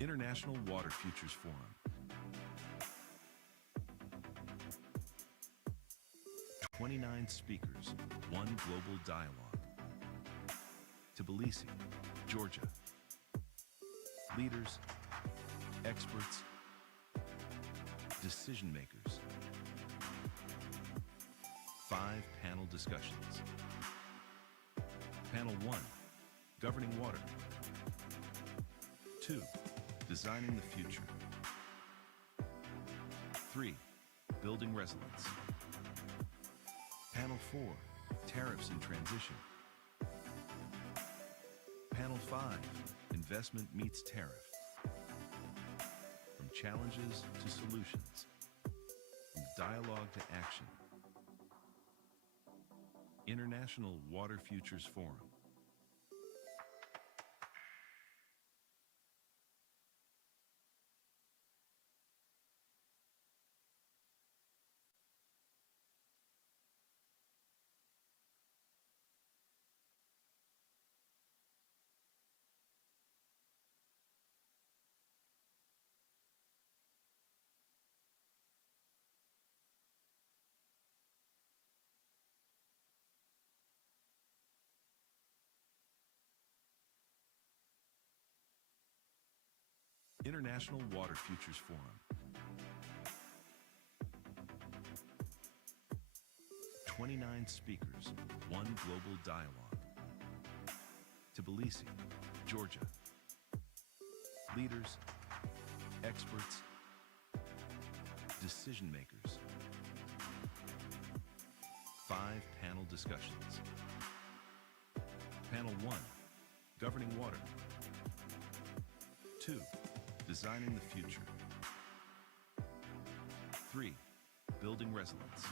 International Water Futures Forum. 29 speakers, one global dialogue. Tbilisi, Georgia. Leaders, experts, decision makers. 5 panel discussions. Panel 1, Governing Water. 2, Designing the Future. 3, Building Resilience. Panel 4, Tariffs in Transition. Panel 5, Investment Meets Tariff. From challenges to solutions, from dialogue to action. International Water Futures Forum. International Water Futures Forum. 29 speakers, one global dialogue. Tbilisi, Georgia. Leaders, experts, decision makers. 5 panel discussions. Panel 1, Governing Water. 2, Designing the Future. 3, Building Resilience.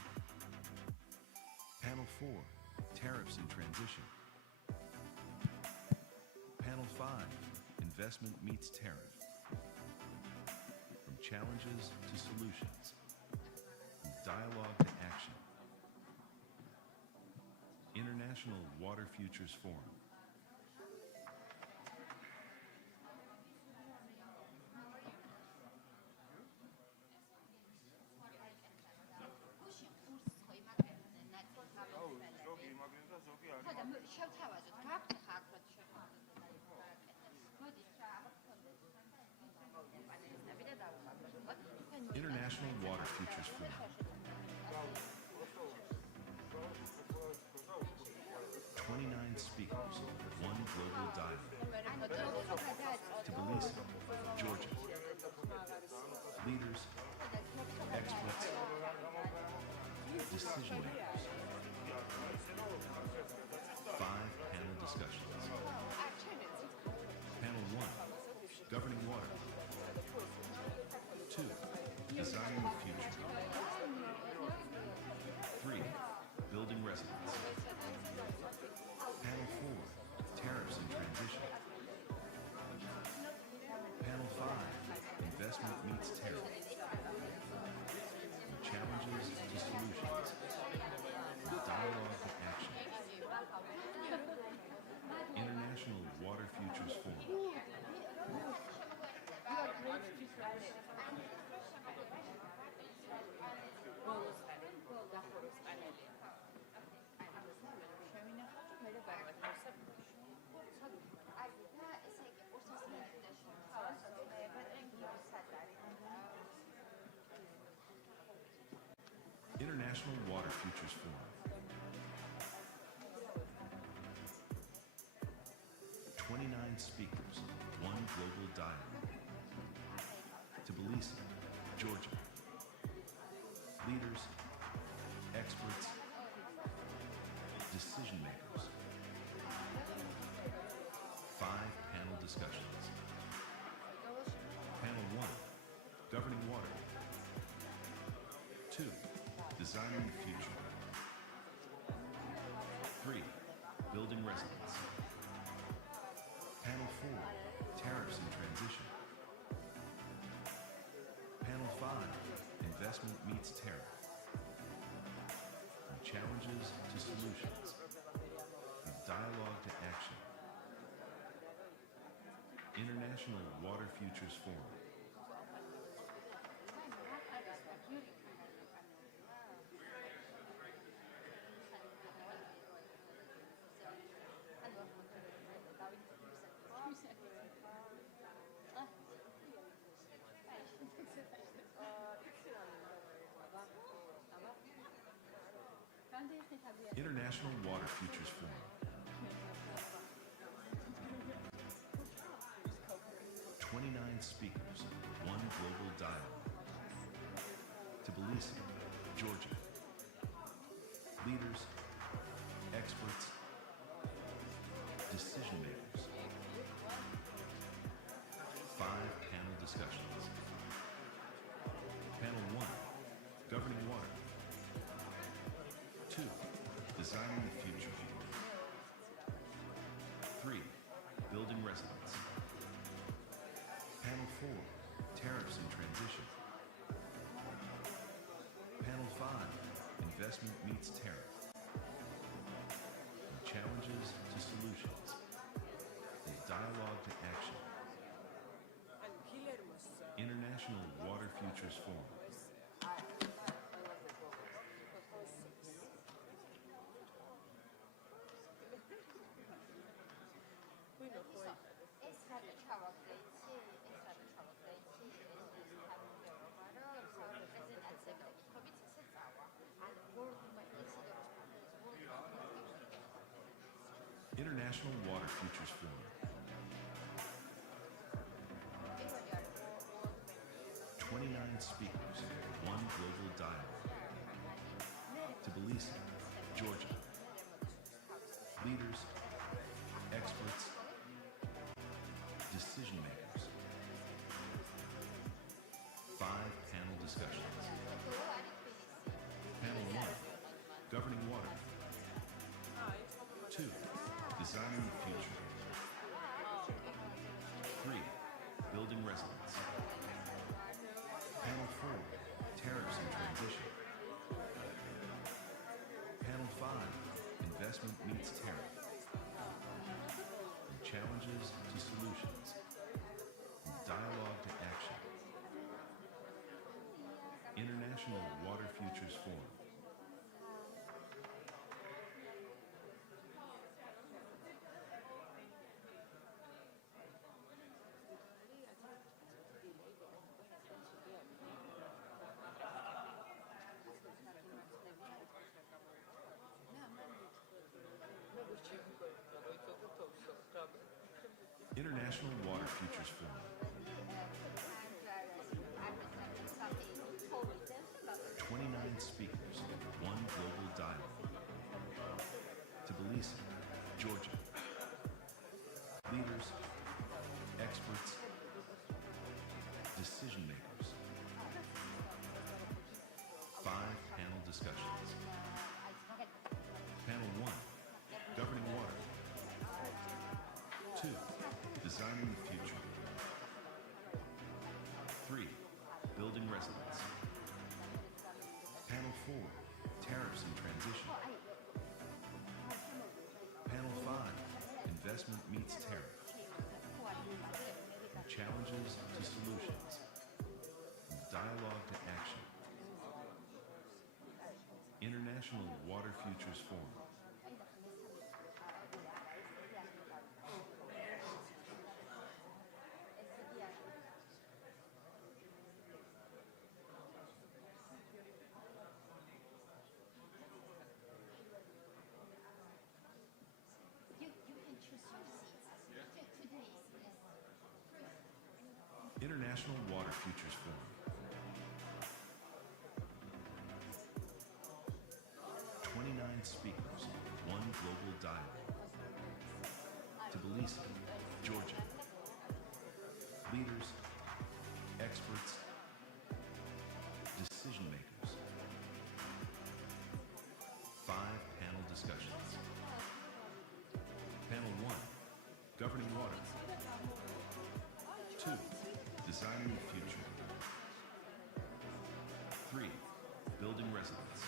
Panel 4, Tariffs in Transition. Panel 5, Investment Meets Tariff. From challenges to solutions, from dialogue to action. International Water Futures Forum. International Water Futures Forum. 29 speakers, one global dialogue. Tbilisi, Georgia. Leaders, experts, decision makers. 5 panel discussions. Panel 1, Governing Water. 2, Designing the Future. 3, Building Resilience. Panel 4, Tariffs in Transition. Panel 5, Investment Meets Tariff. From challenges to solutions, from dialogue to action. International Water Futures Forum. International Water Futures Forum. 29 speakers, one global dialogue. Tbilisi, Georgia. Leaders, experts, decision makers. 5 panel discussions. Panel 1, Governing Water. 2, Designing the Future. 3, Building Resilience. Panel 4, Tariffs in Transition. Panel 5, Investment Meets Tariff. From challenges to solutions, from dialogue to action. International Water Futures Forum. International Water Futures Forum. 29 speakers, one global dialogue. Tbilisi, Georgia. Leaders, experts, decision makers. 5 panel discussions. Panel 1, Governing Water. 2, Designing the Future. 3, Building Resilience. Panel 4, Tariffs and Transition. Panel 5, Investment Meets Tariff. From Challenges to Solutions. From Dialogue to Action. International Water Futures Forum. International Water Futures Forum. 29 speakers, one global dialogue. Tbilisi, Georgia. Leaders, experts, decision makers. 5 panel discussions. Panel 1, Governing Water. 2, Designing the Future. 3, Building Resilience. Panel 4, Tariffs and Transition. Panel 5, Investment Meets Tariff. From Challenges to Solutions. From Dialogue to Action. International Water Futures Forum. International Water Futures Forum. 29 speakers, one global dialogue. Tbilisi, Georgia. Leaders, experts, decision makers. 5 panel discussions. Panel 1, Governing Water. 2, Designing the Future. 3, Building Resilience. Panel 4, Tariffs and Transition. Panel 5, Investment Meets Tariff. From Challenges to Solutions. From Dialogue to Action. International Water Futures Forum. International Water Futures Forum. 29 speakers, one global dialogue. Tbilisi, Georgia. Leaders, experts, decision makers. 5 panel discussions. Panel 1, Governing Water. 2, Designing the Future. 3, Building Resilience.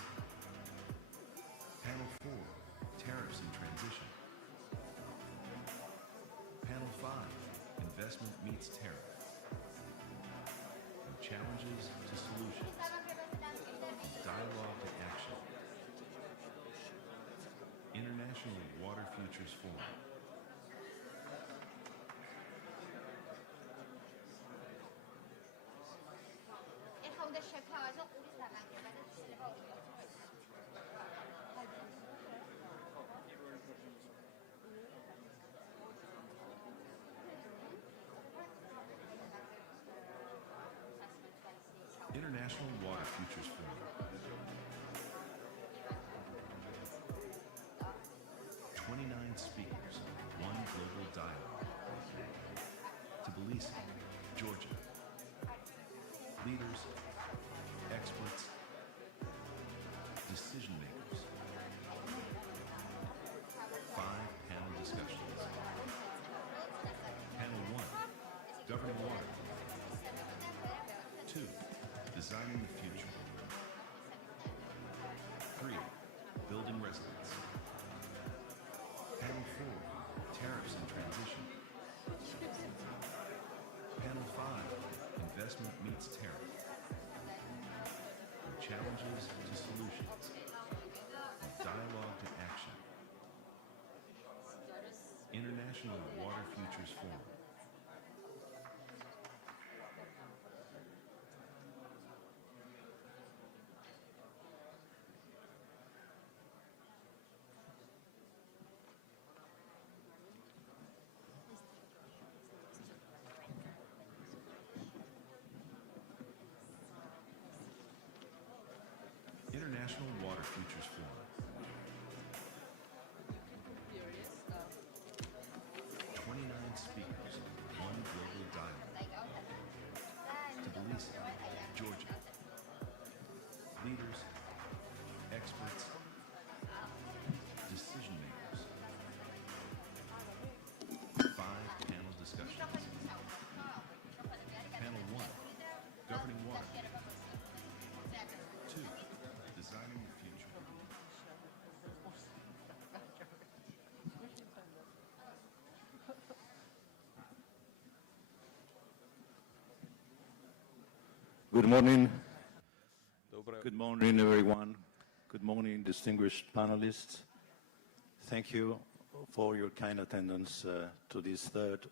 Panel 4, Tariffs and Transition. Panel 5, investment meets tariff. From challenges to solutions. Dialogue to action. International Water Futures Forum. International Water Futures Forum. 29 speakers, one global dialogue. Tbilisi, Georgia. Leaders, experts, decision makers. 5 panel discussions. Panel 1, Governing Water. 2, Designing the Future. 3, Building Resilience. Panel 4, Tariffs and Transition. Panel 5, Investment Meets Tariff. From challenges to solutions. Dialogue to action. International Water Futures Forum. International Water Futures Forum. 29 speakers, one global dialogue. Tbilisi, Georgia. Leaders, experts, decision makers. 5 panel discussions. Panel 1, Governing Water. 2, Designing the Future. Good morning. Good morning, everyone. Good morning, distinguished panelists. Thank you for your kind attendance to this third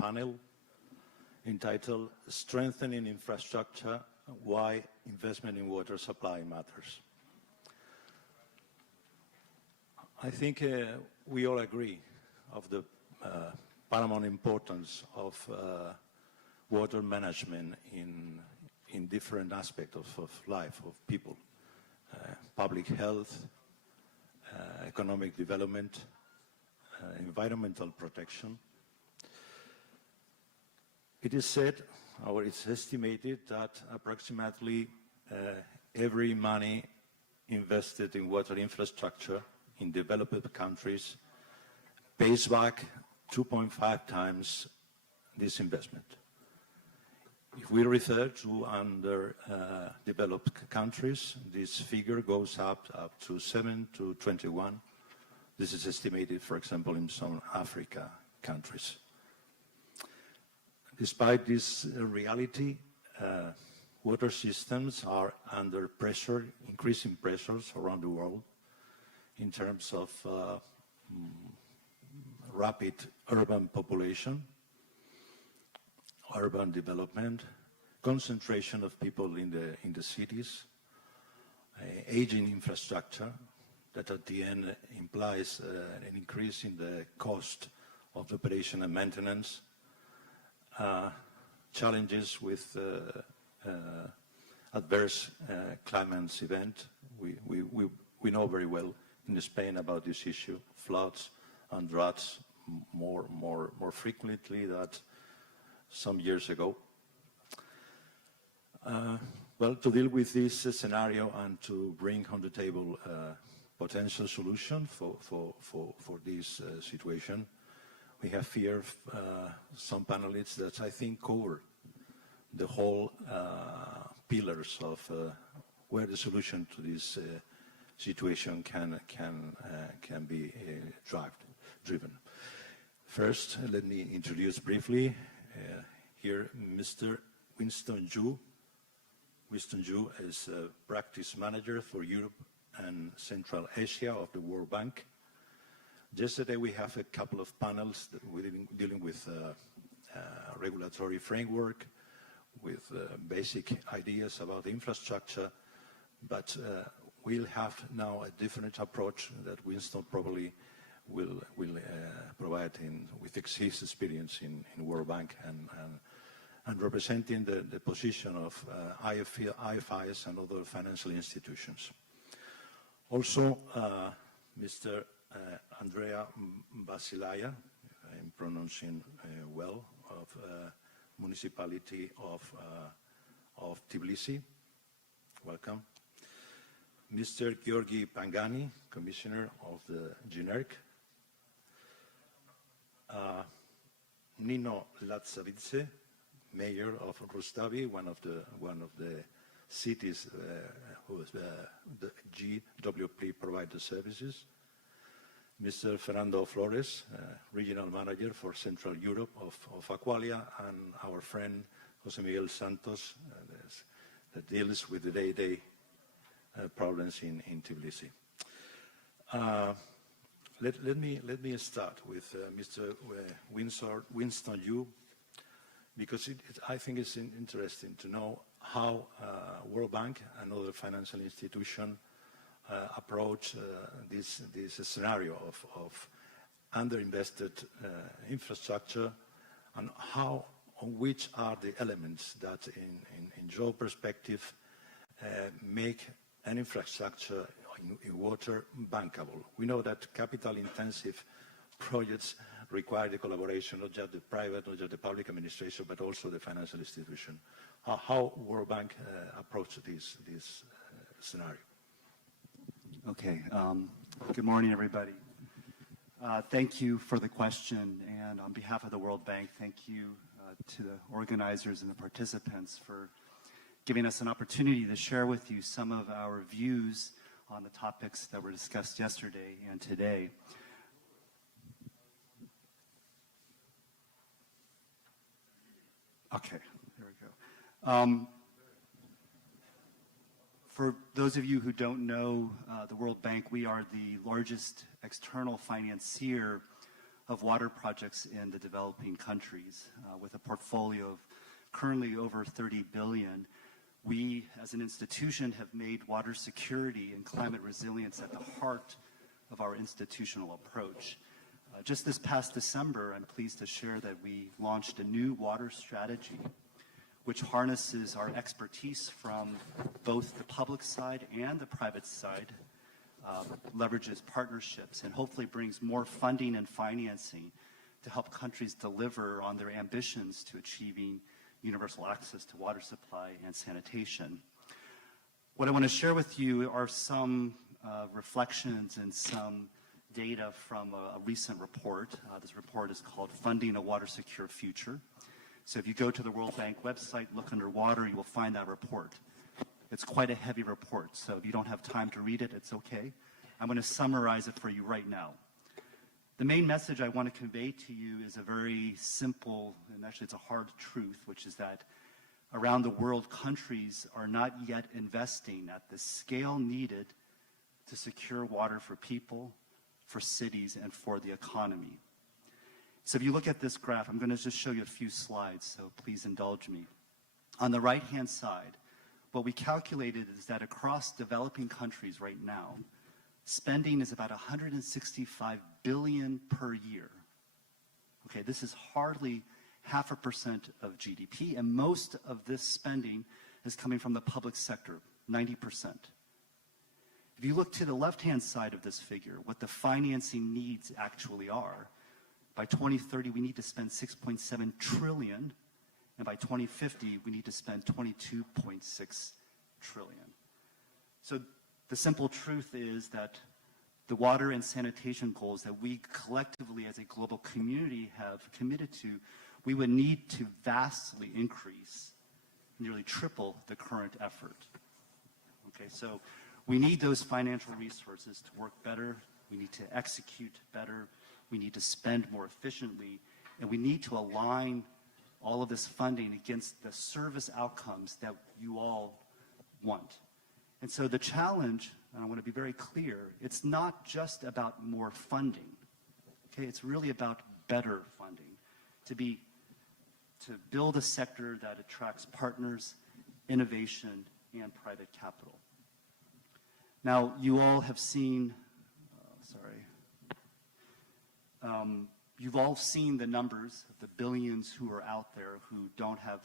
panel entitled Strengthening Infrastructure, Why Investment in Water Supply Matters. I think we all agree of the paramount importance of water management in different aspects of life of people, public health, economic development, environmental protection. It is said, or it's estimated, that approximately every money invested in water infrastructure in developed countries pays back 2.5 times this investment. If we refer to underdeveloped countries, this figure goes up to 7 to 21. This is estimated, for example, in some Africa countries. Despite this reality, water systems are under pressure, increasing pressures around the world in terms of rapid urban population, urban development, concentration of people in the cities, aging infrastructure that at the end implies an increase in the cost of operation and maintenance, challenges with adverse climate event. We know very well in Spain about this issue, floods and droughts more frequently than some years ago. Well, to deal with this scenario and to bring on the table potential solution for this situation, we have here some panelists that I think cover the whole pillars of where the solution to this situation can be driven. First, let me introduce briefly here Mr. Winston Ju. Winston Ju is a practice manager for Europe and Central Asia of the World Bank. Yesterday we have a couple of panels that we're dealing with regulatory framework, with basic ideas about infrastructure, but we'll have now a different approach that Winston probably will provide with his experience in World Bank and representing the position of IFIs and other financial institutions. Also, Mr. Andrea Basilaya, if I'm pronouncing well, of municipality of Tbilisi. Welcome. Mr. Georgi Pangani, Commissioner of the GENERC. Nino Latsavidze, Mayor of Rustavi, one of the cities who the GWP provide the services. Mr. Fernando Flores, Regional Manager for Central Europe of Aqualia, and our friend Jose Miguel Santos, that deals with the day-to-day problems in Tbilisi. Let me start with Mr. Winston Yu, because I think it's interesting to know how World Bank and other financial institutions approach this scenario of underinvested infrastructure, and which are the elements that in your perspective make an infrastructure in water bankable. We know that capital-intensive projects require the collaboration of not just the private, not just the public administration, but also the financial institution. How World Bank approach this scenario? Okay. Good morning, everybody. Thank you for the question, and on behalf of the World Bank, thank you to the organizers and the participants for giving us an opportunity to share with you some of our views on the topics that were discussed yesterday and today. Okay, there we go. For those of you who don't know the World Bank, we are the largest external financier of water projects in the developing countries, with a portfolio of currently over 30 billion. We, as an institution, have made water security and climate resilience at the heart of our institutional approach. Just this past December, I'm pleased to share that we launched a new water strategy which harnesses our expertise from both the public side and the private side, leverages partnerships, and hopefully brings more funding and financing to help countries deliver on their ambitions to achieving universal access to water supply and sanitation. What I want to share with you are some reflections and some data from a recent report. This report is called Funding a Water Secure Future. So if you go to the World Bank website, look under water, you will find that report. It's quite a heavy report, so if you don't have time to read it, it's okay. I'm going to summarize it for you right now. The main message I want to convey to you is a very simple, and actually it's a hard truth, which is that around the world, countries are not yet investing at the scale needed to secure water for people, for cities, and for the economy. So if you look at this graph, I'm going to just show you a few slides, so please indulge me. On the right-hand side, what we calculated is that across developing countries right now, spending is about 165 billion per year. Okay, this is hardly 0.5% of GDP, and most of this spending is coming from the public sector, 90%. If you look to the left-hand side of this figure, what the financing needs actually are, by 2030 we need to spend 6.7 trillion, and by 2050 we need to spend 22.6 trillion. So the simple truth is that the water and sanitation goals that we collectively as a global community have committed to, we would need to vastly increase, nearly triple the current effort. Okay, so we need those financial resources to work better, we need to execute better, we need to spend more efficiently, and we need to align all of this funding against the service outcomes that you all want. And so the challenge, and I want to be very clear, it's not just about more funding. Okay, it's really about better funding, to build a sector that attracts partners, innovation, and private capital. Now, you all have seen, you've all seen the numbers of the billions who are out there who don't have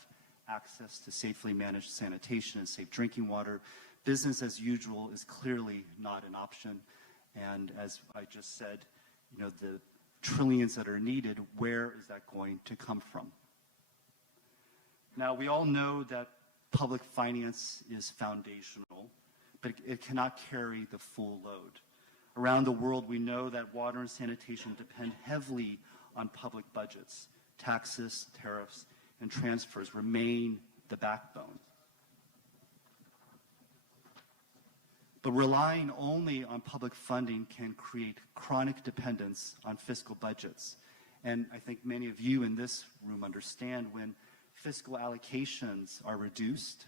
access to safely managed sanitation and safe drinking water. Business as usual is clearly not an option. And as I just said, you know, the trillions that are needed, where is that going to come from? Now, we all know that public finance is foundational, but it cannot carry the full load. Around the world, we know that water and sanitation depend heavily on public budgets. Taxes, tariffs, and transfers remain the backbone. But relying only on public funding can create chronic dependence on fiscal budgets. And I think many of you in this room understand when fiscal allocations are reduced,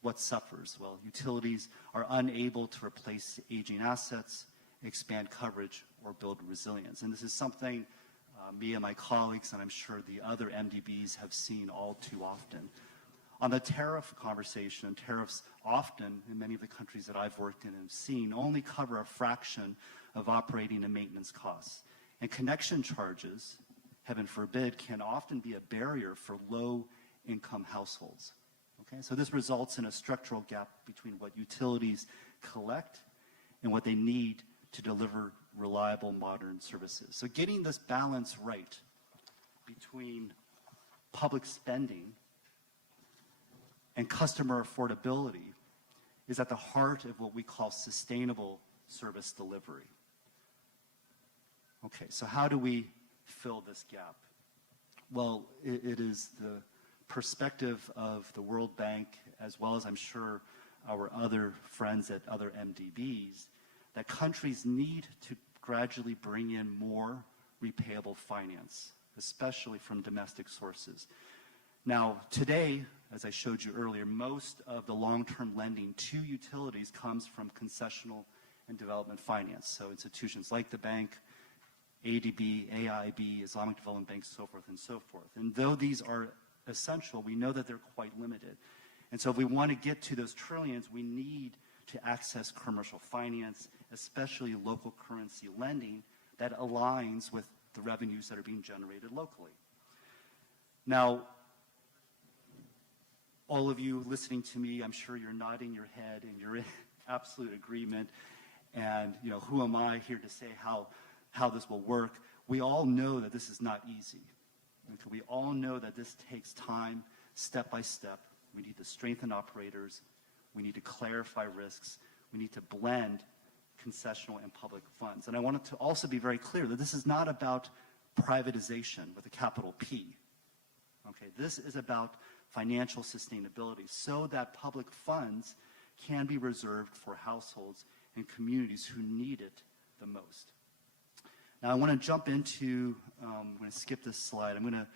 what suffers? Well, utilities are unable to replace aging assets, expand coverage, or build resilience. And this is something me and my colleagues, and I'm sure the other MDBs, have seen all too often. On the tariff conversation, tariffs often, in many of the countries that I've worked in and seen, only cover a fraction of operating and maintenance costs. And connection charges, heaven forbid, can often be a barrier for low-income households. Okay? So this results in a structural gap between what utilities collect and what they need to deliver reliable, modern services. So getting this balance right between public spending and customer affordability is at the heart of what we call sustainable service delivery. Okay, so how do we fill this gap? Well, it is the perspective of the World Bank, as well as I'm sure our other friends at other MDBs, that countries need to gradually bring in more repayable finance, especially from domestic sources. Now, today, as I showed you earlier, most of the long-term lending to utilities comes from concessional and development finance. So institutions like the bank, ADB, AIB, Islamic Development Bank, so forth and so forth. And though these are essential, we know that they're quite limited. And so if we want to get to those trillions, we need to access commercial finance, especially local currency lending that aligns with the revenues that are being generated locally. Now, all of you listening to me, I'm sure you're nodding your head and you're in absolute agreement. And, you know, who am I here to say how this will work? We all know that this is not easy. Okay? We all know that this takes time, step by step. We need to strengthen operators. We need to clarify risks. We need to blend concessional and public funds. And I wanted to also be very clear that this is not about privatization with a capital P. Okay, this is about financial sustainability so that public funds can be reserved for households and communities who need it the most. Now I want to jump into, I'm going to skip this slide. I'm going to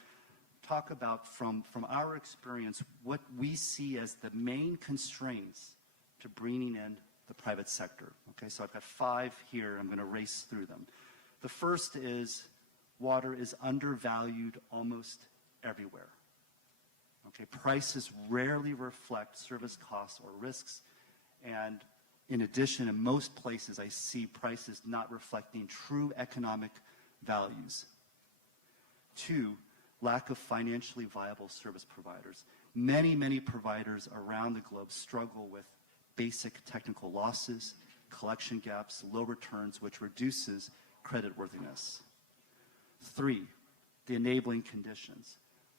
talk about from our experience what we see as the main constraints to bringing in the private sector. Okay, so I've got 5 here. I'm going to race through them. The first is water is undervalued almost everywhere. Okay, prices rarely reflect service costs or risks, and in addition, in most places, I see prices not reflecting true economic values. 2, lack of financially viable service providers. Many providers around the globe struggle with basic technical losses, collection gaps, low returns, which reduces creditworthiness. 3, the enabling conditions.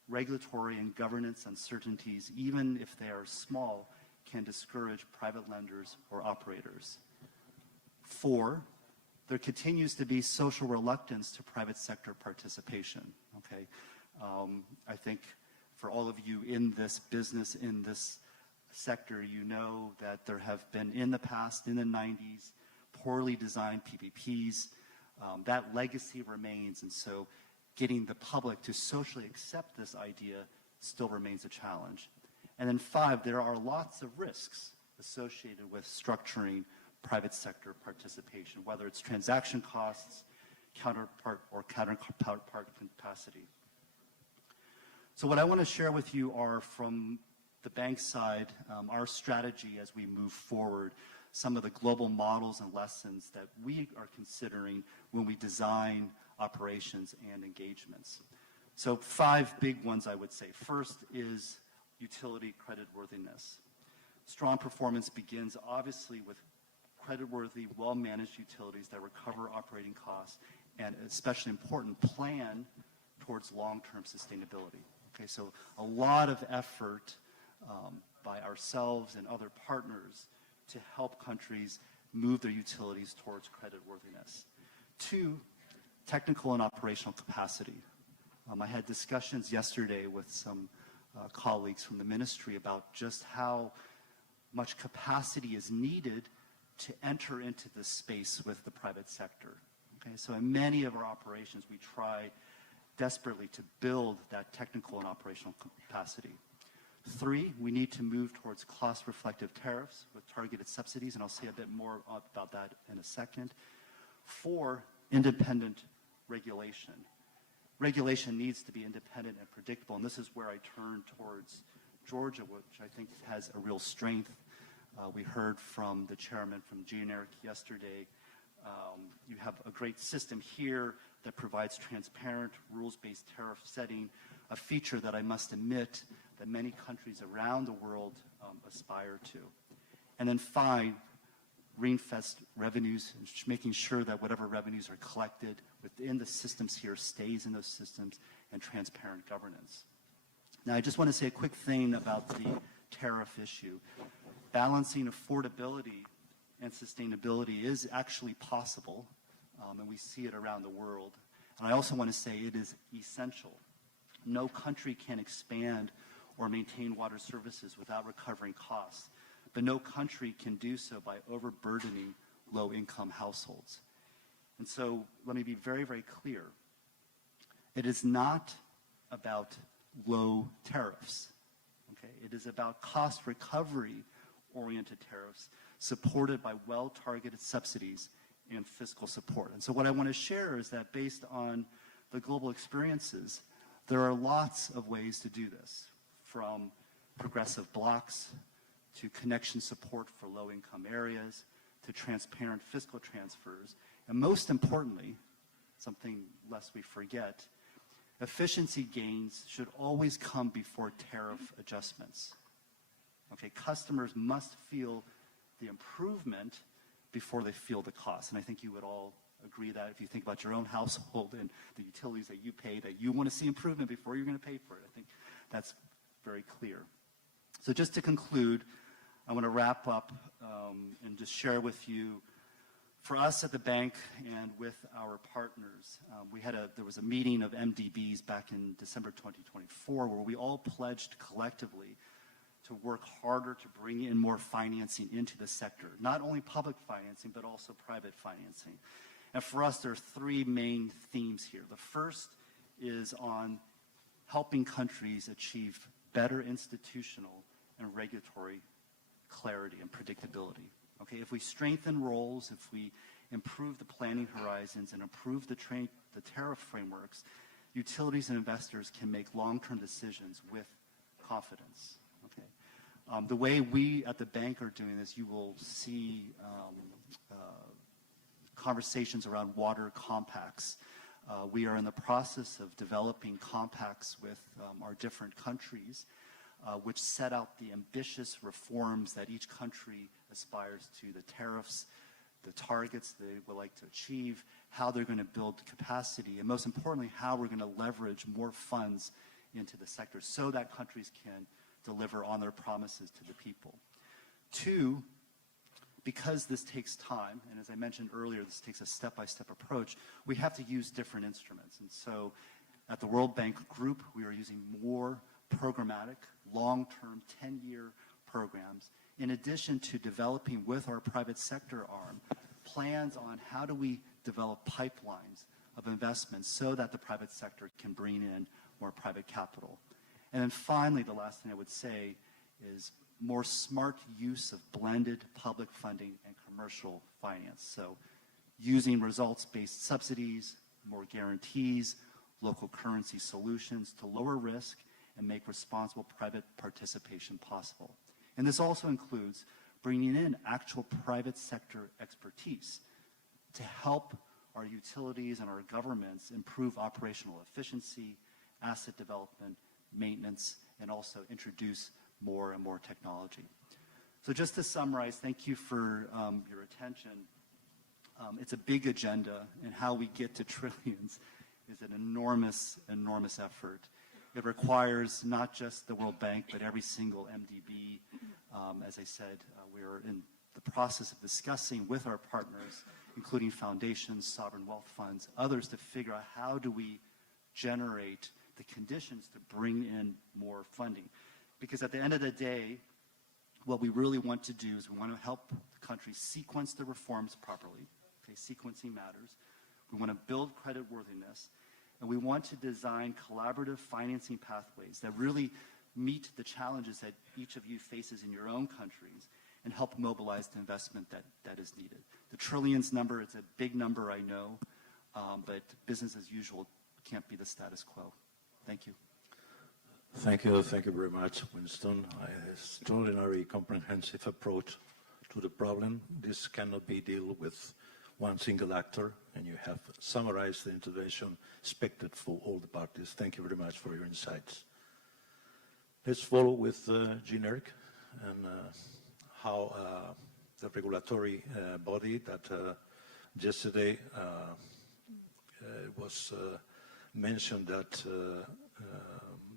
Regulatory and governance uncertainties, even if they are small, can discourage private lenders or operators. 4, there continues to be social reluctance to private sector participation. Okay, I think for all of you in this business, in this sector, you know that there have been in the past, in the 90s, poorly designed PPPs That legacy remains, and so getting the public to socially accept this idea still remains a challenge. And then 5, there are lots of risks associated with structuring private sector participation, whether it's transaction costs, counterpart capacity. So what I want to share with you are, from the bank side, our strategy as we move forward, some of the global models and lessons that we are considering when we design operations and engagements. So 5 big ones, I would say. First is utility creditworthiness. Strong performance begins obviously with creditworthy, well-managed utilities that recover operating costs, and especially important, plan towards long-term sustainability. Okay, so a lot of effort by ourselves and other partners to help countries move their utilities towards creditworthiness. 2, technical and operational capacity. I had discussions yesterday with some colleagues from the ministry about just how much capacity is needed to enter into this space with the private sector. Okay, so in many of our operations, we try desperately to build that technical and operational capacity. 3, we need to move towards cost-reflective tariffs with targeted subsidies, and I'll say a bit more about that in a second. 4, independent regulation. Regulation needs to be independent and predictable, and this is where I turn towards Georgia, which I think has a real strength. We heard from the chairman from GENERIC yesterday. You have a great system here that provides transparent, rules-based tariff setting, a feature that I must admit that many countries around the world aspire to. And then 5, reinvest revenues, making sure that whatever revenues are collected within the systems here stays in those systems, and transparent governance. Now, I just want to say a quick thing about the tariff issue. Balancing affordability and sustainability is actually possible, and we see it around the world. And I also want to say it is essential. No country can expand or maintain water services without recovering costs, but no country can do so by overburdening low-income households. And so let me be very, very clear. It is not about low tariffs. Okay? It is about cost recovery-oriented tariffs supported by well-targeted subsidies and fiscal support. And so what I want to share is that based on the global experiences, there are lots of ways to do this, from progressive blocks to connection support for low-income areas to transparent fiscal transfers. And most importantly, something lest we forget, efficiency gains should always come before tariff adjustments. Okay, customers must feel the improvement before they feel the cost. And I think you would all agree that if you think about your own household and the utilities that you pay, that you want to see improvement before you're going to pay for it. I think that's very clear. So just to conclude, I want to wrap up and just share with you, for us at the bank and with our partners, there was a meeting of MDBs back in December 2024 where we all pledged collectively to work harder to bring in more financing into the sector, not only public financing, but also private financing. And for us, there are 3 main themes here. The first is on helping countries achieve better institutional and regulatory clarity and predictability. Okay, if we strengthen roles, if we improve the planning horizons and improve the tariff frameworks, utilities and investors can make long-term decisions with confidence. Okay, the way we at the bank are doing this, you will see conversations around water compacts. We are in the process of developing compacts with our different countries, which set out the ambitious reforms that each country aspires to, the tariffs, the targets they would like to achieve, how they're going to build capacity, and most importantly, how we're going to leverage more funds into the sector so that countries can deliver on their promises to the people. 2, because this takes time, and as I mentioned earlier, this takes a step-by-step approach, we have to use different instruments. And so at the World Bank Group, we are using more programmatic, long-term, 10-year programs, in addition to developing with our private sector arm plans on how do we develop pipelines of investments so that the private sector can bring in more private capital. And then finally, the last thing I would say is more smart use of blended public funding and commercial finance. So using results-based subsidies, more guarantees, local currency solutions to lower risk and make responsible private participation possible. And this also includes bringing in actual private sector expertise to help our utilities and our governments improve operational efficiency, asset development, maintenance, and also introduce more and more technology. So just to summarize, thank you for your attention. It's a big agenda, and how we get to trillions is an enormous, enormous effort. It requires not just the World Bank, but every single MDB. As I said, we're in the process of discussing with our partners, including foundations, sovereign wealth funds, others, to figure out how do we generate the conditions to bring in more funding. Because at the end of the day, what we really want to do is we want to help the country sequence the reforms properly. Okay, sequencing matters. We want to build creditworthiness, and we want to design collaborative financing pathways that really meet the challenges that each of you faces in your own countries and help mobilize the investment that is needed. The trillions number, it's a big number, I know, but business as usual can't be the status quo. Thank you. Thank you very much, Winston. An extraordinary comprehensive approach to the problem. This cannot be dealt with one single actor, and you have summarized the intervention expected for all the parties. Thank you very much for your insights. Let's follow with generic and how the regulatory body that yesterday was mentioned that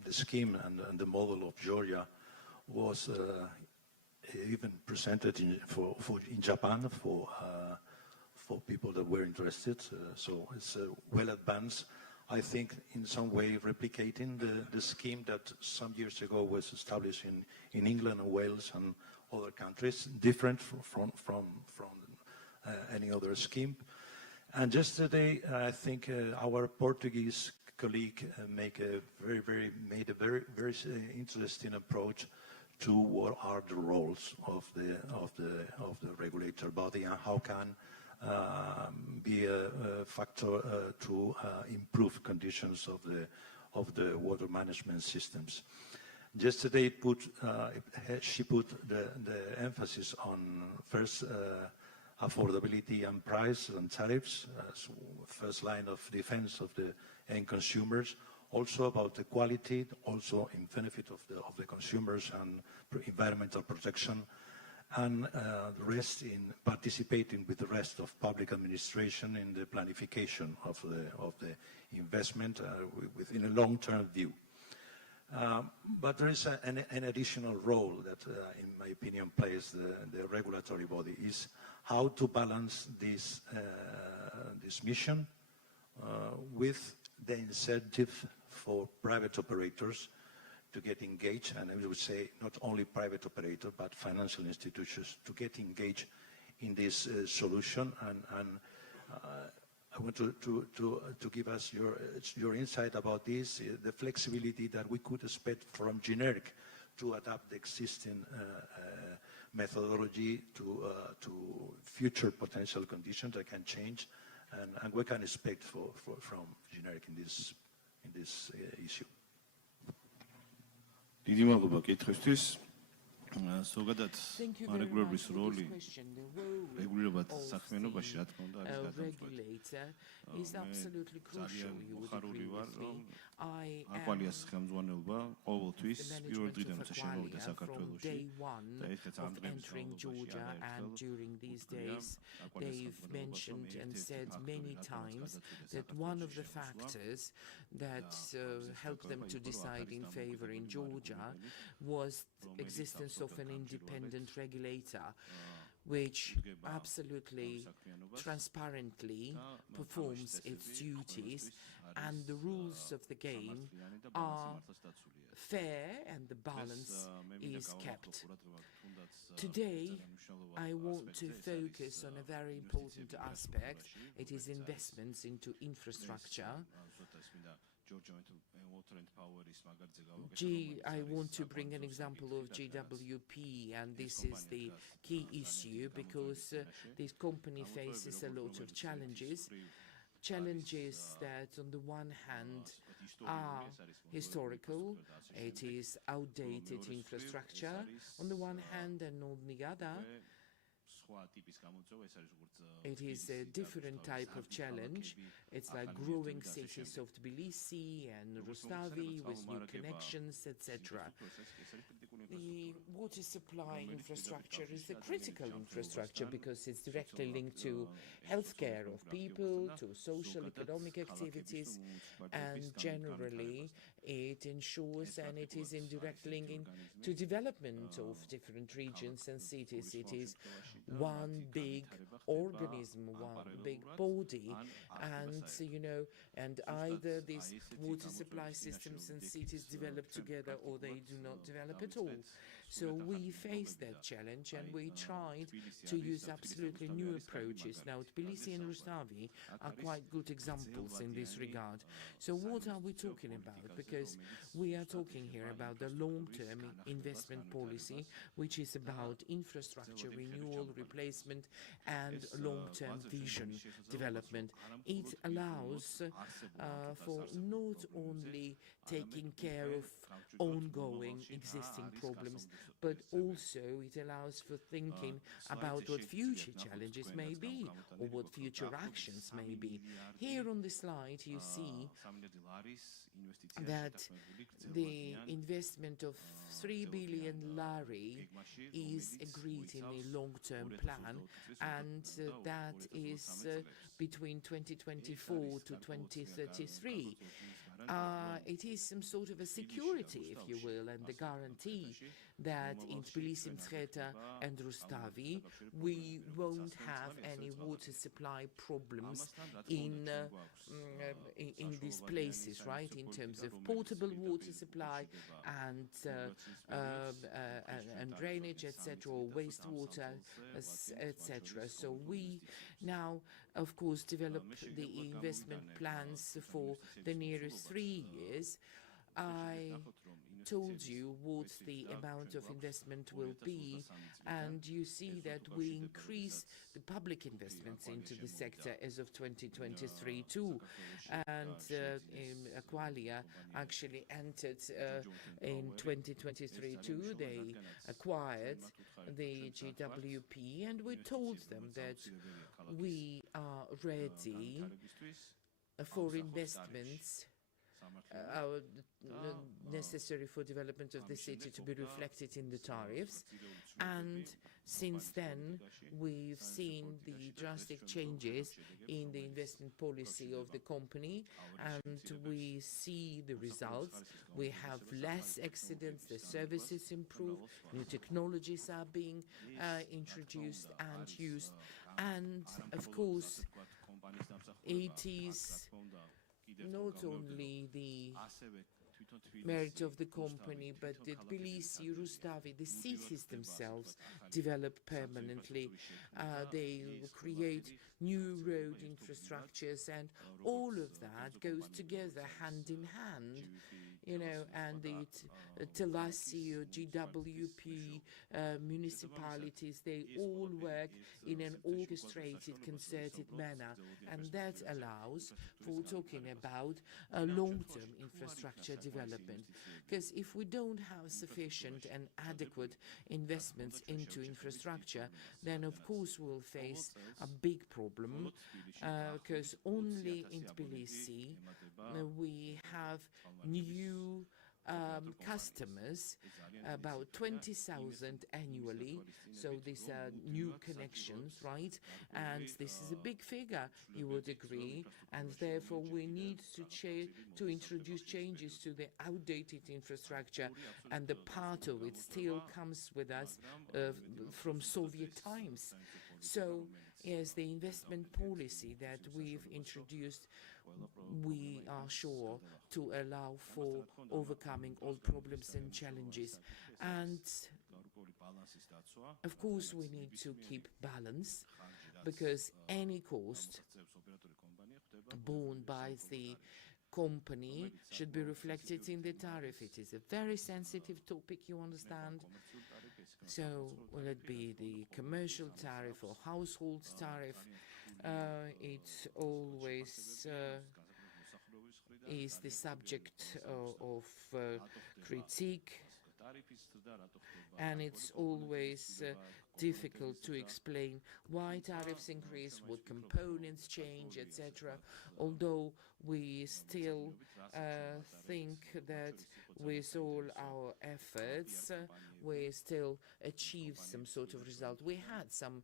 the scheme and the model of Georgia was even presented in Japan for people that were interested. So it's well advanced. I think in some way replicating the scheme that some years ago was established in England and Wales and other countries, different from any other scheme. And yesterday, I think our Portuguese colleague made a very interesting approach to what are the roles of the regulator body and how can be a factor to improve conditions of the water management systems. Yesterday, she put the emphasis on first affordability and price and tariffs as first line of defense of the end consumers, also about the quality, also in benefit of the consumers and environmental protection, and the rest in participating with the rest of public administration in the planification of the investment within a long-term view. But there is an additional role that, in my opinion, plays the regulatory body, is how to balance this mission with the incentive for private operators to get engaged, and I would say not only private operator but financial institutions to get engaged in this solution. And I want to give us your insight about this, the flexibility that we could expect from generic to adapt the existing methodology to future potential conditions that can change, and we can expect from generic in this issue. დიდი მადლობა კითხვისთვის. ზოგადად არეგულირების როლი რეგულირებად საქმიანობაში რა თქმა უნდა არის გადამწყვეტი. ხარული ვარ, რომ აკვალიას ხელმძღვანელობა ყოველთვის პირველ დღიდან როცა შემოვიდა საქართველოში და ეხეთ ამ დღეების Georgia, and during these days they've mentioned and said many times that one of the factors that helped them to decide in favor in Georgia was the existence of an independent regulator which absolutely transparently performs its duties, and the rules of the game are fair and the balance is kept. Today, I want to focus on a very important aspect. It is investments into infrastructure. I want to bring an example of GWP, and this is the key issue because this company faces a lot of challenges that on the one hand are historical, it is outdated infrastructure on the one hand, and on the other it is a different type of challenge. It's like growing cities of Tbilisi and Rustavi with new connections, etc. The water supply infrastructure is a critical infrastructure because it's directly linked to healthcare of people, to social, economic activities, and generally it ensures and it is in direct link to development of different regions and cities. It is one big organism, one big body, and and either these water supply systems and cities develop together or they do not develop at all. So we faced that challenge and we tried to use absolutely new approaches. Now, Tbilisi and Rustavi are quite good examples in this regard. So what are we talking about? Because we are talking here about the long-term investment policy, which is about infrastructure renewal, replacement, and long-term vision development. It allows for not only taking care of ongoing existing problems, but also it allows for thinking about what future challenges may be or what future actions may be. Here on the slide you see that the investment of 3 billion lari is agreed in the long-term plan, and that is between 2024 to 2033. It is some sort of a security, if you will, and the guarantee that in Tbilisi, Mtskheta and Rustavi we won't have any water supply problems in these places, right, in terms of potable water supply and drainage, etc., or wastewater, etc. So we now, of course, develop the investment plans for the nearest 3 years. I told you what the amount of investment will be, and you see that we increase the public investments into the sector as of 2023 too. And Aqualia actually entered in 2023 too. They acquired the GWP, and we told them that we are ready for investments necessary for development of the city to be reflected in the tariffs. And since then we've seen the drastic changes in the investment policy of the company, and we see the results. We have less accidents, the services improve, new technologies are being introduced and used, and of course it is not only the merit of the company, but the Tbilisi, Rustavi, the cities themselves develop permanently. They create new road infrastructures, and all of that goes together hand in hand, and the Telasi or GWP municipalities, they all work in an orchestrated, concerted manner, and that allows for talking about a long-term infrastructure development. Because if we don't have sufficient and adequate investments into infrastructure, then of course we'll face a big problem, because only in Tbilisi we have new customers, about 20,000 annually, so these are new connections, right? And this is a big figure, you would agree, and therefore we need to introduce changes to the outdated infrastructure, and the part of it still comes with us from Soviet times. So yes, the investment policy that we've introduced we are sure to allow for overcoming all problems and challenges. And of course, we need to keep balance, because any cost borne by the company should be reflected in the tariff. It is a very sensitive topic, you understand. So will it be the commercial tariff or household tariff? It always is the subject of critique, and it's always difficult to explain why tariffs increase, what components change, etc. Although we still think that with all our efforts, we still achieve some sort of result. We had some,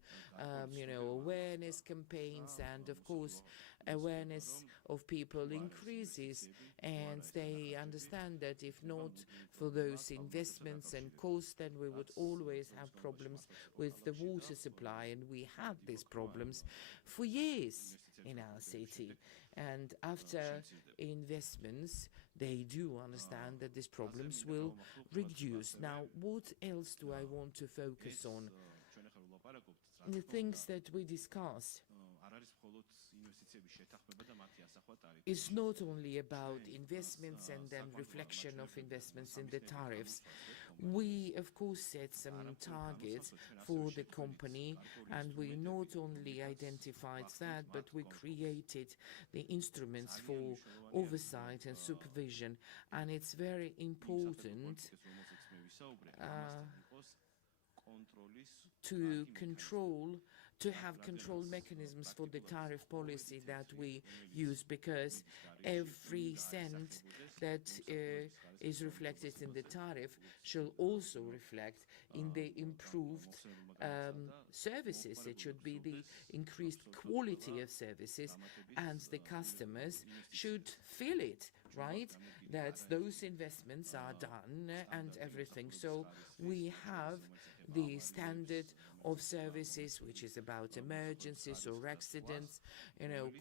awareness campaigns, and of course, awareness of people increases, and they understand that if not for those investments and costs, then we would always have problems with the water supply, and we had these problems for years in our city. And after investments, they do understand that these problems will reduce. Now, what else do I want to focus on? The things that we discussed is not only about investments and then reflection of investments in the tariffs. We, of course, set some targets for the company, and we not only identified that, but we created the instruments for oversight and supervision. And it's very important to have control mechanisms for the tariff policy that we use, because every cent that is reflected in the tariff shall also reflect in the improved services. It should be the increased quality of services, and the customers should feel it, right? That those investments are done and everything. So we have the standard of services, which is about emergencies or accidents,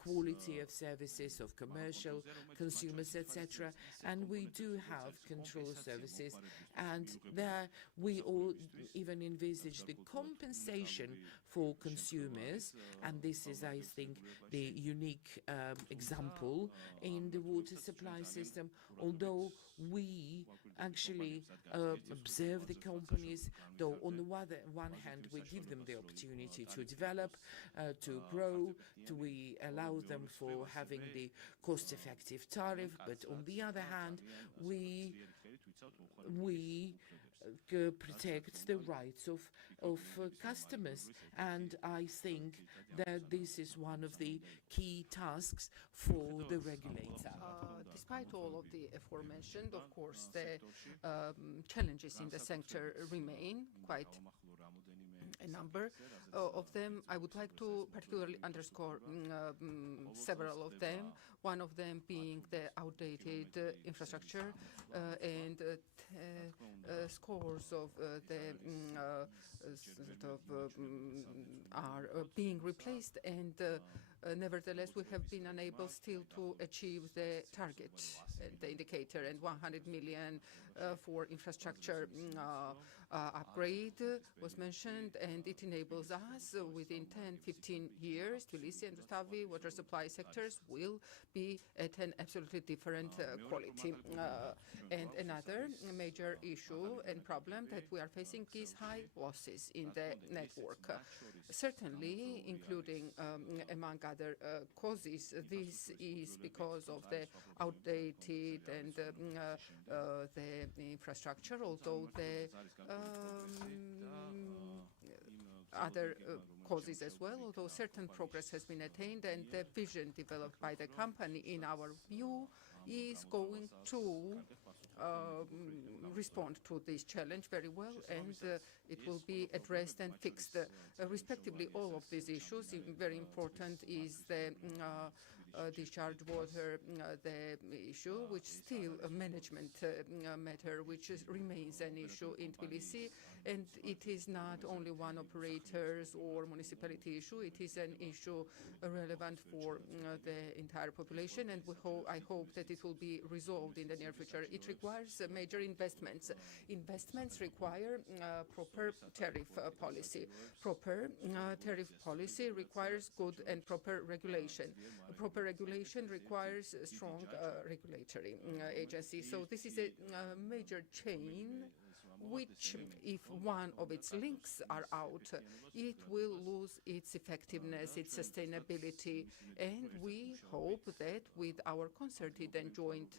quality of services of commercial consumers, etc. And we do have control services, and there we all even envisage the compensation for consumers, and this is, I think, the unique example in the water supply system. Although we actually observe the companies, though on the one hand we give them the opportunity to develop, to grow, we allow them for having the cost-effective tariff, but on the other hand we protect the rights of customers, and I think that this is one of the key tasks for the regulator. Despite all of the aforementioned, of course, the challenges in the sector remain, quite a number of them. I would like to particularly underscore several of them, one of them being the outdated infrastructure, and scores of the are being replaced, and nevertheless we have been unable still to achieve the target, the indicator, and 100 million for infrastructure upgrade was mentioned, and it enables us within 10-15 years, Tbilisi and Rustavi water supply sectors will be at an absolutely different quality. And another major issue and problem that we are facing is high losses in the network. Certainly, including among other causes, this is because of the outdated and the infrastructure, although the other causes as well, although certain progress has been attained, and the vision developed by the company, in our view, is going to respond to this challenge very well, and it will be addressed and fixed. Respectively, all of these issues, very important is the discharge water, the issue, which still a management matter, which remains an issue in Tbilisi, and it is not only one operator's or municipality issue, it is an issue relevant for the entire population, and I hope that it will be resolved in the near future. It requires major investments. Investments require proper tariff policy. Proper tariff policy requires good and proper regulation. Proper regulation requires a strong regulatory agency. So this is a major chain which, if one of its links are out, it will lose its effectiveness, its sustainability. And we hope that with our concerted and joint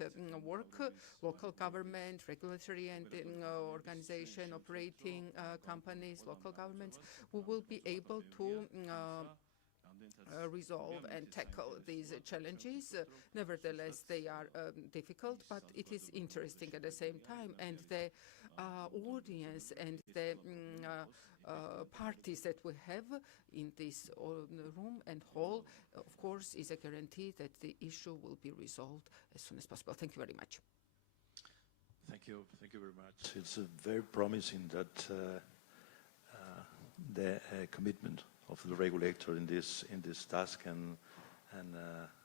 work, local government, regulatory and organization, operating companies, local governments, we will be able to resolve and tackle these challenges. Nevertheless, they are difficult, but it is interesting at the same time. And the audience and the parties that we have in this room and hall, of course, is a guarantee that the issue will be resolved as soon as possible. Thank you very much. Thank you very much. It's very promising that the commitment of the regulator in this task, and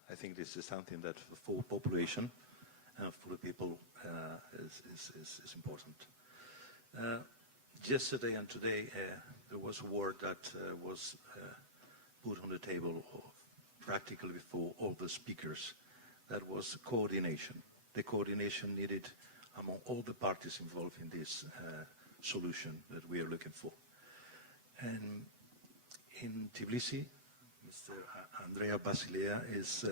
I think this is something that for population and for the people is important. Yesterday and today there was a word that was put on the table practically before all the speakers. That was coordination. The coordination needed among all the parties involved in this solution that we are looking for. And in Tbilisi, Mr. Andrea Basilea is,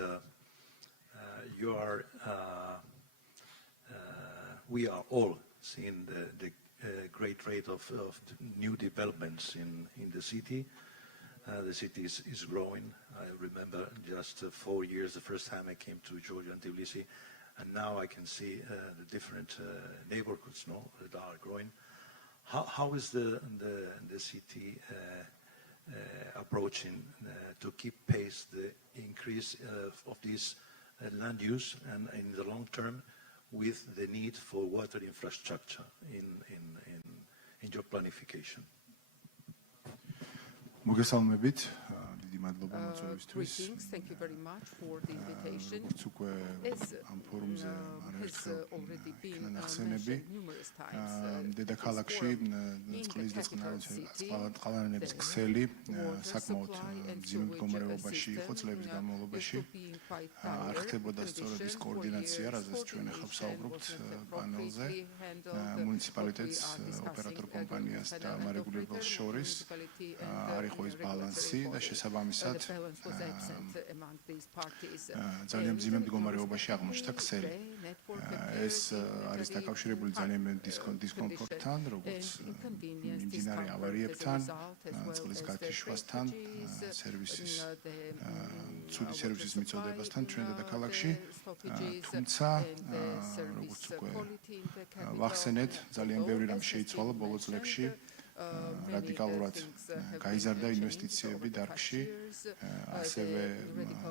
we are all seeing the great rate of new developments in the city. The city is growing. I remember just 4 years, the first time I came to Georgia and Tbilisi, and now I can see the different neighborhoods that are growing. How is the city approaching to keep pace the increase of this land use and in the long term with the need for water infrastructure in your planification? მოგესალმებით, დიდი მადლობა მოწვევისთვის. Thank you very much for the invitation. Როგორც უკვე ამ ფორუმზე არაერთხელ იქნა ნახსენები, დედაქალაქში წყლის და წყალვარენების ქსელი საკმაოდ მძიმე მდგომარეობაში იყო წლების განმავლობაში. არ ხდებოდა სწორედ ის კოორდინაცია, რაზეც ჩვენ ახლა ვსაუბრობთ პანელზე, მუნიციპალიტეტს, ოპერატორ კომპანიას და მარეგულირებელს შორის. არ იყო ის ბალანსი და შესაბამისად ძალიან მძიმე მდგომარეობაში აღმოჩნდა ქსელი. ეს არის დაკავშირებული ძალიან დისკომფორტთან, როგორც მიმდინარე ავარიებთან, წყლის გათიშვასთან, სერვისის ცუდი სერვისის მიწოდებასთან ჩვენ დედაქალაქში. თუმცა როგორც უკვე ვახსენეთ, ძალიან ბევრი რამ შეიცვალა ბოლო წლებში. რადიკალურად გაიზარდა ინვესტიციები დარგში, ასევე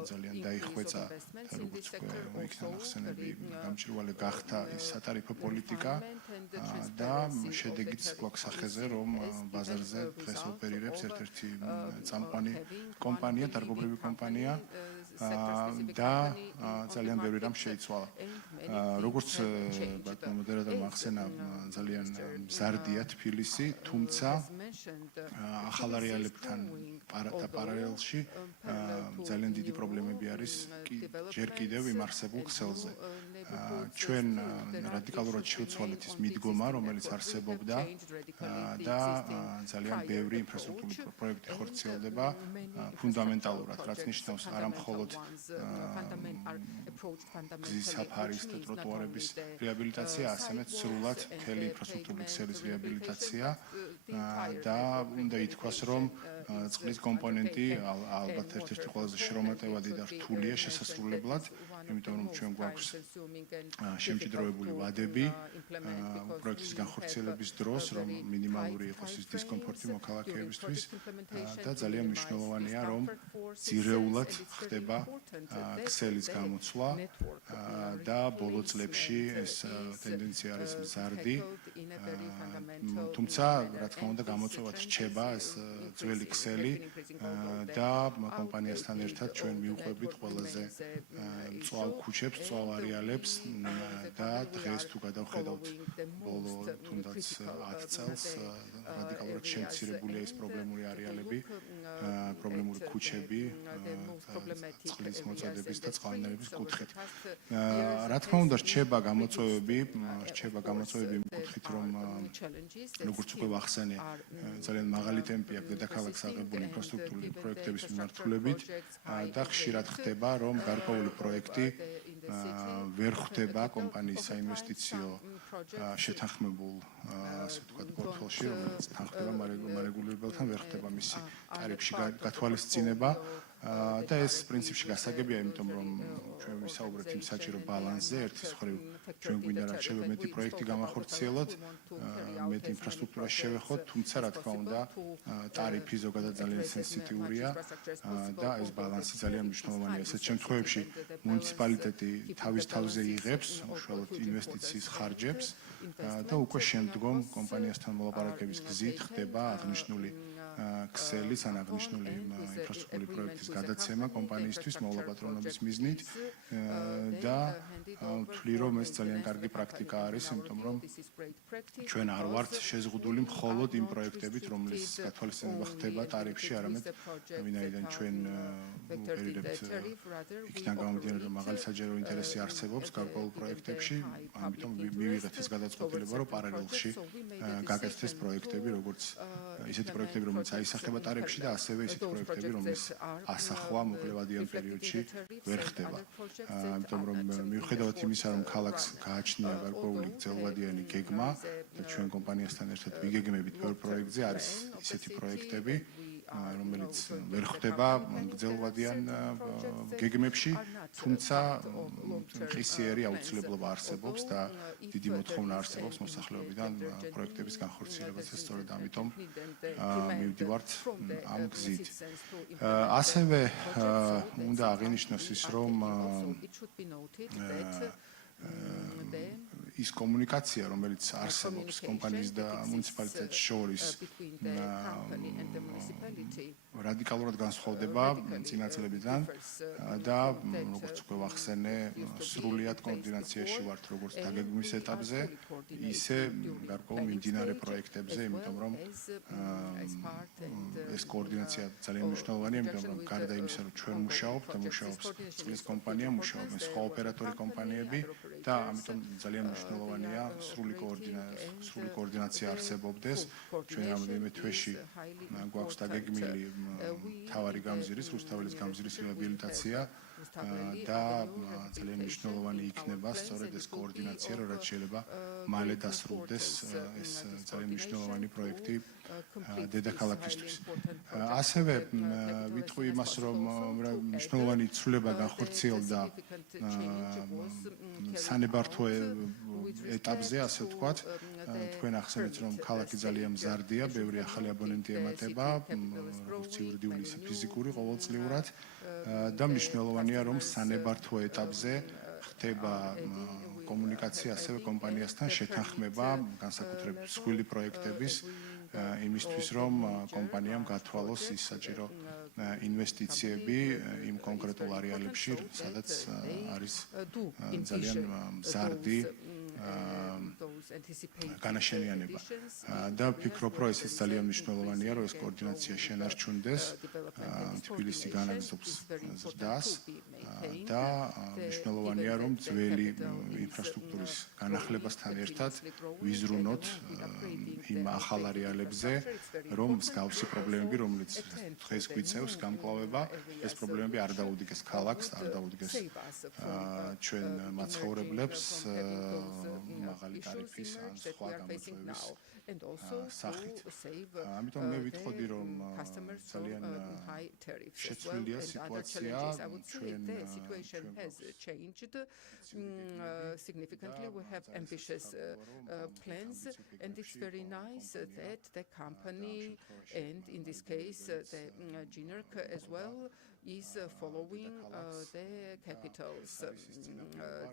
ძალიან დაიხვეწა, როგორც უკვე იქნა ნახსენები, გამჭვირვალე გახდა ის სატარიფო პოლიტიკა და შედეგიც გვაქვს სახეზე, რომ ბაზარზე დღეს ოპერირებს ერთ-ერთი წამყვანი კომპანია, დარგობრივი კომპანია და ძალიან ბევრი რამ შეიცვალა. როგორც ბატონო მოდერატორმა ახსენა, ძალიან მზარდია თბილისი, თუმცა ახალ რეალებთან პარალელში ძალიან დიდი პრობლემები არის ჯერ კიდევ იმ არსებულ ქსელზე. ჩვენ რადიკალურად შევცვალეთ ის მიდგომა, რომელიც არსებობდა და ძალიან ბევრი ინფრასტრუქტურული პროექტი ხორციელდება ფუნდამენტალურად, რაც ნიშნავს არა მხოლოდ გზის საფარის და ტროტუარების რეაბილიტაცია, ასევე სრულად მთელი ინფრასტრუქტურული ქსელის რეაბილიტაცია და უნდა ითქვას, რომ წყლის კომპონენტი ალბათ ერთ-ერთი ყველაზე შრომატევადი და რთულია შესასრულებლად, იმიტომ რომ ჩვენ გვაქვს შემჭიდროებული ვადები პროექტის განხორციელების დროს, რომ მინიმალური იყოს ის დისკომფორტი მოქალაქეებისთვის და ძალიან მნიშვნელოვანია, რომ ძირეულად ხდება ქსელის გამოცვლა და ბოლო წლებში ეს ტენდენცია არის მზარდი. თუმცა, რა თქმა უნდა, გამოწვევად რჩება ეს ძველი ქსელი და კომპანიასთან ერთად ჩვენ მივყვებით ყველაზე მწვავ ქუჩებს, მწვავ არეალებს და დღეს თუ გადავხედავთ ბოლო თუნდაც 10 წელს რადიკალურად შემცირებულია ეს პრობლემური არეალები, პრობლემური ქუჩები, წყლის მოწოდების და წყალნარების კუთხით. რა თქმა უნდა, რჩება გამოწვევები იმ კუთხით, რომ როგორც უკვე ვახსენე, ძალიან მაღალი ტემპი აქვს დედაქალაქს აღებული ინფრასტრუქტურული პროექტების მიმართულებით და ხშირად ხდება, რომ გარკვეული პროექტი ვერ ხვდება კომპანიის საინვესტიციო შეთანხმებულ ასე ვთქვათ პორტფოლში, რომელიც თანხდება მარეგულირებელთან, ვერ ხდება მისი ტარიფში გათვალისწინება და ეს პრინციპში გასაგებია, იმიტომ რომ ჩვენ ვისაუბრეთ იმ საჭირო ბალანსზე, ერთის მხრივ ჩვენ გვინდა რაც შეიძლება მეტი პროექტი გამახორციელოთ, მეტი ინფრასტრუქტურა შევეხოთ, თუმცა რა თქმა უნდა, ტარიფი ზოგადად ძალიან სენსიტიურია და ეს ბალანსი ძალიან მნიშვნელოვანია. ესეთ შემთხვევებში მუნიციპალიტეტი თავის თავზე იღებს უშუალოდ ინვესტიციის ხარჯებს და უკვე შემდგომ კომპანიასთან მოლაპარაკების გზით ხდება აღნიშნული ქსელის ან აღნიშნული ინფრასტრუქტურული პროექტის გადაცემა კომპანიისთვის მოვლა-პატრონობის მიზნით და ვთვლი, რომ ეს ძალიან კარგი პრაქტიკა არის, იმიტომ რომ ჩვენ არ ვართ შეზღუდული მხოლოდ იმ პროექტებით, რომლის გათვალისწინება ხდება ტარიფში, არამედ ვინაიდან ჩვენ ვოპერირებთ იქიდან გამომდინარე, რომ მაღალი საჯარო ინტერესი არსებობს გარკვეულ პროექტებში, ამიტომ მივიღეთ ეს გადაწყვეტილება, რომ პარალელში გაკეთდეს პროექტები, როგორც ისეთი პროექტები, რომელიც აისახება ტარიფში და ასევე ისეთი პროექტები, რომლის ასახვა მოკლევადიან პერიოდში ვერ ხდება. ამიტომ რომ მიუხედავად იმისა, რომ ქალაქს გააჩნია გარკვეული გრძელვადიანი გეგმა და ჩვენ კომპანიასთან ერთად ვიგეგმებით ბევრ პროექტზე არის ისეთი პროექტები, რომელიც ვერ ხდება გრძელვადიან გეგმებში, თუმცა ყისიერი აუცილებლობა არსებობს და დიდი მოთხოვნა არსებობს მოსახლეობიდან პროექტების განხორციელებაზე, სწორედ ამიტომ მივდივართ ამ გზით. ასევე უნდა აღინიშნოს ის, რომ ის კომუნიკაცია, რომელიც არსებობს კომპანიის და მუნიციპალიტეტის შორის, რადიკალურად განსხვავდება წინა წლებიდან და როგორც უკვე ვახსენე, სრულიად კოორდინაციაში ვართ როგორც დაგეგმვის ეტაპზე, ისე გარკვეულ მიმდინარე პროექტებზე, იმიტომ რომ ეს კოორდინაცია ძალიან მნიშვნელოვანია, იმიტომ რომ გარდა იმისა, რომ ჩვენ მუშაობთ და მუშაობს წყლის კომპანია, მუშაობენ სხვა ოპერატორი კომპანიები და ამიტომ ძალიან მნიშვნელოვანია სრული კოორდინაცია არსებობდეს. ჩვენ რამოდენიმე თვეში გვაქვს დაგეგმილი მთავარი გამზირის, რუსთაველის გამზირის რეაბილიტაცია და ძალიან მნიშვნელოვანი იქნება სწორედ ეს კოორდინაცია, რომ რაც შეიძლება მალე დასრულდეს ეს ძალიან მნიშვნელოვანი პროექტი დედაქალაქისთვის. ასევე ვიტყვი იმას, რომ მნიშვნელოვანი ცვლილება განხორციელდა სანებართო ეტაპზე, ასე ვთქვათ. თქვენ ახსენეთ, რომ ქალაქი ძალიან მზარდია, ბევრი ახალი აბონენტი ემატება, როგორც იურიდიული, ისე ფიზიკური ყოველწლიურად და მნიშვნელოვანია, რომ სანებართო ეტაპზე ხდება კომუნიკაცია ასევე კომპანიასთან, შეთანხმება განსაკუთრებით მსხვილი პროექტების იმისთვის, რომ კომპანიამ გათვალოს ის საჭირო ინვესტიციები იმ კონკრეტულ არეალებში, სადაც არის ძალიან მზარდი განაშენიანება. და ვფიქრობ, რომ ესეც ძალიან მნიშვნელოვანია, რომ ეს კოორდინაცია შენარჩუნდეს, თბილისი განაგრძობს ზრდას და მნიშვნელოვანია, რომ ძველი ინფრასტრუქტურის განახლებასთან ერთად ვიზრუნოთ იმ ახალ არეალებზე, რომ მსგავსი პრობლემები, რომელიც დღეს გვიწევს გამკლავება, ეს პრობლემები არ დაუდგეს ქალაქს, არ დაუდგეს ჩვენ მაცხოვრებლებს მაღალი ტარიფის ან სხვა გამოწვევების სახით. ამიტომ მე ვიტყოდი, რომ ძალიან high tariffs as well and other challenges. I would say the situation has changed significantly. We have ambitious plans, and it's very nice that the company, and in this case the GNERC as well, is following the capital's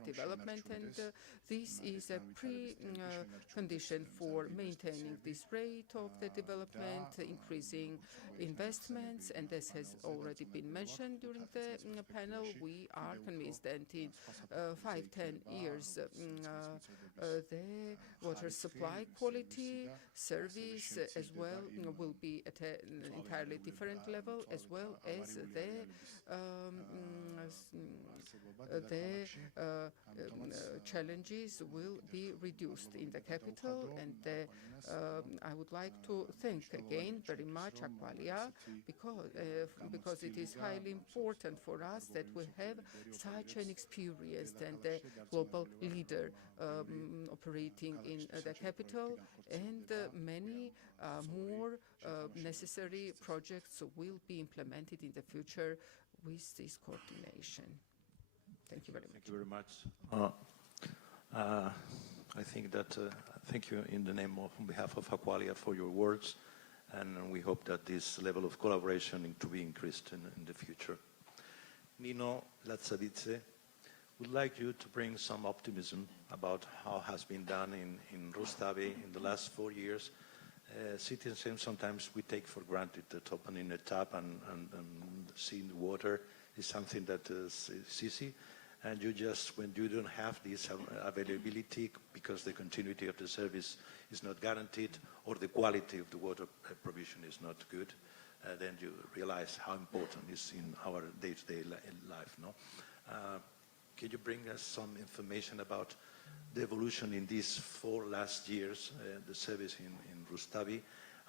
development, and this is a precondition for maintaining this rate of the development, increasing investments, and this has already been mentioned during the panel. We are convinced that in 5-10 years the water supply quality, service as well will be at an entirely different level, as well as the challenges will be reduced in the capital. And I would like to thank again very much Aqualia, because it is highly important for us that we have such an experienced and global leader operating in the capital, and many more necessary projects will be implemented in the future with this coordination. Thank you very much. Thank you very much. I think that thank you in the name of, on behalf of Aqualia, for your words, and we hope that this level of collaboration to be increased in the future. Nino Lazzavice would like you to bring some optimism about how has been done in Rustavi in the last 4 years. Citizens, sometimes we take for granted that opening a tap and seeing the water is something that is easy, and you just, when you don't have this availability because the continuity of the service is not guaranteed or the quality of the water provision is not good, then you realize how important it is in our day-to-day life. No? Can you bring us some information about the evolution in these 4 last years, the service in Rustavi,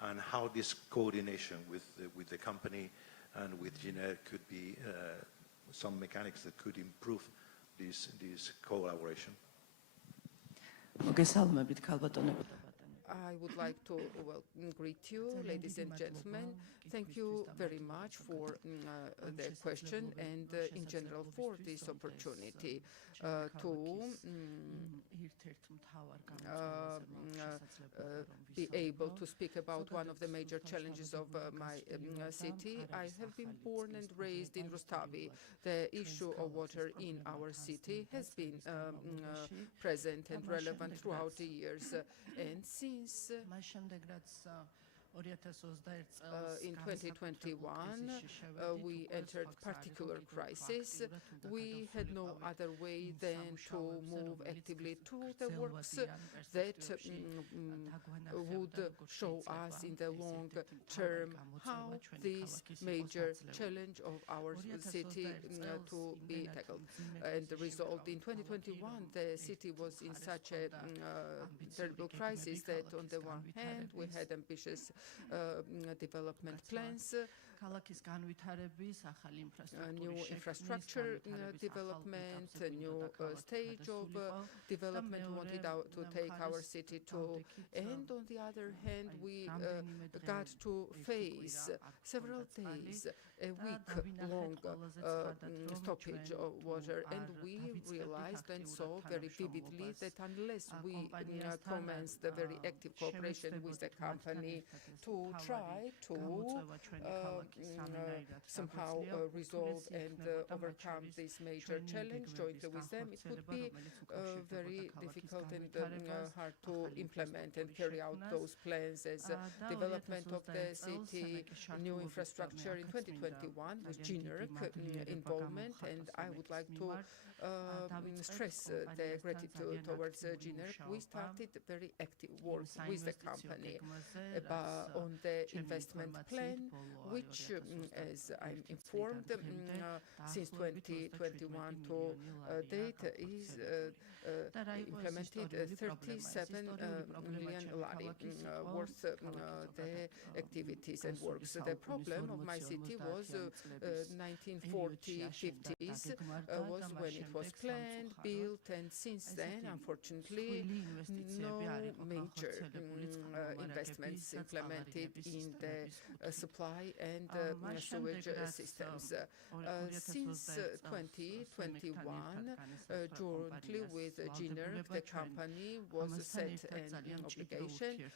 and how this coordination with the company and with GNER could be some mechanics that could improve this collaboration? I would like to greet you, ladies and gentlemen. Thank you very much for the question and in general for this opportunity to be able to speak about one of the major challenges of my city. I have been born and raised in Rustavi. The issue of water in our city has been present and relevant throughout the years, and since in 2021, we entered particular crisis. We had no other way than to move actively to the works that would show us in the long term how this major challenge of our city to be tackled and resolved. In 2021, the city was in such a terrible crisis that on the one hand we had ambitious development plans, new infrastructure development, a new stage of development we wanted to take our city to, and on the other hand we got to face several days, a week-long stoppage of water, and we realized and saw very vividly that unless we commenced a very active cooperation with the company to try to somehow resolve and overcome this major challenge jointly with them, it would be very difficult and hard to implement and carry out those plans as development of the city, new infrastructure in 2021 with GNERC involvement, and I would like to stress the gratitude towards GNERC. We started very active work with the company on the investment plan, which, as I'm informed, since 2021 to date is implemented 37 million lari worth the activities and works. The problem of my city was 1940s, 50s was when it was planned, built, and since then, unfortunately, no major investments implemented in the supply and and sewage systems. Since 2021, jointly with GNERC, the company was set an obligation.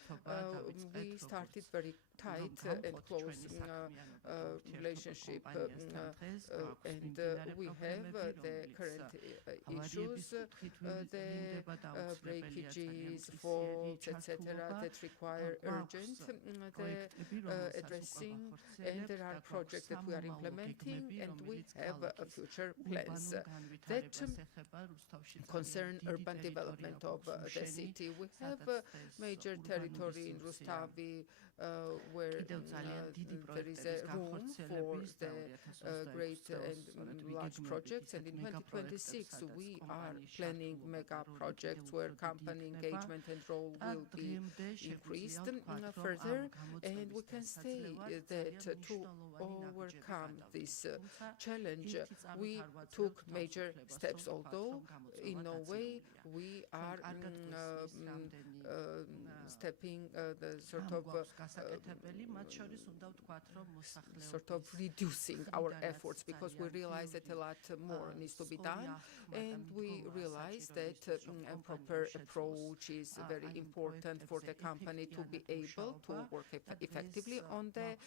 We started very tight and close relationship, and we have the current issues, the breakages, faults, etc., that require urgent addressing, and there are projects that we are implementing, and we have future plans that concern urban development of the city. We have a major territory in Rustavi where there is a room for the great and large projects, and in 2026 we are planning mega projects where company engagement and role will be increased further, and we can say that to overcome this challenge we took major steps, although in no way we are stepping the sort of reducing our efforts, because we realize that a lot more needs to be done, and we realize that a proper approach is very important for the company to be able to work effectively on the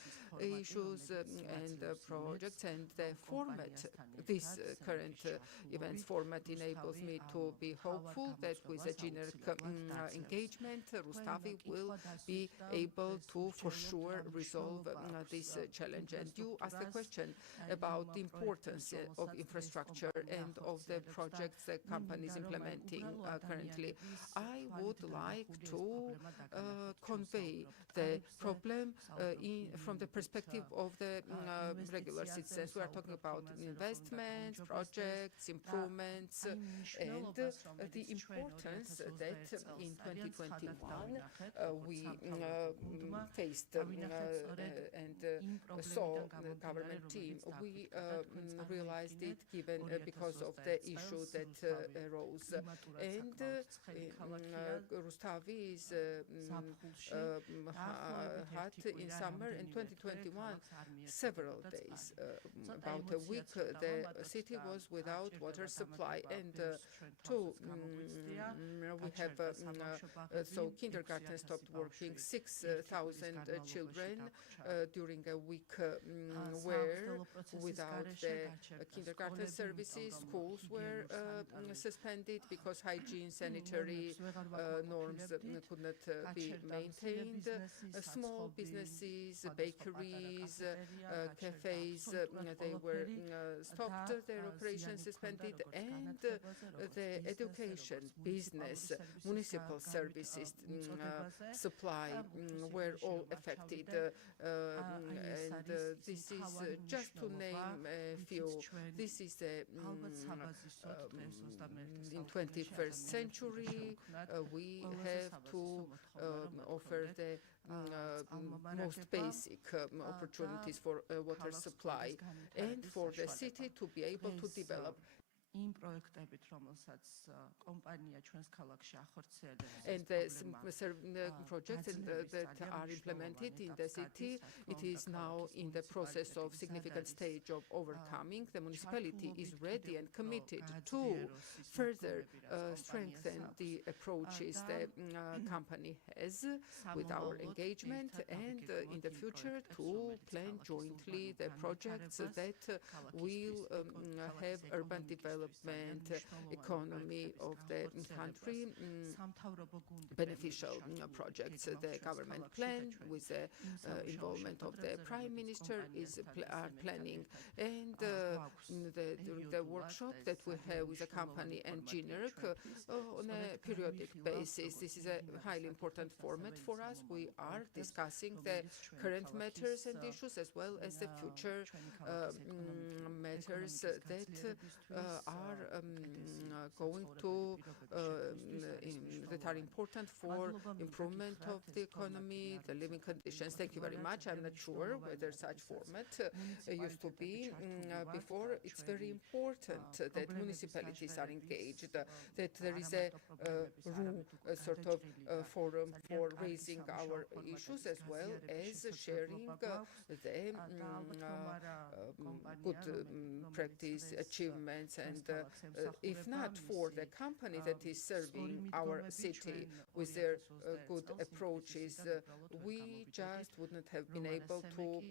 issues and projects, and the format, this current events format enables me to be hopeful that with a GNERC engagement, Rustavi will be able to for sure resolve this challenge. And you asked a question about the importance of infrastructure and of the projects the company is implementing currently. I would like to convey the problem from the perspective of the regular citizens. We are talking about investments, projects, improvements, and the importance that in 2021 we faced and saw the government team. We realized it given because of the issue that arose, and Rustavi is hot in summer. In 2021, several days, about a week, the city was without water supply, and we have so kindergarten stopped working. 6,000 children during a week were without the kindergarten services. Schools were suspended because hygiene, sanitary norms could not be maintained. Small businesses, bakeries, cafes, they were stopped, their operations suspended, and the education, business, municipal services, supply were all affected. And this is just to name a few. This is in 21st century. We have to offer the most basic opportunities for water supply, and for the city to be able to develop. And the projects that are implemented in the city, it is now in the process of significant stage of overcoming. The municipality is ready and committed to further strengthen the approaches the company has with our engagement, and in the future to plan jointly the projects that will have urban development, economy of the country, beneficial projects. The government plan with the involvement of the Prime Minister are planning, and the workshop that we have with the company and GNERC on a periodic basis. This is a highly important format for us. We are discussing the current matters and issues, as well as the future matters that are going to that are important for improvement of the economy, the living conditions. Thank you very much. I'm not sure whether such format used to be before. It's very important that municipalities are engaged, that there is a room, a sort of forum for raising our issues as well as sharing the good practice, achievements, and if not for the company that is serving our city with their good approaches, we just wouldn't have been able to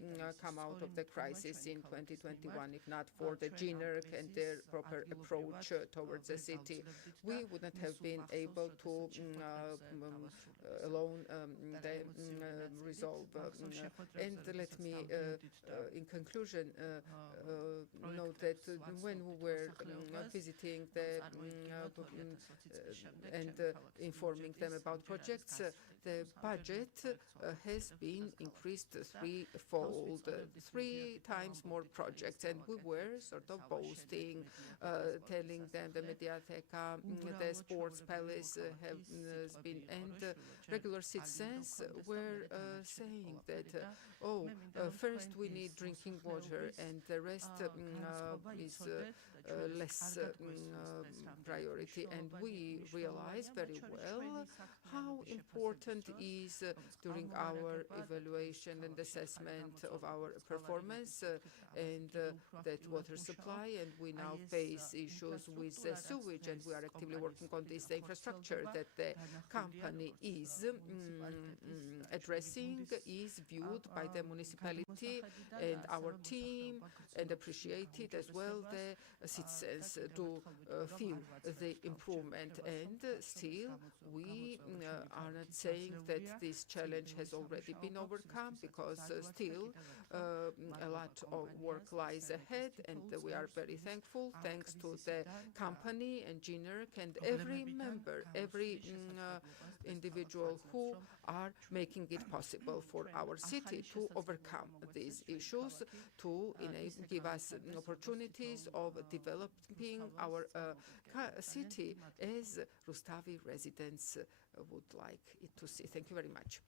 come out of the crisis in 2021 if not for the GNERC and their proper approach towards the city. We wouldn't have been able to alone resolve. And let me, in conclusion, note that when we were visiting the and informing them about projects, the budget has been increased threefold, 3 times more projects, and we were sort of boasting, telling them the Mediatheca, the Sports Palace have been, and regular citizens were saying that, first we need drinking water, and the rest is less priority. And we realize very well how important is during our evaluation and assessment of our performance and that water supply, and we now face issues with sewage, and we are actively working on this infrastructure that the company is addressing, is viewed by the municipality and our team, and appreciated as well. The citizens do feel the improvement, and still we are not saying that this challenge has already been overcome, because still a lot of work lies ahead, and we are very thankful, thanks to the company and GNERC and every member, every individual who are making it possible for our city to overcome these issues, to give us opportunities of developing our city as Rustavi residents would like it to see. Thank you very much.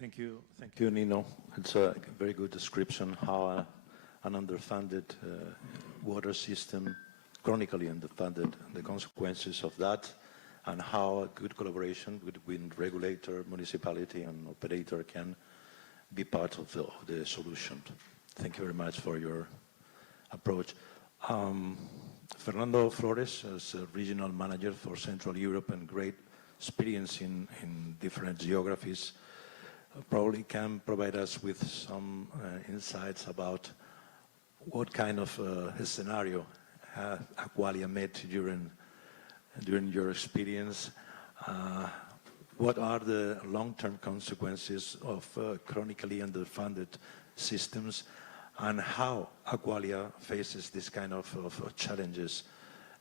Thank you, Nino. It's a very good description how an underfunded water system, chronically underfunded, the consequences of that, and how a good collaboration between regulator, municipality, and operator can be part of the solution. Thank you very much for your approach. Fernando Flores, as a regional manager for Central Europe and great experience in different geographies, probably can provide us with some insights about what kind of scenario Aqualia met during your experience. What are the long-term consequences of chronically underfunded systems, and how Aqualia faces this kind of challenges?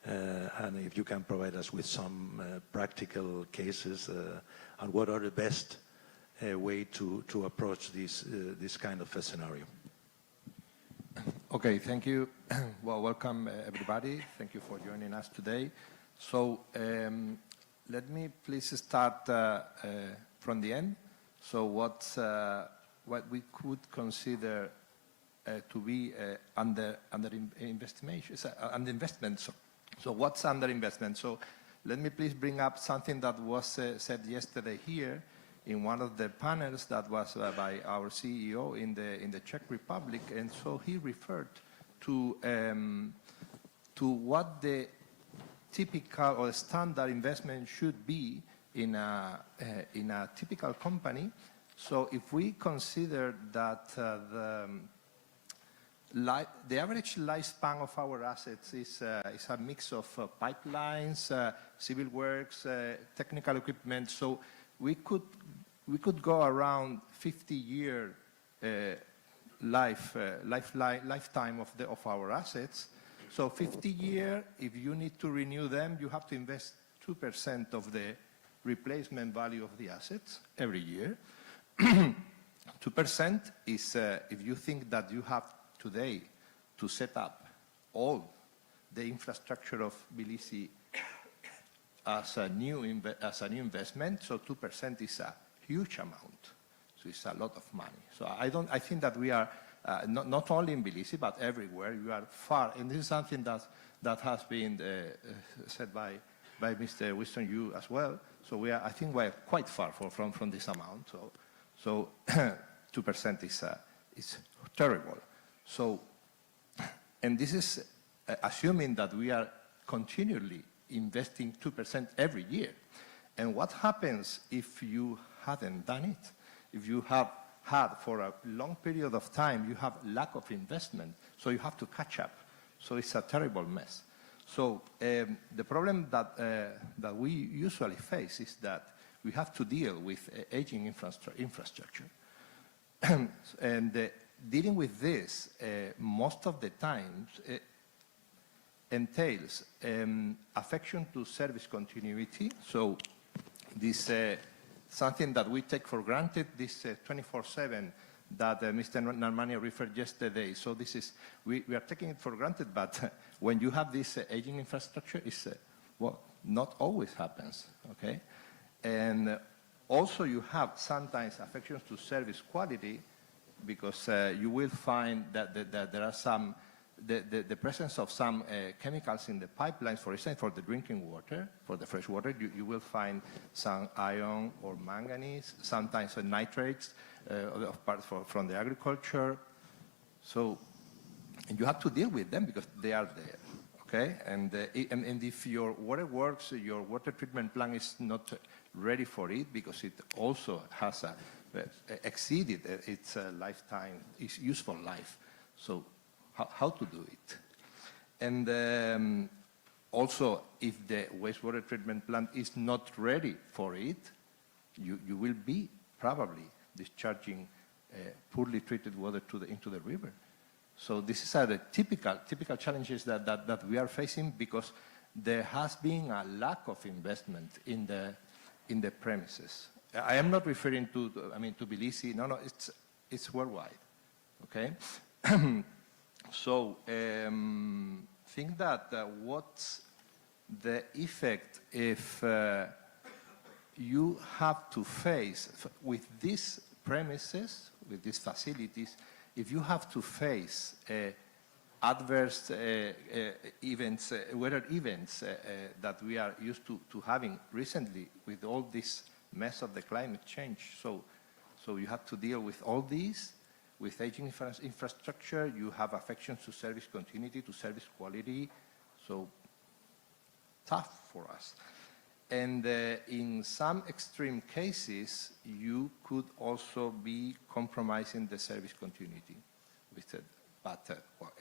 And if you can provide us with some practical cases, and what are the best way to approach this kind of a scenario? Okay, thank you. Well, welcome everybody. Thank you for joining us today. So let me please start from the end. So what we could consider to be underinvestment. So what's underinvestment? So let me please bring up something that was said yesterday here in one of the panels that was by our CEO in the Czech Republic, and so he referred to what the typical or standard investment should be in a typical company. So if we consider that the average lifespan of our assets is a mix of pipelines, civil works, technical equipment, so we could go around 50-year lifetime of our assets. So 50 years, if you need to renew them, you have to invest 2% of the replacement value of the assets every year. 2% is if you think that you have today to set up all the infrastructure of Tbilisi as a new investment, so 2% is a huge amount. So it's a lot of money. So I think that we are, not only in Tbilisi, but everywhere, we are far, and this is something that has been said by Mr. Winston, you as well. So I think we're quite far from this amount. So 2% is terrible. So, and this is assuming that we are continually investing 2% every year. And what happens if you hadn't done it? If you have had for a long period of time, you have lack of investment, so you have to catch up. So it's a terrible mess. So the problem that we usually face is that we have to deal with aging infrastructure. And dealing with this, most of the times, entails affection to service continuity. So this something that we take for granted, this 24/7 that Mr. Narmania referred yesterday. So this is, we are taking it for granted, but when you have this aging infrastructure, it's well, not always happens, okay? And also you have sometimes affections to service quality, because you will find that there are some, the presence of some chemicals in the pipelines, for instance, for the drinking water, for the fresh water, you will find some iron or manganese, sometimes nitrates of parts from the agriculture. So and you have to deal with them because they are there, okay? And if your water works, your water treatment plant is not ready for it because it also has exceeded its lifetime, its useful life. So how to do it? And also, if the wastewater treatment plant is not ready for it, you will be probably discharging poorly treated water into the river. So these are the typical challenges that we are facing because there has been a lack of investment in the premises. I am not referring to Tbilisi. No, it's worldwide. Okay. So think that what's the effect if you have to face with these premises, with these facilities, if you have to face adverse events, weather events that we are used to having recently with all this mess of the climate change. So you have to deal with all these, with aging infrastructure, you have affections to service continuity, to service quality, so tough for us. And in some extreme cases, you could also be compromising the service continuity.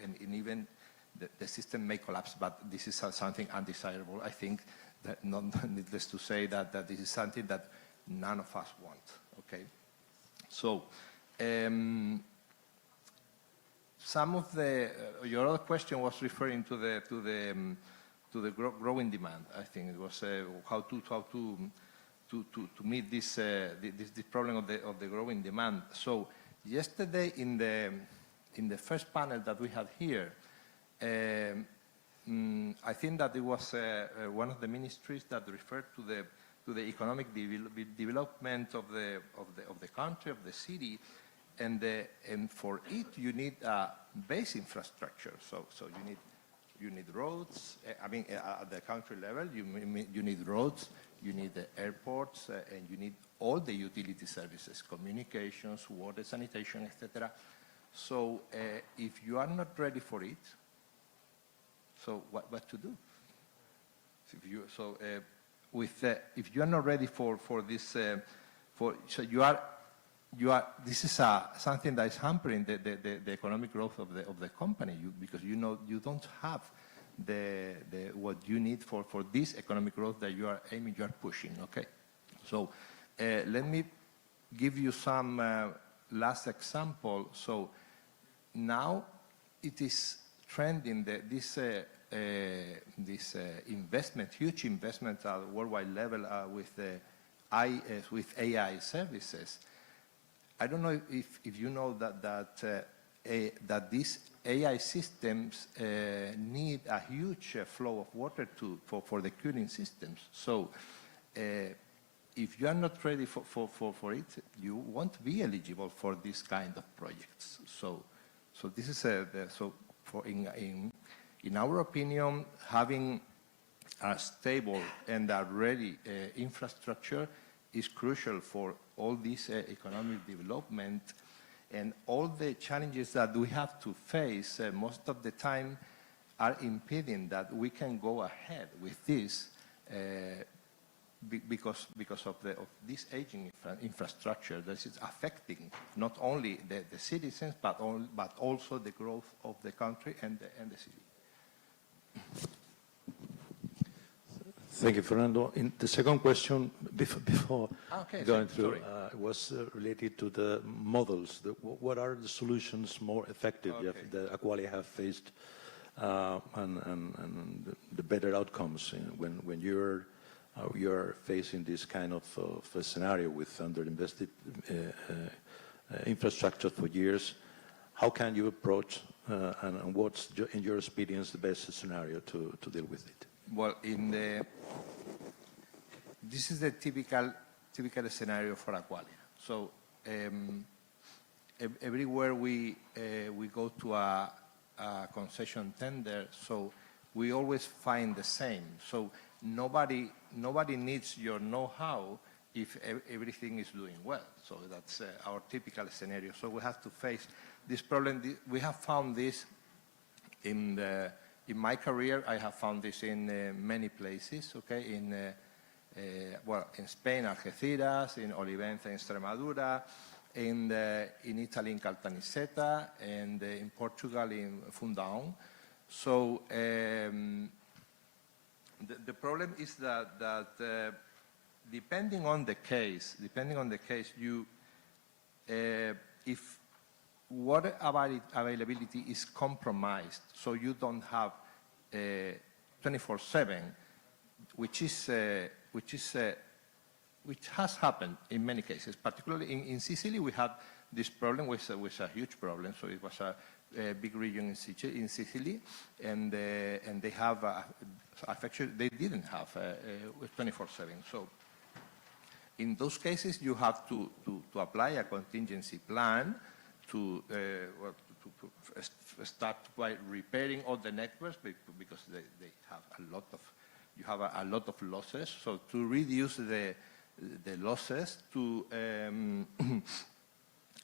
And even the system may collapse, but this is something undesirable. I think that not needless to say that this is something that none of us want, okay? So, some of your other question was referring to the growing demand. I think it was how to meet this problem of the growing demand. So yesterday in the first panel that we had here, I think that it was one of the ministries that referred to the economic development of the country, of the city, and for it you need a base infrastructure. So you need roads. At the country level, you need roads, you need the airports, and you need all the utility services, communications, water, sanitation, etc. So if you are not ready for it, so what to do? If you are not ready for this, so you are. This is something that is hampering the economic growth of the company because you don't have what you need for this economic growth that you are aiming, you are pushing. Okay, so let me give you some last example. So now it is trending this investment, huge investment at worldwide level with AI services. I don't know if you know that this AI systems need a huge flow of water for the cooling systems. So if you are not ready for it, you won't be eligible for this kind of projects. So this is in our opinion, having a stable and a ready infrastructure is crucial for all this economic development. And all the challenges that we have to face most of the time are impeding that we can go ahead with this because of this aging infrastructure that is affecting not only the citizens but also the growth of the country and the city. Thank you, Fernando. In the second question, before going through, was related to the models. What are the solutions more effective that Aqualia have faced and the better outcomes when you're facing this kind of a scenario with underinvested infrastructure for years? How can you approach and what's, in your experience, the best scenario to deal with it? Well, this is the typical scenario for Aqualia. So everywhere we go to a concession tender, so we always find the same. So nobody needs your know-how if everything is doing well. So that's our typical scenario. So we have to face this problem. We have found this in my career. I have found this in many places. Okay, in Spain, Algeciras, in Olivenza, in Extremadura, in Italy, in Caltanissetta, and in Portugal, in Fundão. So the problem is that depending on the case, you if water availability is compromised, so you don't have 24/7, which has happened in many cases. Particularly in Sicily, we had this problem, which was a huge problem. So it was a big region in Sicily, and they have actually they didn't have 24/7. So in those cases, you have to apply a contingency plan to start by repairing all the networks because they have a lot of losses. So to reduce the losses,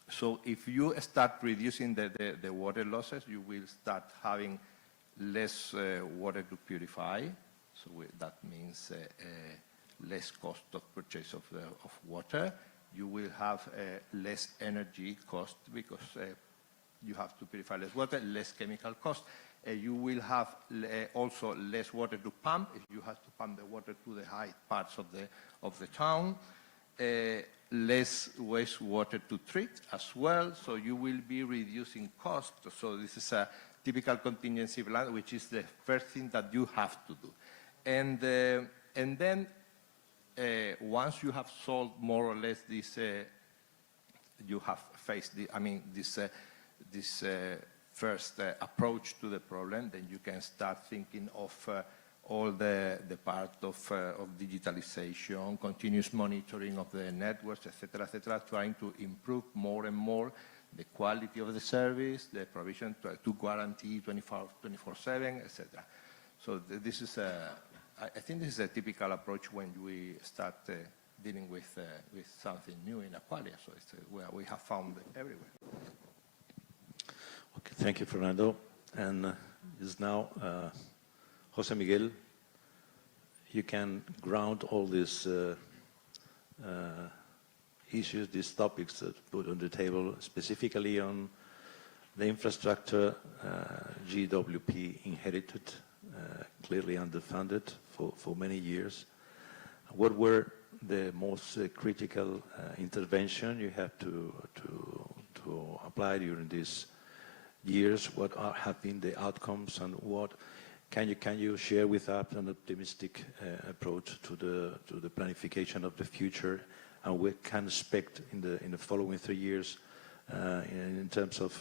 so if you start reducing the water losses, you will start having less water to purify. So that means less cost of purchase of water. You will have less energy cost because you have to purify less water, less chemical cost. You will have also less water to pump if you have to pump the water to the high parts of the town. Less wastewater to treat as well, so you will be reducing cost. So this is a typical contingency plan, which is the first thing that you have to do. And then once you have solved more or less this, you have faced this first approach to the problem, then you can start thinking of all the part of digitalization, continuous monitoring of the networks, etc., trying to improve more and more the quality of the service, the provision to guarantee 24/7, etc. So this is I think this is a typical approach when we start dealing with something new in Aqualia. So it's where we have found it everywhere. Okay, thank you, Fernando. And is now Jose Miguel. You can ground all these issues, these topics that put on the table, specifically on the infrastructure GWP inherited, clearly underfunded for many years. What were the most critical intervention you have to apply during these years? What have been the outcomes, and what can you share with us an optimistic approach to the planification of the future, and we can expect in the following 3 years in terms of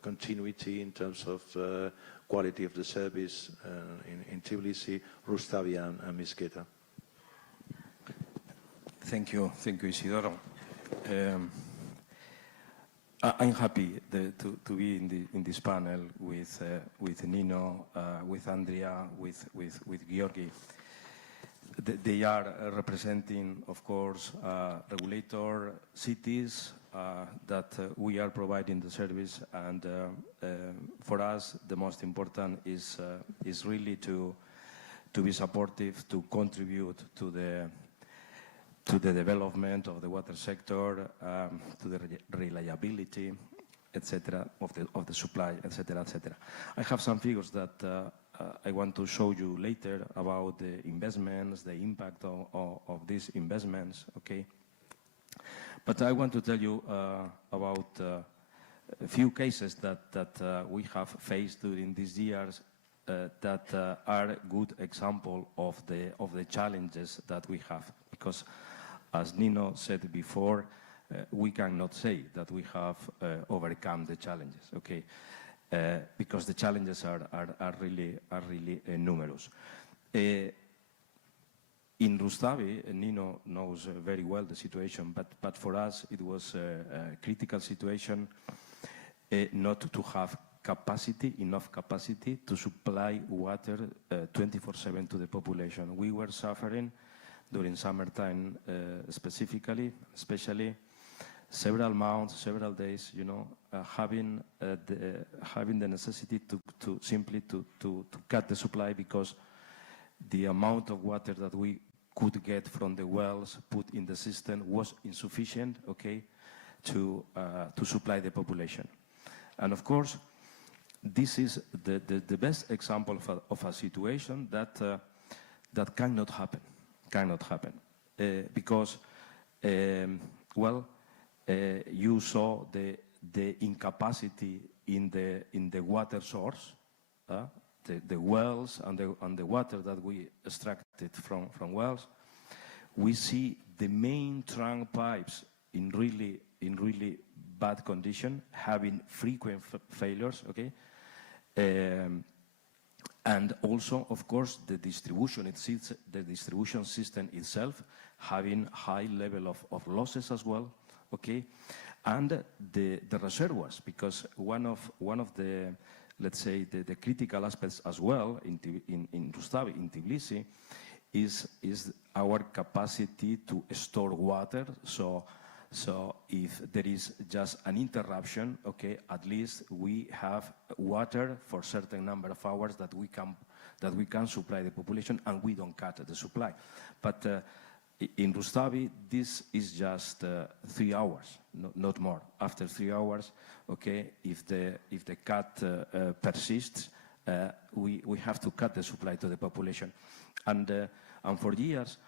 continuity, in terms of quality of the service in Tbilisi, Rustavi and Ms. Keta. Thank you, Isidoro. I'm happy to be in this panel with Nino, with Andrea, with Georgi. They are representing, of course, regulator cities that we are providing the service, and for us the most important is really to be supportive, to contribute to the development of the water sector, to the reliability, etc., of the supply, etc., etc. I have some figures that I want to show you later about the investments, the impact of these investments, okay? But I want to tell you about a few cases that we have faced during these years that are good example of the challenges that we have, because as Nino said before, we cannot say that we have overcome the challenges, okay? Because the challenges are really numerous. In Rustavi, Nino knows very well the situation, but for us it was a critical situation not to have enough capacity to supply water 24/7 to the population. We were suffering during summertime especially several months, several days, you know, having the necessity to simply cut the supply because the amount of water that we could get from the wells put in the system was insufficient, okay, to supply the population. And of course, this is the best example of a situation that cannot happen, because you saw the incapacity in the water source, the wells and the water that we extracted from wells. We see the main trunk pipes in really bad condition, having frequent failures, okay? And also, of course, the distribution system itself having high level of losses as well, okay? And the reservoirs, because one of the, let's say, the critical aspects as well in Rustavi, in Tbilisi, is our capacity to store water. So if there is just an interruption, okay, at least we have water for a certain number of hours that we can supply the population, and we don't cut the supply. But in Rustavi, this is just 3 hours, not more. After 3 hours, okay, if the cut persists, we have to cut the supply to the population. And for years,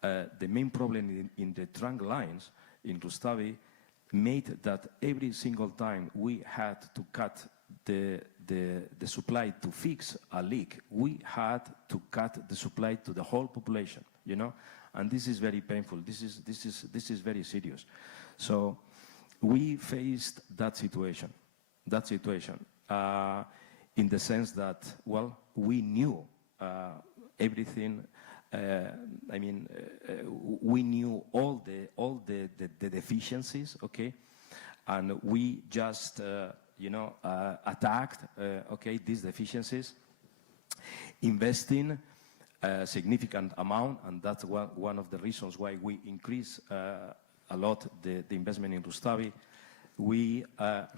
the main problem in the trunk lines in Rustavi made that every single time we had to cut the supply to fix a leak, we had to cut the supply to the whole population, you know? And this is very painful. This is very serious. So we faced that situation in the sense that, well, we knew everything. We knew all the deficiencies, okay, and we just attacked okay, these deficiencies, investing a significant amount, and that's one of the reasons why we increased a lot the investment in Rustavi. We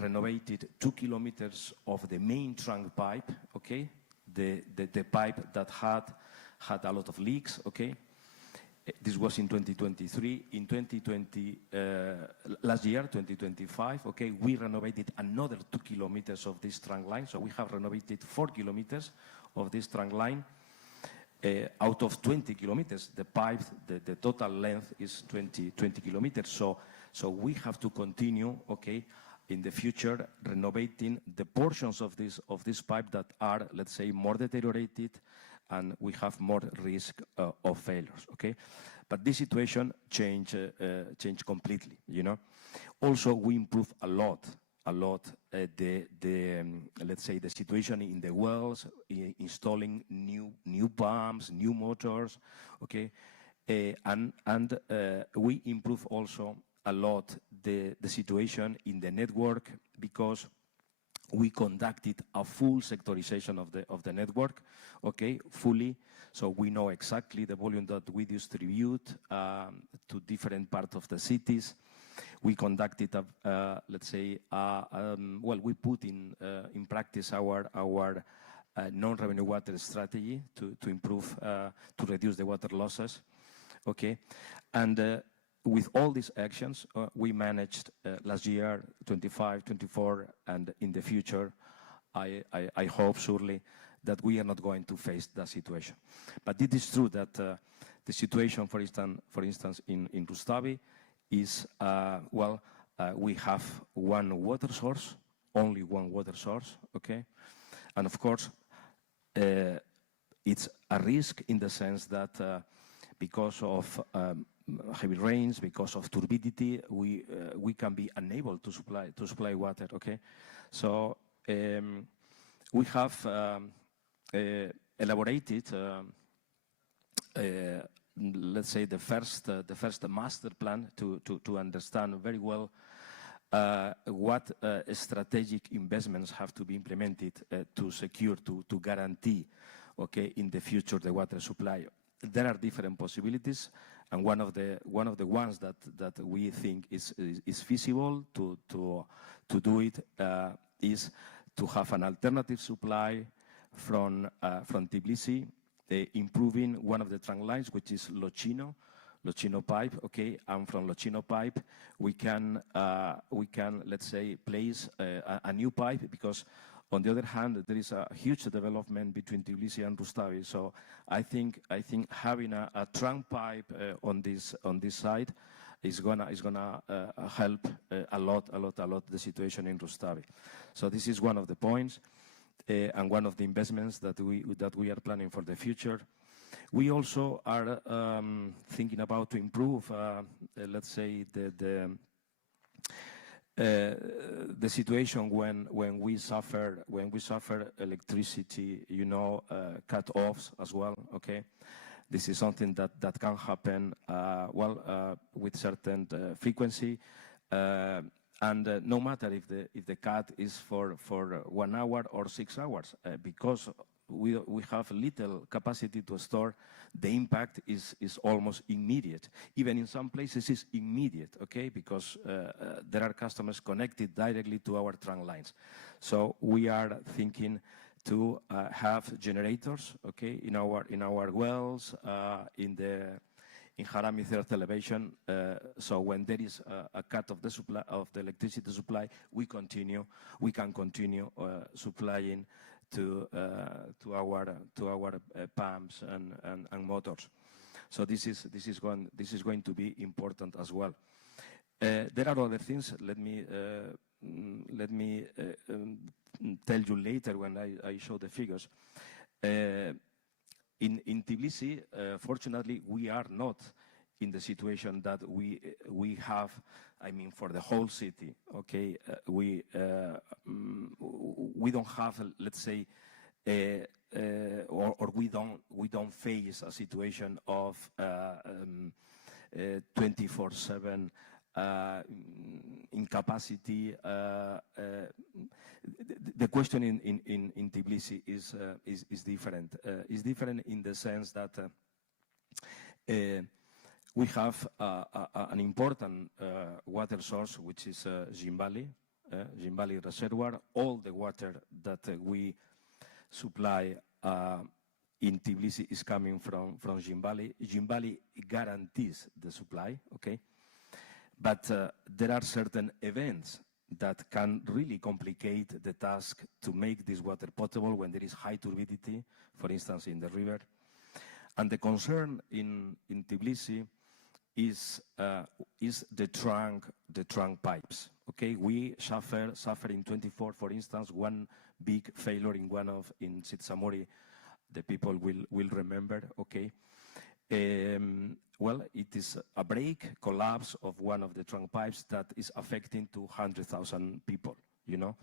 renovated 2 kilometers of the main trunk pipe, okay, the pipe that had a lot of leaks, okay. This was in 2023. In 2020, last year, 2025, okay, we renovated another 2 kilometers of this trunk line. So we have renovated 4 kilometers of this trunk line. Out of 20 kilometers, the pipe, the total length is 20 kilometers. So we have to continue, okay, in the future, renovating the portions of this pipe that are, let's say, more deteriorated and we have more risk of failures, okay? But this situation changed completely, you know. Also, we improved a lot let's say the situation in the wells, installing new pumps, new motors, okay, and we improve also a lot the situation in the network, because we conducted a full sectorization of the network, okay, fully. So we know exactly the volume that we distribute to different parts of the cities. We conducted, let's say, well, we put in practice our non-revenue water strategy to improve, to reduce the water losses, okay? And with all these actions, we managed last year, 25, 24, and in the future, I hope surely that we are not going to face that situation. But it is true that the situation, for instance, in Rustavi is, well, we have one water source, only one water source, okay? And of course, it's a risk in the sense that because of heavy rains, because of turbidity, we can be unable to supply water, okay? So we have elaborated, let's say, the first master plan to understand very well what strategic investments have to be implemented to secure, to guarantee, okay, in the future the water supply. There are different possibilities, and one of the ones that we think is feasible to do it is to have an alternative supply from Tbilisi, improving one of the trunk lines, which is Lochino pipe, okay, and from Lochino pipe we can let's say place a new pipe, because on the other hand there is a huge development between Tbilisi and Rustavi. So I think having a trunk pipe on this side is gonna help a lot the situation in Rustavi. So this is one of the points. And one of the investments that we are planning for the future. We also are thinking about to improve, let's say, the situation when we suffer electricity, you know, cut-offs as well. Okay, this is something that can happen with certain frequency. And no matter if the cut is for 1 hour or 6 hours, because we have little capacity to store, the impact is almost immediate. Even in some places it's immediate, okay, because there are customers connected directly to our trunk lines. So we are thinking to have generators, okay, in our wells, in Harami third elevation, so when there is a cut of the supply of the electricity supply, we can continue supplying to our pumps and motors. So this is going to be important as well. There are other things. Let me tell you later when I show the figures. In Tbilisi, fortunately, we are not in the situation that we have, I mean, for the whole city, okay? We don't have, let's say, or we don't face a situation of 24/7 incapacity. The question in Tbilisi is different. It's different in the sense that we have an important water source, which is Zimbali Reservoir. All the water that we supply in Tbilisi is coming from Zimbali. Zimbali guarantees the supply, okay? But there are certain events that can really complicate the task to make this water potable when there is high turbidity, for instance, in the river. And the concern in Tbilisi is the trunk pipes. Okay, we suffer in 24, for instance, one big failure in Sitsamori the people will remember, okay? Well, it is a break, collapse of one of the trunk pipes that is affecting 200,000 people, you know?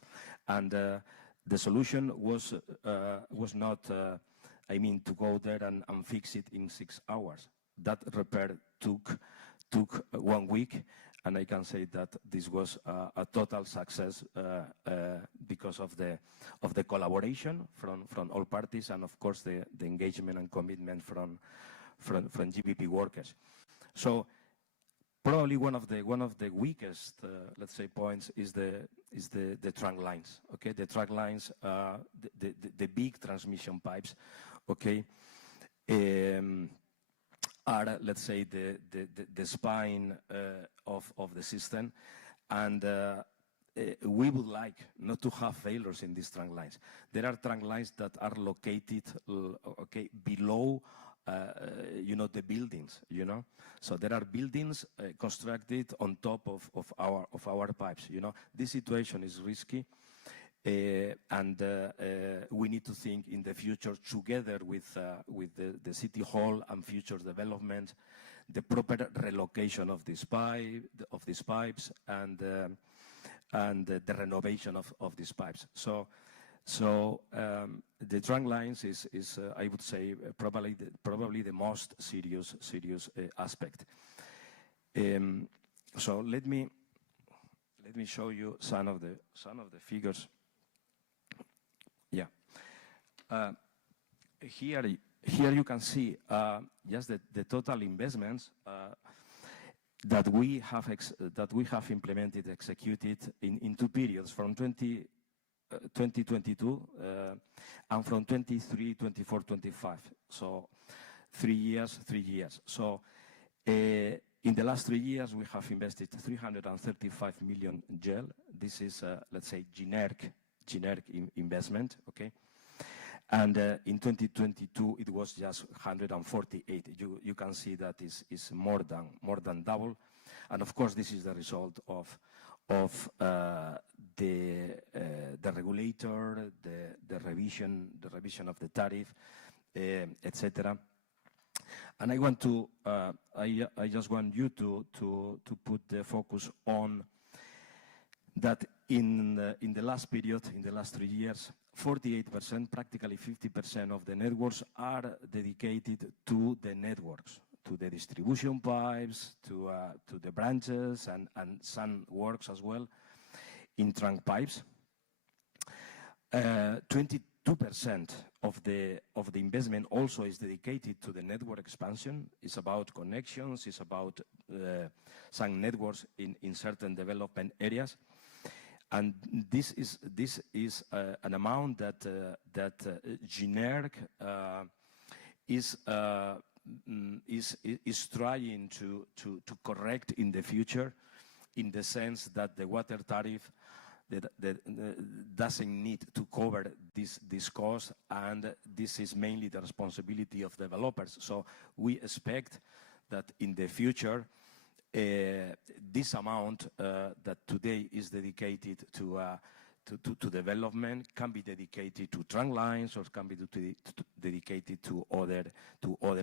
And the solution was not, I mean, to go there and fix it in 6 hours. That repair took 1 week, and I can say that this was a total success because of the collaboration from all parties, and of course the engagement and commitment from GBP workers. So probably one of the weakest, let's say, points is the trunk lines. Okay, the trunk lines, the big transmission pipes. Okay. Are, let's say, the spine of the system, and we would like not to have failures in these trunk lines. There are trunk lines that are located, okay, below, you know, the buildings, you know. So there are buildings constructed on top of our pipes, you know. This situation is risky. And we need to think in the future together with the city hall and future development, the proper relocation of these pipes and the renovation of these pipes. So the trunk lines is I would say probably the most serious aspect. So let me show you some of the figures. Yeah. Here you can see just the total investments that we have implemented, executed in 2 periods, from 2022 and from 23, 24, 25. So 3 years. So in the last 3 years we have invested 335 million GEL. This is let's say generic investment, okay? And in 2022 it was just 148. You can see that is more than double, and of course this is the result of the regulator, the revision of the tariff, etc. And I just want you to put the focus on that in the last period, in the last 3 years, 48%, practically 50% of the networks are dedicated to the networks, to the distribution pipes, to the branches, and some works as well in trunk pipes. 22% of the investment also is dedicated to the network expansion. It's about connections. It's about some networks in certain development areas. And this is an amount that generic is trying to correct in the future, in the sense that the water tariff that doesn't need to cover this cost, and this is mainly the responsibility of developers. So we expect that in the future, this amount that today is dedicated to development can be dedicated to trunk lines, or can be dedicated to other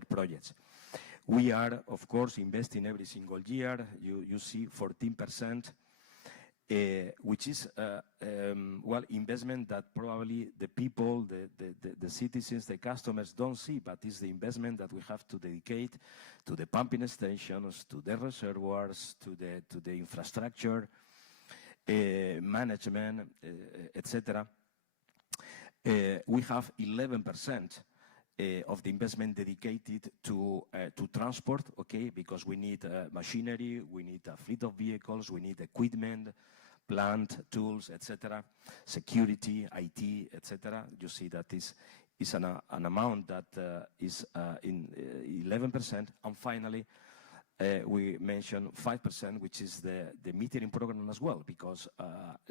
projects. We are, of course, investing every single year. You see 14%, which is well, investment that probably the people, the citizens, the customers don't see, but it's the investment that we have to dedicate to the pumping stations, to the reservoirs, to the infrastructure, management, etc. We have 11% of the investment dedicated to transport, okay, because we need machinery, we need a fleet of vehicles, we need equipment, plant, tools, etc., security, IT, etc. You see that is an amount that is in 11%. And finally, we mentioned 5%, which is the metering program as well, because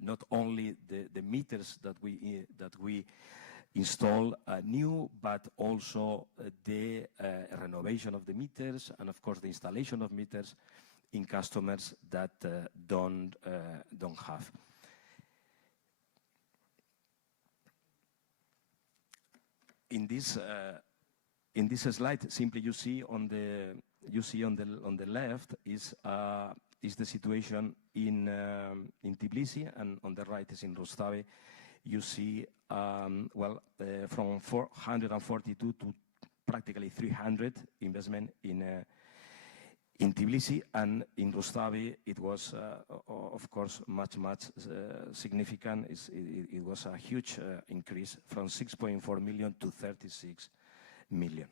not only the meters that we install new, but also the renovation of the meters, and of course the installation of meters in customers that don't have. in this slide, simply you see on the left is the situation in Tbilisi, and on the right is in Rustavi. You see, from 442 to practically 300 investment in Tbilisi, and in Rustavi it was, of course, much significant. It was a huge increase from 6.4 million to 36 million.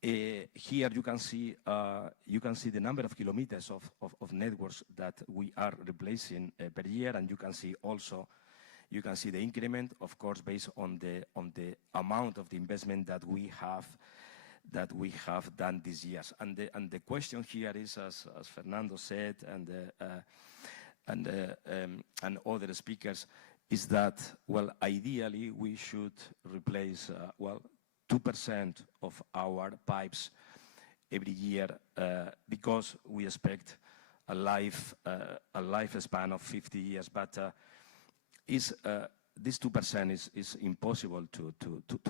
Here you can see the number of kilometers of networks that we are replacing per year, and you can see the increment, of course, based on the amount of the investment that we have done these years. And the question here is, as Fernando said, and other speakers, is that, well, ideally we should replace 2% of our pipes every year, because we expect a lifespan of 50 years. But this 2% is impossible to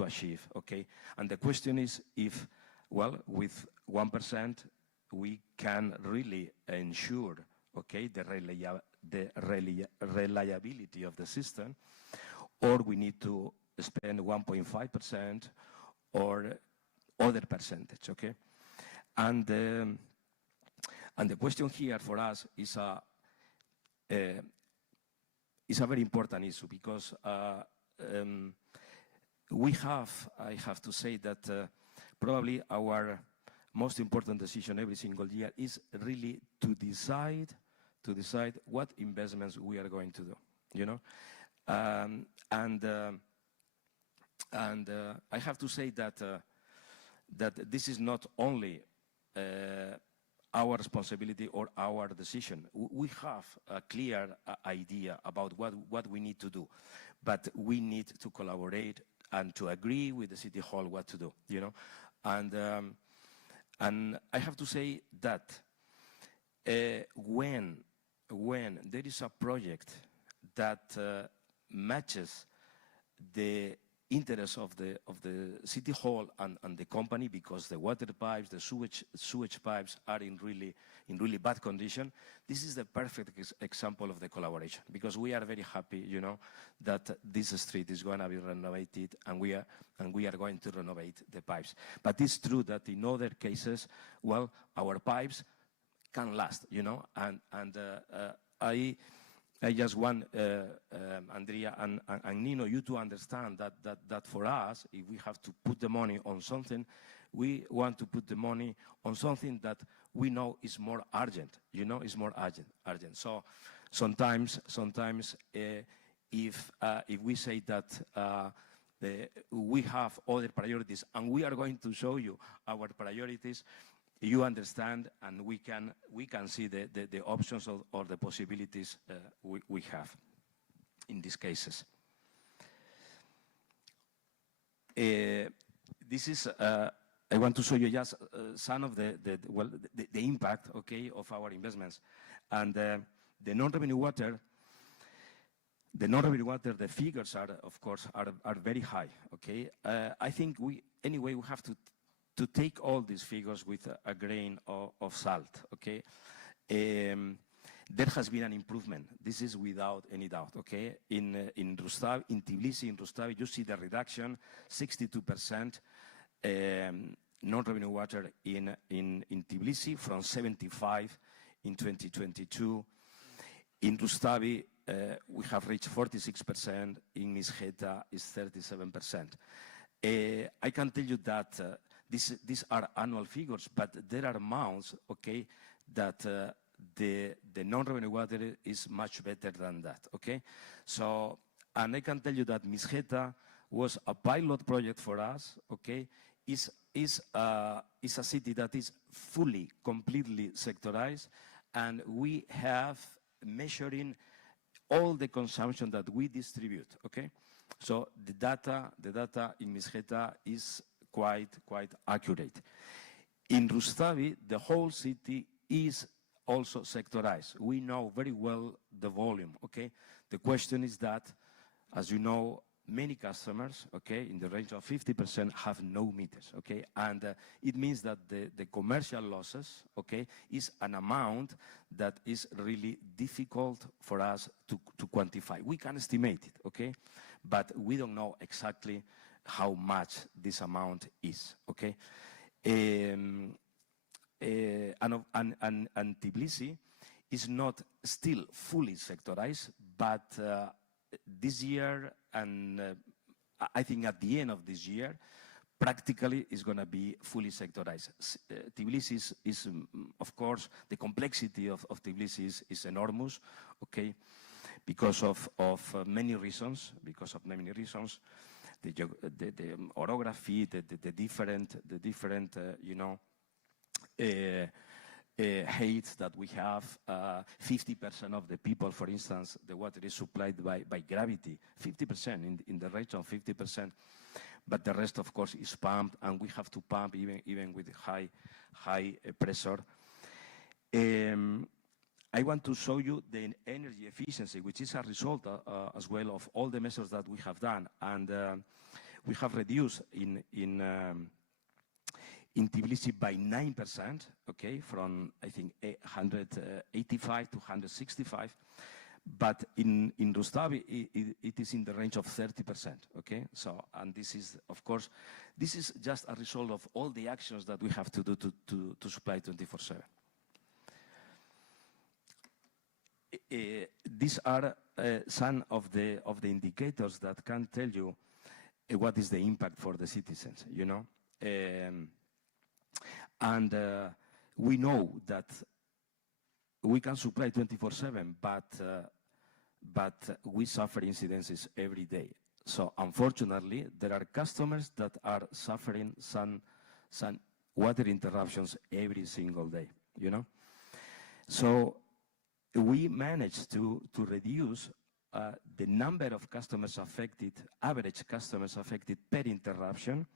achieve. Okay, and the question is if, well, with 1% we can really ensure, okay, the reliability of the system, or we need to spend 1.5%. Or other percentage, okay? And the question here for us is a very important issue, because I have to say that probably our most important decision every single year is really to decide what investments we are going to do, you know? And I have to say that this is not only our responsibility or our decision. We have a clear idea about what we need to do, but we need to collaborate and to agree with the City Hall what to do, you know? And I have to say that when there is a project that matches the interest of the City Hall and the company, because the water pipes, the sewage pipes are in really bad condition, this is the perfect example of the collaboration, because we are very happy, you know, that this street is going to be renovated, and we are going to renovate the pipes. But it's true that in other cases, well, our pipes can last, you know, and I just want, Andrea and Nino, you to understand that for us, if we have to put the money on something, we want to put the money on something that we know is more urgent, you know, is more urgent. So sometimes if we say that we have other priorities and we are going to show you our priorities, you understand, and we can see the options or the possibilities we have in these cases. This is I want to show you just some of the impact, okay, of our investments, and the non-revenue water. The non-revenue water, the figures are, of course, are very high. Okay, I think we have to take all these figures with a grain of salt, okay? There has been an improvement. This is without any doubt, okay? In Rustavi, in Tbilisi, in Rustavi, you see the reduction, 62% non-revenue water in Tbilisi, from 75 in 2022. In Rustavi, we have reached 46%. In Mizheta, is 37%. I can tell you that these are annual figures, but there are months, okay, that the non-revenue water is much better than that, okay? So, and I can tell you that Mizheta was a pilot project for us, okay? Is a city that is completely sectorized, and we have measuring all the consumption that we distribute, okay? So the data in Mizheta is quite accurate. In Rustavi, the whole city is also sectorized. We know very well the volume, okay? The question is that, as you know, many customers, okay, in the range of 50% have no meters, okay? And it means that the commercial losses, okay, is an amount that is really difficult for us to quantify. We can estimate it, okay? But we don't know exactly how much this amount is, okay? And Tbilisi is not still fully sectorized, but this year, and I think at the end of this year, practically is going to be fully sectorized. Tbilisi is, of course, the complexity of Tbilisi is enormous, okay, because of many reasons, the orography, the different you know, heights that we have. 50% of the people, for instance, the water is supplied by gravity, 50%, in the range of 50%. But the rest, of course, is pumped, and we have to pump even with high pressure. I want to show you the energy efficiency, which is a result as well of all the measures that we have done. And we have reduced in Tbilisi by 9%, okay, from, I think, 185 to 165. But in Rustavi, it is in the range of 30%, okay? So, and this is, of course, this is just a result of all the actions that we have to do to supply 24/7. These are some of the indicators that can tell you what is the impact for the citizens, you know? And we know that we can supply 24/7, but we suffer incidences every day. So unfortunately, there are customers that are suffering some water interruptions every single day, you know? So we managed to reduce the number of customers affected, average customers affected per interruption,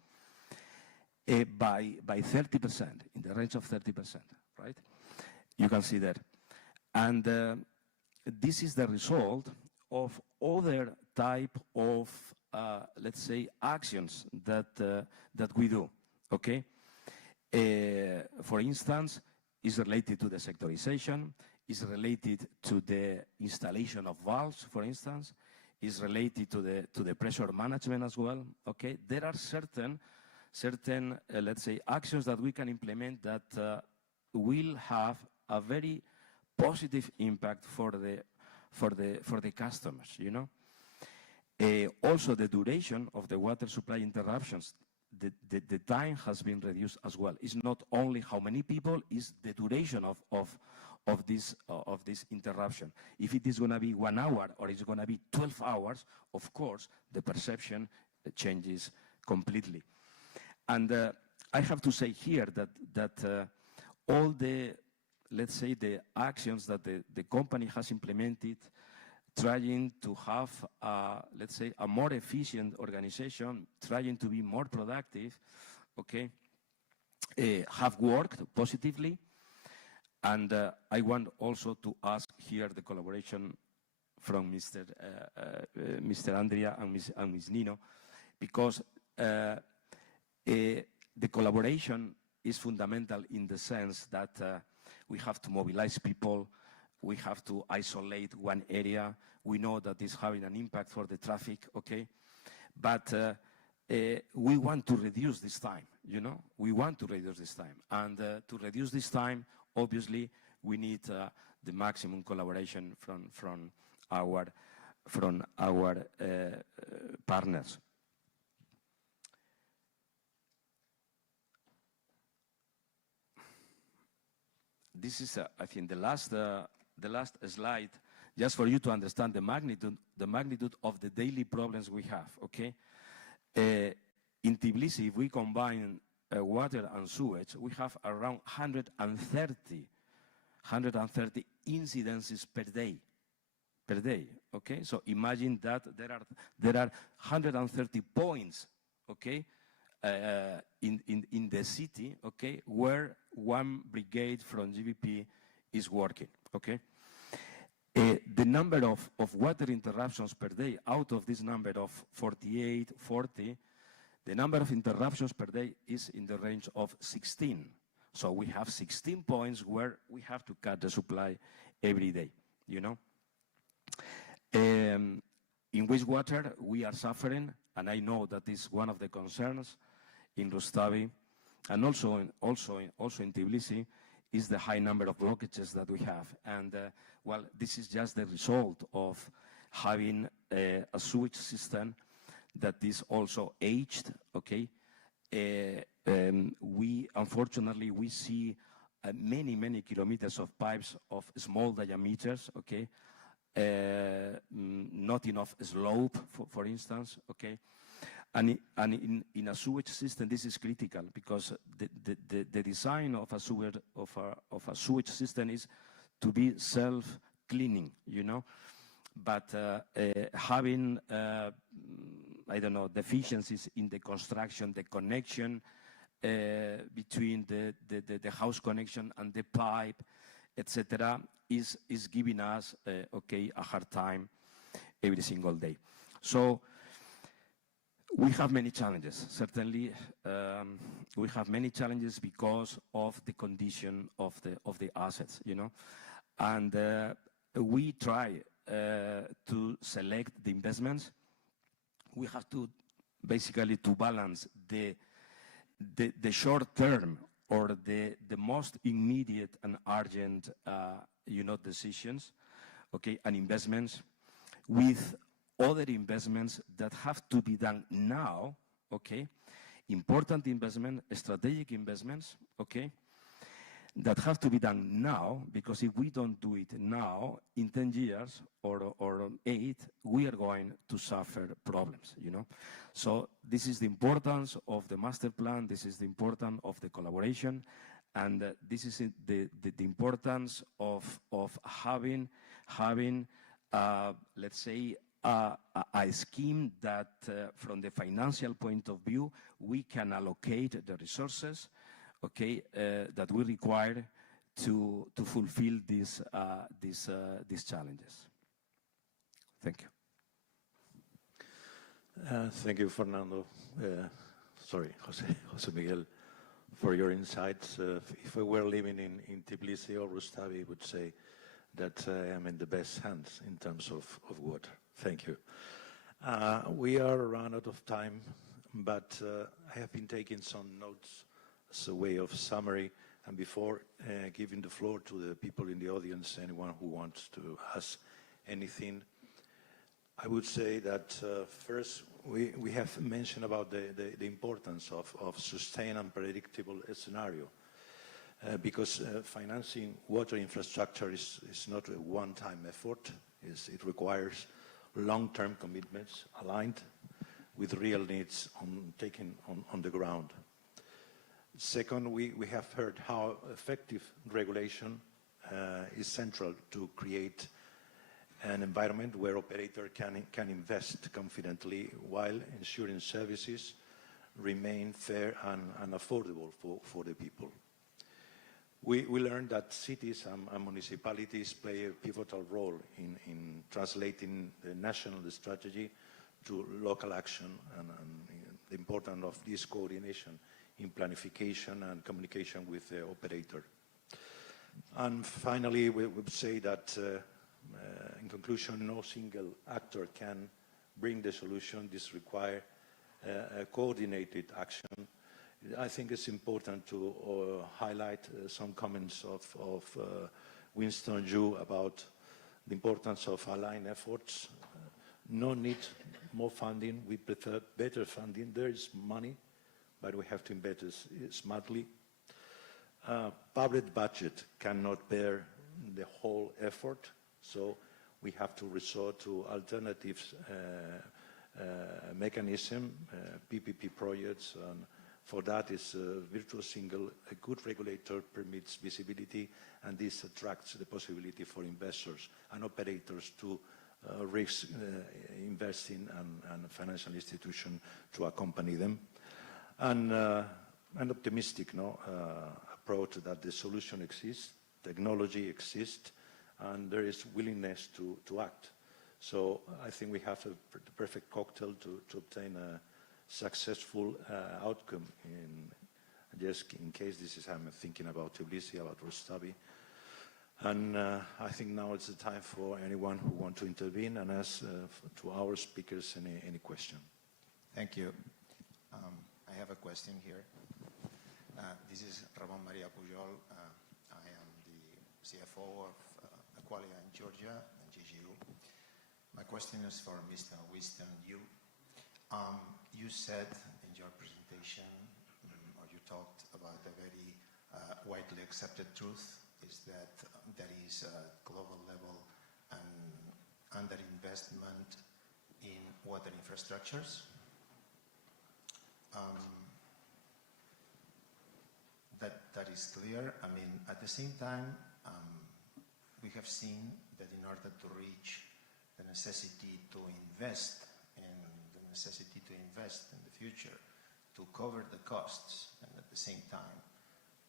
by 30%, in the range of 30%, right? You can see that. And this is the result of other type of, let's say, actions that we do, okay? For instance, is related to the sectorization, is related to the installation of valves, for instance, is related to the pressure management as well, okay? There are certain let's say, actions that we can implement that will have a very positive impact for the customers, you know? Also, the duration of the water supply interruptions, the time has been reduced as well. It's not only how many people, it's the duration of this interruption. If it is going to be 1 hour or it's going to be 12 hours, of course, the perception changes completely. And I have to say here that all the, let's say, the actions that the company has implemented, trying to have, let's say, a more efficient organization, trying to be more productive, okay, have worked positively. And I want also to ask here the collaboration from Mr. Andrea and Ms. Nino, because the collaboration is fundamental in the sense that we have to mobilize people, we have to isolate one area. We know that it's having an impact for the traffic, okay? But we want to reduce this time, you know? We want to reduce this time. And to reduce this time, obviously, we need the maximum collaboration from our partners. This is, I think, the last slide, just for you to understand the magnitude of the daily problems we have, okay? In Tbilisi, if we combine water and sewage, we have around 130 incidences per day, okay? So imagine that there are 130 points, okay, in the city, okay, where one brigade from GVP is working, okay? The number of water interruptions per day, out of this number of 48, 40, the number of interruptions per day is in the range of 16. So we have 16 points where we have to cut the supply every day, you know? In wastewater, we are suffering, and I know that is one of the concerns in Rustavi, and also in Tbilisi, is the high number of blockages that we have. And well, this is just the result of having a sewage system that is also aged, okay? Unfortunately, we see many kilometers of pipes of small diameters, okay? Not enough slope, for instance, okay? And in a sewage system, this is critical because the design of a sewage system is to be self-cleaning, you know. But having I don't know, deficiencies in the construction, the connection between the house connection and the pipe, etc., is giving us a hard time every single day. So we have many challenges. Certainly, we have many challenges because of the condition of the assets, you know, and we try to select the investments. We have to basically to balance the short term or the most immediate and urgent, you know, decisions, okay, and investments with other investments that have to be done now, okay, important investment, strategic investments, okay, that have to be done now, because if we don't do it now, in 10 years or 8, we are going to suffer problems, you know. So this is the importance of the master plan, this is the importance of the collaboration, and this is the importance of having let's say, a scheme that from the financial point of view, we can allocate the resources, okay, that we require to fulfill these challenges. Thank you. Thank you, Fernando. Jose Miguel, for your insights. If I were living in Tbilisi or Rustavi, I would say that I am in the best hands in terms of water. Thank you. We are run out of time, but I have been taking some notes as a way of summary. And before giving the floor to the people in the audience, anyone who wants to ask anything, I would say that first we have mentioned about the importance of sustained and predictable scenario. Because financing water infrastructure is not a one-time effort. It requires long-term commitments aligned with real needs taken on the ground. Second, we have heard how effective regulation is central to create an environment where operator can invest confidently while ensuring services remain fair and affordable for the people. We learned that cities and municipalities play a pivotal role in translating the national strategy to local action and the importance of this coordination in planification and communication with the operator. And finally, we would say that, in conclusion, no single actor can bring the solution. This requires a coordinated action. I think it's important to highlight some comments of Winston Ju about the importance of aligned efforts. No need more funding. We prefer better funding. There is money, but we have to invest smartly. Public budget cannot bear the whole effort, so we have to resort to alternatives mechanism, PPP projects, and for that is a virtuous single. A good regulator permits visibility, and this attracts the possibility for investors and operators to risk investing and financial institution to accompany them. And an optimistic approach that the solution exists technology exists, and there is willingness to act. So I think we have the perfect cocktail to obtain a successful outcome. Just in case this is, I'm thinking about Tbilisi, about Rustavi. And I think now it's the time for anyone who wants to intervene and ask to our speakers any question. Thank you. I have a question here. This is Ramon Maria Pujol. I am the CFO of Aqualia in Georgia and GGU. My question is for Mr. Winston Yu. You said in your presentation, or you talked about a very widely accepted truth, is that there is a global level and underinvestment in water infrastructures. That is clear. I mean, at the same time, we have seen that in order to reach the necessity to invest in the future, to cover the costs, and at the same time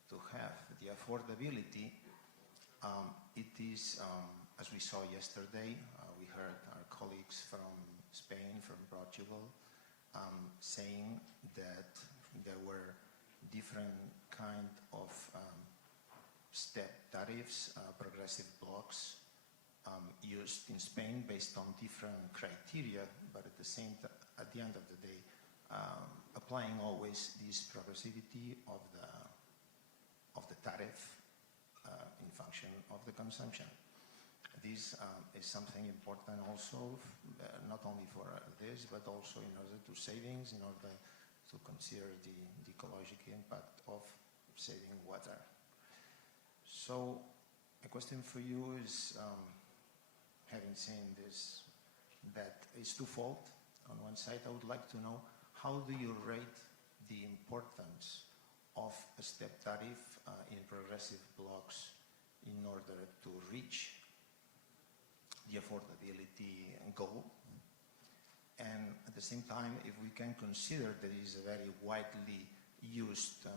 to have the affordability, it is, as we saw yesterday, we heard our colleagues from Spain, from Portugal, saying that there were different kind of step tariffs, progressive blocks used in Spain based on different criteria, but at the end of the day, applying always this progressivity of the tariff in function of the consumption. This is something important also, not only for this, but also in order to savings, in order to consider the ecological impact of saving water. So a question for you is, having seen this, that is twofold. On one side, I would like to know, how do you rate the importance of a step tariff in progressive blocks in order to reach the affordability goal? And at the same time, if we can consider that it is a very widely used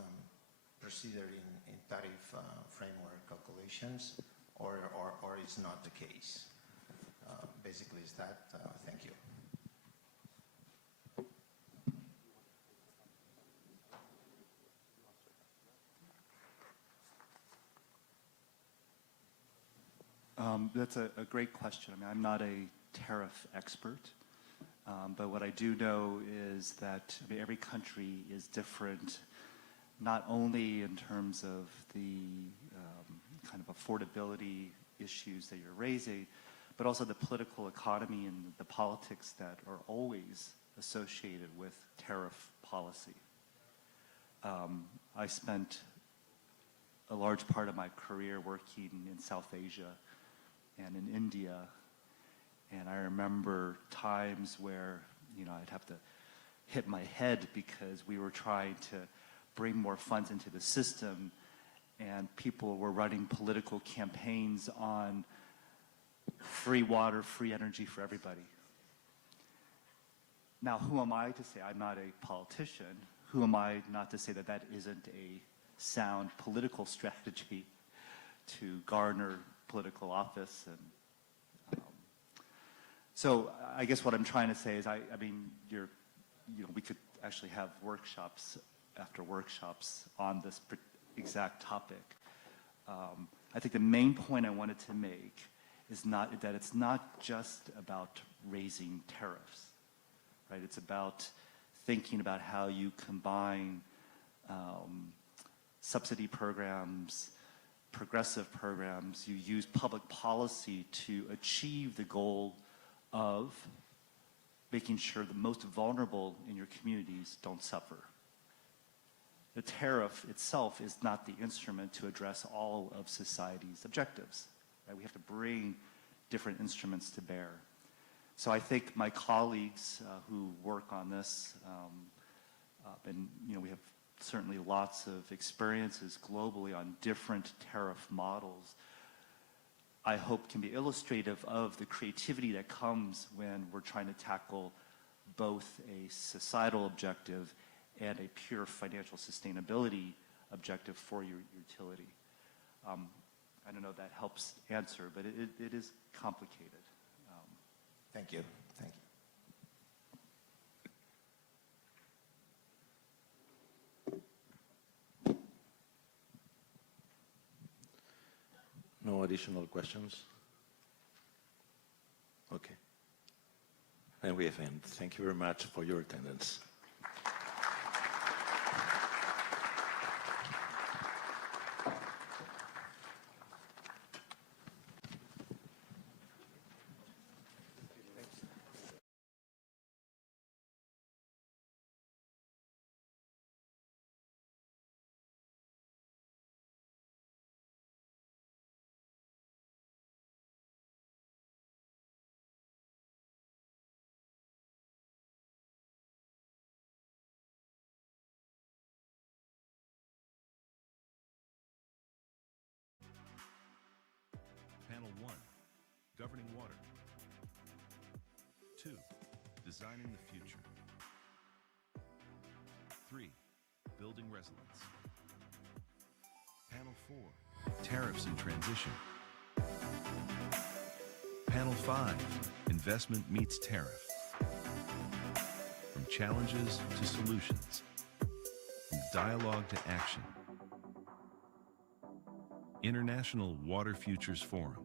procedure in tariff framework calculations, or it's not the case. Basically, is that. Thank you. That's a great question. I mean, I'm not a tariff expert, but what I do know is that every country is different, not only in terms of the kind of affordability issues that you're raising, but also the political economy and the politics that are always associated with tariff policy. I spent a large part of my career working in South Asia and in India, and I remember times where, I'd have to hit my head because we were trying to bring more funds into the system, and people were running political campaigns on free water, free energy for everybody. Now, who am I to say? I'm not a politician. Who am I not to say that that isn't a sound political strategy to garner political office? And so I guess what I'm trying to say is, we could actually have workshops after workshops on this exact topic. I think the main point I wanted to make is that it's not just about raising tariffs, right? It's about thinking about how you combine subsidy programs, progressive programs. You use public policy to achieve the goal of making sure the most vulnerable in your communities don't suffer. The tariff itself is not the instrument to address all of society's objectives. Right? We have to bring different instruments to bear. So I think my colleagues who work on this, and we have certainly lots of experiences globally on different tariff models, I hope can be illustrative of the creativity that comes when we're trying to tackle both a societal objective and a pure financial sustainability objective for your utility. I don't know if that helps answer, but it is complicated. Thank you. Thank you. No additional questions? Okay. And we have end. Thank you very much for your attendance. Panel 1, Governing Water. 2, Designing the Future. 3, Building Resilience. Panel 4, Tariffs in Transition. Panel 5, Investment Meets Tariff. From challenges to solutions, from dialogue to action. International Water Futures Forum.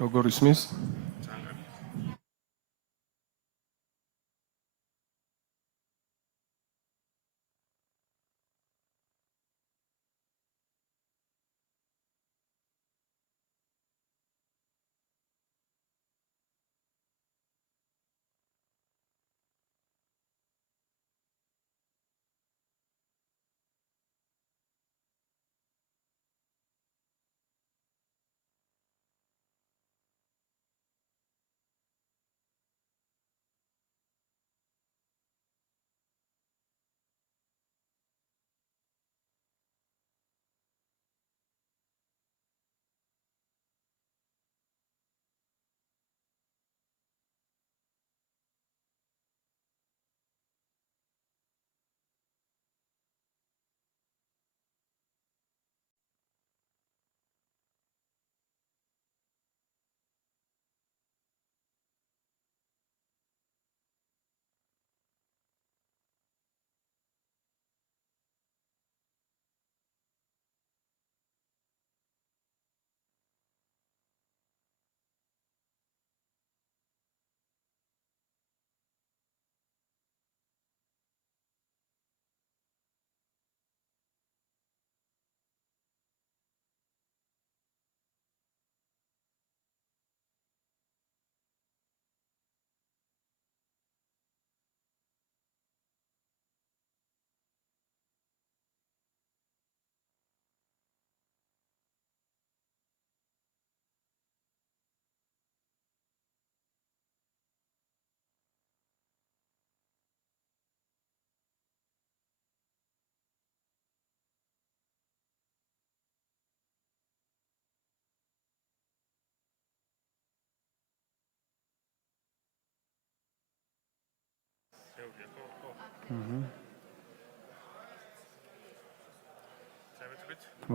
როგორ ისმის?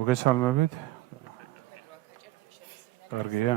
მოგესალმებით. კარგია.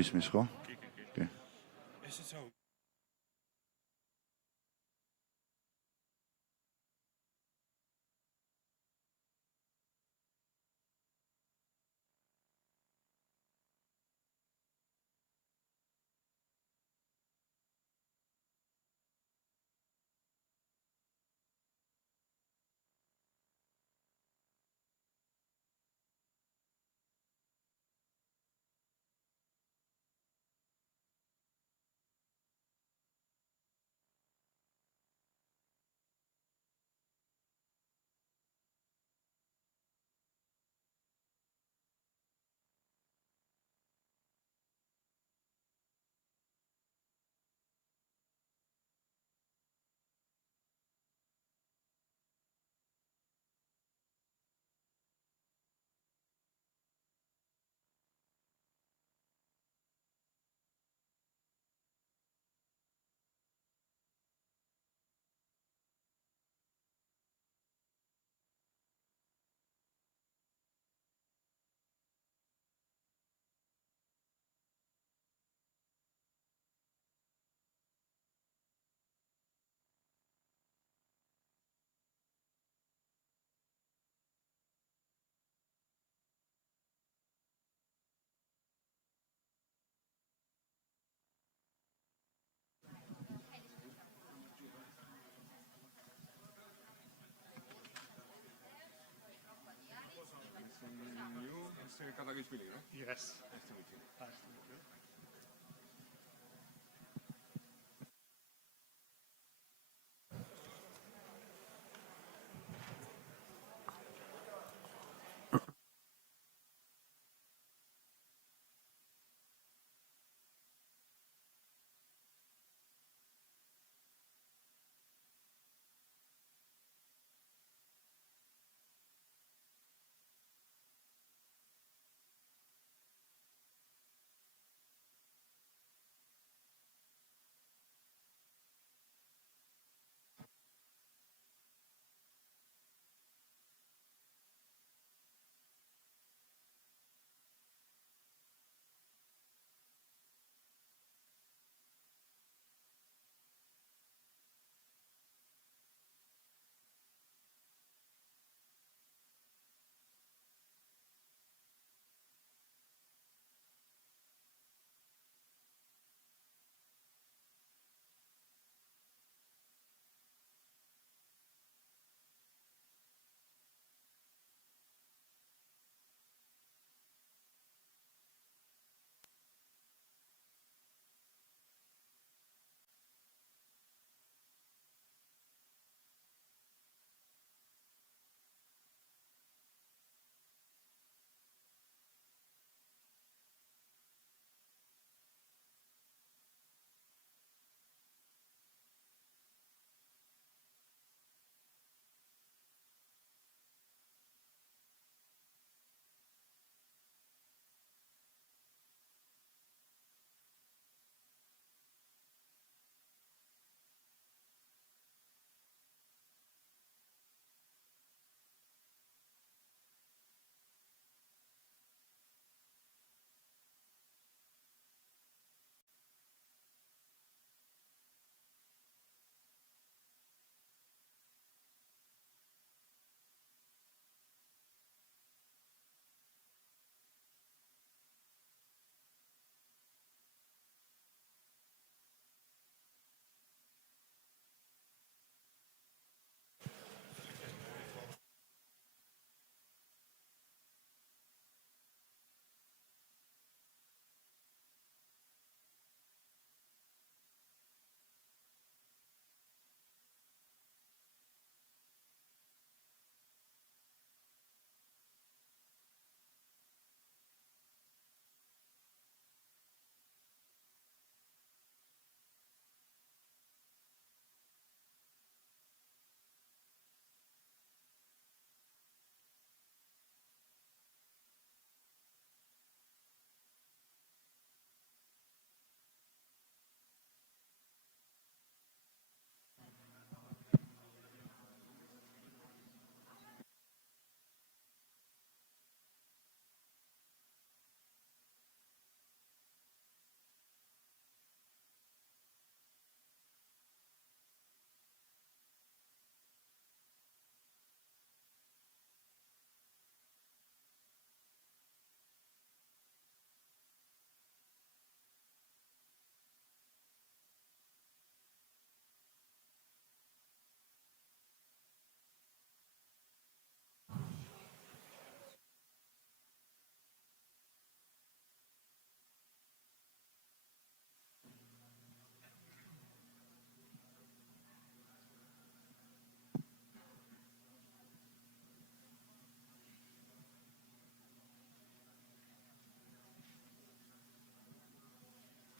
ისმის ხო? კი. Billy, right? Yes. Nice to meet you. Nice to meet you.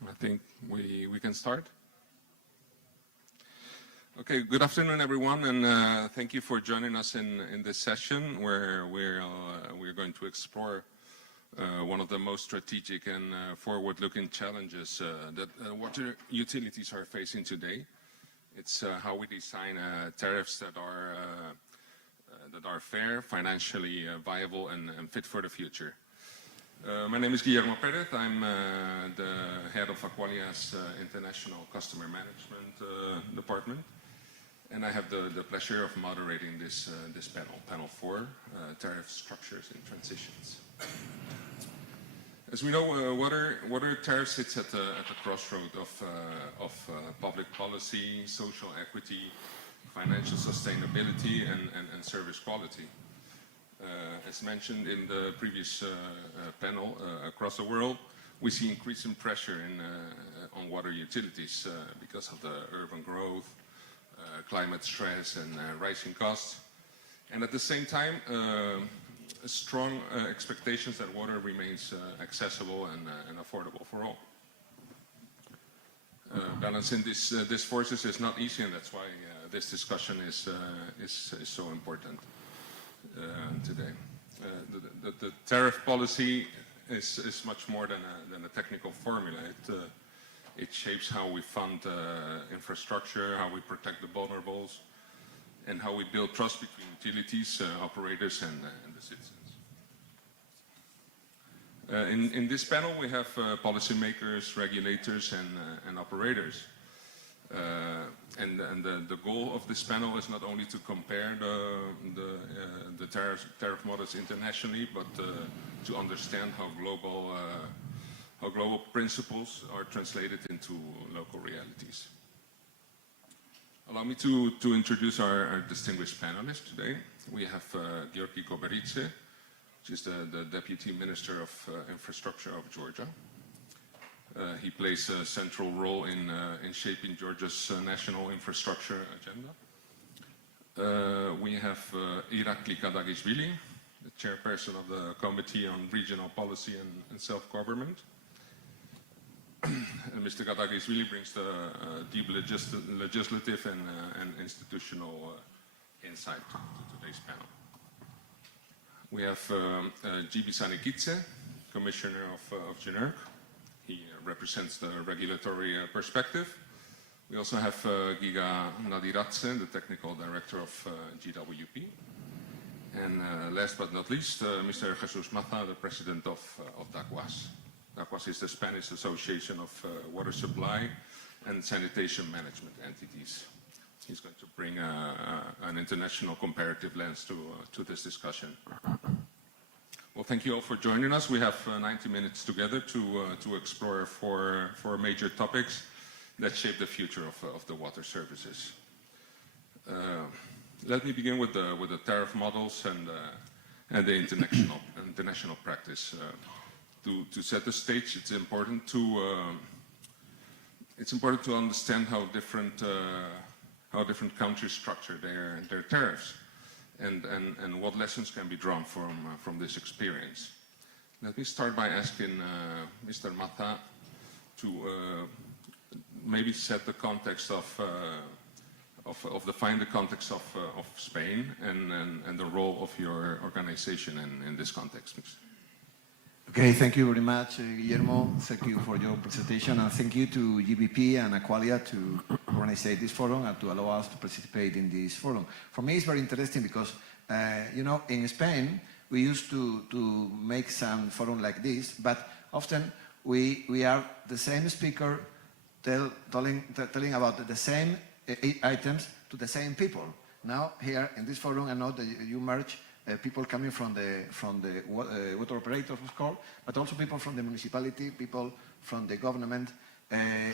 I think we can start. Okay, good afternoon, everyone, and thank you for joining us in this session where we're going to explore one of the most strategic and forward-looking challenges that water utilities are facing today. It's how we design tariffs that are fair, financially viable, and fit for the future. My name is Guillermo Perez. I'm the head of Aqualia's International Customer Management Department, and I have the pleasure of moderating this panel 4, Tariff Structures and Transitions. As we know, water tariff sits at the crossroad of public policy, social equity, financial sustainability, and service quality. As mentioned in the previous panel, across the world, we see increasing pressure on water utilities because of the urban growth, climate stress, and rising costs. And at the same time, strong expectations that water remains accessible and affordable for all. Balancing these forces is not easy, and that's why this discussion is so important today. The tariff policy is much more than a technical formula. It shapes how we fund infrastructure, how we protect the vulnerables, and how we build trust between utilities, operators, and the citizens. In this panel, we have policymakers, regulators, and operators. And the goal of this panel is not only to compare the tariff models internationally, but to understand how global principles are translated into local realities. Allow me to introduce our distinguished panelists today. We have Georgi Koberidze, which is the Deputy Minister of Infrastructure of Georgia. He plays a central role in shaping Georgia's national infrastructure agenda. We have Irakli Kadagishvili, the chairperson of the Committee on Regional Policy and Self-Government. Mr. Kadagishvili brings the deep legislative and institutional insight to today's panel. We have Gibi Sanikidze, Commissioner of GENERC. He represents the regulatory perspective. We also have Giga Nadiradze, the Technical Director of GWP. And last but not least, Mr. Jesus Maza, the President of DACUAS. DACUAS is the Spanish Association of Water Supply and Sanitation Management Entities. He's going to bring an international comparative lens to this discussion. Well, thank you all for joining us. We have 90 minutes together to explore four major topics that shape the future of the water services. Let me begin with the tariff models and the international practice. To set the stage, it's important to understand how different countries structure their tariffs. And what lessons can be drawn from this experience. Let me start by asking Mr. Maza to maybe set the context define the context of Spain and the role of your organization in this context. Okay, thank you very much, Guillermo. Thank you for your presentation, and thank you to GBP and Aqualia to organize this forum and to allow us to participate in this forum. For me, it's very interesting because, you know, in Spain, we used to make some forum like this, but often we are the same speaker telling about the same items to the same people. Now, here in this forum, I know that you merge people coming from the water operators, of course, but also people from the municipality, people from the government.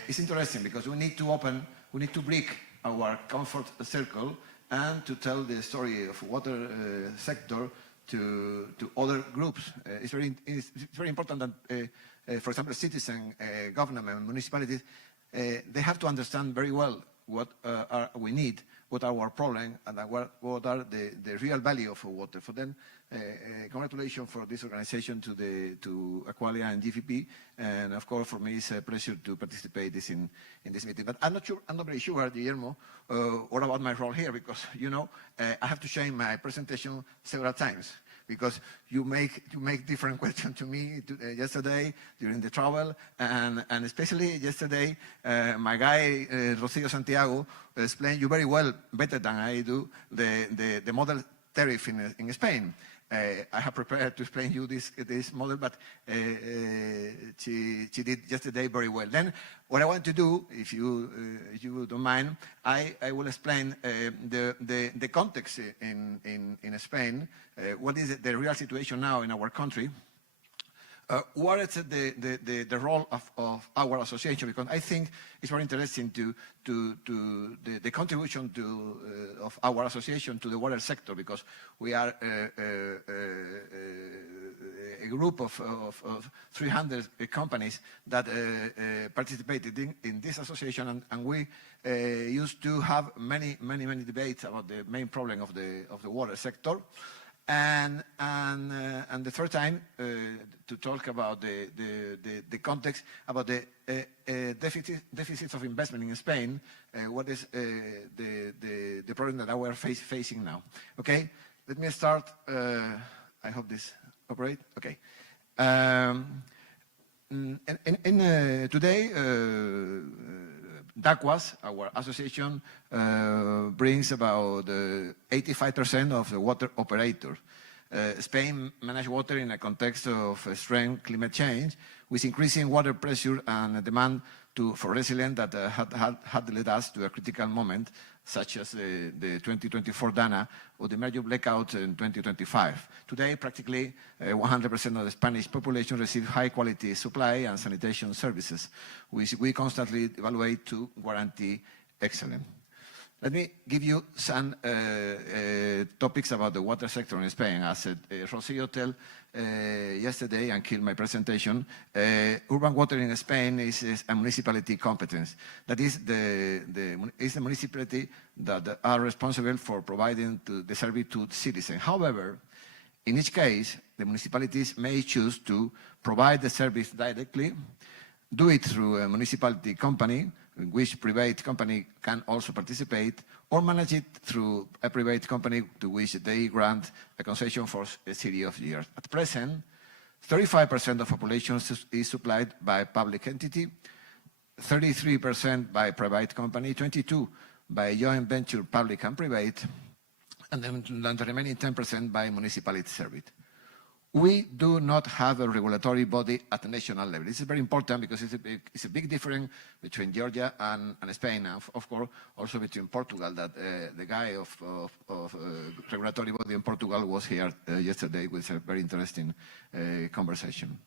It's interesting because we need to break our comfort circle and to tell the story of water sector to other groups. It's very important that, for example, citizen, government, municipalities, they have to understand very well what we need, what are our problems, and what are the real value of water. For them, congratulations for this organization to Aqualia and GVP, and of course for me it's a pleasure to participate in this meeting. But I'm not very sure, Guillermo, what about my role here, because you know I have to change my presentation several times. Because you make different questions to me yesterday during the travel, and especially yesterday, my guy Rocio Santiago explained you very well, better than I do, the model tariff in Spain. I have prepared to explain you this model, but she did yesterday very well. Then what I want to do, if you don't mind, I will explain the context in Spain, what is the real situation now in our country, What is the role of our association? Because I think it's very interesting to the contribution of our association to the water sector, because we are a group of 300 companies that participated in this association, and we used to have many debates about the main problem of the water sector. And the third time to talk about the context about the deficits of investment in Spain. What is the problem that we are facing now? Okay, let me start. I hope this operates. Okay. Today, DACWAS, our association, brings about 85% of the water operators. Spain manages water in a context of extreme climate change, with increasing water pressure and a demand for resilience that had led us to a critical moment, such as the 2024 DANA or the major blackout in 2025. Today, practically 100% of the Spanish population receive high-quality supply and sanitation services, which we constantly evaluate to guarantee excellence. Let me give you some topics about the water sector in Spain. As Rocío told yesterday and killed my presentation, urban water in Spain is a municipality competence. That is the municipality that are responsible for providing the service to citizens. However, in each case, the municipalities may choose to provide the service directly, do it through a municipality company, in which private company can also participate, or manage it through a private company to which they grant a concession for a series of years. At present, 35% of population is supplied by public entity, 33% by private company, 22% by joint venture public and private, and then the remaining 10% by municipality service. We do not have a regulatory body at the national level. This is very important because it's a big difference between Georgia and Spain, and of course also between Portugal. That the guy of regulatory body in Portugal was here yesterday with a very interesting conversation.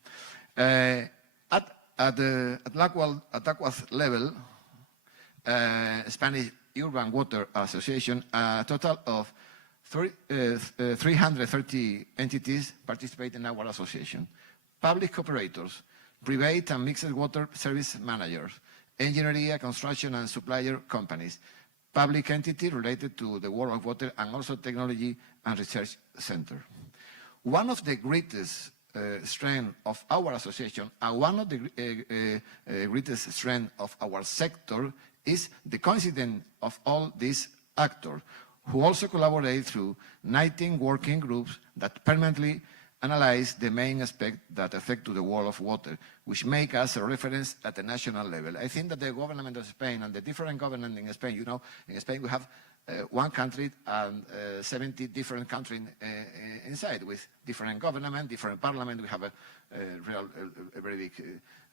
At DACWAS level, Spanish Urban Water Association, a total of 330 entities participate in our association. Public operators, private and mixed water service managers, engineering, construction and supplier companies, public entity related to the world of water, and also technology and research center. One of the greatest strengths of our association, and one of the greatest strengths of our sector, is the coincidence of all these actors, who also collaborate through 19 working groups that permanently analyze the main aspects that affect to the world of water, which make us a reference at the national level. I think that the government of Spain and the different government in Spain, you know, in Spain we have one country and 70 different countries inside, with different government, different parliament. We have a very big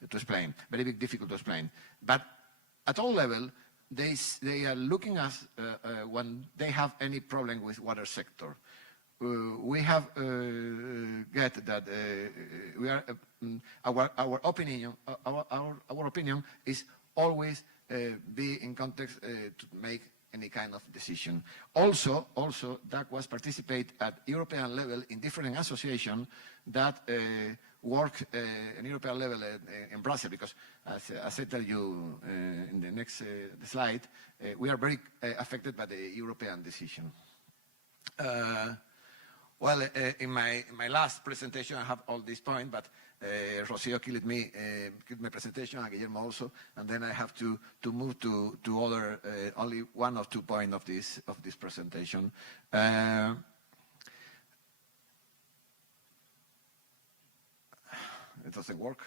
to explain, very big, difficult to explain. But at all level, they are looking at when they have any problem with water sector. We have get that we are our opinion is always be in context to make any kind of decision. Also DACWAS participate at European level in different associations that work in European level in Brussels, because as I tell you in the next slide, we are very affected by the European decision. Well, in my last presentation, I have all these points, but Rocío killed my presentation, and Guillermo also, and then I have to move to other only one or 2 points of this presentation. It doesn't work.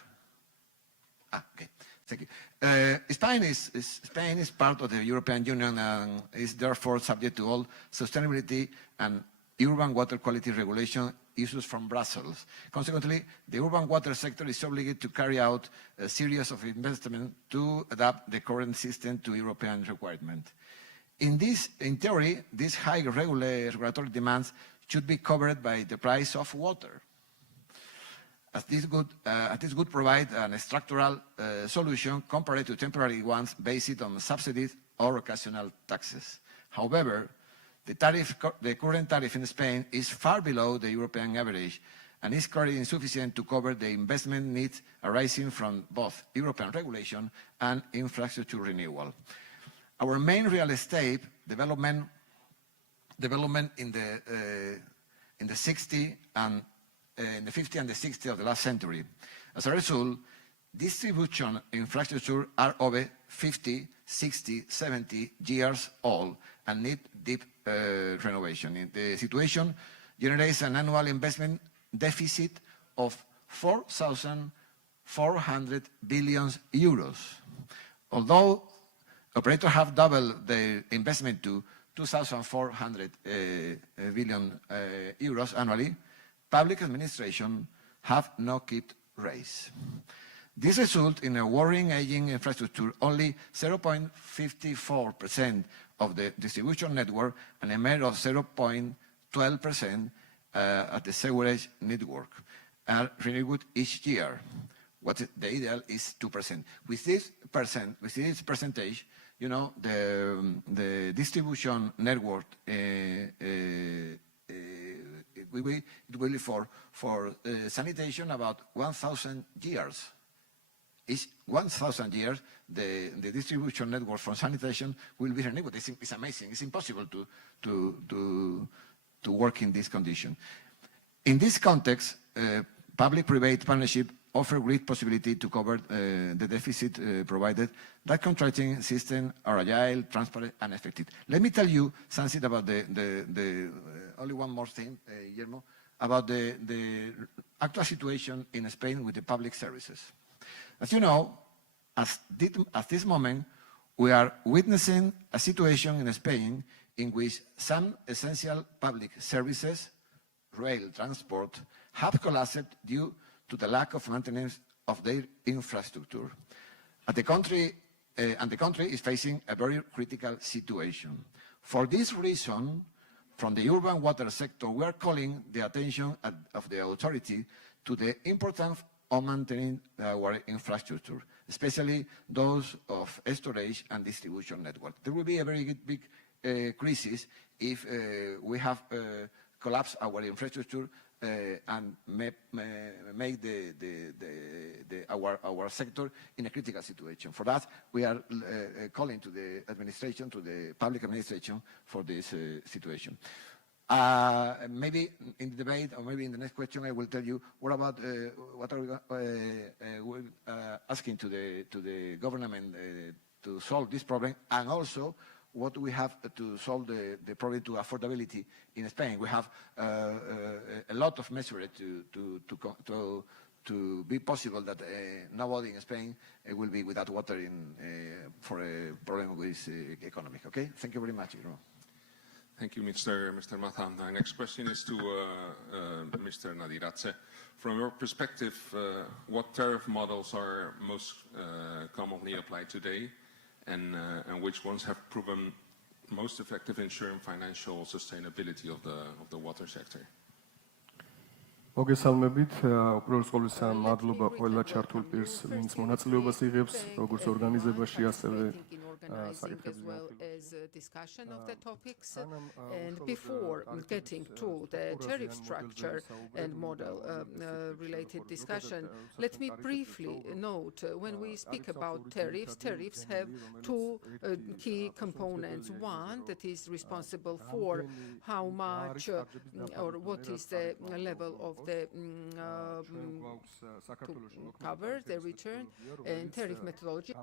Okay. Thank you. Spain is part of the European Union and is therefore subject to all sustainability and urban water quality regulation issues from Brussels. Consequently, the urban water sector is obligated to carry out a series of investments to adapt the current system to European requirements. In theory, these high regulatory demands should be covered by the price of water. as this would provide a structural solution compared to temporary ones based on subsidies or occasional taxes. However, the current tariff in Spain is far below the European average and is currently insufficient to cover the investment needs arising from both European regulation and infrastructure renewal. Our main real estate development in the 50 and the 60 of the last century. As a result, distribution infrastructure are over 50, 60, 70 years old and need deep renovation. The situation generates an annual investment deficit of 4,400 billion euros. Although operators have doubled their investment to 2,400 billion euros annually, public administration have not kept raise. This results in a worrying aging infrastructure, only 0.54% of the distribution network and a mere of 0.12% at the sewerage network are renewed each year. What the ideal is 2%. With this percentage, you know, the distribution network it will be for sanitation about 1,000 years. Each 1,000 years, the distribution network for sanitation will be renewed. It's amazing. It's impossible to work in this condition. In this context, public-private partnership offer great possibility to cover the deficit provided that contracting systems are agile, transparent, and effective. Let me tell you something about only one more thing, Guillermo, about the actual situation in Spain with the public services. As you know, at this moment, we are witnessing a situation in Spain in which some essential public services, rail transport, have collapsed due to the lack of maintenance of their infrastructure. The country is facing a very critical situation. For this reason, from the urban water sector, we are calling the attention of the authority to the importance of maintaining our infrastructure, especially those of storage and distribution network. There will be a very big crisis if we have collapsed our infrastructure and make our sector in a critical situation. For that, we are calling to the administration, to the public administration, for this situation. Maybe in the debate, or maybe in the next question, I will tell you what about what are we asking to the government to solve this problem, and also what we have to solve the problem to affordability in Spain. We have a lot of measures to be possible that nobody in Spain will be without water for a problem with economy. Okay, thank you very much. Thank you, Mr. Mazan. My next question is to Mr. Nadiradze. From your perspective, what tariff models are most commonly applied today, and which ones have proven most effective in ensuring financial sustainability of the water sector? მოგესალმებით, უპირველეს ყოვლისა მადლობა ყველა ჩართულ პირს, ვინც მონაწილეობას იღებს როგორც ორგანიზებაში, ასევე as well as discussion of the topics. And before getting to the tariff structure and model related discussion, let me briefly note, when we speak about tariffs, tariffs have two key components. One that is responsible for how much or what is the level of the to cover the return, and tariff methodology.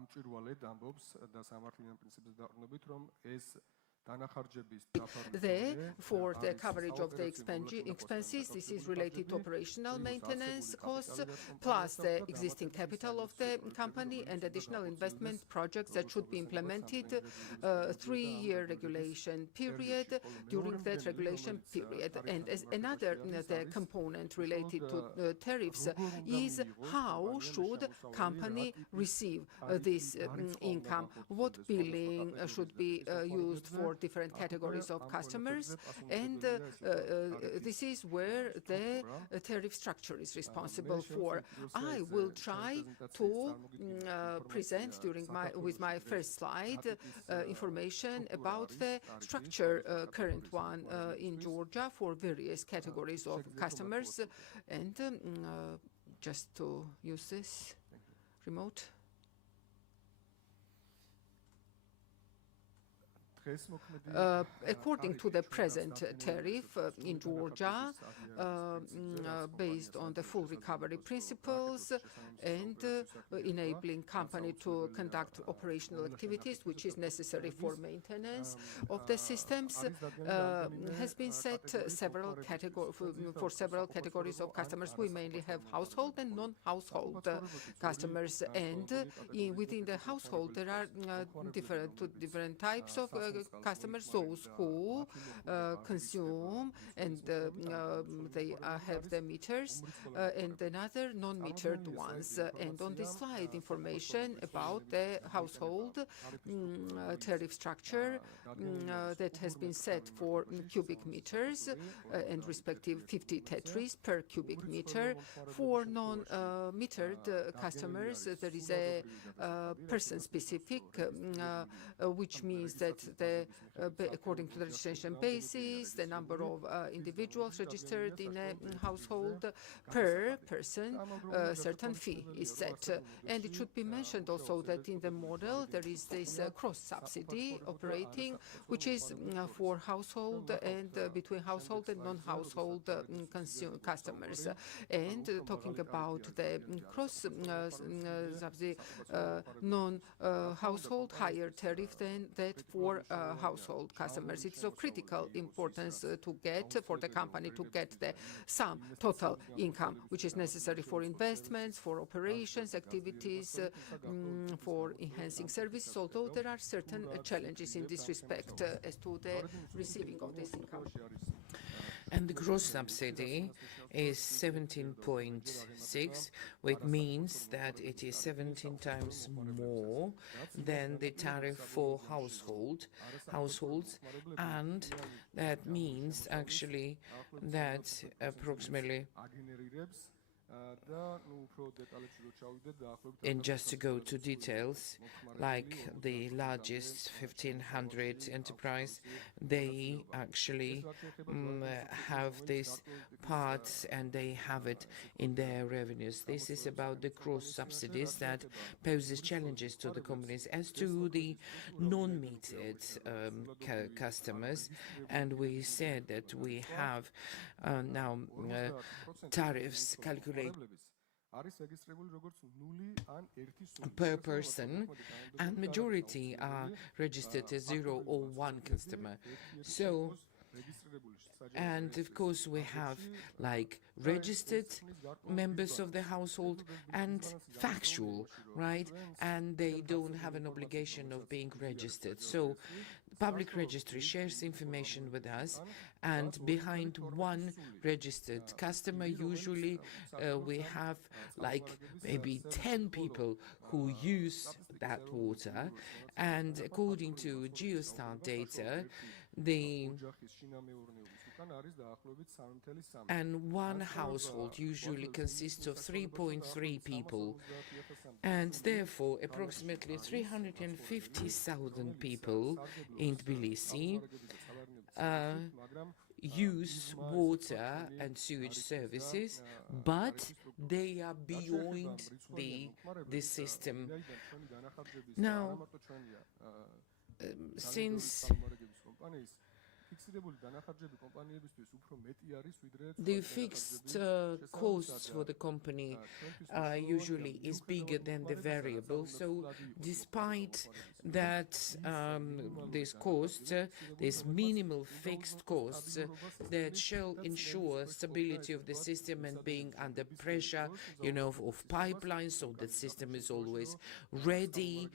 There, for the coverage of the expenses, this is related to operational maintenance costs, plus the existing capital of the company and additional investment projects that should be implemented 3-year regulation period during that regulation period. And as another component related to tariffs is how should company receive this income, what billing should be used for different categories of customers, and this is where the tariff structure is responsible for. I will try to present with my first slide information about the structure, current one in Georgia for various categories of customers, and just to use this remote. According to the present tariff in Georgia, based on the full recovery principles and enabling company to conduct operational activities, which is necessary for maintenance of the systems, has been set for several categories of customers. We mainly have household and non-household customers, and within the household there are different types of customers, those who consume and they have the meters, and another non-metered ones. And on this slide, information about the household tariff structure that has been set for cubic meters and respective 50 tetris per cubic meter. For non-metered customers, there is a person-specific, which means that according to the registration basis, the number of individuals registered in a household per person, a certain fee is set. And it should be mentioned also that in the model there is this cross-subsidy operating, which is for household and between household and non-household customers. And talking about the cross-subsidy, non-household higher tariff than that for household customers. It is of critical importance for the company to get the sum total income, which is necessary for investments, for operations, activities, for enhancing services, although there are certain challenges in this respect as to the receiving of this income. And the gross subsidy is 17.6, which means that it is 17 times more than the tariff for households, and that means actually that approximately, and just to go to details, like the largest 1500 enterprise, they actually have this part and they have it in their revenues. This is about the cross subsidies that poses challenges to the companies. As to the non-metered customers, and we said that we have now tariffs calculated per person, and majority are registered as 0 or 1 customer. So, and of course we have like registered members of the household and factual, right? And they don't have an obligation of being registered. So public registry shares information with us, and behind one registered customer usually we have like maybe 10 people who use that water, and according to Geostar data, and one household usually consists of 3.3 people, and therefore approximately 350,000 people in Tbilisi use water and sewage services, but they are beyond the system. Now, since the fixed costs for the company usually is bigger than the variable. So despite that, these costs, these minimal fixed costs that shall ensure stability of the system and being under pressure, of pipelines, so the system is always ready,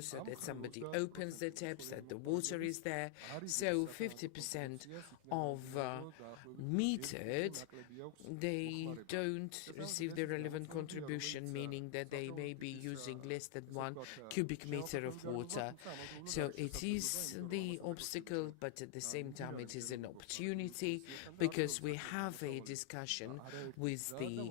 so that somebody opens the taps, that the water is there. So 50% 50% of metered, they don't receive the relevant contribution, meaning that they may be using less than 1 cubic meter of water. So it is the obstacle, but at the same time it is an opportunity, because we have a discussion with the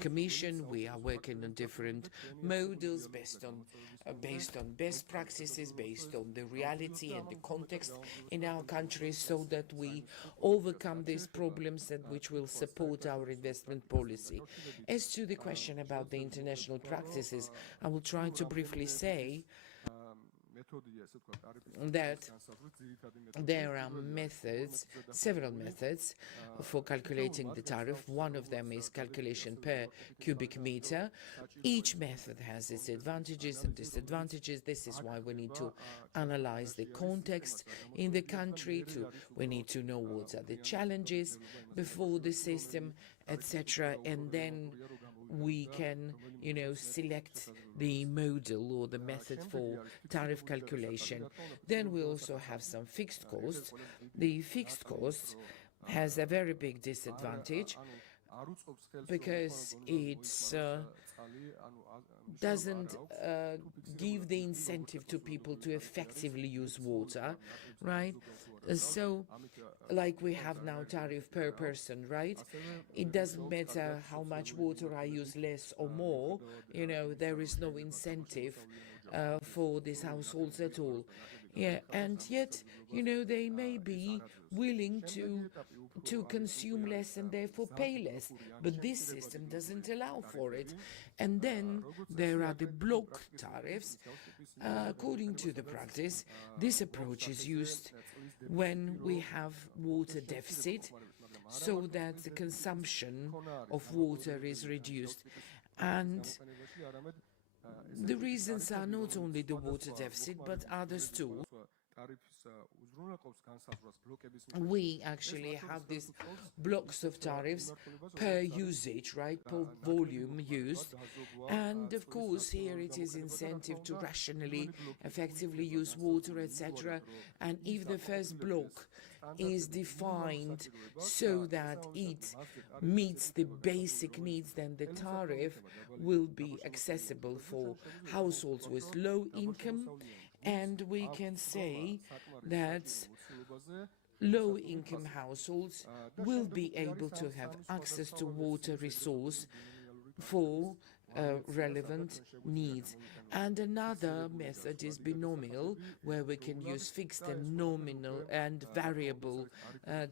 Commission. We are working on different models based on best practices, based on the reality and the context in our countries, so that we overcome these problems and which will support our investment policy. As to the question about the international practices, I will try to briefly say that there are methods, several methods for calculating the tariff. One of them is calculation per cubic meter. Each method has its advantages and disadvantages. This is why we need to analyze the context in the country. We need to know what are the challenges before the system, etc. And then we can, select the model or the method for tariff calculation. Then we also have some fixed costs. The fixed cost has a very big disadvantage, because it doesn't give the incentive to people to effectively use water, right? So, like we have now tariff per person, right? It doesn't matter how much water I use, less or more, there is no incentive for these households at all. Yeah, and yet, they may be willing to consume less and therefore pay less, but this system doesn't allow for it. And then there are the block tariffs. According to the practice, this approach is used when we have water deficit, so that the consumption of water is reduced. And the reasons are not only the water deficit, but others too. We actually have these blocks of tariffs per usage, right, per volume used. And of course, here it is incentive to rationally, effectively use water, etc. And if the first block is defined so that it meets the basic needs, then the tariff will be accessible for households with low income. And we can say that low-income households will be able to have access to water resource for relevant needs. And another method is binomial, where we can use fixed and nominal and variable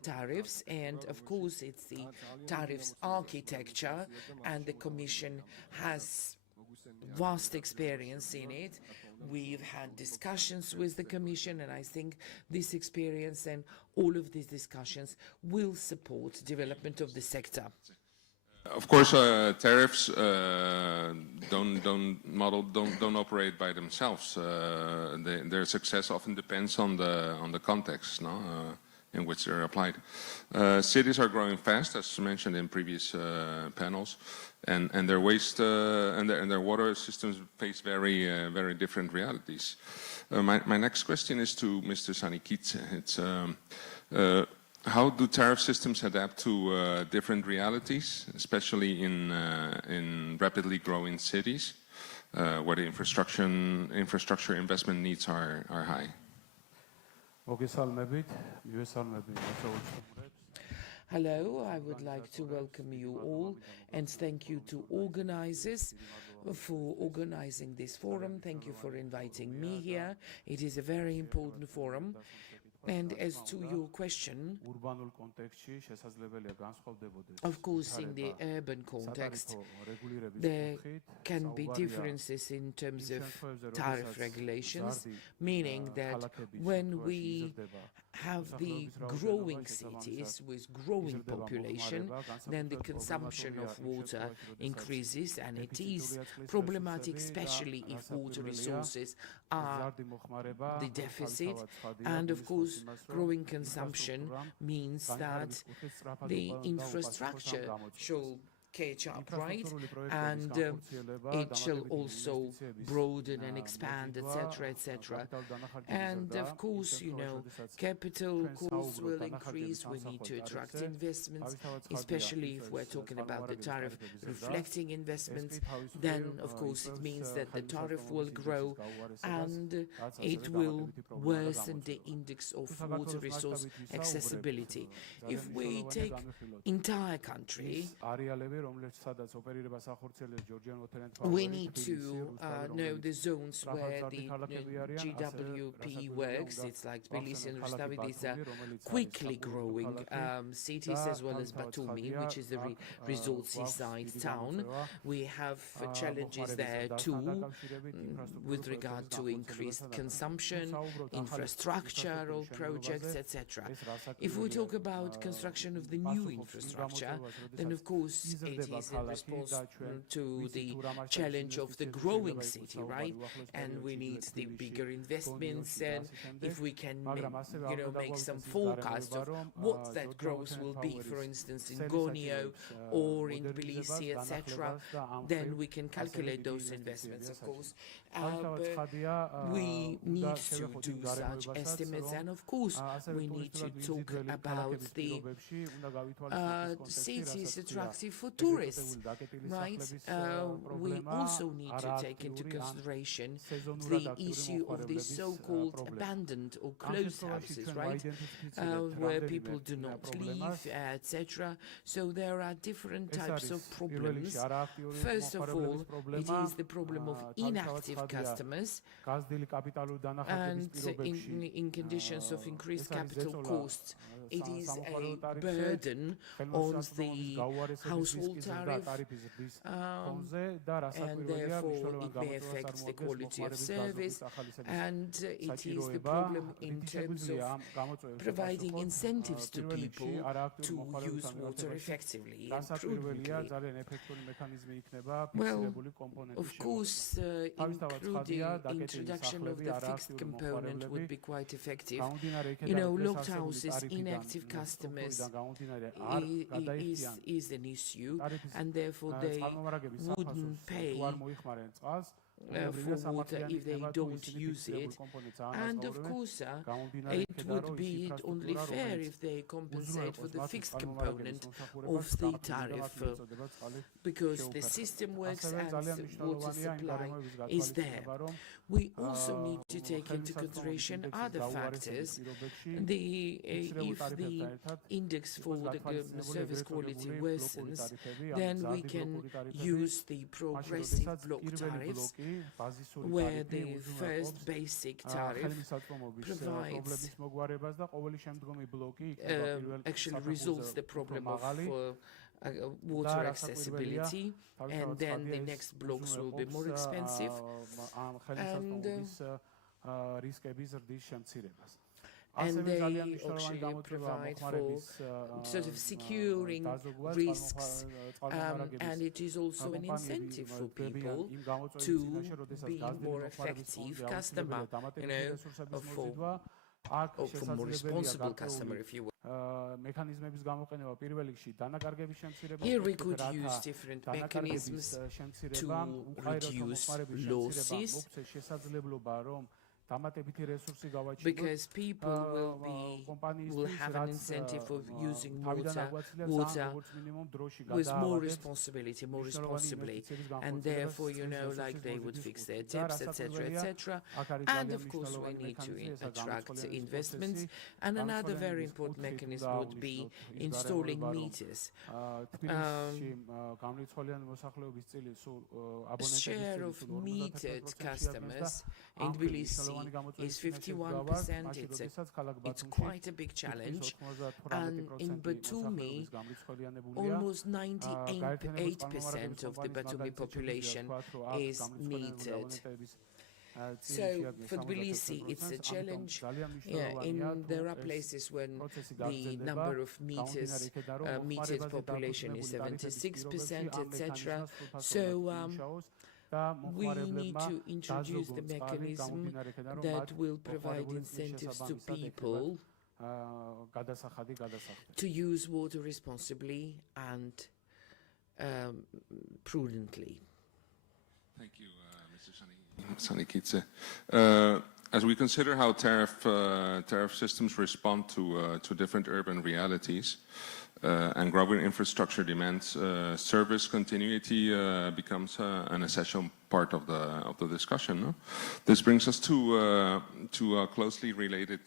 tariffs. And of course, it's the tariffs architecture, and the Commission has vast experience in it. We've had discussions with the Commission, and I think this experience and all of these discussions will support development of the sector. Of course, tariffs don't operate by themselves. Their success often depends on the context, in which they're applied. Cities are growing fast, as mentioned in previous panels, and their waste and their water systems face very different realities. My next question is to Mr. Sanikidze. It's how do tariff systems adapt to different realities, especially in rapidly growing cities, where the infrastructure investment needs are high? Hello, I would like to welcome you all and thank you to organizers for organizing this forum. Thank you for inviting me here. It is a very important forum. And as to your question, of course, in the urban context, there can be differences in terms of tariff regulations, meaning that when we have the growing cities with growing population, then the consumption of water increases, and it is problematic, especially if water resources are the deficit. And of course, growing consumption means that the infrastructure should catch up, right? And it shall also broaden and expand, etc., etc. And of course, capital costs will increase. We need to attract investments, especially if we're talking about the tariff reflecting investments. Then, of course, it means that the tariff will grow and it will worsen the index of water resource accessibility. If we take entire country, we need to know the zones where the GWP works. It's like Tbilisi and Rustavi. These are quickly growing cities, as well as Batumi, which is a resort seaside town. We have challenges there too with regard to increased consumption, infrastructural projects, etc. If we talk about construction of the new infrastructure, then of course it is in response to the challenge of the growing city, right? And we need the bigger investments, and if we can make some forecast of what that growth will be, for instance, in Gonio or in Tbilisi, etc., then we can calculate those investments, of course. But we need to do such estimates, and of course we need to talk about the cities attractive for tourists, right? We also need to take into consideration the issue of the so-called abandoned or closed houses, right? Where people do not live, etc. So there are different types of problems. First of all, it is the problem of inactive customers, and in conditions of increased capital costs, it is a burden on the household tariff, and therefore it may affect the quality of service, and it is the problem in terms of providing incentives to people to use water effectively and prudently. Well, of course, including introduction of the fixed component would be quite effective. Locked houses, inactive customers is an issue, and therefore they wouldn't pay for water if they don't use it. And of course, it would be only fair if they compensate for the fixed component of the tariff, because the system works and the water supply is there. We also need to take into consideration other factors. If the index for the service quality worsens, then we can use the progressive block tariffs, where the first basic tariff provides, actually resolves the problem of water accessibility, and then the next blocks will be more expensive. And they actually provide for sort of securing risks, and it is also an incentive for people to be more effective customer, for more responsible customer, if you will. Here we could use different mechanisms to reduce losses, because people will have an incentive of using water with more responsibility, more responsibly, and therefore, like they would fix their debts, etc., etc. And of course, we need to attract investments. And another very important mechanism would be installing meters. Share of metered customers in Tbilisi is 51%. It's quite a big challenge. And in Batumi, almost 98% of the Batumi population is metered. So for Tbilisi, it's a challenge. There are places when the number of metered population is 76%, etc. So we need to introduce the mechanism that will provide incentives to people to use water responsibly and prudently. Thank you, Mr. Sanikidze. As we consider how tariff systems respond to different urban realities and growing infrastructure demands, service continuity becomes an essential part of the discussion. No? This brings us to a closely related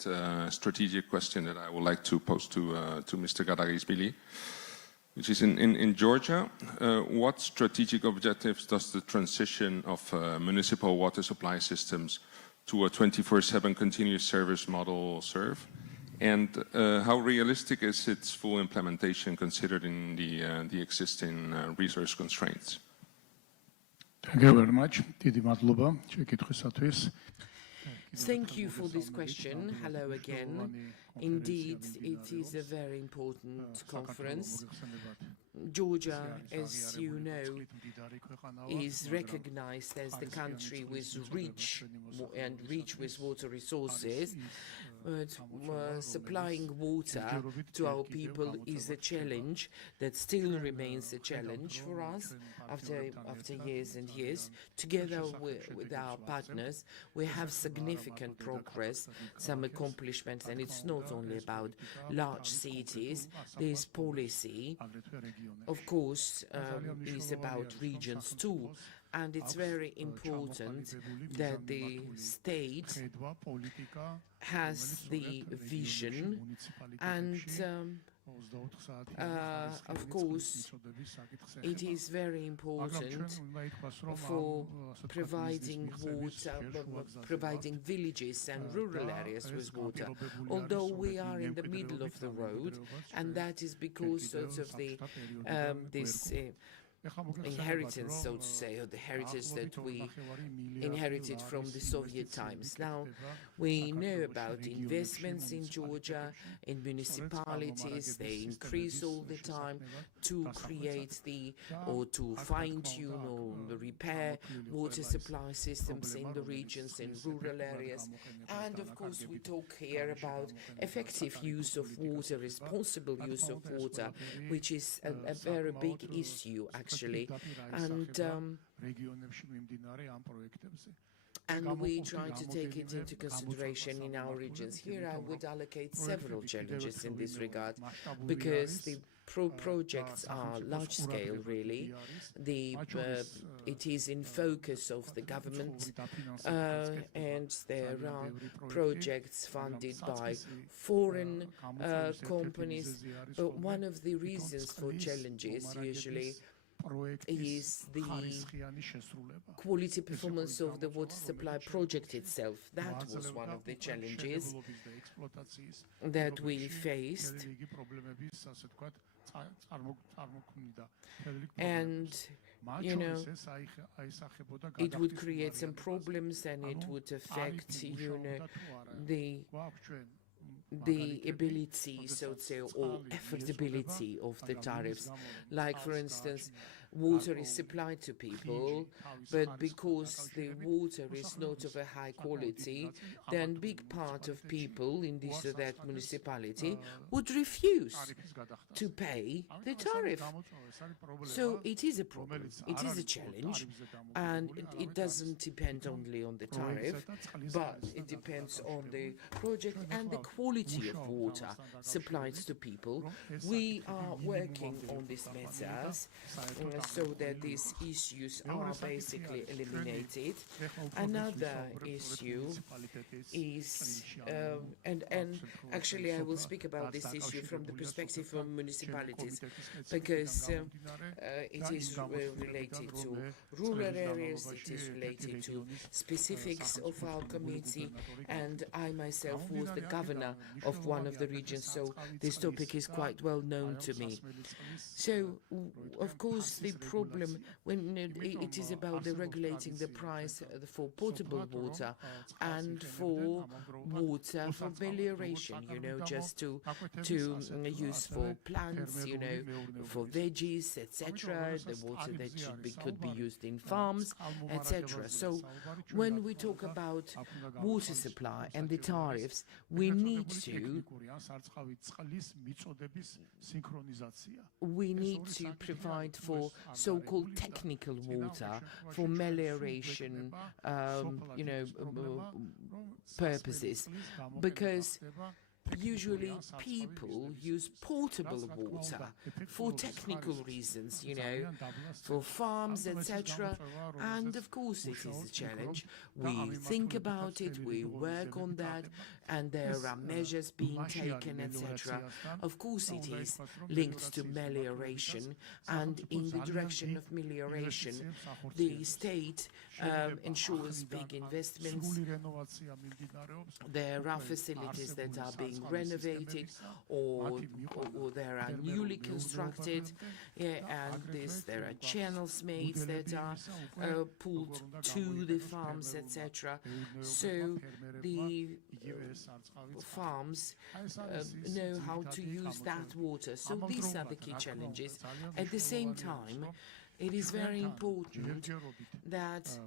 strategic question that I would like to pose to Mr. Gadagisvili, which is in Georgia. What strategic objectives does the transition of municipal water supply systems to a 24/7 continuous service model serve? And how realistic is its full implementation considering the existing resource constraints? Thank you very much. დიდი მადლობა შეკითხვისათვის. Thank you for this question. Hello again. Indeed, it is a very important conference. Georgia, as you know, is recognized as the country with rich with water resources. But supplying water to our people is a challenge that still remains a challenge for us after years and years. Together with our partners, we have significant progress, some accomplishments, and it's not only about large cities. This policy, of course, is about regions too. And it's very important that the state has the vision and of course, it is very important for providing water, providing villages and rural areas with water. Although we are in the middle of the road, and that is because of the this inheritance, so to say, or the heritage that we inherited from the Soviet times. Now, we know about investments in Georgia, in municipalities. They increase all the time to create or to fine-tune or repair water supply systems in the regions, in rural areas. And of course, we talk here about effective use of water, responsible use of water, which is a very big issue, actually. And we try to take it into consideration in our regions. Here I would allocate several challenges in this regard, because the projects are large scale, really. It is in focus of the government, and there are projects funded by foreign companies. But one of the reasons for challenges usually is the quality performance of the water supply project itself. That was one of the challenges that we faced. And, you know, it would create some problems, and it would affect, you know, the ability, so to say, or affordability of the tariffs. Like, for instance, water is supplied to people, but because the water is not of a high quality, then big part of people in this or that municipality would refuse to pay the tariff. So it is a problem, it is a challenge, and it doesn't depend only on the tariff, but it depends on the project and the quality of water supplied to people. We are working on these measures so that these issues are basically eliminated. Another issue is, and actually I will speak about this issue from the perspective of municipalities, because it is related to rural areas, it is related to specifics of our committee, and I myself was the governor of one of the regions, so this topic is quite well known to me. So, of course, the problem when it is about the regulating the price for potable water and for water for melioration, you know, just to use for plants, you know, for veggies, etc., the water that could be used in farms, etc. So when we talk about water supply and the tariffs, we need to provide for so-called technical water for melioration, purposes, because usually people use potable water for technical reasons, for farms, etc. And of course it is a challenge. We think about it, we work on that, and there are measures being taken, etc. Of course it is linked to melioration, and in the direction of melioration, the state ensures big investments. There are facilities that are being renovated or there are newly constructed, and there are channels made that are pulled to the farms, etc. So the farms know how to use that water. So these are the key challenges. At the same time, it is very important that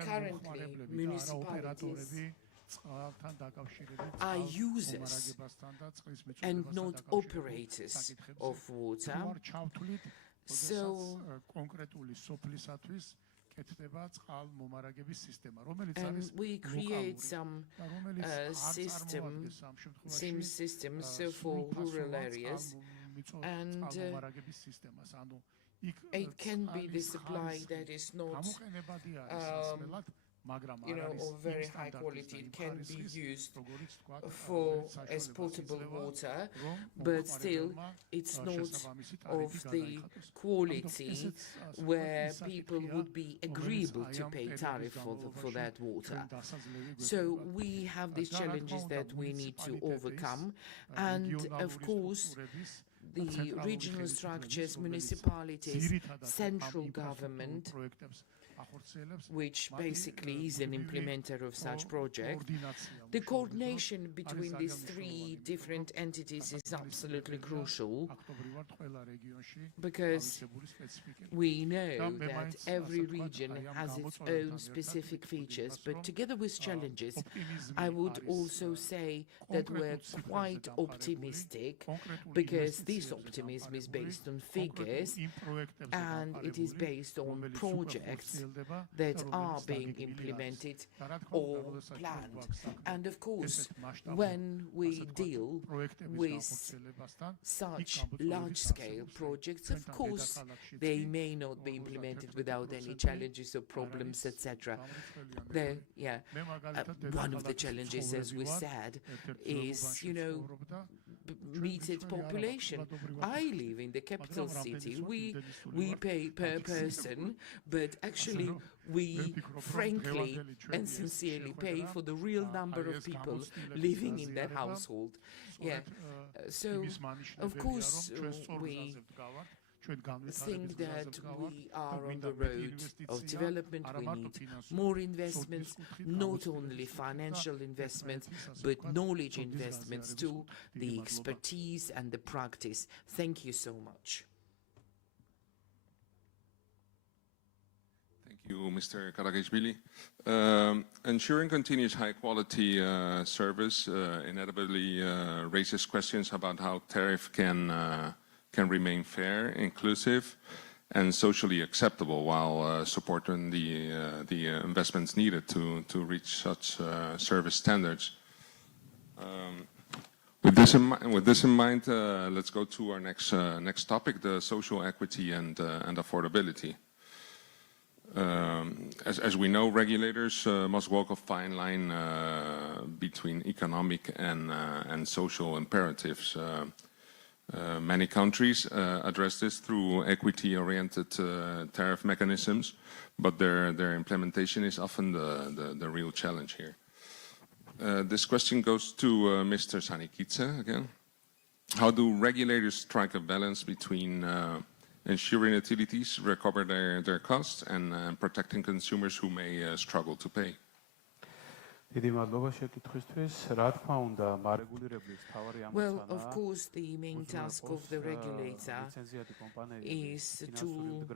currently municipalities are users and not operators of water. So and we create some systems for rural areas, and it can be the supply that is not of very high quality. It can be used as potable water, but still it's not of the quality where people would be agreeable to pay tariff for that water. So we have these challenges that we need to overcome, and of course the regional structures, municipalities, central government, which basically is an implementer of such project. The coordination between these three different entities is absolutely crucial, because we know that every region has its own specific features, but together with challenges, I would also say that we're quite optimistic, because this optimism is based on figures and it is based on projects that are being implemented or planned. And of course, when we deal with such large-scale projects, of course, they may not be implemented without any challenges or problems, etc. One of the challenges, as we said, is, metered population. I live in the capital city. We pay per person, but actually we frankly and sincerely pay for the real number of people living in that household. So of course we think that we are on the road of development. We need more investments, not only financial investments, but knowledge investments too, the expertise and the practice. Thank you so much. Thank you, Mr. Karagishvili. Ensuring continuous high-quality service inevitably raises questions about how tariff can remain fair, inclusive, and socially acceptable, while supporting the investments needed to reach such service standards. With this in mind, let's go to our next topic: the social equity and affordability. As we know, regulators must walk a fine line between economic and social imperatives. Many countries address this through equity-oriented tariff mechanisms, but their implementation is often the real challenge here. This question goes to Mr. Sanikidze again. How do regulators strike a balance between ensuring utilities recover their costs and protecting consumers who may struggle to pay? Well, of course, the main task of the regulator is to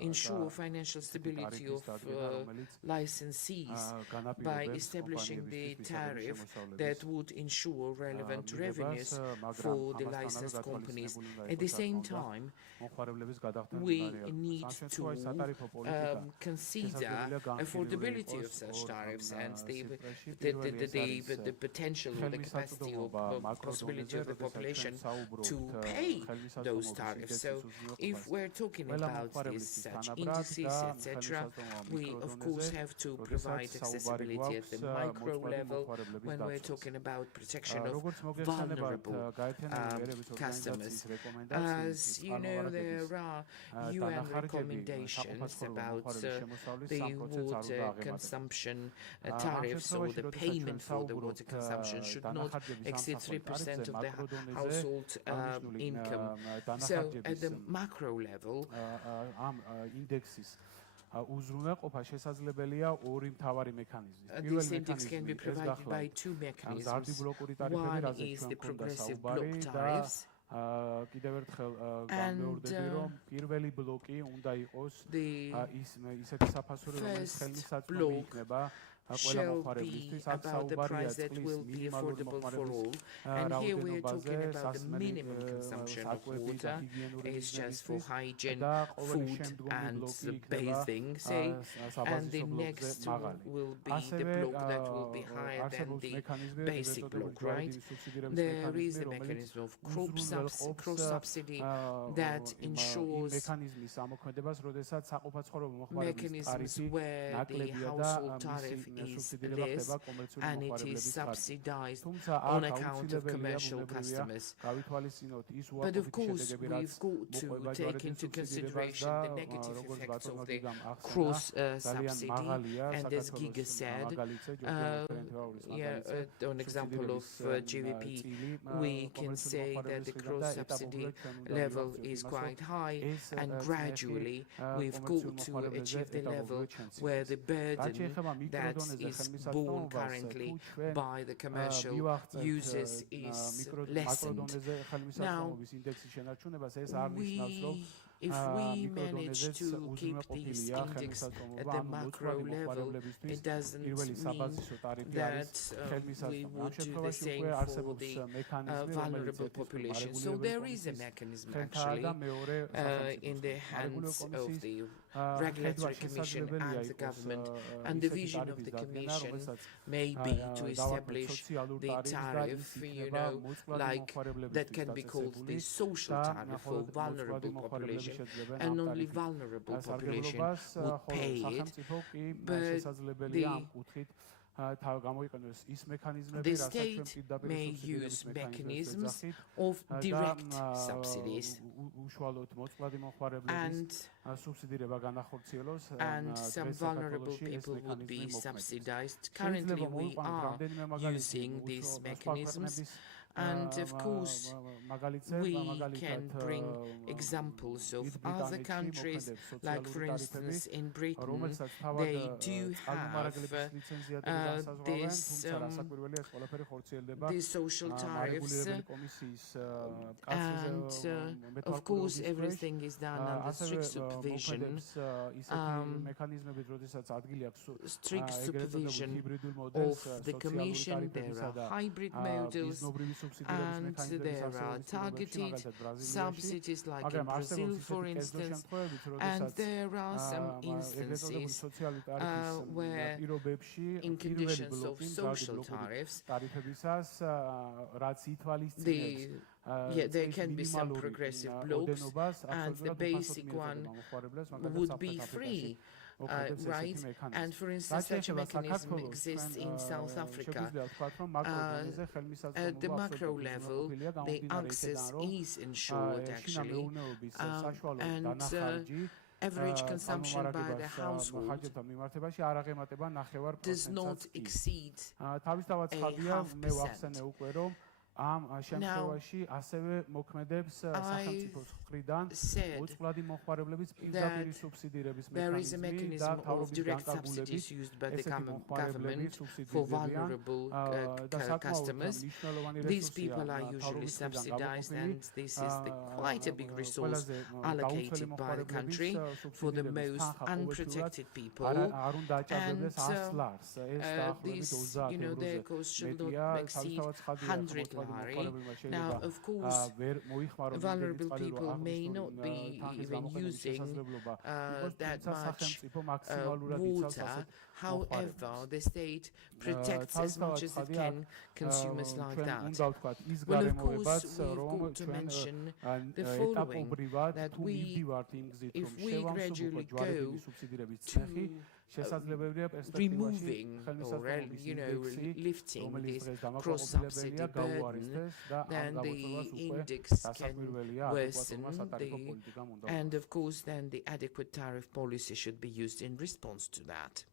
ensure financial stability of licensees by establishing the tariff that would ensure relevant revenues for the licensed companies. At the same time, we need to consider affordability of such tariffs and the potential or the capacity or possibility of the population to pay those tariffs. So if we're talking about such indices, etc., we of course have to provide accessibility at the micro level when we're talking about protection of vulnerable customers. As you know, there are UN recommendations about the water consumption tariffs, or the payment for the water consumption should not exceed 3% of the household income. So at the macro level, this index can be provided by two mechanisms. One is the progressive block tariffs, and the first block shall be about the price that will be affordable for all. And here we're talking about the minimum consumption of water. It's just for hygiene, food, and bathing, say. And the next will be the block that will be higher than the basic block, right? There is a mechanism of cross-subsidy that ensures mechanisms where the household tariff is less and it is subsidized on account of commercial customers. But of course, we've got to take into consideration the negative effects of the cross-subsidy, and as Giga said, on example of GVP, we can say that the cross-subsidy level is quite high, and gradually we've got to achieve the level where the burden that is borne currently by the commercial users is lessened. Now, if we manage to keep this index at the macro level, it doesn't mean that we would do the same for the vulnerable population. So there is a mechanism actually in the hands of the Regulatory Commission and the government, and the vision of the Commission may be to establish the tariff, like that can be called the social tariff for vulnerable population, and only vulnerable population would pay it, but the state may use mechanisms of direct subsidies, and some vulnerable people would be subsidized. Currently, we are using these mechanisms. And of course, we can bring examples of other countries, like for instance in Britain, they do have these social tariffs, and of course everything is done under strict supervision, of the Commission. There are hybrid models, and there are targeted subsidies like in Brazil, for instance, and there are some instances where in conditions of social tariffs, there can be some progressive blocks, and the basic one would be free. Right? And for instance, such a mechanism exists in South Africa. At the macro level, the access is ensured actually, and average consumption by the household does not exceed a 0.5%. Now, I said that there is a mechanism of direct subsidies used by the government for vulnerable customers. These people are usually subsidized, and this is quite a big resource allocated by the country for the most unprotected people. And this, their cost should not exceed 100 lari. Now, of course, vulnerable people may not be even using that much water. However, the state protects as much as it can consumers like that. Well, of course, we've got to mention the following, that if we gradually go to removing or lifting this cross-subsidy burden, then the index can worsen, and of course then the adequate tariff policy should be used in response to that.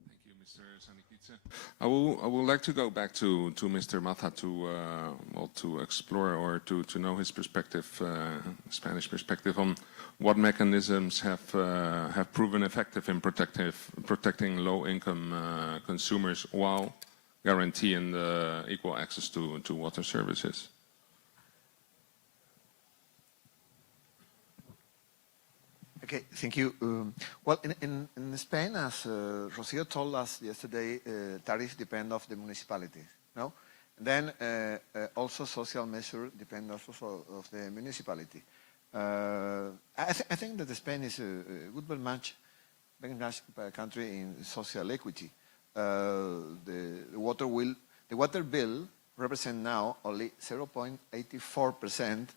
Thank you, Mr. Sanikidze. I would like to go back to Mr. Mata to explore or to know his perspective, Spanish perspective on what mechanisms have proven effective in protecting low-income consumers while guaranteeing equal access to water services. Okay, thank you. Well, in Spain, as Rocío told us yesterday, tariffs depend on the municipality, no? Then also social measures depend also of the municipality. I think that Spain is a good match country in social equity. The water bill represents now only 0.84%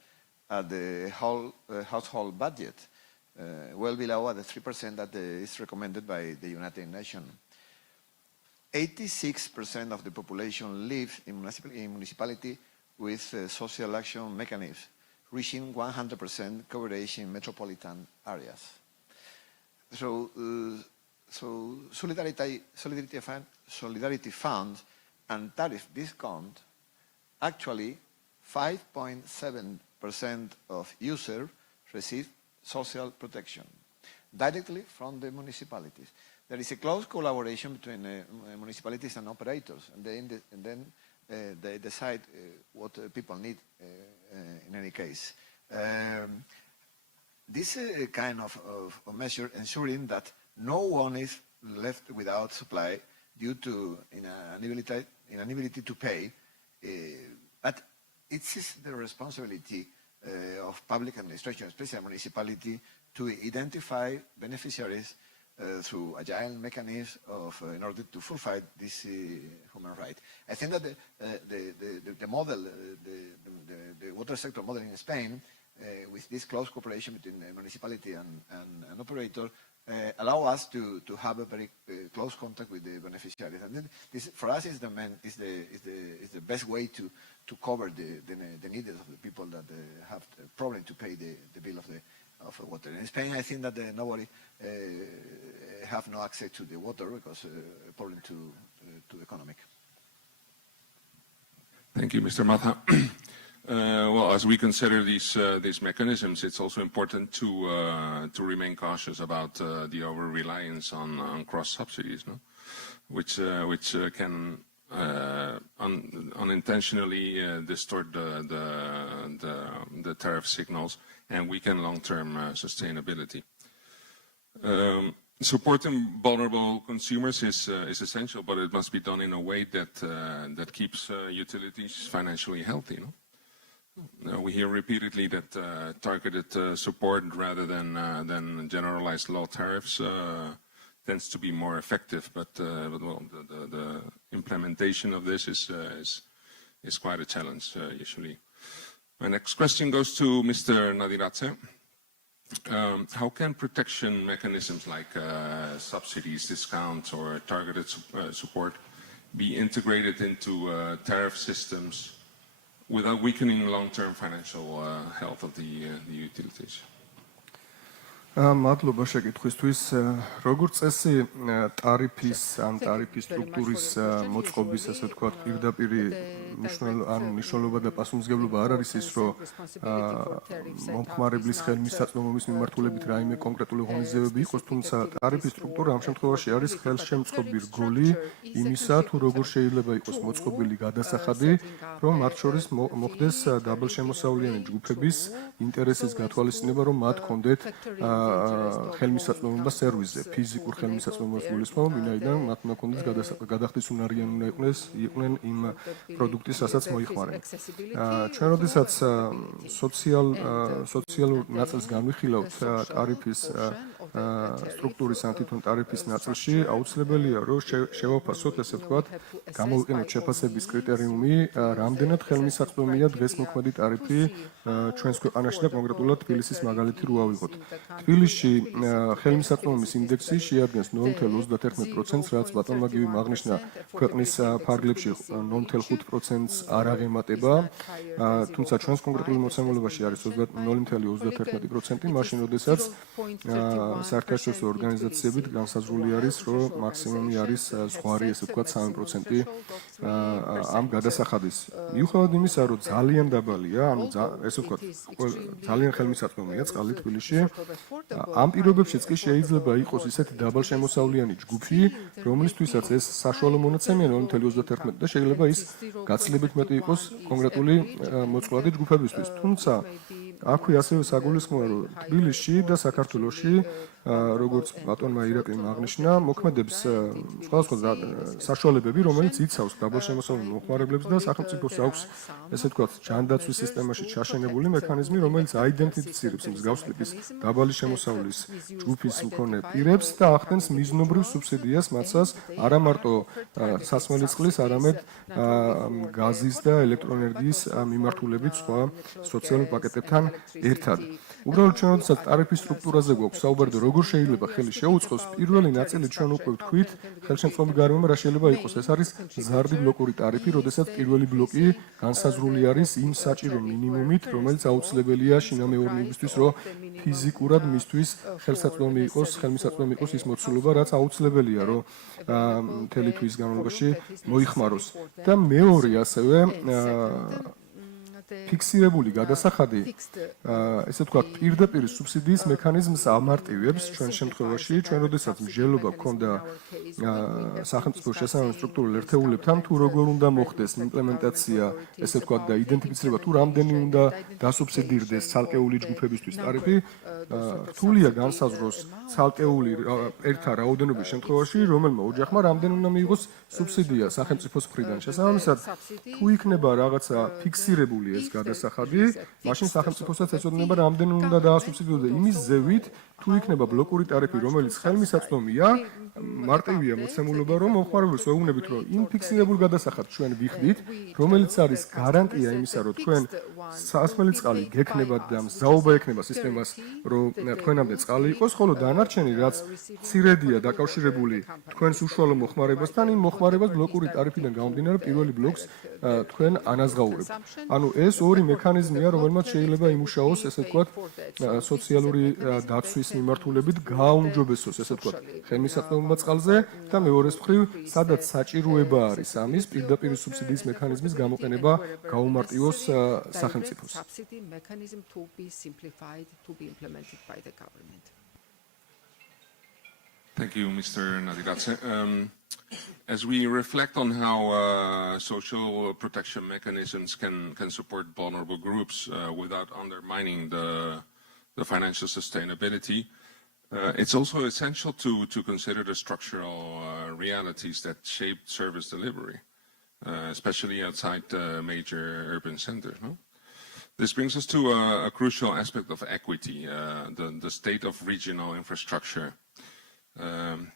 of the whole household budget, well below the 3% that is recommended by the United Nations. 86% of the population lives in municipality with social action mechanisms, reaching 100% coverage in metropolitan areas. So solidarity fund and tariff discount, actually 5.7% of users receive social protection directly from the municipalities. There is a close collaboration between municipalities and operators, and then they decide what people need in any case. This kind of measure ensuring that no one is left without supply due to inability to pay, but it is the responsibility of public administration, especially municipality, to identify beneficiaries through agile mechanisms in order to fulfill this human right. I think that the model, the water sector model in Spain, with this close cooperation between the municipality and operator, allow us to have a very close contact with the beneficiaries. And this, for us, is the best way to cover the needs of the people that have a problem to pay the bill of water. In Spain, I think that nobody have no access to the water because problem to the economic. Thank you, Mr. Mata. Well, as we consider these mechanisms, it's also important to remain cautious about the over-reliance on cross-subsidies, no? which can unintentionally distort the tariff signals and weaken long-term sustainability. Supporting vulnerable consumers is essential, but it must be done in a way that keeps utilities financially healthy. No? We hear repeatedly that targeted support rather than generalized low tariffs tends to be more effective, but well, the implementation of this is quite a challenge usually. My next question goes to Mr. Nadiradze. How can protection mechanisms like subsidies, discounts, or targeted support be integrated into tariff systems without weakening long-term financial health of the utilities? მადლობა შეკითხვისთვის. როგორც წესი, ტარიფის ან ტარიფის სტრუქტურის მოწყობის, ასე ვთქვათ, პირდაპირ მნიშვნელობა და პასუხისმგებლობა არ არის ის, რომ მომხმარებლის ხელმისაწვდომობის მიმართულებით რაიმე კონკრეტული ღონისძიებები იყოს, თუმცა ტარიფის სტრუქტურა ამ შემთხვევაში არის ხელშემწყობი რგოლი იმისა, თუ როგორ შეიძლება იყოს მოწყობილი გადასახადი, რომ მათ შორის მოხდეს დაბალშემოსავლიანი ჯგუფების ინტერესის გათვალისწინება, რომ მათ კონდეთ ხელმისაწვდომობა სერვისზე, ფიზიკურ ხელმისაწვდომობას გულისხმობ, ვინაიდან მათ უნდა კონდეს გადახდის უნარიანი უნდა იყვნენ იმ პროდუქტის, რასაც მოიხმარენ. ჩვენ როდესაც სოციალურ ნაწილს განვიხილავთ ტარიფის სტრუქტურის ან თვითონ ტარიფის ნაწილში, აუცილებელია, რომ შევაფასოთ, ესე ვთქვათ, გამოვიყენოთ შეფასების კრიტერიუმი, რამდენად ხელმისაწვდომია დღეს მოქმედი ტარიფი ჩვენს ქვეყანაში და კონკრეტულად თბილისის მაგალითი რო ავიღოთ. თბილისში ხელმისაწვდომობის ინდექსი შეადგენს 0.31%-ს, რაც ბატონმა გივიმ აღნიშნა, ქვეყნის ფარგლებში 0.5%-ს არ აღემატება, თუმცა ჩვენს კონკრეტულ მოცემულობაში არის 0.31%, მაშინ როდესაც საერთაშორისო ორგანიზაციებით განსაზღვრული არის, რომ მაქსიმუმი არის ზღვარი, ესე ვთქვათ, 3% ამ გადასახადის. მიუხედავად იმისა, რომ ძალიან დაბალია, ანუ ესე ვთქვათ, ძალიან ხელმისაწვდომია წყალი თბილისში, ამ პირობებშიც კი შეიძლება იყოს ისეთი დაბალშემოსავლიანი ჯგუფი, რომლისთვისაც ეს საშუალო მონაცემია 0.31 და შეიძლება ის გაცილებით მეტი იყოს კონკრეტული მოწყვლადი ჯგუფებისთვის. თუმცა აქვე ასევე საგულისხმოა, რომ თბილისში და საქართველოში, როგორც ბატონმა ირაკლიმ აღნიშნა, მოქმედებს სხვადასხვა საშუალებები, რომელიც იცავს დაბალშემოსავლიან მომხმარებლებს და სახელმწიფოს აქვს, ესე ვთქვათ, ჯანდაცვის სისტემაში ჩაშენებული მექანიზმი, რომელიც აიდენტიფიცირებს მსგავს ტიპის დაბალი შემოსავლის ჯგუფის მქონე პირებს და ახდენს მიზნობრივ სუბსიდიას მათსას არა მარტო სასმელი წყლის, არამედ გაზის და ელექტროენერგიის მიმართულებით სხვა სოციალურ პაკეტებთან ერთად. უბრალოდ ჩვენ როდესაც ტარიფის სტრუქტურაზე გვაქვს საუბარი და როგორ შეიძლება ხელი შეუწყოს, პირველი ნაწილი ჩვენ უკვე ვთქვით, ხელშემწყობი გარემო რა შეიძლება იყოს. ეს არის ზარდი ბლოკური ტარიფი, როდესაც პირველი ბლოკი განსაზღვრული არის იმ საჭირო მინიმუმით, რომელიც აუცილებელია შინამეურნეობისთვის, რომ ფიზიკურად მისთვის ხელმისაწვდომი იყოს ის მოცულობა, რაც აუცილებელია, რომ მთელი თვის განმავლობაში მოიხმაროს. და მეორე ასევე ფიქსირებული გადასახადი, ესე ვთქვათ, პირდაპირ სუბსიდიის მექანიზმს ამარტივებს ჩვენ შემთხვევაში, ჩვენ როდესაც მსჯელობა გქონდა სახელმწიფოს შესაბამის სტრუქტურულ ერთეულებთან, თუ როგორ უნდა მოხდეს იმპლემენტაცია, ესე ვთქვათ, და იდენტიფიცირება, თუ რამდენი უნდა დასუბსიდირდეს ცალკეული ჯგუფებისთვის ტარიფი, რთულია განსაზღვროს ცალკეული ერთა რაოდენობის შემთხვევაში, რომელმა ოჯახმა რამდენი უნდა მიიღოს სუბსიდია სახელმწიფოს მხრიდან. შესაბამისად, თუ იქნება რაღაცა ფიქსირებული ეს გადასახადი, მაშინ სახელმწიფოსაც ეცოდინება რამდენი უნდა დაასუბსიდიოს და იმის ზევით, თუ იქნება ბლოკური ტარიფი, რომელიც ხელმისაწვდომია, მარტივია მოცემულობა, რომ მომხმარებელს ვეუბნებით, რომ იმ ფიქსირებულ გადასახადს ჩვენ ვიხდით, რომელიც არის გარანტია იმისა, რომ თქვენ სასმელი წყალი გექნებათ და მზაობა ექნება სისტემას, რომ თქვენამდე წყალი იყოს, ხოლო დანარჩენი, რაც მცირედია დაკავშირებული თქვენს უშუალო მოხმარებასთან, იმ მოხმარებას ბლოკური ტარიფიდან გამომდინარე პირველი ბლოკს თქვენ ანაზღაურებთ. ანუ ეს ორი მექანიზმია, რომელმაც შეიძლება იმუშაოს, ესე ვთქვათ, სოციალური დაცვის მიმართულებით გააუმჯობესოს, ესე ვთქვათ, ხელმისაწვდომობა წყალზე და მეორეს მხრივ, სადაც საჭიროება არის ამის პირდაპირ სუბსიდიის მექანიზმის გამოყენება გაუმარტივოს სახელმწიფოს. Thank you, Mr. Nadigadze. As we reflect on how social protection mechanisms can support vulnerable groups without undermining the financial sustainability, it's also essential to consider the structural realities that shape service delivery, especially outside major urban centers. No? This brings us to a crucial aspect of equity, the state of regional infrastructure.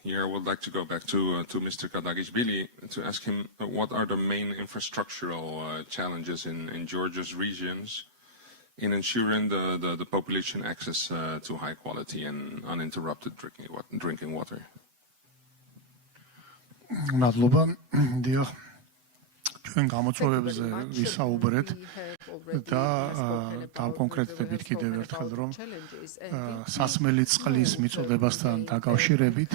Here I would like to go back to Mr. Kadagishvili to ask him what are the main infrastructural challenges in Georgia's regions in ensuring the population access to high quality and uninterrupted drinking water. ჩვენ გამოწვევებზე ვისაუბრეთ და დავკონკრეტდებით კიდევ ერთხელ, რომ სასმელი წყლის მიწოდებასთან დაკავშირებით,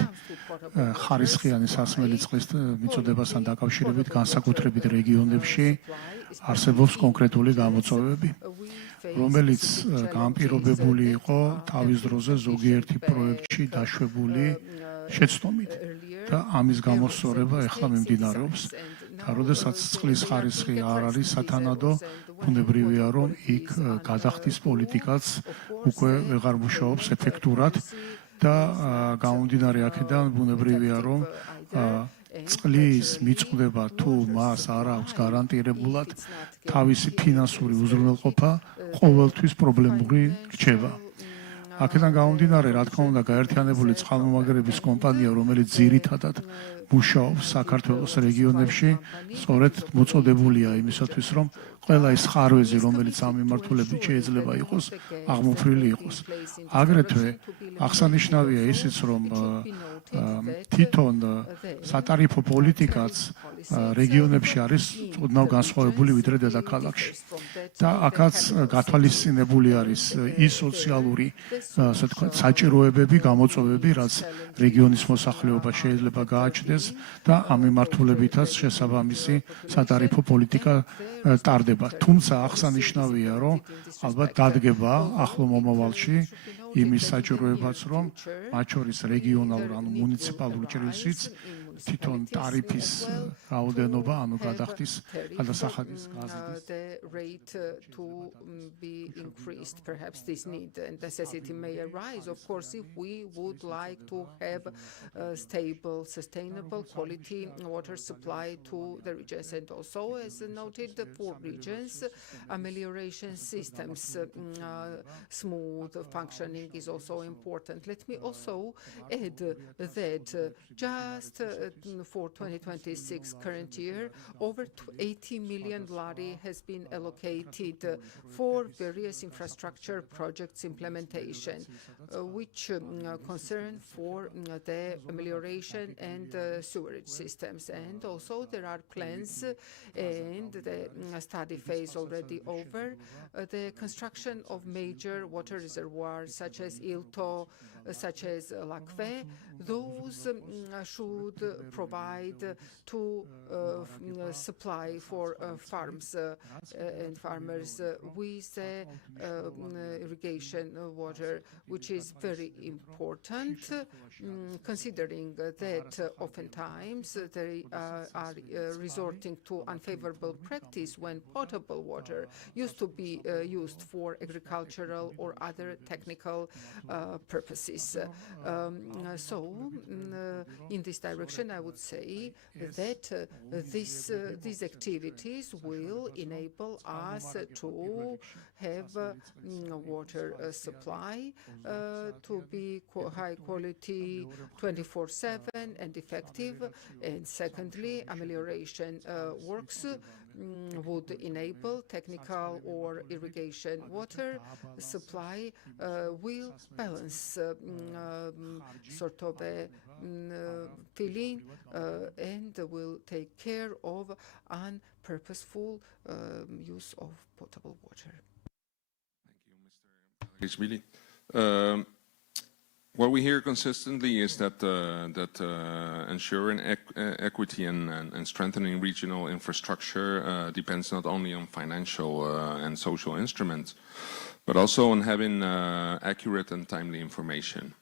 ხარისხიანი სასმელი წყლის მიწოდებასთან დაკავშირებით, განსაკუთრებით რეგიონებში არსებობს კონკრეტული გამოწვევები, რომელიც განპირობებული იყო თავის დროზე ზოგიერთი პროექტში დაშვებული შეცდომით და ამის გამოსწორება ეხლა მიმდინარეობს. და როდესაც წყლის ხარისხი არ არის სათანადო, ბუნებრივია, რომ იქ გადახდის პოლიტიკაც უკვე ვეღარ მუშაობს ეფექტურად და გამომდინარე აქედან ბუნებრივია, რომ წყლის მიწვდება თუ მას არ აქვს გარანტირებულად თავისი ფინანსური უზრუნველყოფა, ყოველთვის პრობლემური რჩება. აქედან გამომდინარე, რა თქმა უნდა, გაერთიანებული წყალმომაგრების კომპანია, რომელიც ძირითადად მუშაობს საქართველოს რეგიონებში, სწორედ მოწოდებულია იმისათვის, რომ ყველა ის ხარვეზი, რომელიც ამ მიმართულებით შეიძლება იყოს, აღმოფრილი იყოს. აგრეთვე აღსანიშნავია ისიც, რომ თვითონ სატარიფო პოლიტიკაც რეგიონებში არის ოდნავ განსხვავებული ვიდრე დედაქალაქში. და აქაც გათვალისწინებული არის ის სოციალური ასე ვთქვათ, საჭიროებები, გამოწვევები, რაც რეგიონის მოსახლეობა შეიძლება გააჩნდეს და ამ მიმართულებითაც შესაბამისი სატარიფო პოლიტიკა ტარდება. თუმცა აღსანიშნავია, რომ ალბათ დადგება ახლო მომავალში იმის საჭიროებაც, რომ მათ შორის რეგიონალურ ანუ მუნიციპალურ ჭრილშიც თვითონ ტარიფის რაოდენობა, ანუ გადახდის გადასახადის გაზრდის the rate to be increased. Perhaps this need and necessity may arise. Of course, if we would like to have stable, sustainable, quality water supply to the regions, and also, as noted, the four regions, amelioration systems, smooth functioning is also important. Let me also add that just for 2026 current year, over 80 million lari has been allocated for various infrastructure projects implementation, which concern for the amelioration and sewerage systems. And also there are plans and the study phase already over, the construction of major water reservoirs such as Ilto, such as Lakve. Those should provide to supply for farms and farmers with irrigation water, which is very important, considering that oftentimes they are resorting to unfavorable practice when potable water used to be used for agricultural or other technical purposes. So in this direction, I would say that these activities will enable us to have water supply to be high quality 24/7 and effective. And secondly, amelioration works would enable technical or irrigation water supply will balance sort of a feeling and will take care of unpurposeful use of potable water. Thank you, Mr. What we hear consistently is that ensuring equity and strengthening regional infrastructure depends not only on financial and social instruments, but also on having accurate and timely information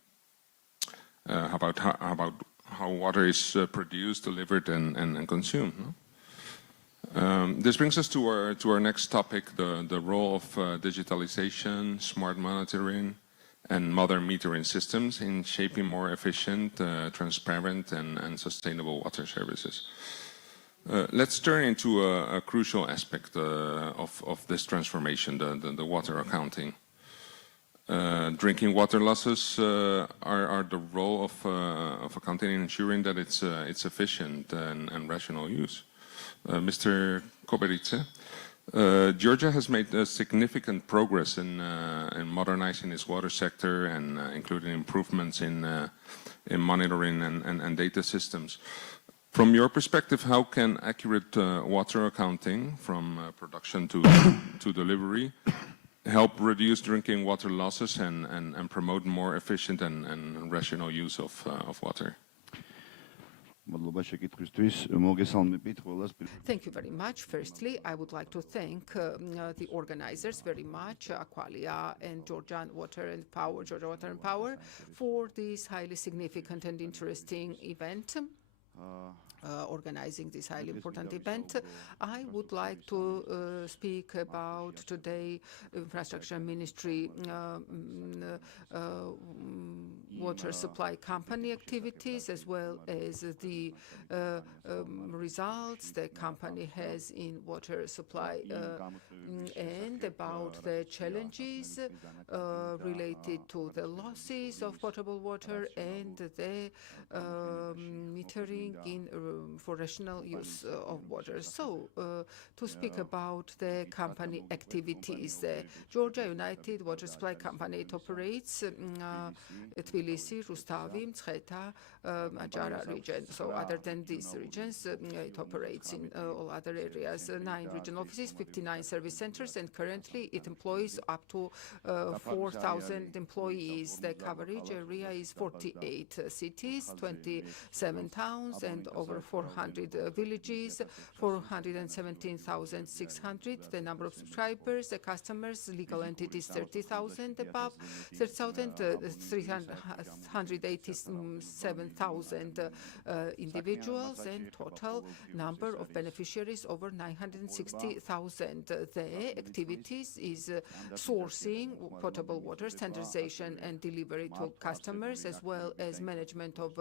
about how water is produced, delivered, and consumed. No? This brings us to our next topic, the role of digitalization, smart monitoring, and modern metering systems in shaping more efficient, transparent, and sustainable water services. Let's turn into a crucial aspect of this transformation, the water accounting. Drinking water losses are the role of accounting and ensuring that it's efficient and rational use. Mr. Koberitze, Georgia has made significant progress in modernizing its water sector and including improvements in monitoring and data systems. From your perspective, how can accurate water accounting from production to delivery help reduce drinking water losses and promote more efficient and rational use of water? Thank you very much. Firstly, I would like to thank the organizers very much, Aqualia and Georgia Water and Power, for this highly significant and interesting event. Organizing this highly important event. I would like to speak about today Infrastructure Ministry water supply company activities, as well as the results the company has in water supply and about the challenges related to the losses of potable water and the metering for rational use of water. So, to speak about the company activities, the Georgia United Water Supply Company, it operates Tbilisi, Rustavi, Mtskheta, Ajara region. So, other than these regions, it operates in all other areas. 9 regional offices, 59 service centers, and currently it employs up to 4,000 employees. The coverage area is 48 cities, 27 towns, and over 400 villages, 417,600. The number of subscribers, the customers, legal entities 30,000 above, 30,000, 387,000 individuals, and total number of beneficiaries over 960,000. The activities is sourcing potable water, standardization and delivery to customers, as well as management of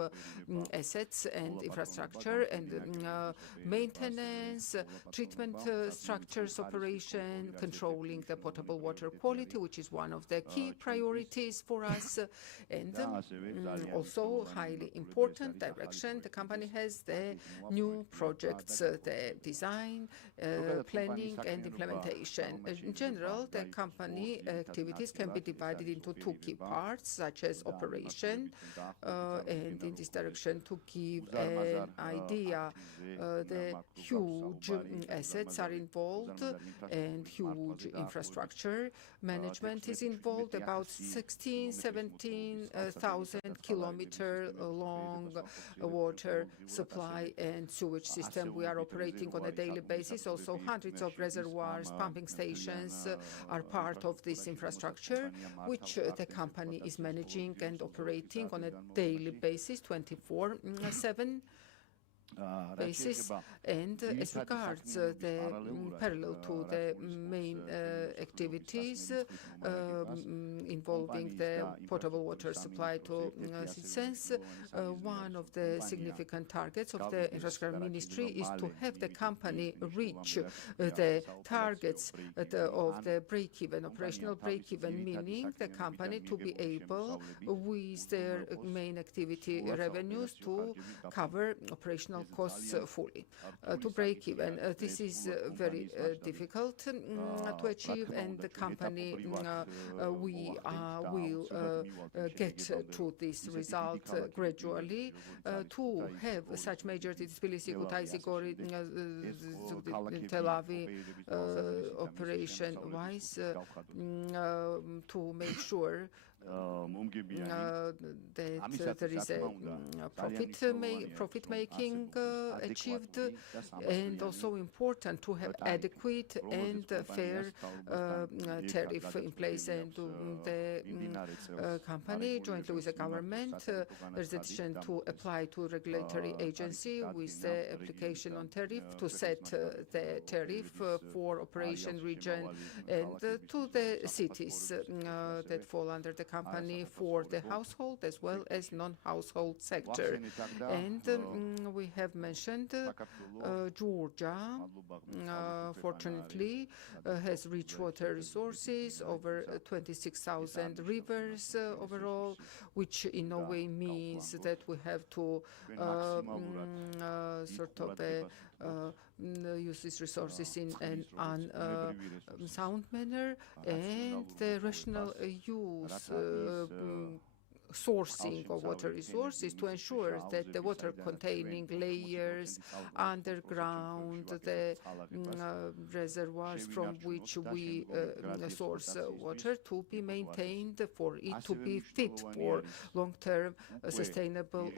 assets and infrastructure and maintenance, treatment structures operation, controlling the potable water quality, which is one of the key priorities for us, and also highly important direction. The company has the new projects, the design, planning and implementation. In general, the company activities can be divided into 2 key parts, such as operation, and in this direction to give an idea, the huge assets are involved and huge infrastructure management is involved, about 17,000 kilometer long water supply and sewage system we are operating on a daily basis. Also, hundreds of reservoirs, pumping stations are part of this infrastructure, which the company is managing and operating on a daily basis, 24/7 basis. And as regards the parallel to the main activities involving the potable water supply to citizens, one of the significant targets of the Infrastructure Ministry is to have the company reach the targets of the break-even, operational break-even, meaning the company to be able, with their main activity revenues, to cover operational costs fully, to break even. This is very difficult to achieve, and the company we will get to this result gradually. To have such major Tbilisi, Kutaisi, Gori, Tel Aviv operation-wise, to make sure that there is a profit making achieved, and also important to have adequate and fair tariff in place. And the company, jointly with the government, there's a decision to apply to regulatory agency with the application on tariff to set the tariff for operation region and to the cities that fall under the company for the household as well as non-household sector. And we have mentioned Georgia, fortunately, has rich water resources, over 26,000 rivers overall, which in no way means that we have to sort of use these resources in an unsound manner, and the rational use sourcing of water resources to ensure that the water-containing layers underground, the reservoirs from which we source water, to be maintained, for it to be fit for long-term sustainable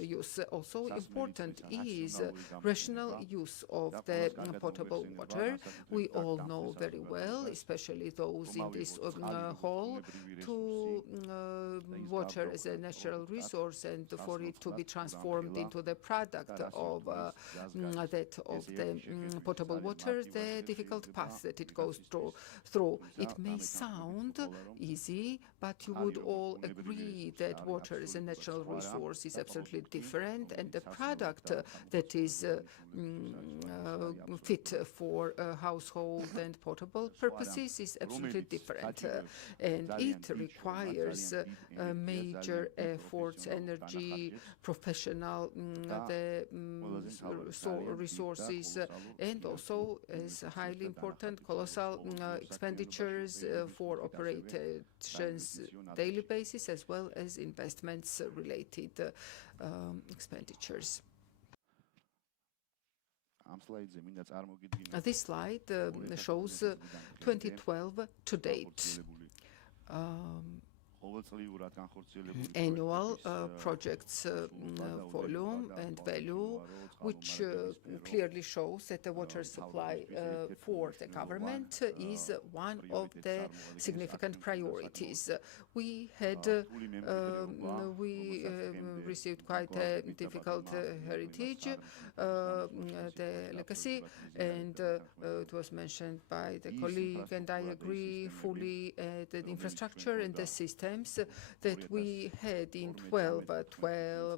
use. Also important is rational use of the potable water. We all know very well, especially those in this hall, to water as a natural resource and for it to be transformed into the product of that of the potable water, the difficult path that it goes through. It may sound easy, but you would all agree that water as a natural resource is absolutely different, and the product that is fit for household and potable purposes is absolutely different. And it requires major efforts, energy, professional resources, and also is highly important, colossal expenditures for operations daily basis, as well as investments related expenditures. This slide shows 2012 to date. Annual projects volume and value, which clearly shows that the water supply for the government is one of the significant priorities. We received quite a difficult heritage, the legacy, and it was mentioned by the colleague, and I agree fully. The infrastructure and the systems that we had in 12,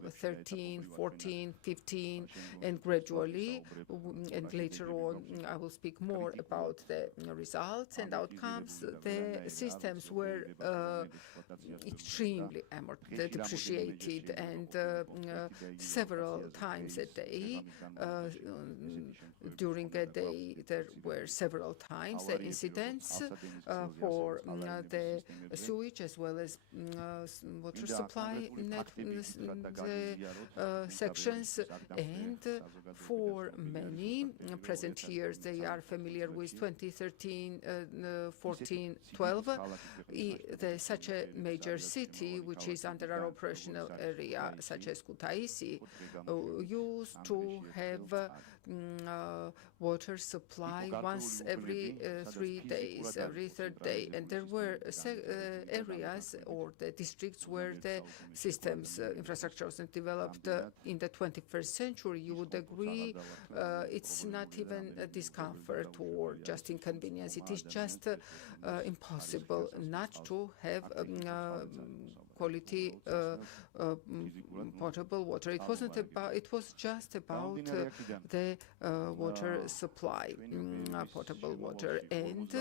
13, 14, 15, and gradually, and later on I will speak more about the results and outcomes. The systems were extremely depreciated, and several times a day, during a day there were several times the incidents for the sewage as well as water supply sections, and for many present years they are familiar with 2013, 14, 12. Such a major city which is under our operational area, such as Kutaisi, used to have water supply once every 3 days, every third day, and there were areas or the districts where the systems infrastructure wasn't developed. In the 21st century, you would agree, it's not even a discomfort or just inconvenience. It is just impossible not to have quality potable water. It wasn't about, it was just about the water supply, potable water, and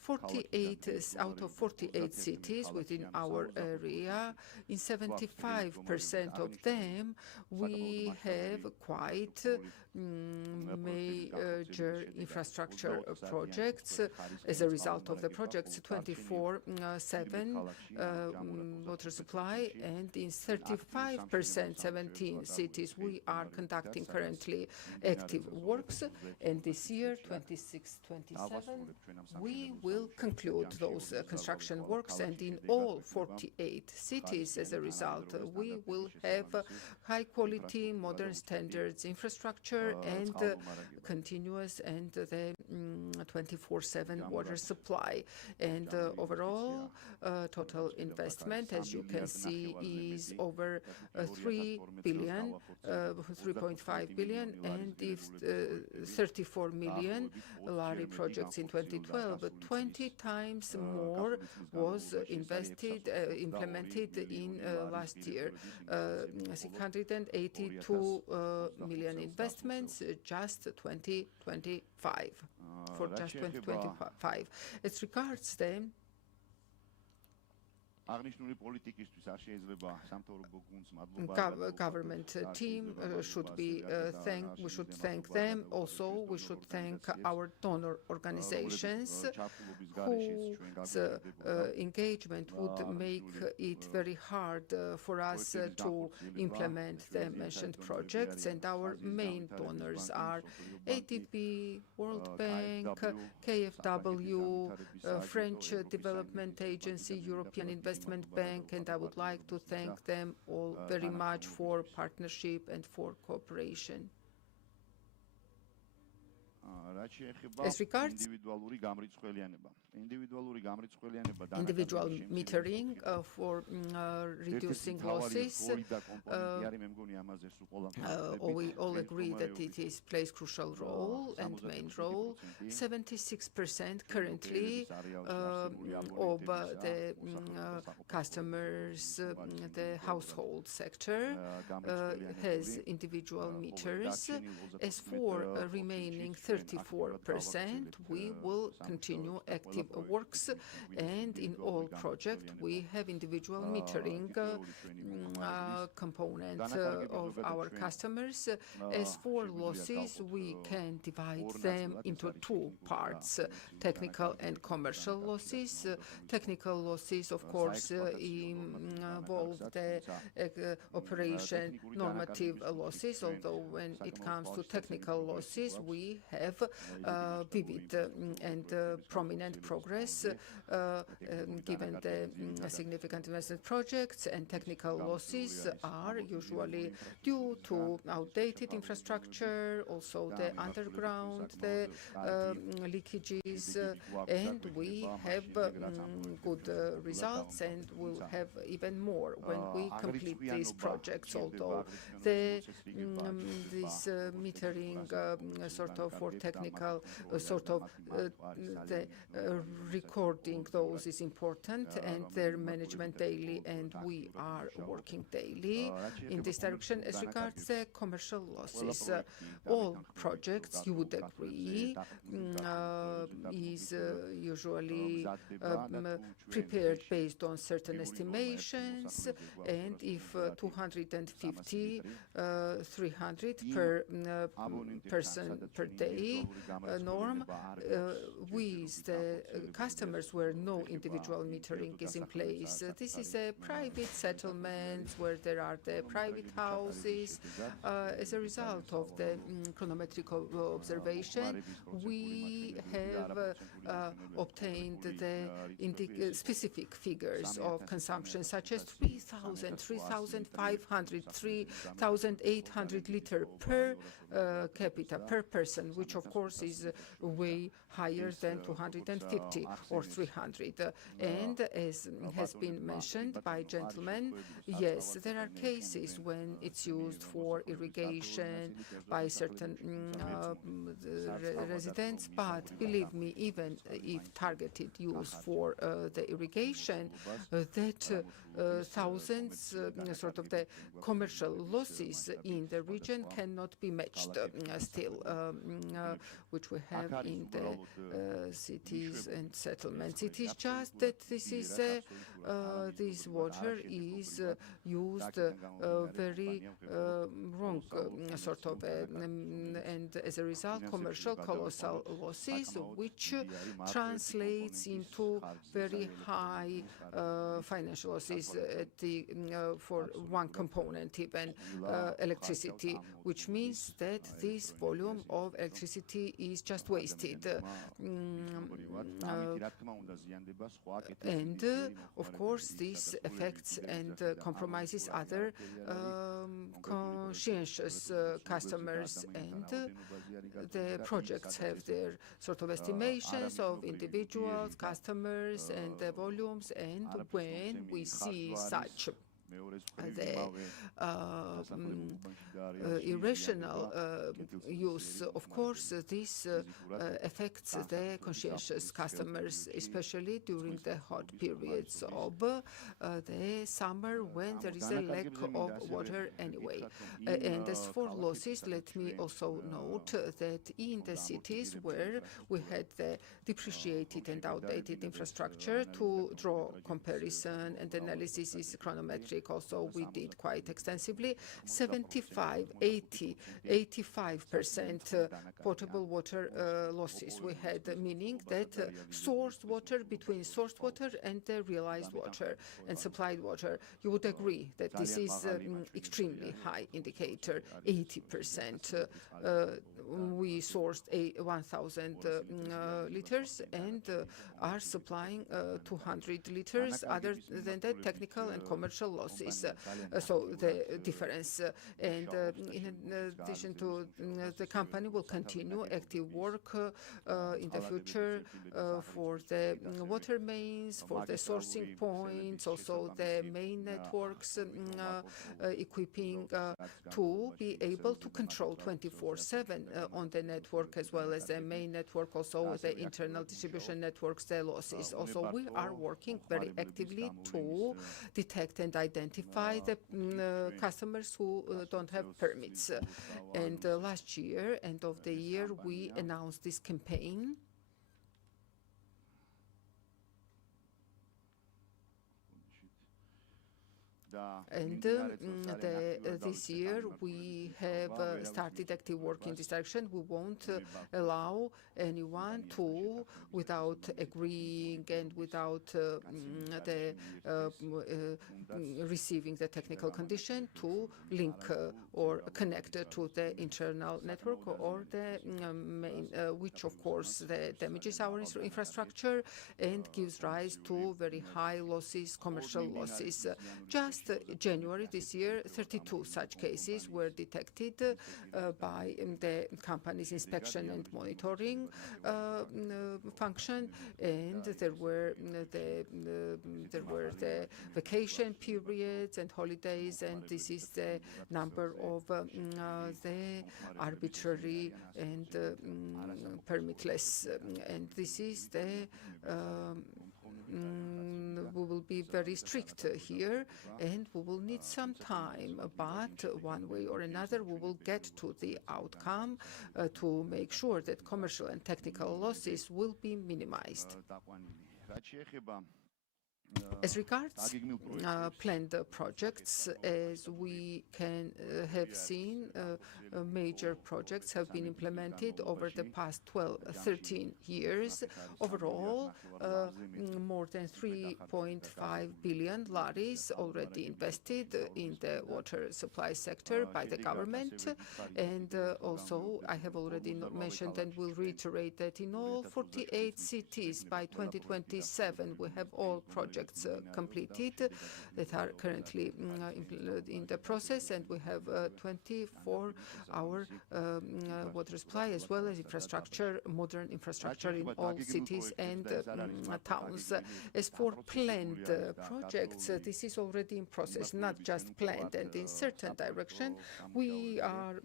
48 out of 48 cities within our area, in 75% of them we have quite major infrastructure projects. As a result of the projects, 24/7 water supply, and in 35%, 17 cities, we are conducting currently active works, and this year, 26-27, we will conclude those construction works, and in all 48 cities, as a result, we will have high quality, modern standards infrastructure and continuous and the 24/7 water supply. And overall, total investment, as you can see, is over 3 billion, 3.5 billion, and if 34 million Lari projects in 2012, 20 times more was invested, implemented in last year. 682 million investments, just 2025, for just 2025. As regards them, government team should be we should thank them. Also, we should thank our donor organizations whose engagement would make it very hard for us to implement the mentioned projects. And our main donors are ADB, World Bank, KfW, French Development Agency, European Investment Bank, and I would like to thank them all very much for partnership and for cooperation. As regards individual metering for reducing losses, we all agree that it plays crucial role and main role. 76% currently of the customers, the household sector has individual meters. As for remaining 34%, we will continue active works, and in all projects we have individual metering component of our customers. As for losses, we can divide them into two parts: technical and commercial losses. Technical losses, of course, involve the operation normative losses, although when it comes to technical losses, we have vivid and prominent progress given the significant investment projects, and technical losses are usually due to outdated infrastructure, also the underground, the leakages, and we have good results, and we'll have even more when we complete these projects. Although this metering sort of for technical the recording those is important, and their management daily, and we are working daily in this direction. As regards the commercial losses, all projects, you would agree, is usually prepared based on certain estimations, and if 250, 300 per person per day norm, with the customers where no individual metering is in place. This is a private settlement where there are the private houses. As a result of the chronometric observation, we have obtained the specific figures of consumption, such as 3,000, 3,500, 3,800 liters per capita, per person, which of course is way higher than 250 or 300. And as has been mentioned by gentlemen, yes, there are cases when it's used for irrigation by certain residents, but believe me, even if targeted use for the irrigation, that thousands, sort of the commercial losses in the region cannot be matched still, which we have in the cities and settlements. It is just that this is this water is used very wrong, sort of, and as a result, commercial colossal losses, which translates into very high financial losses for one component, even electricity, which means that this volume of electricity is just wasted. And of course, this affects and compromises other conscientious customers, and the projects have their sort of estimations of individuals, customers, and the volumes, and when we see such the irrational use, of course, this affects the conscientious customers, especially during the hot periods of the summer when there is a lack of water anyway. And as for losses, let me also note that in the cities where we had the depreciated and outdated infrastructure, to draw comparison and analysis is chronometric. Also, we did quite extensively. 75, 80, 85% potable water losses we had, meaning that sourced water between sourced water and the realized water and supplied water. You would agree that this is extremely high indicator, 80%. We sourced 1,000 liters and are supplying 200 liters. Other than that, technical and commercial losses. So the difference. And in addition to the company will continue active work in the future for the water mains, for the sourcing points, also the main networks, equipping to be able to control 24/7 on the network, as well as the main network, also the internal distribution networks, the losses. Also, we are working very actively to detect and identify the customers who don't have permits. And last year, end of the year, we announced this campaign. And this year we have started active work in this direction. We won't allow anyone to, without agreeing and without receiving the technical condition, to link or connect to the internal network or the main, which of course damages our infrastructure and gives rise to very high losses, commercial losses. Just January this year, 32 such cases were detected by the company's inspection and monitoring function, and there were the vacation periods and holidays, and this is the number of the arbitrary and permitless, and this is the we will be very strict here, and we will need some time, but one way or another we will get to the outcome to make sure that commercial and technical losses will be minimized. As regards planned projects, as we can have seen, major projects have been implemented over the past 13 years. Overall, more than 3.5 billion laris already invested in the water supply sector by the government. And also, I have already mentioned and will reiterate that in all 48 cities by 2027, we have all projects completed that are currently in the process, and we have 24-hour water supply as well as infrastructure, modern infrastructure in all cities and towns. As for planned projects, this is already in process, not just planned, and in certain direction we are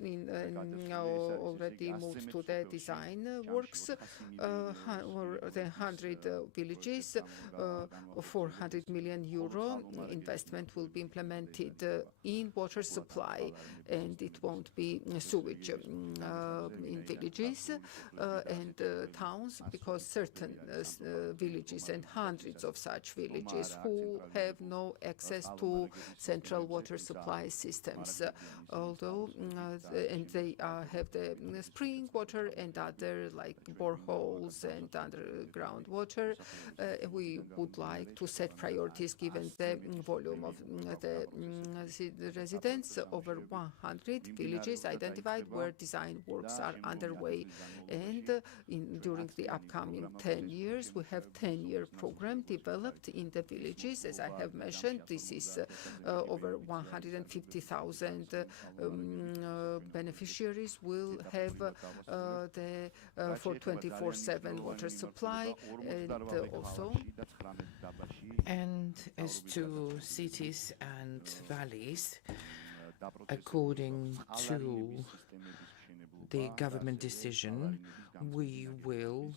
already moved to the design works. The 100 villages, 400 million euro investment will be implemented in water supply, and it won't be sewage in villages and towns, because certain villages and hundreds of such villages who have no access to central water supply systems, although and they have the spring water and other like boreholes and underground water. We would like to set priorities given the volume of the residents. Over 100 villages identified where design works are underway, and during the upcoming 10 years we have 10-year program developed in the villages. As I have mentioned, this is over 150,000 beneficiaries will have for 24/7 water supply, and also And as to cities and valleys, according to the government decision, we will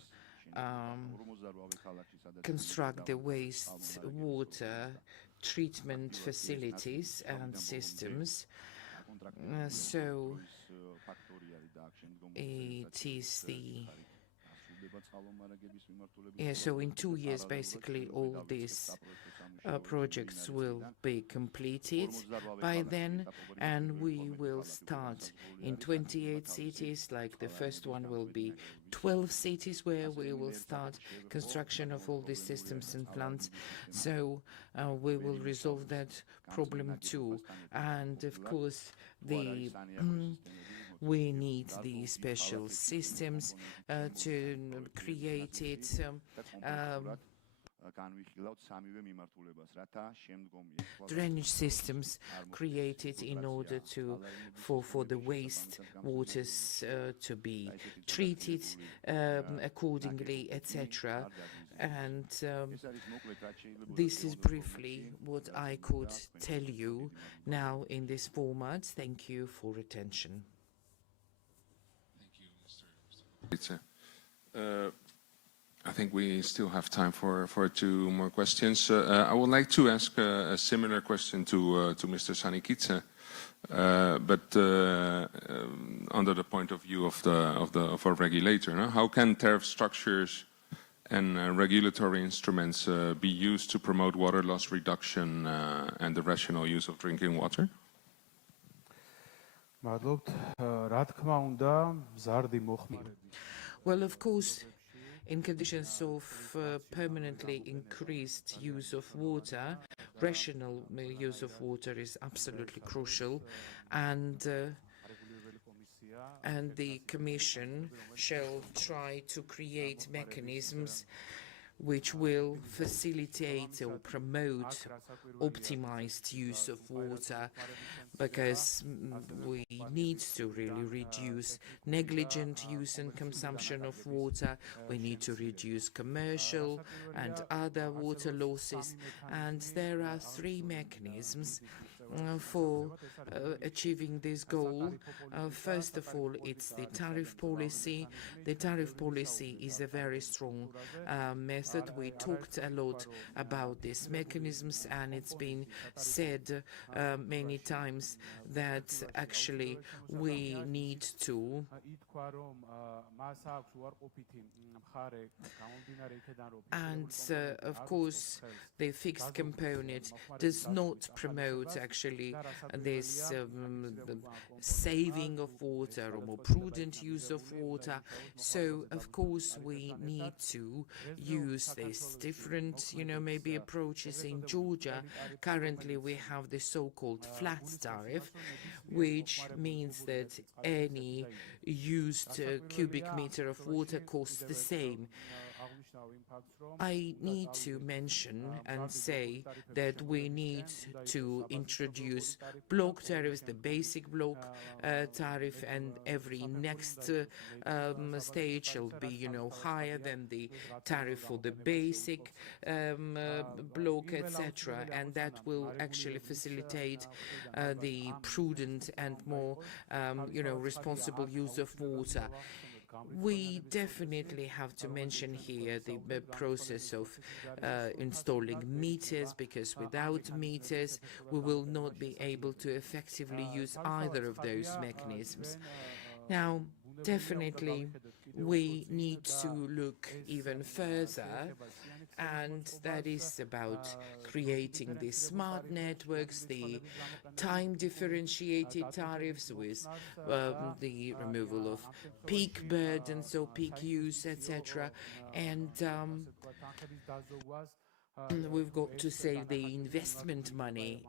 construct the wastewater treatment facilities and systems. So it is so in 2 years, basically, all these projects will be completed by then, and we will start in 28 cities. Like the first one will be 12 cities where we will start construction of all these systems and plants. So we will resolve that problem too. And of course, we need the special systems to create it. Drainage systems created in order for the waste waters to be treated accordingly, etc. And this is briefly what I could tell you now in this format. Thank you for attention. I think we still have time for 2 more questions. I would like to ask a similar question to Mr. Sanikidze, but under the point of view of our regulator. No? How can tariff structures and regulatory instruments be used to promote water loss reduction and the rational use of drinking water? Well, of course, in conditions of permanently increased use of water, rational use of water is absolutely crucial, and the Commission shall try to create mechanisms which will facilitate or promote optimized use of water, because we need to really reduce negligent use and consumption of water. We need to reduce commercial and other water losses, and there are 3 mechanisms for achieving this goal. First of all, it's the tariff policy. The tariff policy is a very strong method. We talked a lot about these mechanisms, and it's been said many times that actually we need to of course, the fixed component does not promote actually this saving of water or more prudent use of water. So, of course, we need to use this different, maybe approaches. In Georgia, currently we have the so-called flat tariff, which means that any used cubic meter of water costs the same. I need to mention and say that we need to introduce block tariffs, the basic block tariff, and every next stage shall be, higher than the tariff for the basic block, etc. And that will actually facilitate the prudent and more, responsible use of water. We definitely have to mention here the process of installing meters, because without meters we will not be able to effectively use either of those mechanisms. Now, definitely we need to look even further, and that is about creating the smart networks, the time differentiated tariffs with the removal of peak burden, so peak use, etc. And we've got to save the investment money.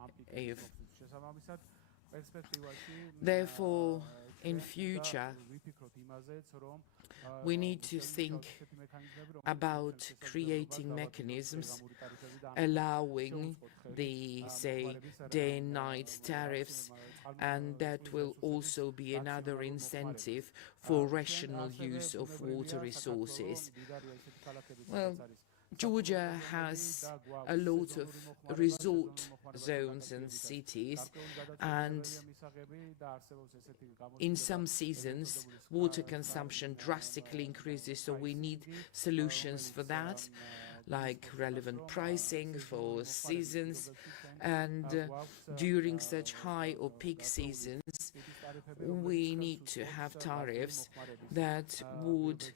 Therefore, in future, we need to think about creating mechanisms allowing the, say, day and night tariffs, and that will also be another incentive for rational use of water resources. Well, Georgia has a lot of resort zones and cities, and in some seasons water consumption drastically increases, so we need solutions for that, like relevant pricing for seasons, and during such high or peak seasons we need to have tariffs that would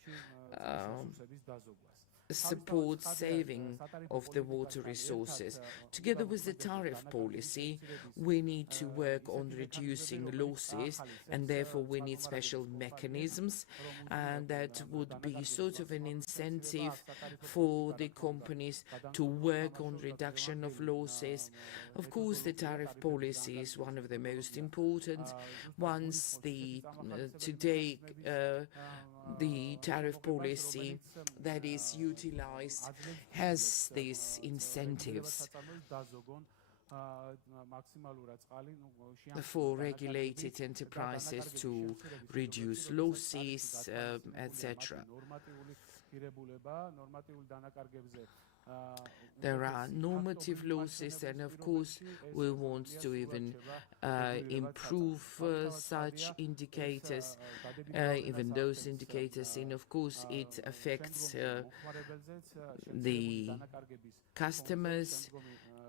support saving of the water resources. Together with the tariff policy, we need to work on reducing losses, and therefore we need special mechanisms, and that would be sort of an incentive for the companies to work on reduction of losses. Of course, the tariff policy is one of the most important ones. Today, the tariff policy that is utilized has these incentives for regulated enterprises to reduce losses, etc. There are normative losses, and of course we want to even improve such indicators, even those indicators, and of course it affects the customers,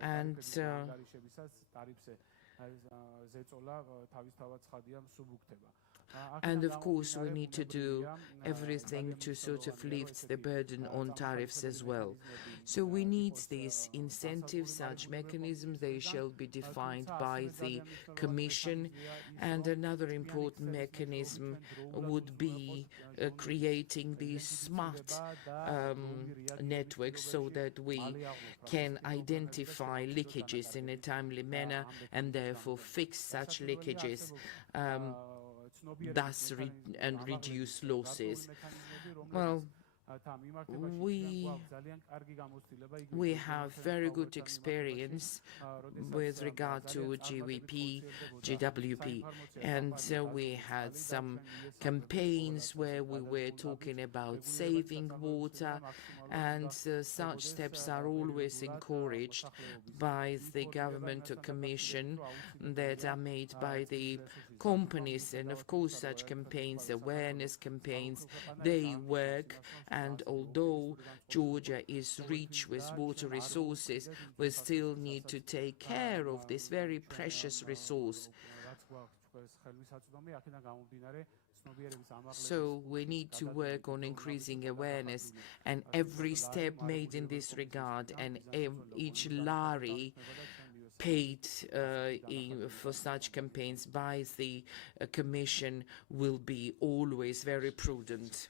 and of course we need to do everything to sort of lift the burden on tariffs as well. So we need these incentives, such mechanisms. They shall be defined by the Commission, and another important mechanism would be creating these smart networks so that we can identify leakages in a timely manner and therefore fix such leakages, thus reduce losses. Well, we have very good experience with regard to GWP, and we had some campaigns where we were talking about saving water, and such steps are always encouraged by the government or commission that are made by the companies. And of course such campaigns, awareness campaigns, they work, and although Georgia is rich with water resources, we still need to take care of this very precious resource. So we need to work on increasing awareness, and every step made in this regard and each lari paid for such campaigns by the Commission will be always very prudent.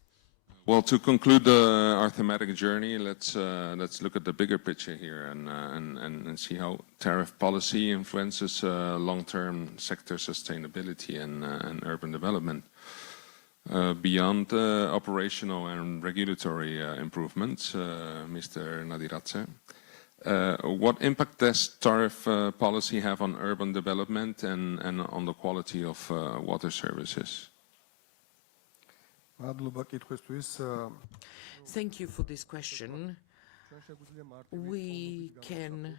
Well, to conclude our thematic journey, let's look at the bigger picture here and see how tariff policy influences long-term sector sustainability and urban development. Beyond operational and regulatory improvements, Mr. Nadiradze, what impact does tariff policy have on urban development and on the quality of water services? Thank you for this question. We can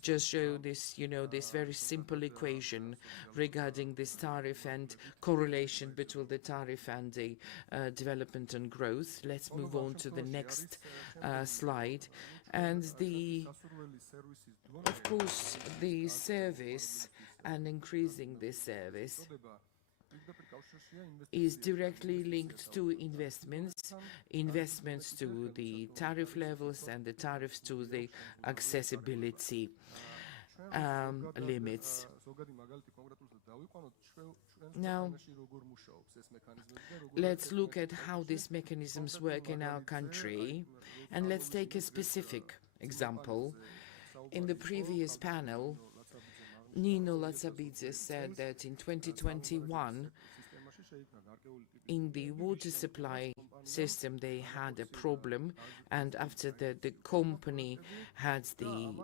just show this, this very simple equation regarding this tariff and correlation between the tariff and the development and growth. Let's move on to the next slide. And of course, the service and increasing this service is directly linked to investments to the tariff levels and the tariffs to the accessibility limits. Now, let's look at how these mechanisms work in our country, and let's take a specific example. In the previous panel, Nino Latsabidze said that in 2021 in the water supply system they had a problem, and after that the company had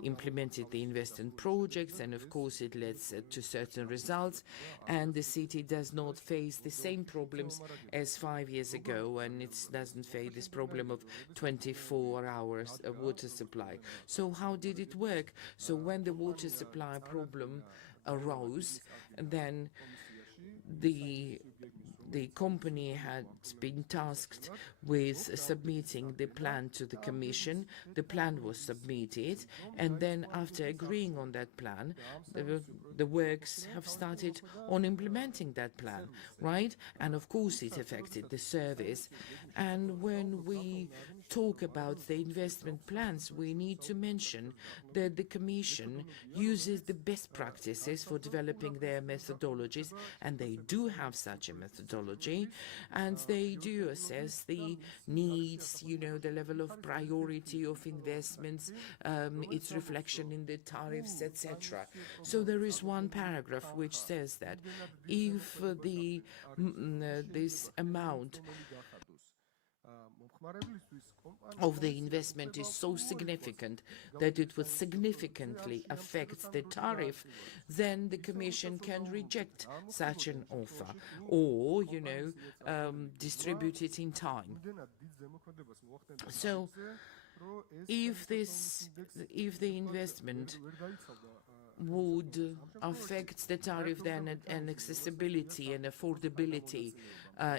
implemented the investment projects, and of course it led to certain results, and the city does not face the same problems as 5 years ago, and it doesn't face this problem of 24 hours of water supply. So how did it work? So when the water supply problem arose, then the company had been tasked with submitting the plan to the Commission. The plan was submitted, and then after agreeing on that plan, the works have started on implementing that plan, right? And of course it affected the service. And when we talk about the investment plans, we need to mention that the Commission uses the best practices for developing their methodologies, and they do have such a methodology, and they do assess the needs, the level of priority of investments, its reflection in the tariffs, etc. So there is one paragraph which says that if this amount of the investment is so significant that it would significantly affect the tariff, then the Commission can reject such an offer or, distribute it in time. So if the investment would affect the tariff, then an accessibility and affordability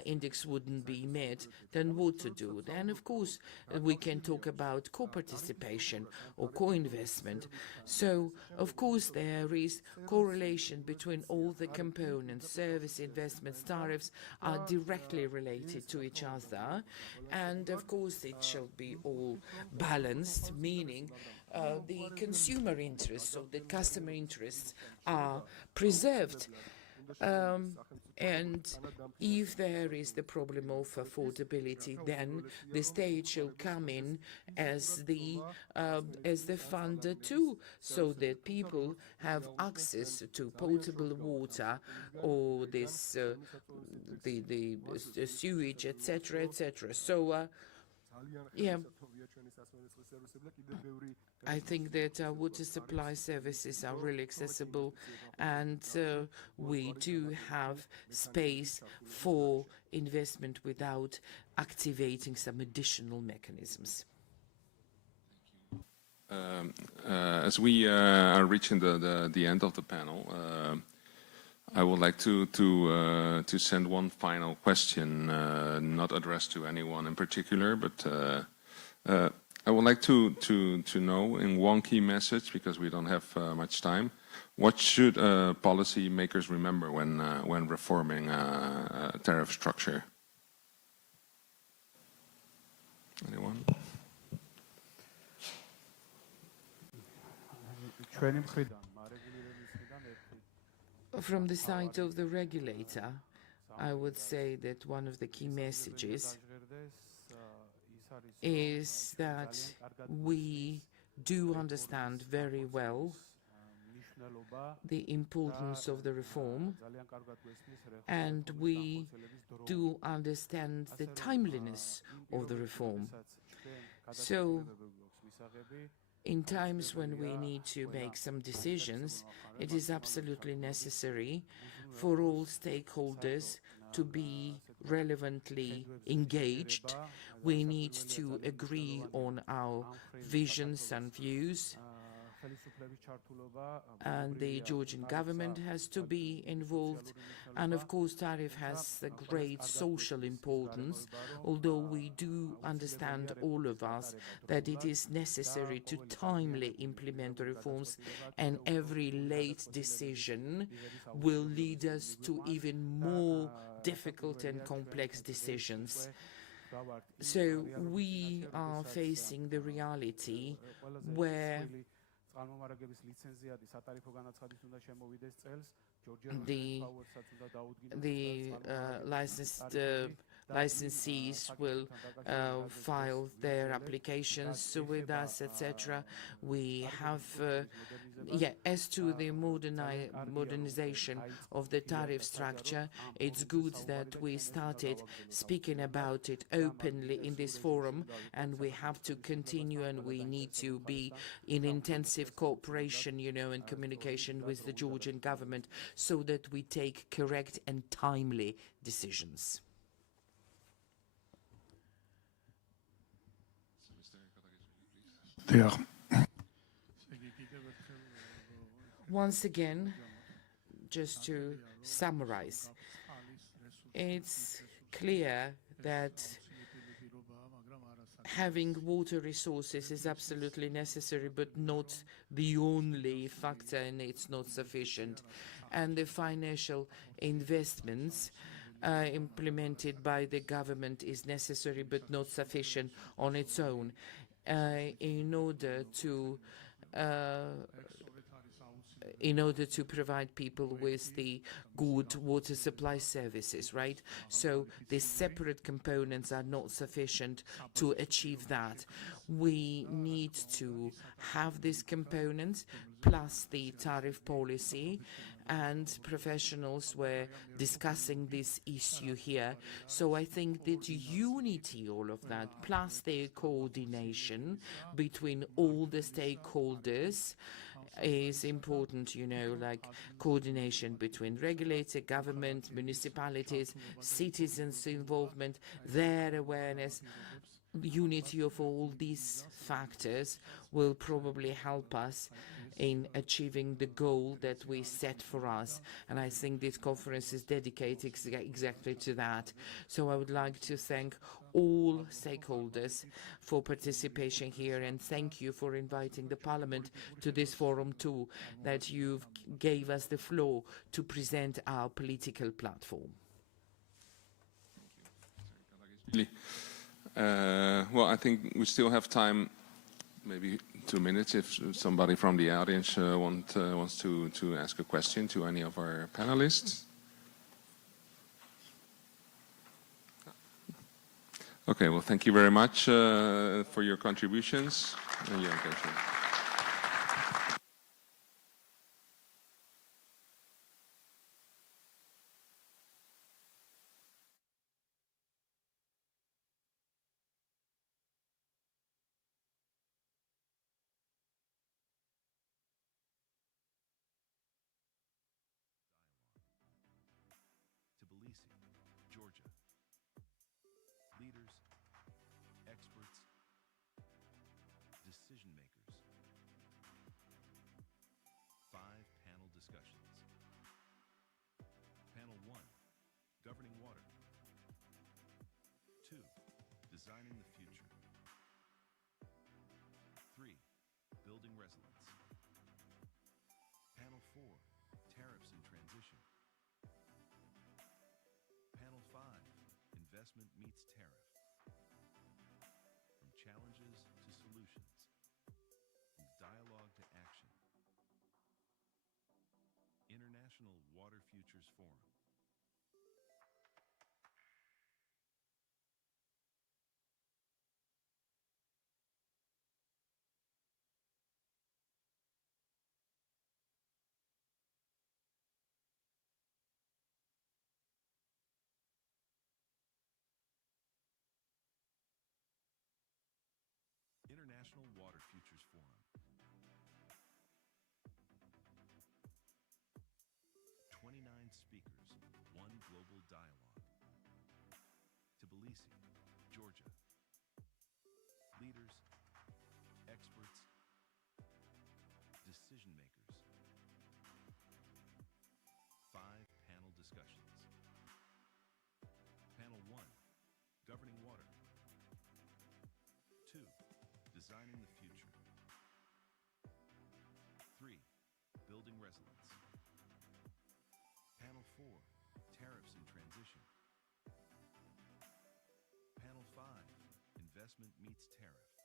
index wouldn't be met, then what to do? Then, of course, we can talk about co-participation or co-investment. So, of course, there is correlation between all the components. Service, investments, tariffs are directly related to each other. And, of course, it shall be all balanced, meaning the consumer interests or the customer interests are preserved. And if there is the problem of affordability, then the state shall come in as the funder too, so that people have access to potable water or this the sewage, etc., etc. So yeah, I think that water supply services are really accessible, and we do have space for investment without activating some additional mechanisms. As we are reaching the end of the panel, I would like to send one final question, not addressed to anyone in particular, but I would like to know in one key message, because we don't have much time, what should policy makers remember when reforming tariff structure? Anyone? From the side of the regulator, I would say that one of the key messages is that we do understand very well the importance of the reform, and we do understand the timeliness of the reform. So, in times when we need to make some decisions, it is absolutely necessary for all stakeholders to be relevantly engaged. We need to agree on our visions and views, and the Georgian government has to be involved, and of course tariff has a great social importance, although we do understand, all of us, that it is necessary to timely implement the reforms, and every late decision will lead us to even more difficult and complex decisions. So we are facing the reality where the licensed licensees will file their applications with us, etc. We have, as to the modernization of the tariff structure, it's good that we started speaking about it openly in this forum, and we have to continue, and we need to be in intensive cooperation, and communication with the Georgian government so that we take correct and timely decisions. Once again, just to summarize, it's clear that having water resources is absolutely necessary, but not the only factor, and it's not sufficient. And the financial investments implemented by the government is necessary, but not sufficient on its own. In order to provide people with the good water supply services, right? So the separate components are not sufficient to achieve that. We need to have these components plus the tariff policy, and professionals were discussing this issue here. So I think that unity, all of that, plus the coordination between all the stakeholders is important, like coordination between regulator, government, municipalities, citizens' involvement, their awareness. Unity of all these factors will probably help us in achieving the goal that we set for us. And I think this conference is dedicated exactly to that. So I would like to thank all stakeholders for participation here, and thank you for inviting the Parliament to this forum too, that you gave us the floor to present our political platform. Well, I think we still have time, maybe 2 minutes, if somebody from the audience wants to ask a question to any of our panelists. Okay, well, thank you very much for your contributions and your engagement. Tbilisi, Georgia. Leaders, experts, decision makers. 5 panel discussions. Panel 1, governing water. 2, designing the future. 3, building resilience. Panel 4, tariffs in transition. Panel 5, investment meets tariff. From challenges to solutions, from dialogue to action. International Water Futures Forum. International Water Futures Forum. 29 speakers, 1 global dialogue. Tbilisi, Georgia. Leaders, experts, decision makers. 5 panel discussions. Panel 1, governing water. 2, designing the future. 3, building resilience. Panel 4, tariffs in transition. Panel 5, investment meets tariff.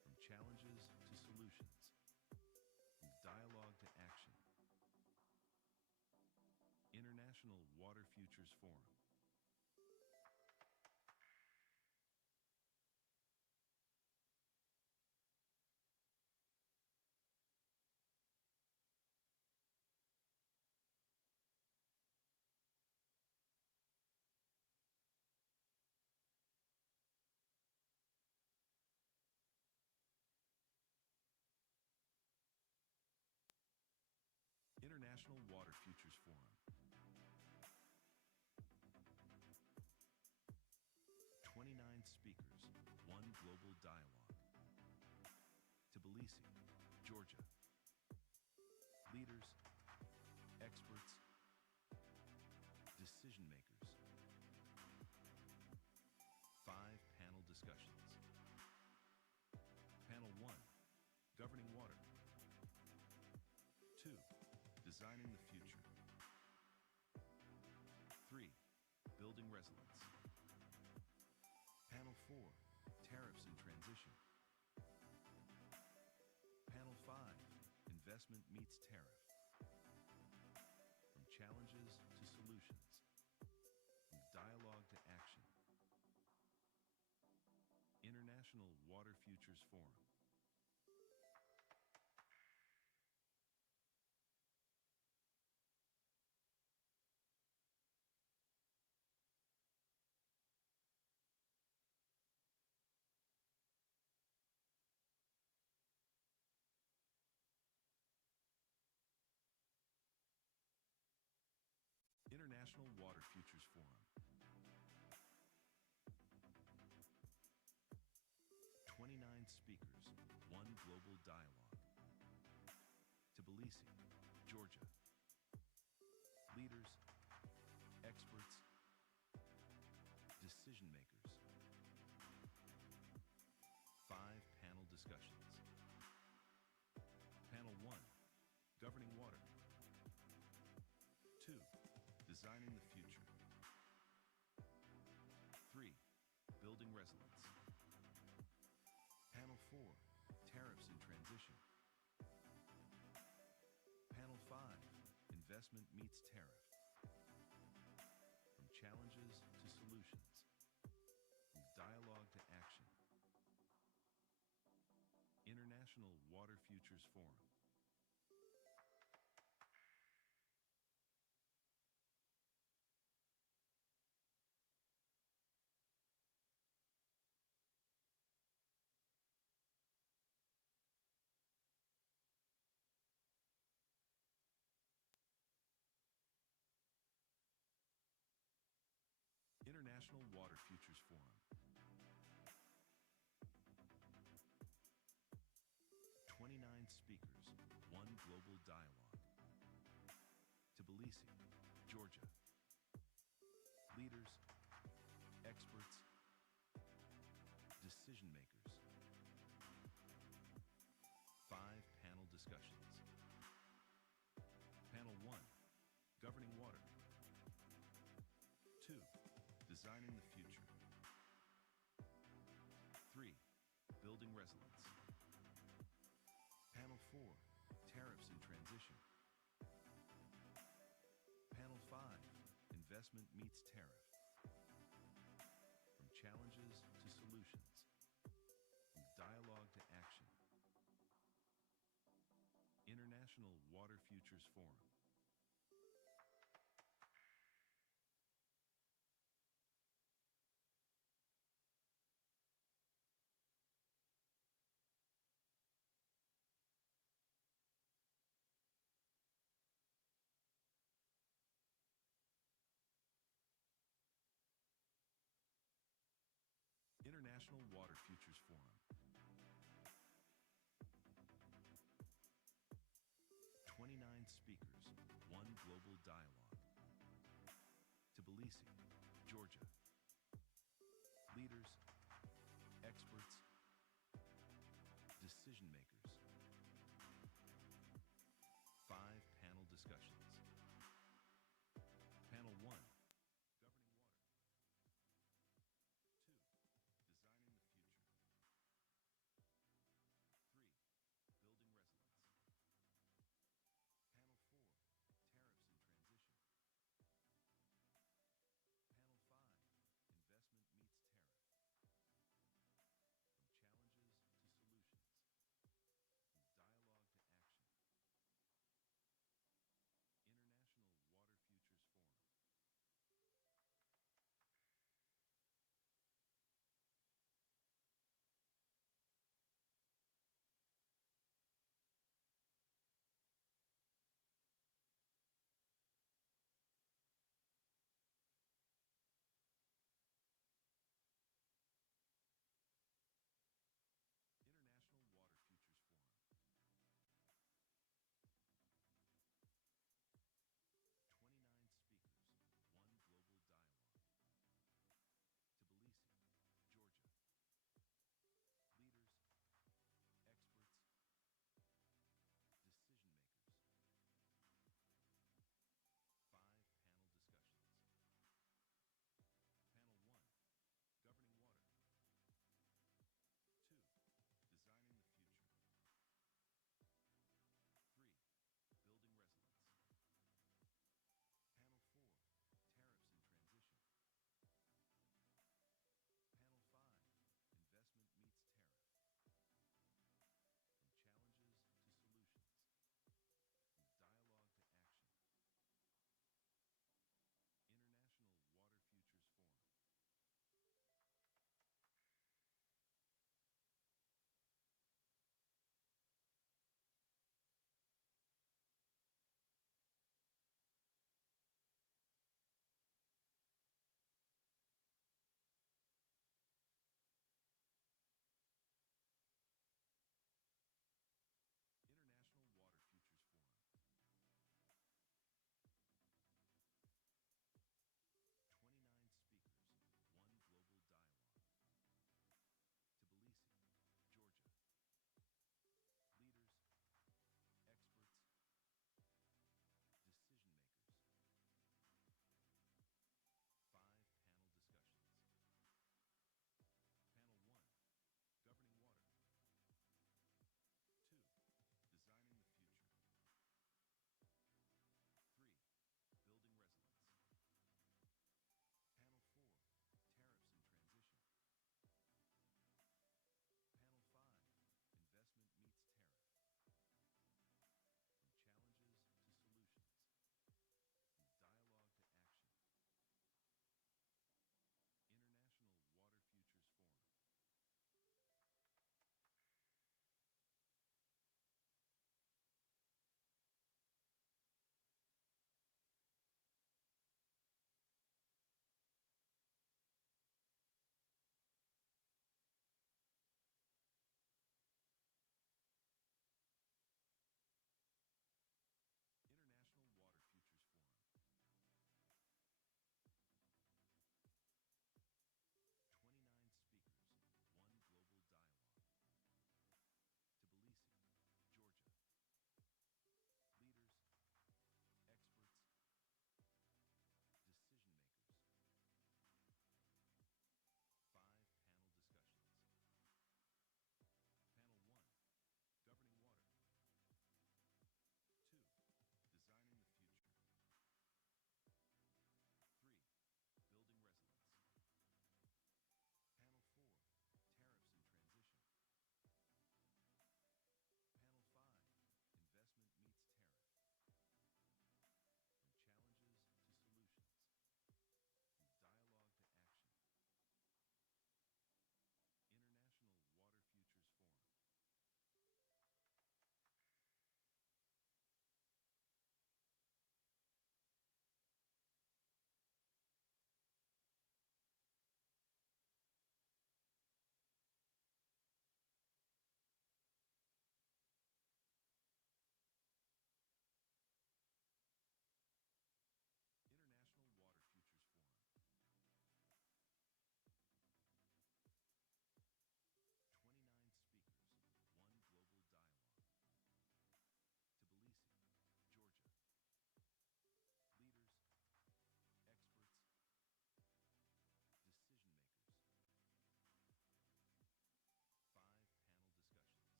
From challenges to solutions, from dialogue to action. International Water Futures Forum. International Water Futures Forum. 29 speakers, one global dialogue. Tbilisi, Georgia. Leaders, experts, decision makers. 5 panel discussions. Panel 1, Governing Water. 2, Designing the Future. 3, Building Resilience. Panel 4, Tariffs in Transition. Panel 5, Investment Meets Tariff. From challenges to solutions. From dialogue to action. International Water Futures Forum. International Water Futures Forum. 29 speakers, one global dialogue. Tbilisi, Georgia. Leaders, experts, decision makers. 5 panel discussions. Panel 1, Governing Water. 2, Designing the Future. 3, Building Resilience. Panel 4, Tariffs in Transition. Panel 5, Investment Meets Tariff. From challenges to solutions. From dialogue to action. International Water Futures Forum. International Water Futures Forum. 29 speakers, one global dialogue. Tbilisi, Georgia. Leaders, experts, decision makers. 5 panel discussions. Panel 1, Governing Water. 2, Designing the Future. 3, Building Resilience. Panel 4, Tariffs in Transition. Panel 5, Investment Meets Tariff. From challenges to solutions. From dialogue to action. International Water Futures Forum. International Water Futures Forum. 29 speakers, one global dialogue. Tbilisi, Georgia. Leaders, experts, decision makers. 5 panel discussions. Panel 1, Governing Water. 2, Designing the Future. 3, Building Resilience. Panel 4, Tariffs in Transition. Panel 5, Investment Meets Tariff. From challenges to solutions.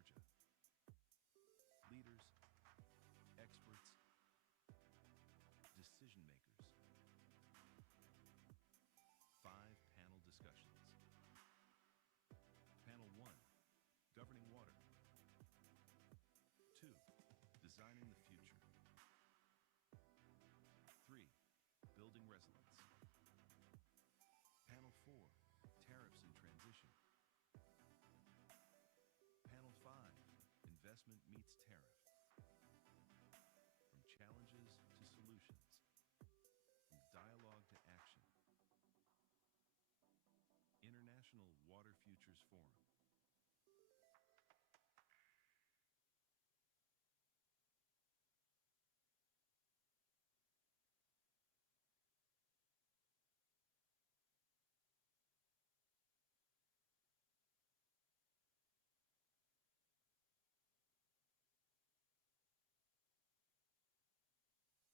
Georgia. Leaders, experts, decision makers. 5 panel discussions. Panel 1, governing water. 2, designing the future. 3, building resilience. Panel 4, tariffs in transition. Panel 5, investment meets tariff. From challenges to solutions, from dialogue to action. International Water Futures Forum.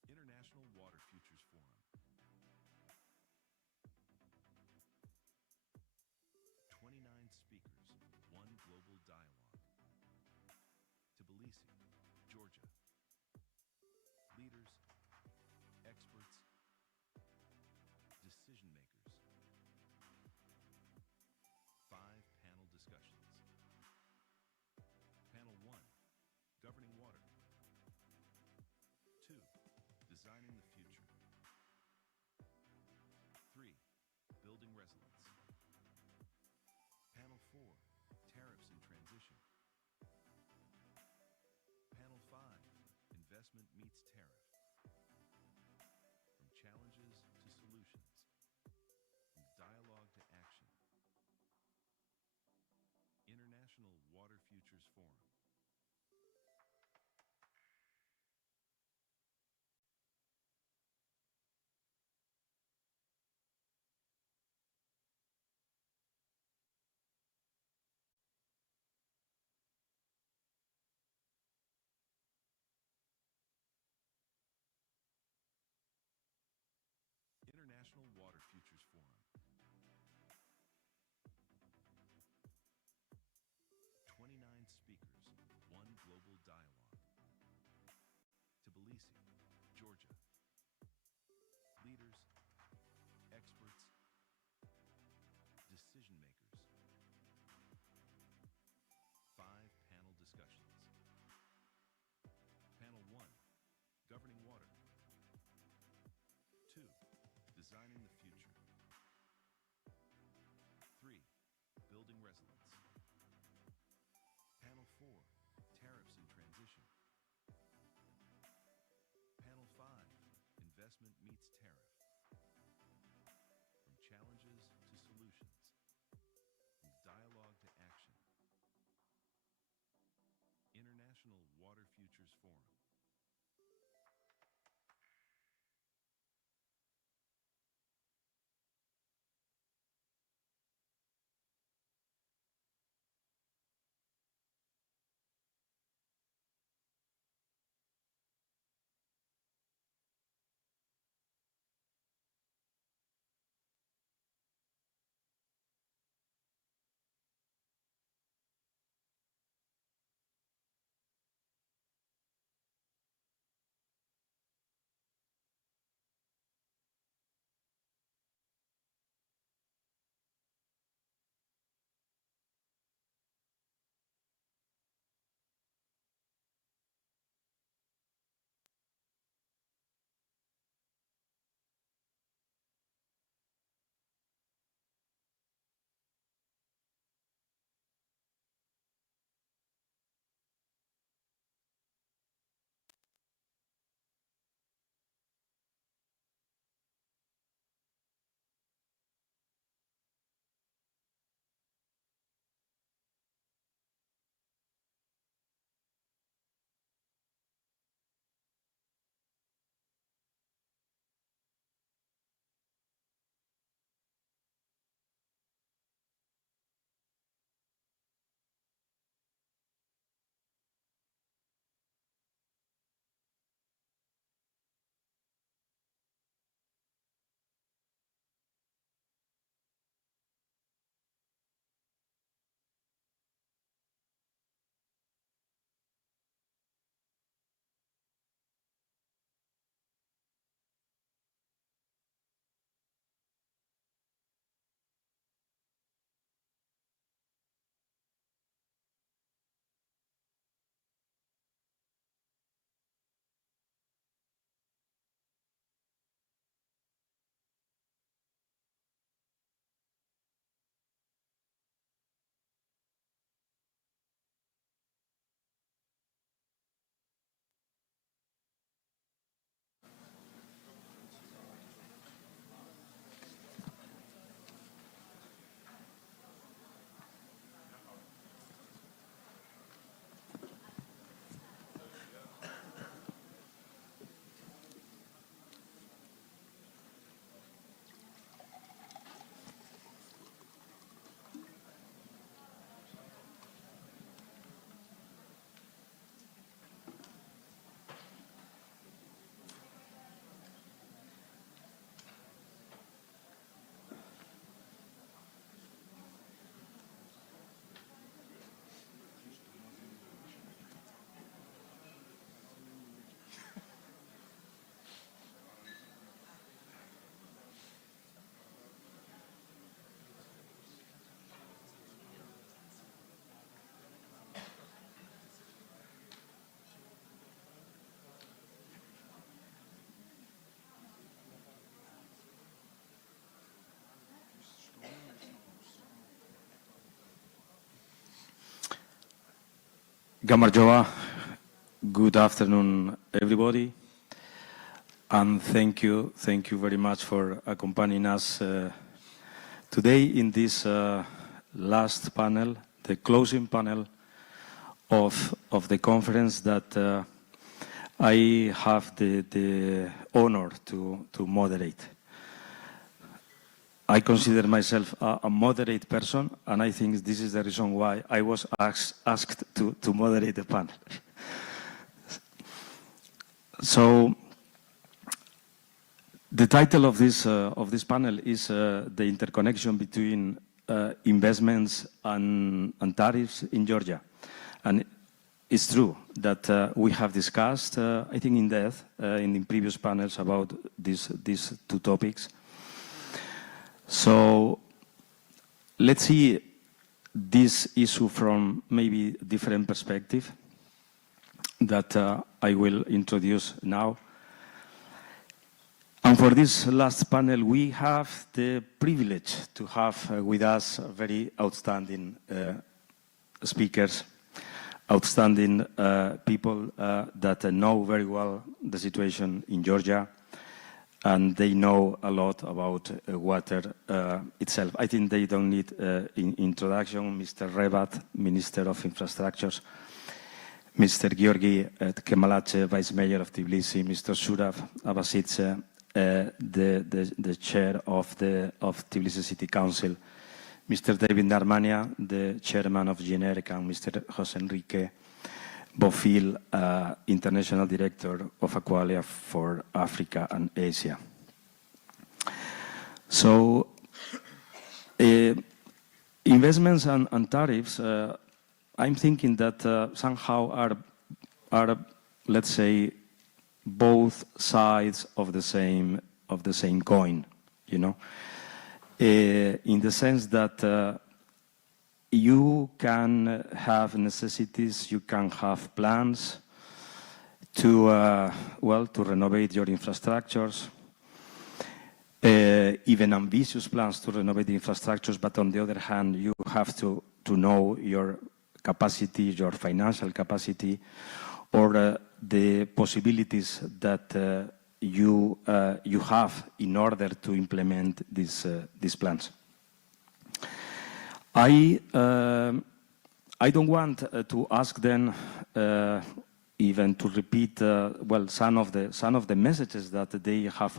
International Water Futures Forum. 29 speakers, 1 global dialogue. Tbilisi, Georgia. Leaders, experts, decision makers. 5 panel discussions. Panel 1, governing water. 2, designing the future. 3, building resilience. Panel 4, tariffs in transition. Panel 5, investment meets tariff. From challenges to solutions, from dialogue to action. International Water Futures Forum. International Water Futures Forum. 29 speakers, 1 global dialogue. Tbilisi, Georgia. Leaders, experts, decision makers. 5 panel discussions. Panel 1, governing water. 2, designing the future. 3, building resilience. Panel 4, tariffs in transition. Panel 5, investment meets tariff. Gamarjoa, good afternoon, everybody, and thank you very much for accompanying us today in this last panel, the closing panel of the conference that I have the honor to moderate. I consider myself a moderate person, and I think this is the reason why I was asked to moderate the panel. So, the title of this panel is the interconnection between investments and tariffs in Georgia, and it's true that we have discussed, I think, in depth in previous panels about these two topics. So let's see this issue from maybe different perspective that I will introduce now. And for this last panel, we have the privilege to have with us very outstanding speakers, outstanding people that know very well the situation in Georgia, and they know a lot about water itself. I think they don't need introduction. Mr. Rebat, Minister of Infrastructures, Mr. Georgi Kemalache, Vice Mayor of Tbilisi, Mr. Surav Abasidze, the Chair of Tbilisi City Council, Mr. David Narmania, the Chairman of GENERC, and Mr. Jose Enrique Bofil, International Director of Aqualia for Africa and Asia. So, investments and tariffs, I'm thinking that somehow are, let's say, both sides of the same coin, you know, in the sense that you can have necessities, you can have plans to, to renovate your infrastructures, even ambitious plans to renovate the infrastructures, but on the other hand, you have to know your capacity, your financial capacity, or the possibilities that you have in order to implement these plans. I don't want to ask them even to repeat some of the messages that they have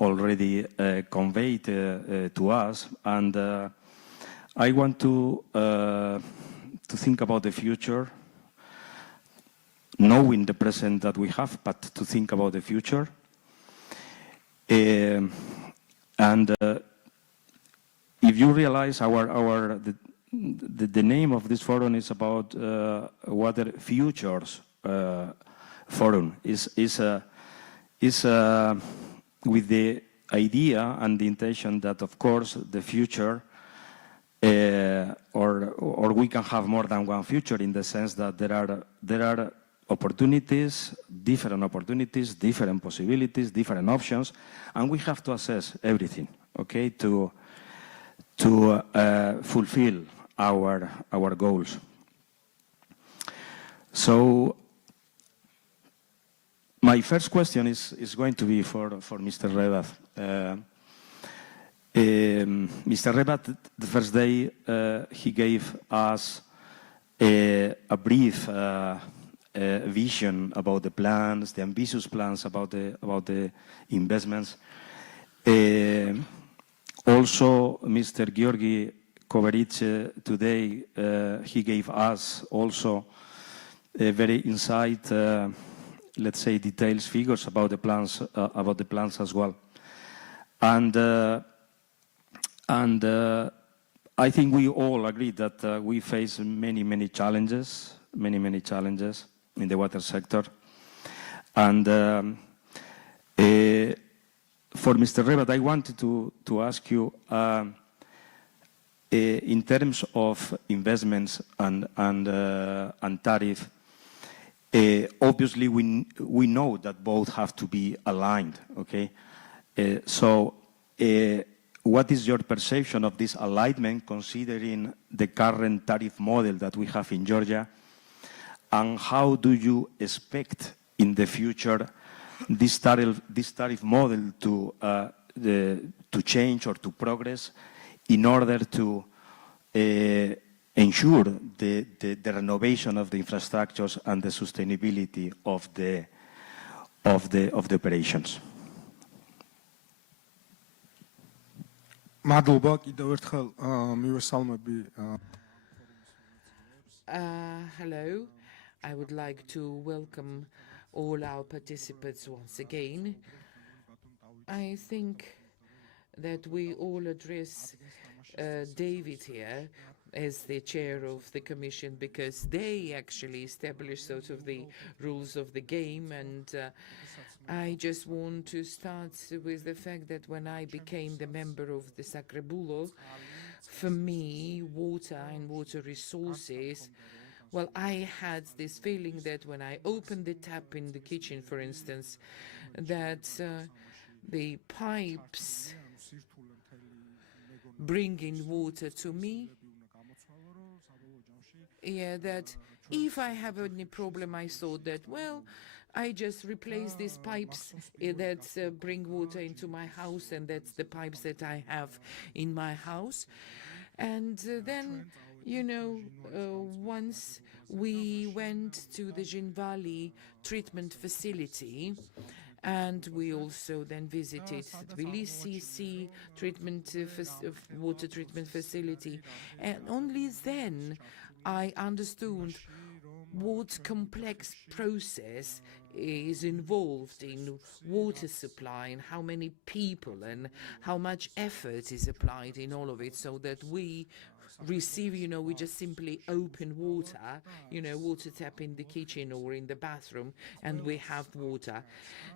already conveyed to us, and I want to think about the future, knowing the present that we have, but to think about the future, and. If you realize the name of this forum is about Water Futures Forum, is with the idea and the intention that, of course, the future, or we can have more than one future, in the sense that there are opportunities, different possibilities, different options, and we have to assess everything, okay, to fulfill our goals. So my first question is going to be for Mr. Rebat. Mr. Rebat, the first day, he gave us a brief vision about the plans, the ambitious plans about the investments. Also, Mr. Georgi Koveric today, he gave us also a very insight, let's say, details, figures about the plans as well. And I think we all agree that we face many challenges in the water sector. And for Mr. Rebat, I wanted to ask you, in terms of investments and tariff, obviously we know that both have to be aligned, okay? So what is your perception of this alignment, considering the current tariff model that we have in Georgia, And how do you expect in the future this tariff model to change or to progress in order to ensure the renovation of the infrastructures and the sustainability of the operations? მადლობა კიდევ ერთხელ მივესალმები Hello. I would like to welcome all our participants once again. I think that we all address David here as the chair of the commission because they actually established sort of the rules of the game, and I just want to start with the fact that when I became the member of the Sacrebulo, for me, water and water resources, well, I had this feeling that when I opened the tap in the kitchen, for instance, that the pipes bringing water to me, that if I have any problem, I thought that, well, I just replace these pipes that bring water into my house, and that's the pipes that I have in my house. And then, you know, once we went to the Jinvali treatment facility, and we also then visited Tbilisi water treatment facility, and only then I understood what complex process is involved in water supply and how many people and how much effort is applied in all of it, so that we receive, you know, we just simply open water, you know, water tap in the kitchen or in the bathroom, and we have water.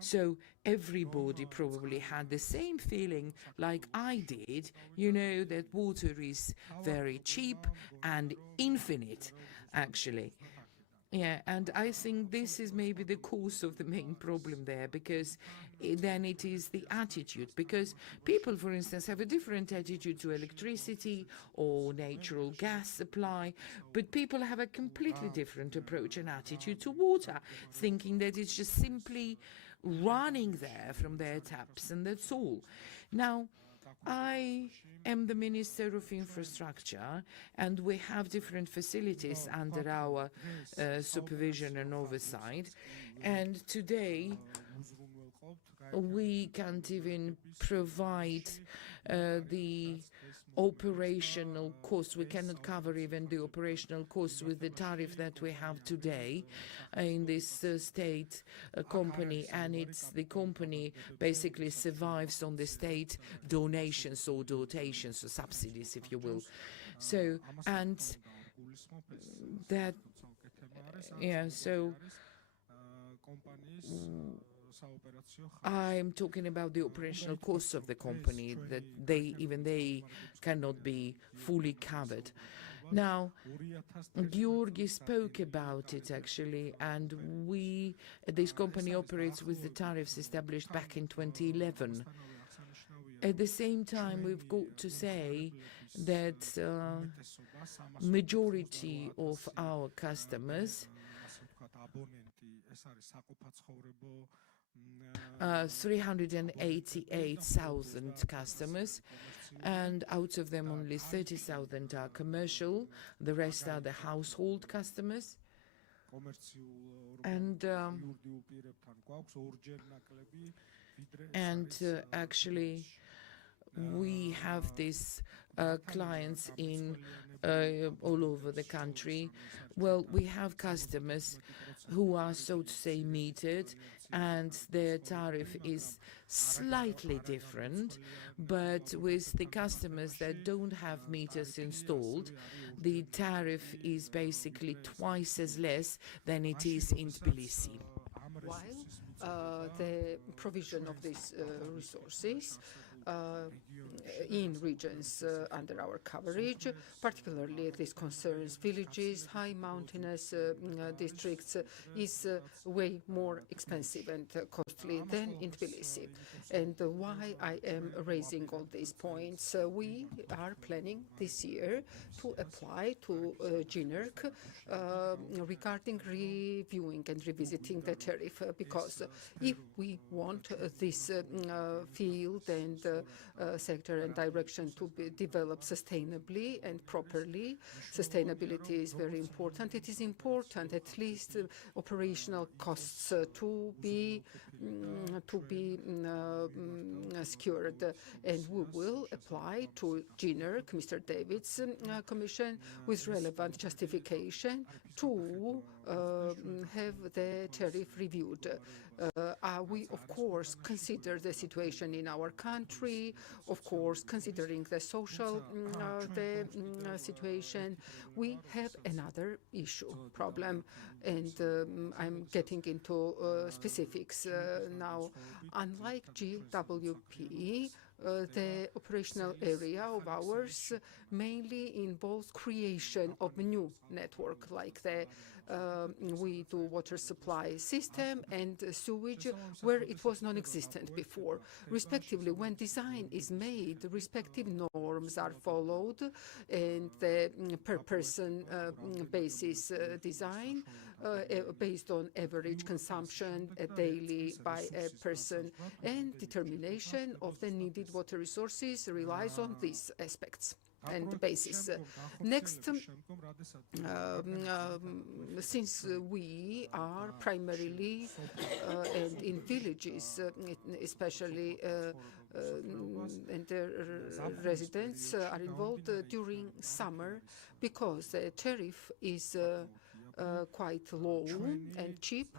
So everybody probably had the same feeling like I did, you know, that water is very cheap and infinite, actually. Yeah, and I think this is maybe the cause of the main problem there, because then it is the attitude. Because people, for instance, have a different attitude to electricity or natural gas supply, but people have a completely different approach and attitude to water, thinking that it's just simply running there from their taps, and that's all. Now, I am the Minister of Infrastructure, and we have different facilities under our supervision and oversight. And today, we can't even provide the operational costs. We cannot cover even the operational costs with the tariff that we have today in this state company, and it's the company basically survives on the state donations or dotations or subsidies, if you will. So, and that, yeah, so I'm talking about the operational costs of the company, that they cannot be fully covered. Now, Georgi spoke about it actually, and this company operates with the tariffs established back in 2011. At the same time, we've got to say that majority of our customers, 388,000 customers, and out of them only 30,000 are commercial, the rest are the household customers. And actually we have these clients in all over the country. Well, we have customers who are, so to say, metered, and their tariff is slightly different, but with the customers that don't have meters installed, the tariff is basically twice as less than it is in Tbilisi. While the provision of these resources in regions under our coverage. Particularly, this concerns villages, high mountainous districts, is way more expensive and costly than in Tbilisi. And why I am raising all these points? We are planning this year to apply to GNERC regarding reviewing and revisiting the tariff, because if we want this field and sector and direction to be developed sustainably and properly, sustainability is very important. It is important at least operational costs to be secured, and we will apply to GNERC, Mr. David's commission, with relevant justification to have the tariff reviewed. We, of course, consider the situation in our country, of course, considering the social situation. We have another problem, and I'm getting into specifics now. Unlike GWP, the operational area of ours mainly involves creation of a new network, like we do water supply system and sewage where it was non-existent before. Respectively, when design is made, respective norms are followed, and the per person basis design based on average consumption daily by a person, and determination of the needed water resources relies on these aspects and the basis. Next, since we are primarily and in villages, especially and the residents are involved during summer, because the tariff is quite low and cheap,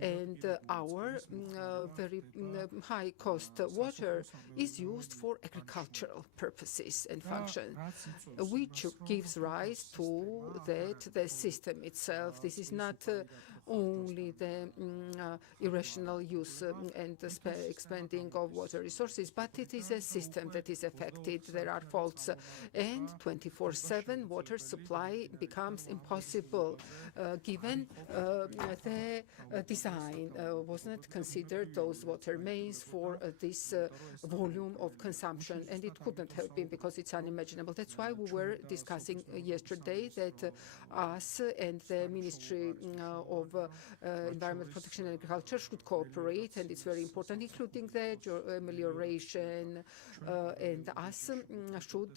and our very high cost water is used for agricultural purposes and function, which gives rise to the system itself. This is not only the irrational use and the expending of water resources, but it is a system that is affected. There are faults, and 24/7 water supply becomes impossible given the design was not considered those water mains for this volume of consumption, and it couldn't have been because it's unimaginable. That's why we were discussing yesterday that us and the Ministry of Environment Protection and Agriculture should cooperate, and it's very important, including the amelioration, and us should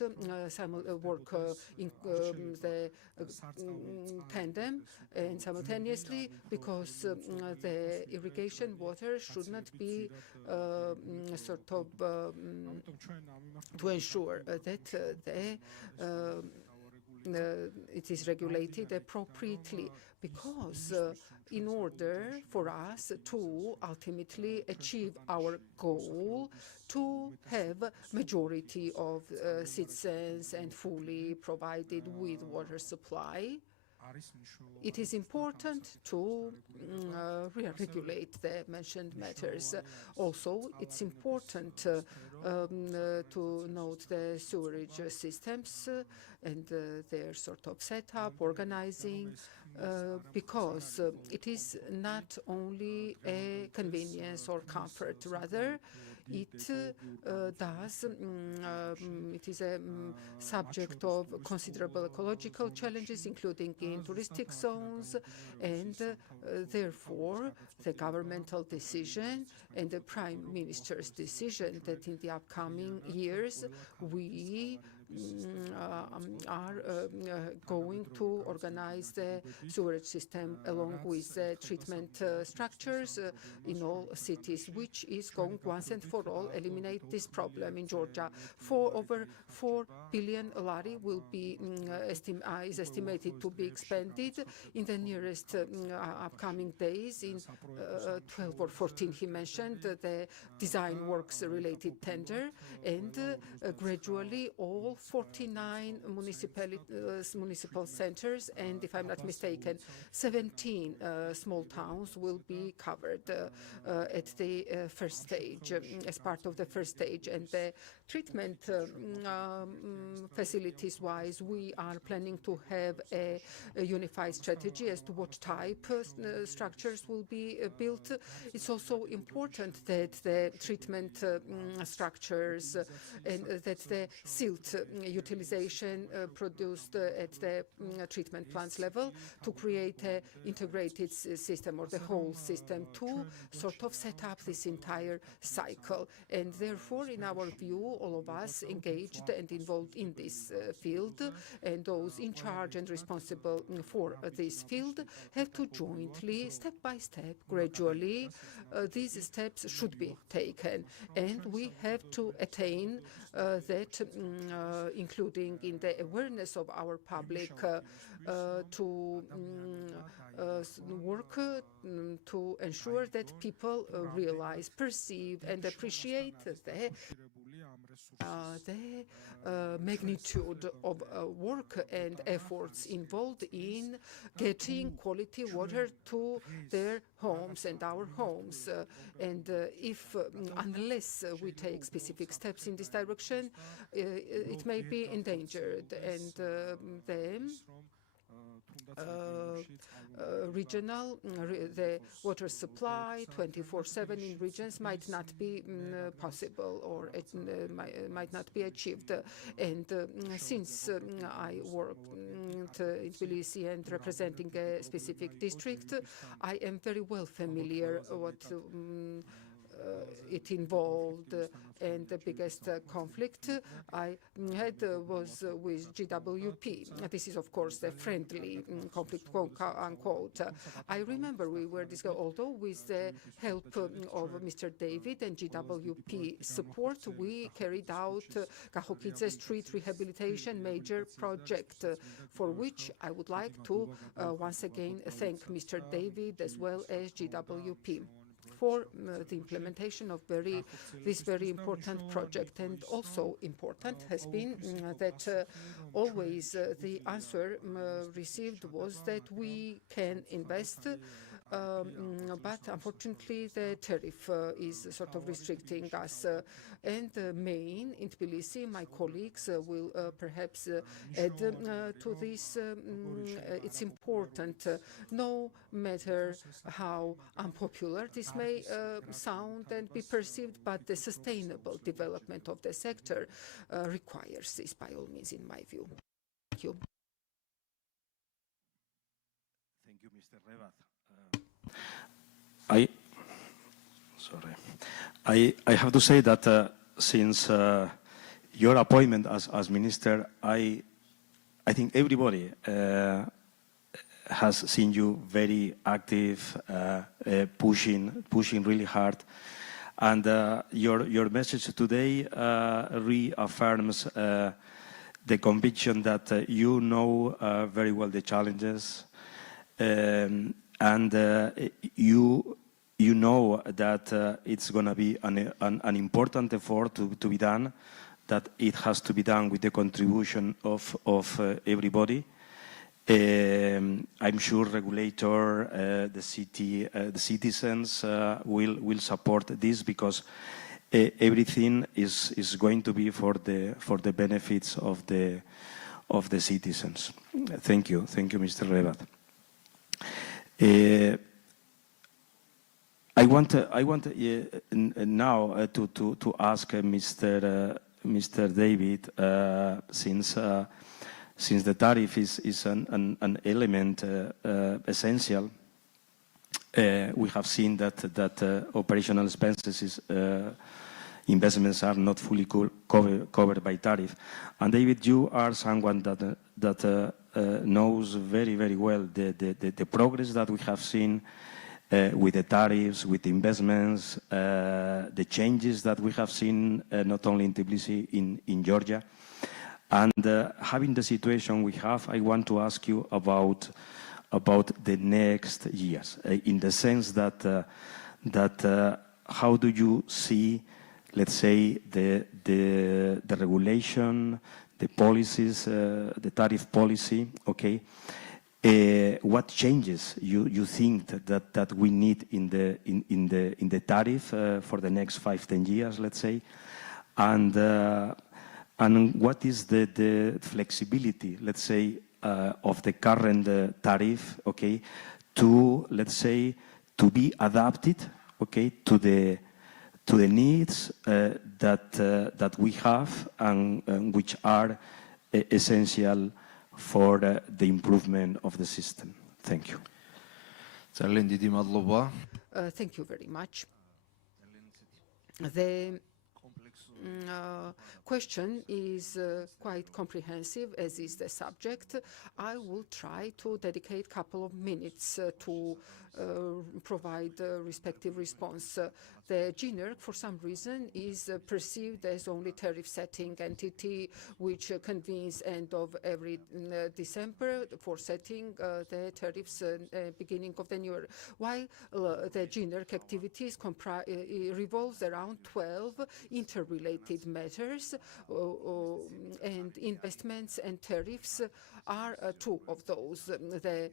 work in the tandem and simultaneously, because the irrigation water should not be sort of to ensure that it is regulated appropriately, because in order for us to ultimately achieve our goal to have majority of citizens and fully provided with water supply, it is important to regulate the mentioned matters. Also, it's important to note the sewerage systems and their sort of setup, organizing, because it is not only a convenience or comfort, rather it is a subject of considerable ecological challenges, including in touristic zones, and therefore the governmental decision and the Prime Minister's decision that in the upcoming years we are going to organize the sewerage system along with the treatment structures in all cities, which is going once and for all eliminate this problem in Georgia. Over 4 billion lari will be is estimated to be expended in the nearest upcoming days. In 12 or 14, he mentioned the design works related tender, and gradually all 49 municipal centers, and if I'm not mistaken, 17 small towns will be covered at the first stage, as part of the first stage. And the treatment facilities-wise, we are planning to have a unified strategy as to what type structures will be built. It's also important that the treatment structures and that the silt utilization produced at the treatment plants level to create an integrated system, or the whole system, to sort of set up this entire cycle. And therefore, in our view, all of us engaged and involved in this field, and those in charge and responsible for this field, have to jointly, step by step, gradually, these steps should be taken. And we have to attain that, including in the awareness of our public, to work to ensure that people realize, perceive, and appreciate the magnitude of work and efforts involved in getting quality water to their homes and our homes. Unless we take specific steps in this direction, it may be endangered. And then regional, the water supply 24/7 in regions might not be possible, or it might not be achieved. And since I worked in Tbilisi and representing a specific district, I am very well familiar what it involved, and the biggest conflict I had was with GWP. This is, of course, a friendly conflict, quote unquote. I remember we were discussing, although with the help of Mr. David and GWP support, we carried out Kahokidze street rehabilitation major project, for which I would like to once again thank Mr. David as well as GWP for the implementation of this very important project. And also important has been that always the answer received was that we can invest, but unfortunately the tariff is sort of restricting us. And Maine, in Tbilisi, my colleagues will perhaps add to this. It's important, no matter how unpopular this may sound and be perceived, but the sustainable development of the sector requires this, by all means, in my view. Thank you. Thank you, Mr. Revat. I have to say that since your appointment as minister, I think everybody has seen you very active, pushing really hard, and your message today reaffirms the conviction that you know very well the challenges, and you know that it's going to be an important effort to be done, that it has to be done with the contribution of everybody. I'm sure regulator, the city, the citizens will support this, because everything is going to be for the benefits of the citizens. Thank you, Mr. Revat. I want now to ask Mr. David, since the tariff is an element essential. We have seen that operational expenses investments are not fully covered by tariff. And David, you are someone that knows very, very well the progress that we have seen with the tariffs, with the investments, the changes that we have seen not only in Tbilisi, in Georgia. And having the situation we have, I want to ask you about the next years, in the sense that how do you see, let's say, the regulation, the policies, the tariff policy, okay? What changes you think that we need in the tariff for the next 5-10 years, let's say, and what is the flexibility, let's say, of the current tariff, okay, to, let's say, to be adapted, okay, to the needs that we have and which are essential for the improvement of the system. Thank you. Thank you very much. The question is quite comprehensive, as is the subject. I will try to dedicate a couple of minutes to provide a respective response. The GNERC, for some reason, is perceived as only tariff-setting entity, which convenes end of every December for setting the tariffs beginning of the new year. While the GNERC activities revolves around 12 interrelated matters, and investments and tariffs are two of those. The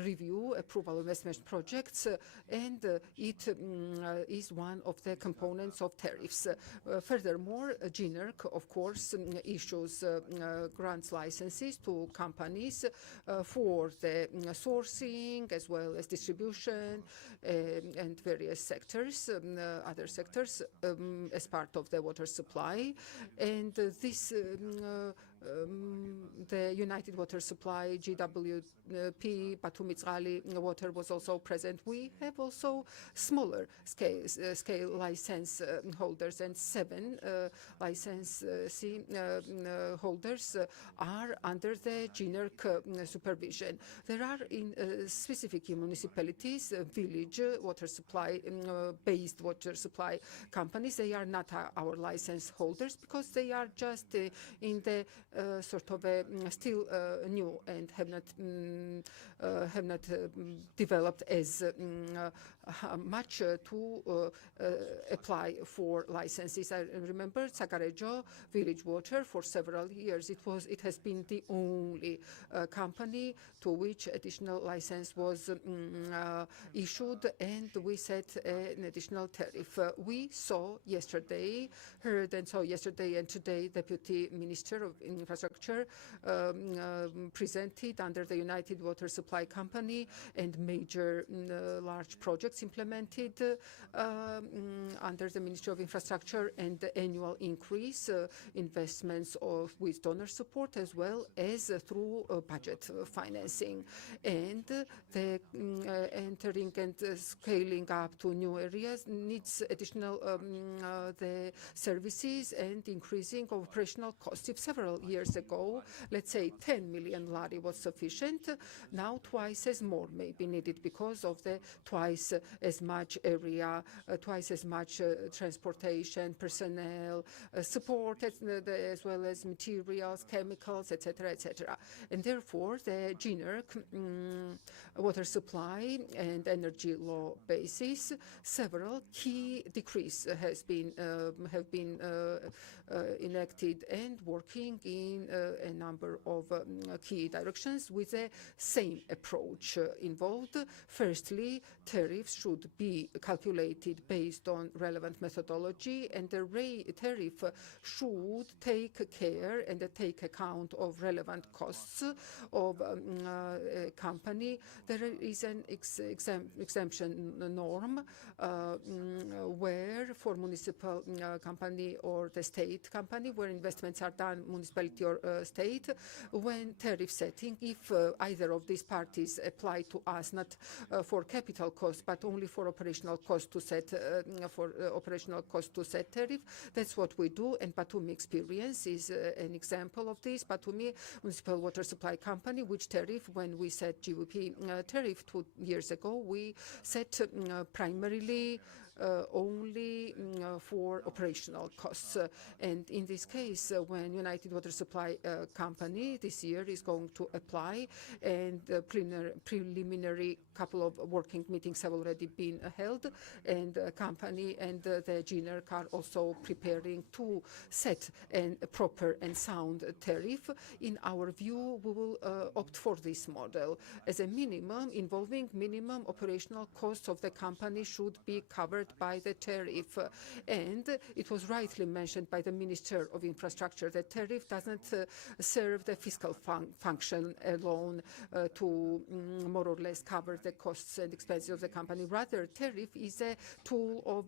review, approval of investment projects, and it is one of the components of tariffs. Furthermore, GNERC, of course, issues grants licenses to companies for the sourcing as well as distribution and various sectors, other sectors, as part of the water supply. And this the United Water Supply, GWP, Batumi Tzgali Water was also present. We have also smaller scale license holders, and 7 licensee holders are under the GNERC supervision. There are in specific municipalities, village water supply based water supply companies. They are not our license holders because they are just in the sort of still new and have not developed as much to apply for licenses. I remember Sagarejo Village Water for several years. It has been the only company to which additional license was issued, and we set an additional tariff. We heard and saw yesterday and today Deputy Minister of Infrastructure presented under the United Water Supply Company and major large projects implemented under the Ministry of Infrastructure, and the annual increase investments with donor support as well as through budget financing, and the entering and scaling up to new areas needs additional the services and increasing of operational costs. If several years ago, let's say 10 million lari was sufficient, now twice as more may be needed because of the twice as much area, twice as much transportation, personnel, support, as well as materials, chemicals, etc., etc. And therefore, the GNERC water supply and energy law basis, several key decrees have been enacted and working in a number of key directions with the same approach involved. Firstly, tariffs should be calculated based on relevant methodology, and the tariff should take care and take account of relevant costs of a company. There is an exemption norm where for municipal company or the state company where investments are done, municipality or state, when tariff setting, if either of these parties apply to us not for capital cost but only for operational cost to set tariff, that's what we do. And Batumi experience is an example of this. Batumi Municipal Water Supply Company, which tariff, when we set GWP tariff 2 years ago, we set primarily only for operational costs. And in this case, when United Water Supply Company this year is going to apply, and preliminary couple of working meetings have already been held, and the company and the GNERC are also preparing to set a proper and sound tariff. In our view, we will opt for this model. As a minimum, involving minimum operational costs of the company should be covered by the tariff. And it was rightly mentioned by the Minister of Infrastructure that tariff doesn't serve the fiscal function alone to more or less cover the costs and expenses of the company. Rather, tariff is a tool of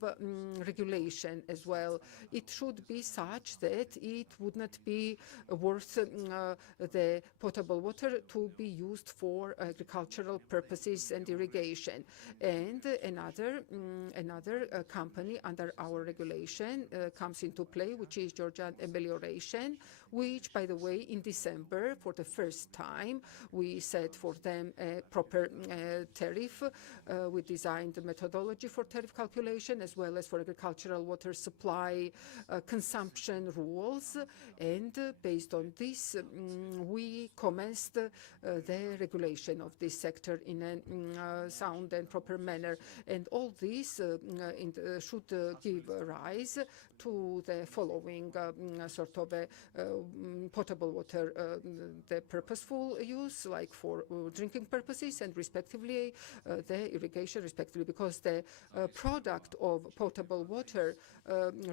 regulation as well. It should be such that it would not be worth the potable water to be used for agricultural purposes and irrigation. And another company under our regulation comes into play, which is Georgian Amelioration, which, by the way, in December, for the first time, we set for them a proper tariff. We designed the methodology for tariff calculation as well as for agricultural water supply consumption rules. And based on this, we commenced the regulation of this sector in a sound and proper manner. And all this should give rise to the following sort of potable water, the purposeful use, like for drinking purposes, and respectively the irrigation, respectively, because the product of potable water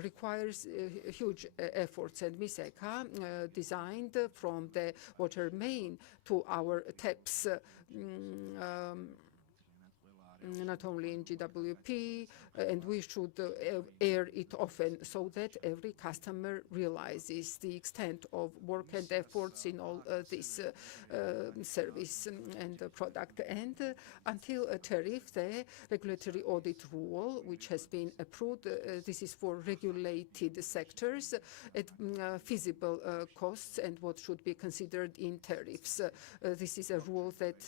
requires huge efforts. And MISECA designed from the water main to our taps, not only in GWP, and we should air it often so that every customer realizes the extent of work and efforts in all this service and product. And until a tariff, the regulatory audit rule, which has been approved, this is for regulated sectors at feasible costs and what should be considered in tariffs. This is a rule that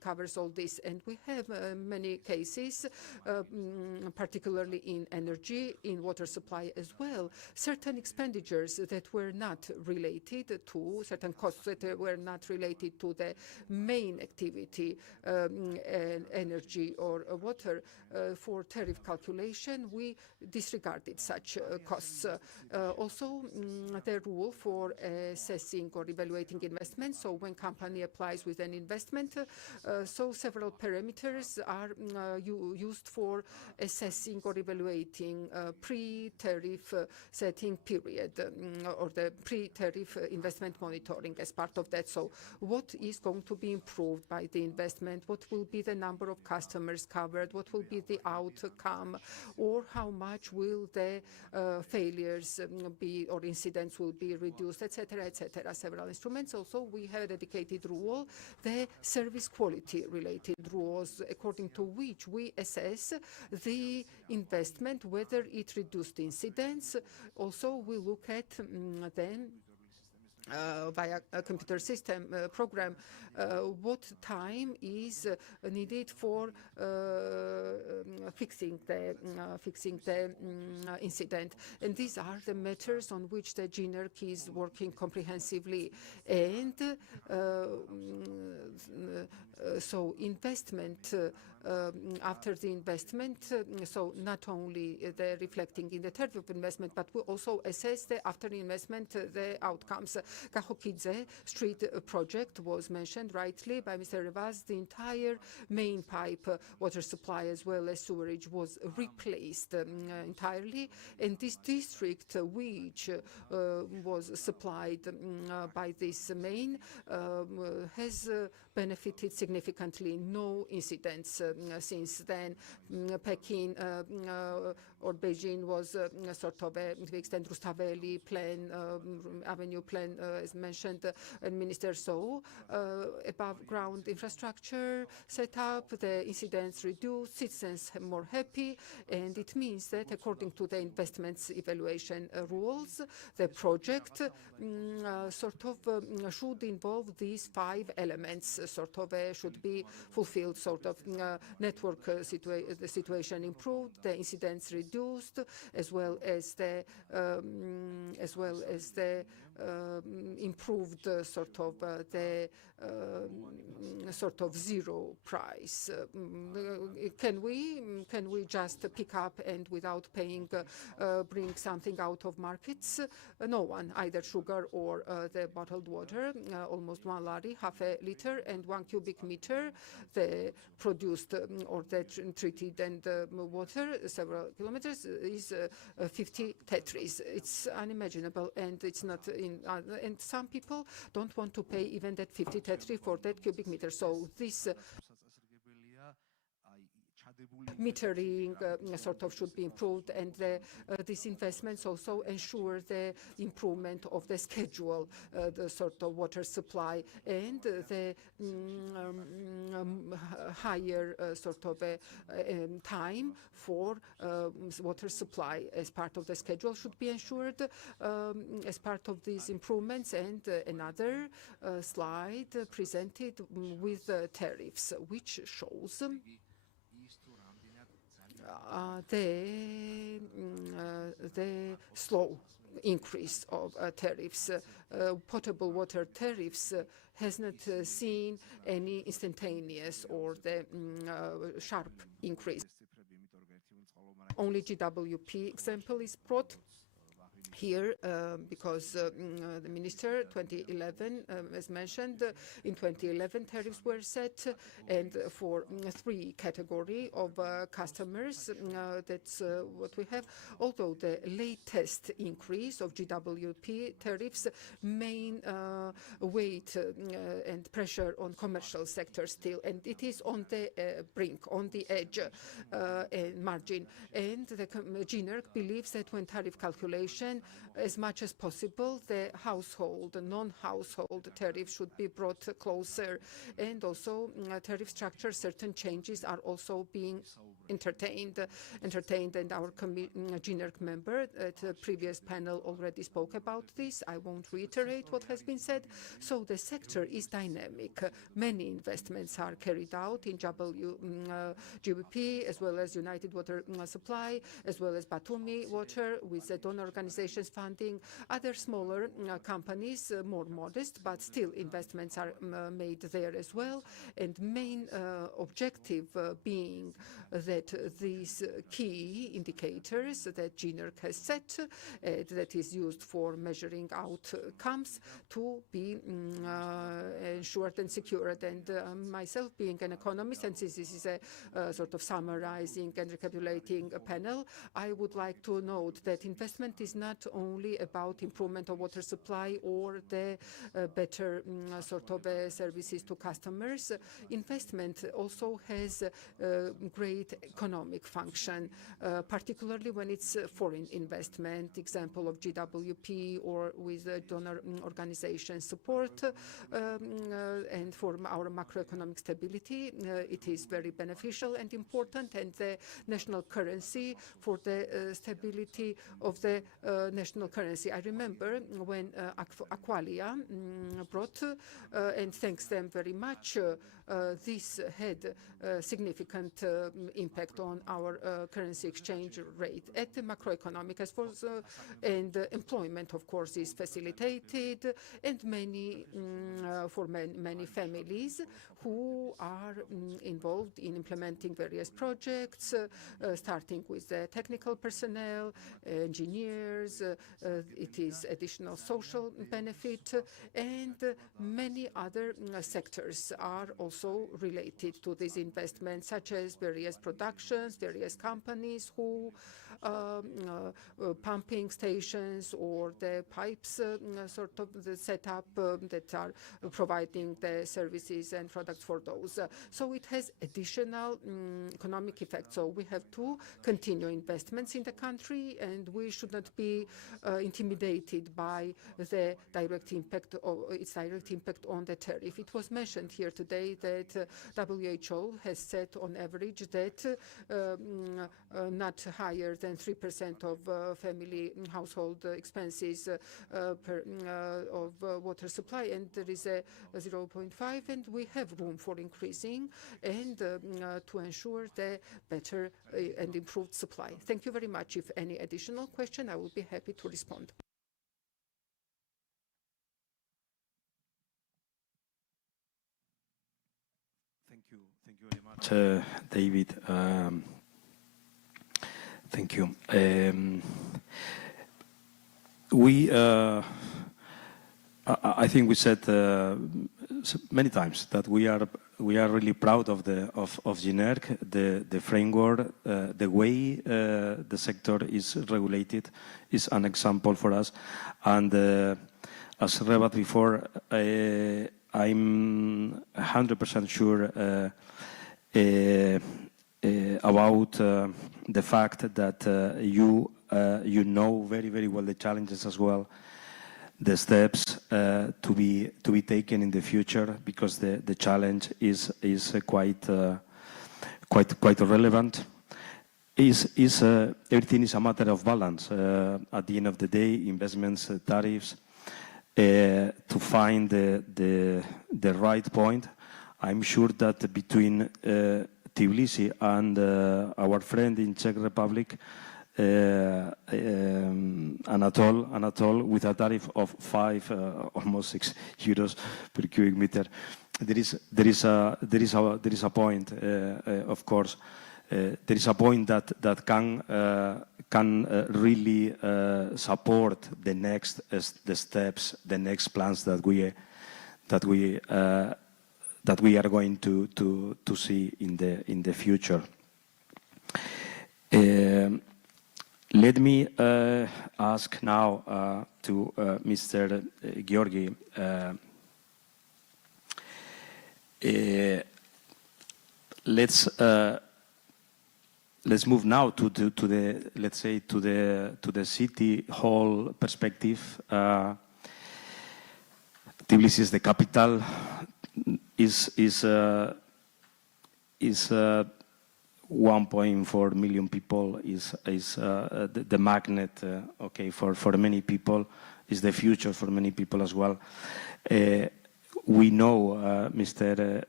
covers all this, and we have many cases, particularly in energy, in water supply as well, certain expenditures that were not related to, certain costs that were not related to the main activity, energy or water. For tariff calculation, we disregarded such costs. Also, the rule for assessing or evaluating investments, so when company applies with an investment, so several parameters are used for assessing or evaluating pre-tariff setting period or the pre-tariff investment monitoring as part of that. So what is going to be improved by the investment? What will be the number of customers covered? What will be the outcome? Or how much will the failures be or incidents will be reduced, etc., etc. Several instruments. Also, we have a dedicated rule, the service quality related rules, according to which we assess the investment, whether it reduced incidents. Also, we look at then via a computer system program, what time is needed for fixing the incident. And these are the matters on which the GNERC is working comprehensively. And so investment, after the investment, so not only the reflecting in the tariff of investment, but we also assess the after investment the outcomes. Kahokidze street project was mentioned rightly by Mr. Revaz. The entire main pipe water supply as well as sewerage was replaced entirely, and this district which was supplied by this main has benefited significantly. No incidents since then. Peking or Beijing was sort of a, to the extent, Rustaveli plan, avenue plan, as mentioned, and Minister So, above ground infrastructure set up, the incidents reduced, citizens are more happy, and it means that according to the investments evaluation rules, the project sort of should involve these 5 elements. sort of should be fulfilled, sort of network situation improved, the incidents reduced, as well as the improved sort of the sort of zero price. Can we just pick up and without paying bring something out of markets? No one, either sugar or the bottled water, almost 1 lari, half a liter, and 1 cubic meter, the produced or the treated and water several kilometers is 50 tetris. It's unimaginable, and it's not in. And some people don't want to pay even that 50 tetri for that cubic meter. So this metering sort of should be improved, and these investments also ensure the improvement of the schedule, the sort of water supply, and the higher sort of time for water supply as part of the schedule should be ensured as part of these improvements. And another slide presented with tariffs, which shows the slow increase of tariffs. Potable water tariffs has not seen any instantaneous or the sharp increase. Only GWP example is brought here because the minister 2011 as mentioned, in 2011 tariffs were set, and for 3 category of customers, that's what we have. Although the latest increase of GWP tariffs main weight and pressure on commercial sector still, and it is on the brink, on the edge margin. And the GNERC believes that when tariff calculation, as much as possible, the household, non-household tariff should be brought closer, and also tariff structure, certain changes are also being entertained, and our GNERC member at the previous panel already spoke about this. I won't reiterate what has been said. So the sector is dynamic. Many investments are carried out in GWP, as well as United Water Supply, as well as Batumi Water, with the donor organizations funding. Other smaller companies, more modest, but still investments are made there as well. And main objective being that these key indicators that GNERC has set, that is used for measuring outcomes, to be ensured and secured. And myself being an economist, and since this is a sort of summarizing and recapitulating panel, I would like to note that investment is not only about improvement of water supply or the better sort of services to customers. Investment also has great economic function, particularly when it's foreign investment, example of GWP or with donor organization support, and for our macroeconomic stability, it is very beneficial and important. And the national currency, for the stability of the national currency. I remember when Aqualia brought, and thanks them very much, this had significant impact on our currency exchange rate. At the macroeconomic, as far as and employment, of course, is facilitated, and many families who are involved in implementing various projects, starting with the technical personnel, engineers. It is additional social benefit, and many other sectors are also related to these investments, such as various productions, various companies who pumping stations or the pipes sort of the setup that are providing the services and products for those. So it has additional economic effects. So we have to continue investments in the country, and we should not be intimidated by the direct impact of its direct impact on the tariff. It was mentioned here today that WHO has set on average that not higher than 3% of family household expenses of water supply, and there is a 0.5, and we have room for increasing and to ensure the better and improved supply. Thank you very much. If any additional question, I will be happy to respond. Thank you very much, David. Thank you. I think we said many times that we are really proud of GENERC, the framework, the way the sector is regulated is an example for us. And as Rebat before, I'm 100% sure about the fact that you know very, very well the challenges as well, the steps to be taken in the future, because the challenge is quite relevant. Everything is a matter of balance. At the end of the day, investments, tariffs, to find the right point. I'm sure that between Tbilisi and our friend in Czech Republic, Anatol, with a tariff of 5, almost 6 euros per cubic meter, there is a point. Of course, there is a point that can really support the steps, the next plans that we are going to see in the future. Let me ask now to Mr. Georgi. Let's move now to the city hall perspective. Tbilisi is the capital. Is 1.4 million people, is the magnet, okay, for many people, is the future for many people as well. We know, Mr.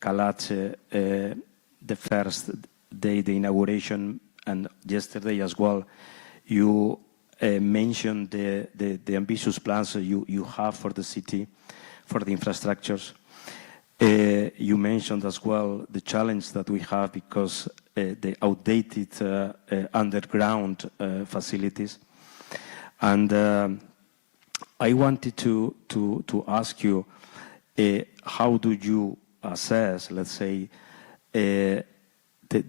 Kalace, the first day, the inauguration, and yesterday as well, you mentioned the ambitious plans you have for the city, for the infrastructures. You mentioned as well the challenge that we have because the outdated underground facilities. And I wanted to ask you, how do you assess, let's say, the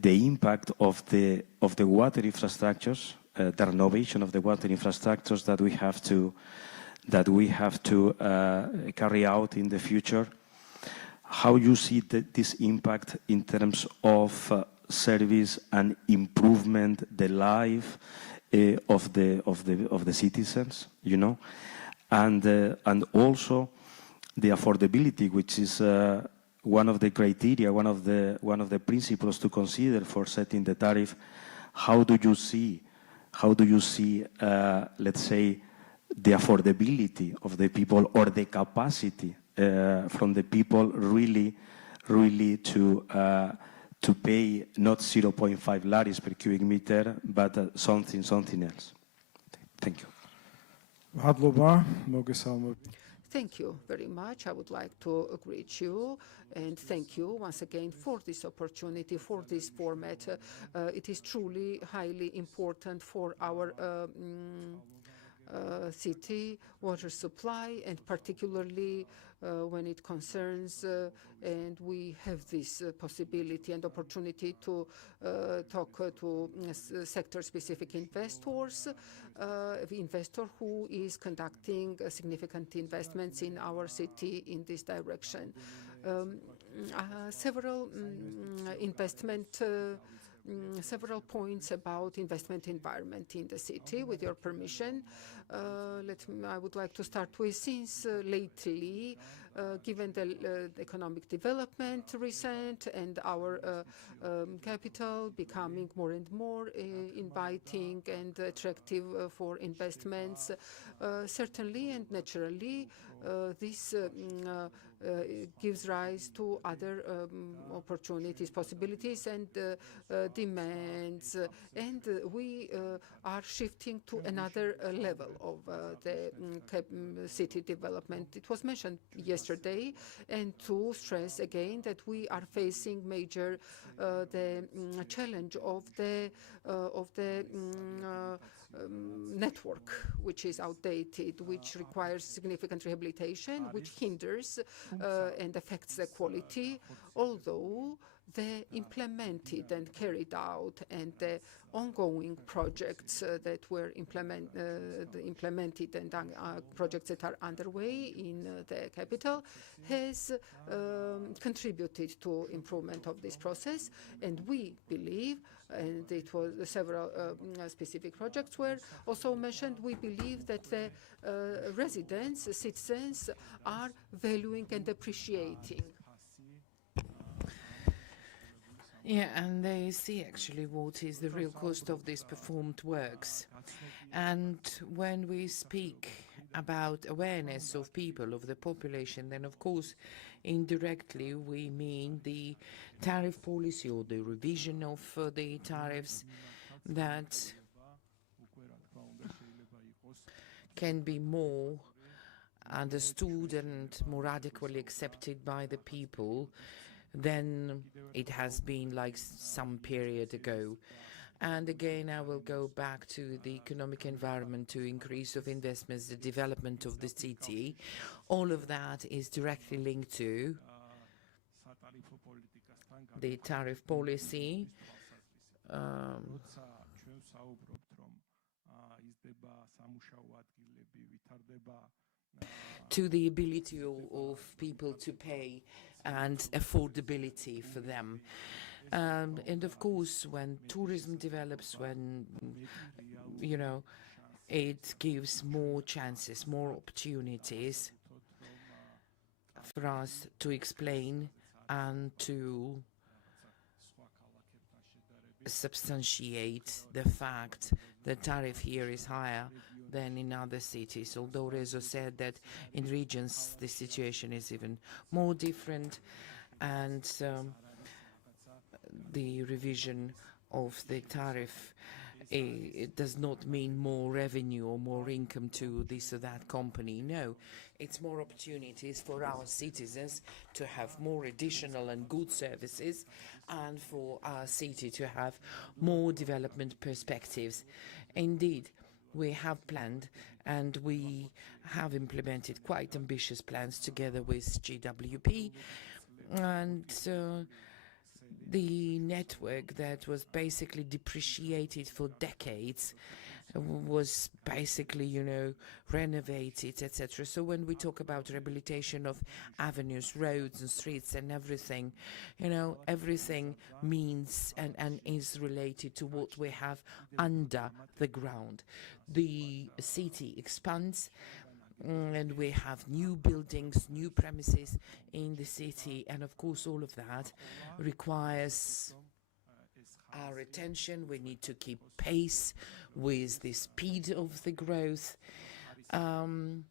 impact of the water infrastructures, the renovation of the water infrastructures that we have to carry out in the future? How you see this impact in terms of service and improvement, the life of the citizens, you know, and also the affordability, which is one of the criteria, one of the principles to consider for setting the tariff. How do you see, let's say, the affordability of the people, or the capacity from the people really to pay not 0.5 laris per cubic meter, but something else? Thank you. Thank you very much. I would like to greet you and thank you once again for this opportunity, for this format. It is truly highly important for our city water supply, and particularly when it concerns, and we have this possibility and opportunity to talk to sector-specific investors, investor who is conducting significant investments in our city in this direction. Several points about investment environment in the city, with your permission. I would like to start with, since lately given the economic development recent and our capital becoming more and more inviting and attractive for investments, certainly and naturally this gives rise to other opportunities, possibilities and demands, and we are shifting to another level of the city development. It was mentioned yesterday, and to stress again that we are facing major the challenge of the network, which is outdated, which requires significant rehabilitation, which hinders and affects the quality, although the implemented and carried out and the ongoing projects that were implemented and projects that are underway in the capital has contributed to improvement of this process, and we believe, and it was several specific projects were also mentioned, we believe that the residents, citizens are valuing and appreciating. Yeah, and they see actually what is the real cost of these performed works. And when we speak about awareness of people, of the population, then of course indirectly we mean the tariff policy or the revision of the tariffs that can be more understood and more adequately accepted by the people than it has been like some period ago. And again, I will go back to the economic environment, to increase of investments, the development of the city. All of that is directly linked to the tariff policy. To the ability of people to pay and affordability for them. And of course, when tourism develops, when, you know, it gives more chances, more opportunities for us to explain and to substantiate the fact the tariff here is higher than in other cities, although Rezo said that in regions the situation is even more different, and the revision of the tariff it does not mean more revenue or more income to this or that company. No, it's more opportunities for our citizens to have more additional and good services, and for our city to have more development perspectives. Indeed, we have planned and we have implemented quite ambitious plans together with GWP, and the network that was basically depreciated for decades was basically, you know, renovated, etc. So when we talk about rehabilitation of avenues, roads and streets and everything, you know, everything means and is related to what we have under the ground. The city expands, and we have new buildings, new premises in the city, and of course all of that requires our attention. We need to keep pace with the speed of the growth and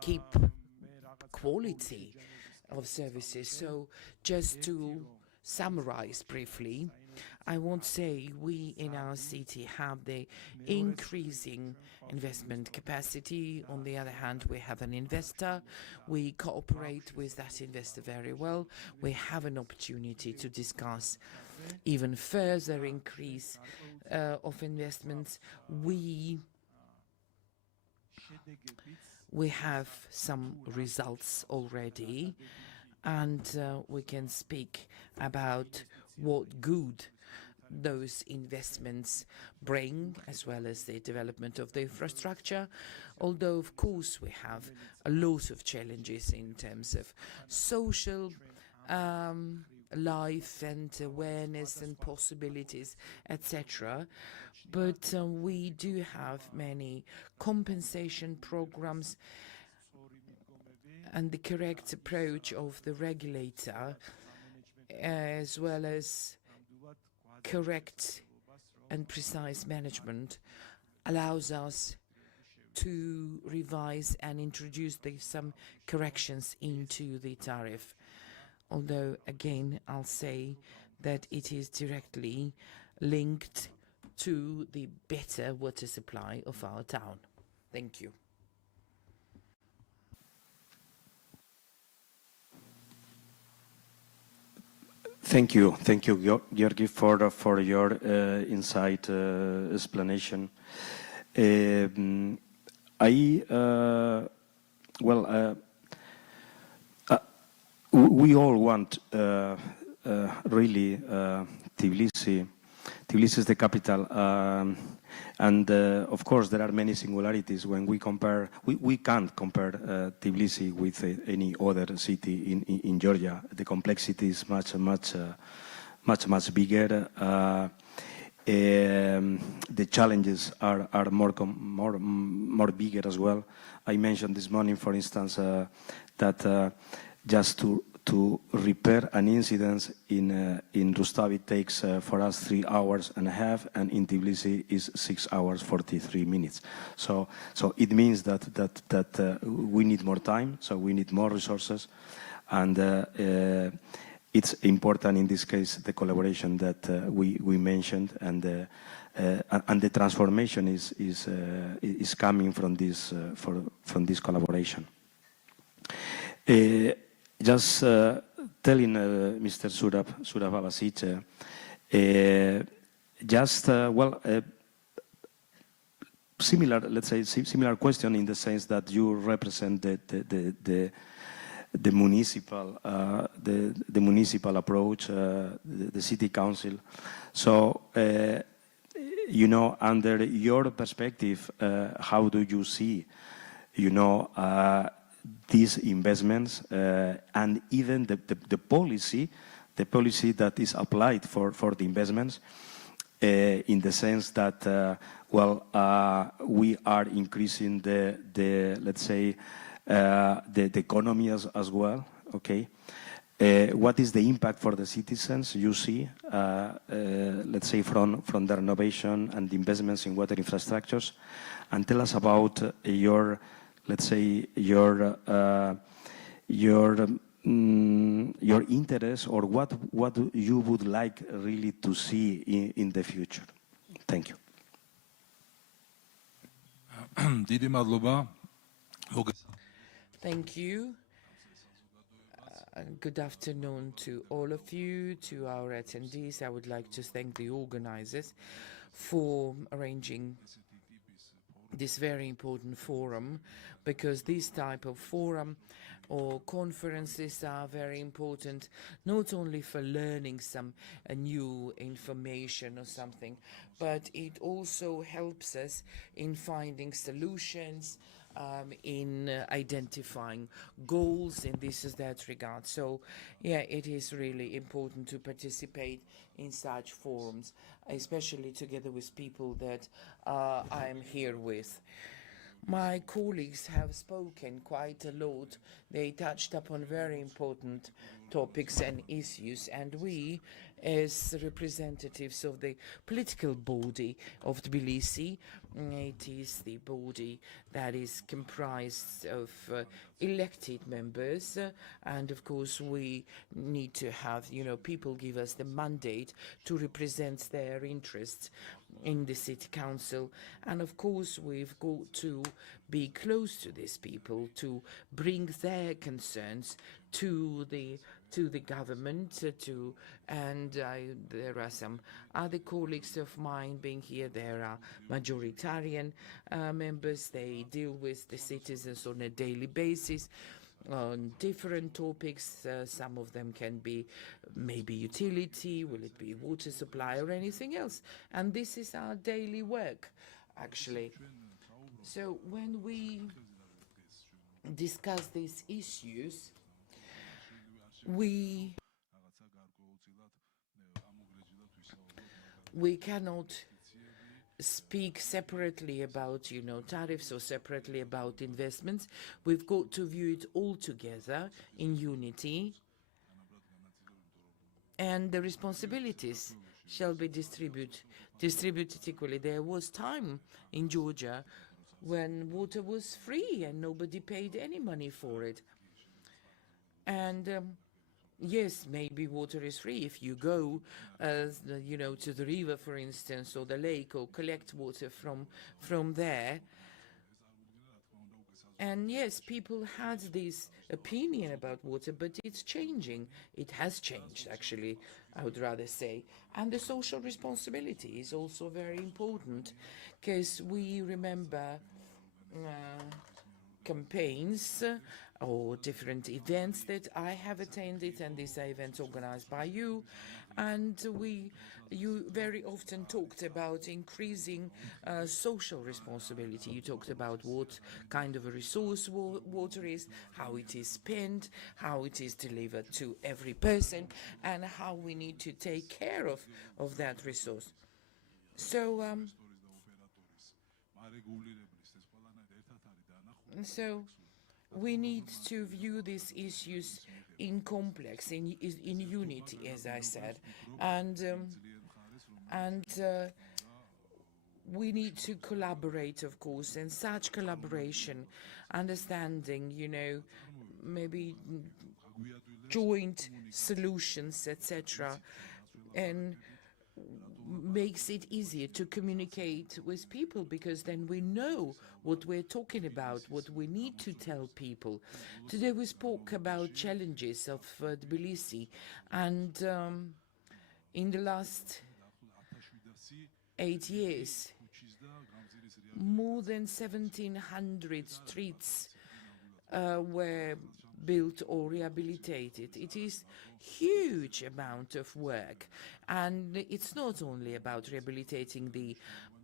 keep quality of services. So just to summarize briefly, I won't say we in our city have the increasing investment capacity. On the other hand, we have an investor. We cooperate with that investor very well. We have an opportunity to discuss even further increase of investments. We have some results already, and we can speak about what good those investments bring, as well as the development of the infrastructure. Although, of course, we have a lot of challenges in terms of social life and awareness and possibilities, etc. But we do have many compensation programs and the correct approach of the regulator, as well as correct and precise management, allows us to revise and introduce some corrections into the tariff. Although, again, I'll say that it is directly linked to the better water supply of our town. Thank you. Thank you, Georgi, for your insight explanation. We all want really Tbilisi. Tbilisi is the capital, and of course there are many singularities when we compare. We can't compare Tbilisi with any other city in Georgia. The complexity is much bigger. The challenges are more bigger as well. I mentioned this morning, for instance, that just to repair an incident in Rustavi takes for us 3.5 hours, and in Tbilisi is 6 hours 43 minutes. So it means that we need more time, so we need more resources, and it's important in this case the collaboration that we mentioned, and the transformation is coming from this collaboration. Just telling Mr. Surab Abasic, similar, let's say, similar question in the sense that you represent the municipal approach, the city council. So, you know, under your perspective, how do you see, you know, these investments and even the policy that is applied for the investments, in the sense that we are increasing the let's say the economy as well. Okay, what is the impact for the citizens you see, let's say from the renovation and the investments in water infrastructures, and tell us about your, let's say, your interest, or what you would like really to see in the future. Thank you. Thank you. Good afternoon to all of you, to our attendees. I would like to thank the organizers for arranging this very important forum, because this type of forum or conferences are very important, not only for learning some new information or something, but it also helps us in finding solutions, in identifying goals in this or that regard. So yeah, it is really important to participate in such forums, especially together with people that I am here with. My colleagues have spoken quite a lot. They touched upon very important topics and issues, and we, as representatives of the political body of Tbilisi, it is the body that is comprised of elected members, and of course we need to have, you know, people give us the mandate to represent their interests in the city council, and of course we've got to be close to these people, to bring their concerns to the government, and there are some other colleagues of mine being here. There are majoritarian members. They deal with the citizens on a daily basis on different topics. Some of them can be maybe utility, will it be water supply or anything else. And this is our daily work, actually. So when we discuss these issues, we cannot speak separately about, tariffs or separately about investments. We've got to view it all together in unity, and the responsibilities shall be distributed equally. There was time in Georgia when water was free and nobody paid any money for it. And yes, maybe water is free if you go, to the river, for instance, or the lake, or collect water from there. And yes, people had this opinion about water, but it's changing. It has changed, actually, I would rather say. And the social responsibility is also very important, because we remember campaigns or different events that I have attended, and these are events organized by you, and you very often talked about increasing social responsibility. You talked about what kind of a resource water is, how it is spent, how it is delivered to every person, and how we need to take care of that resource. So we need to view these issues in complex, in unity, as I said, and we need to collaborate, of course, and such collaboration, understanding, maybe joint solutions, etc., and makes it easier to communicate with people, because then we know what we're talking about, what we need to tell people. Today we spoke about challenges of Tbilisi, and in the last 8 years, more than 1,700 streets were built or rehabilitated. It is huge amount of work, and it's not only about rehabilitating the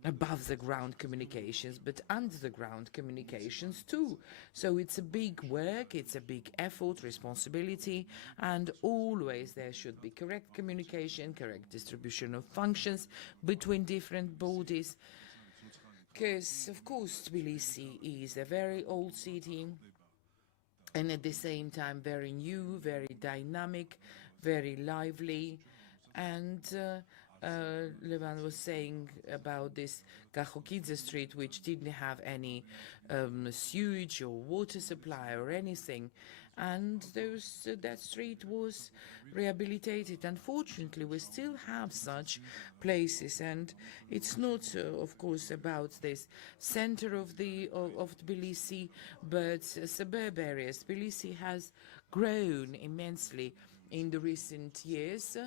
above the ground communications, but under the ground communications too. So it's a big work, it's a big effort, responsibility, and always there should be correct communication, correct distribution of functions between different bodies, because of course Tbilisi is a very old city, and at the same time very new, very dynamic, very lively. And Levan was saying about this Kakhokidze street, which didn't have any sewage or water supply or anything, and that street was rehabilitated. Unfortunately, we still have such places, and it's not, of course, about this center of Tbilisi, but suburb areas. Tbilisi has grown immensely in the recent years,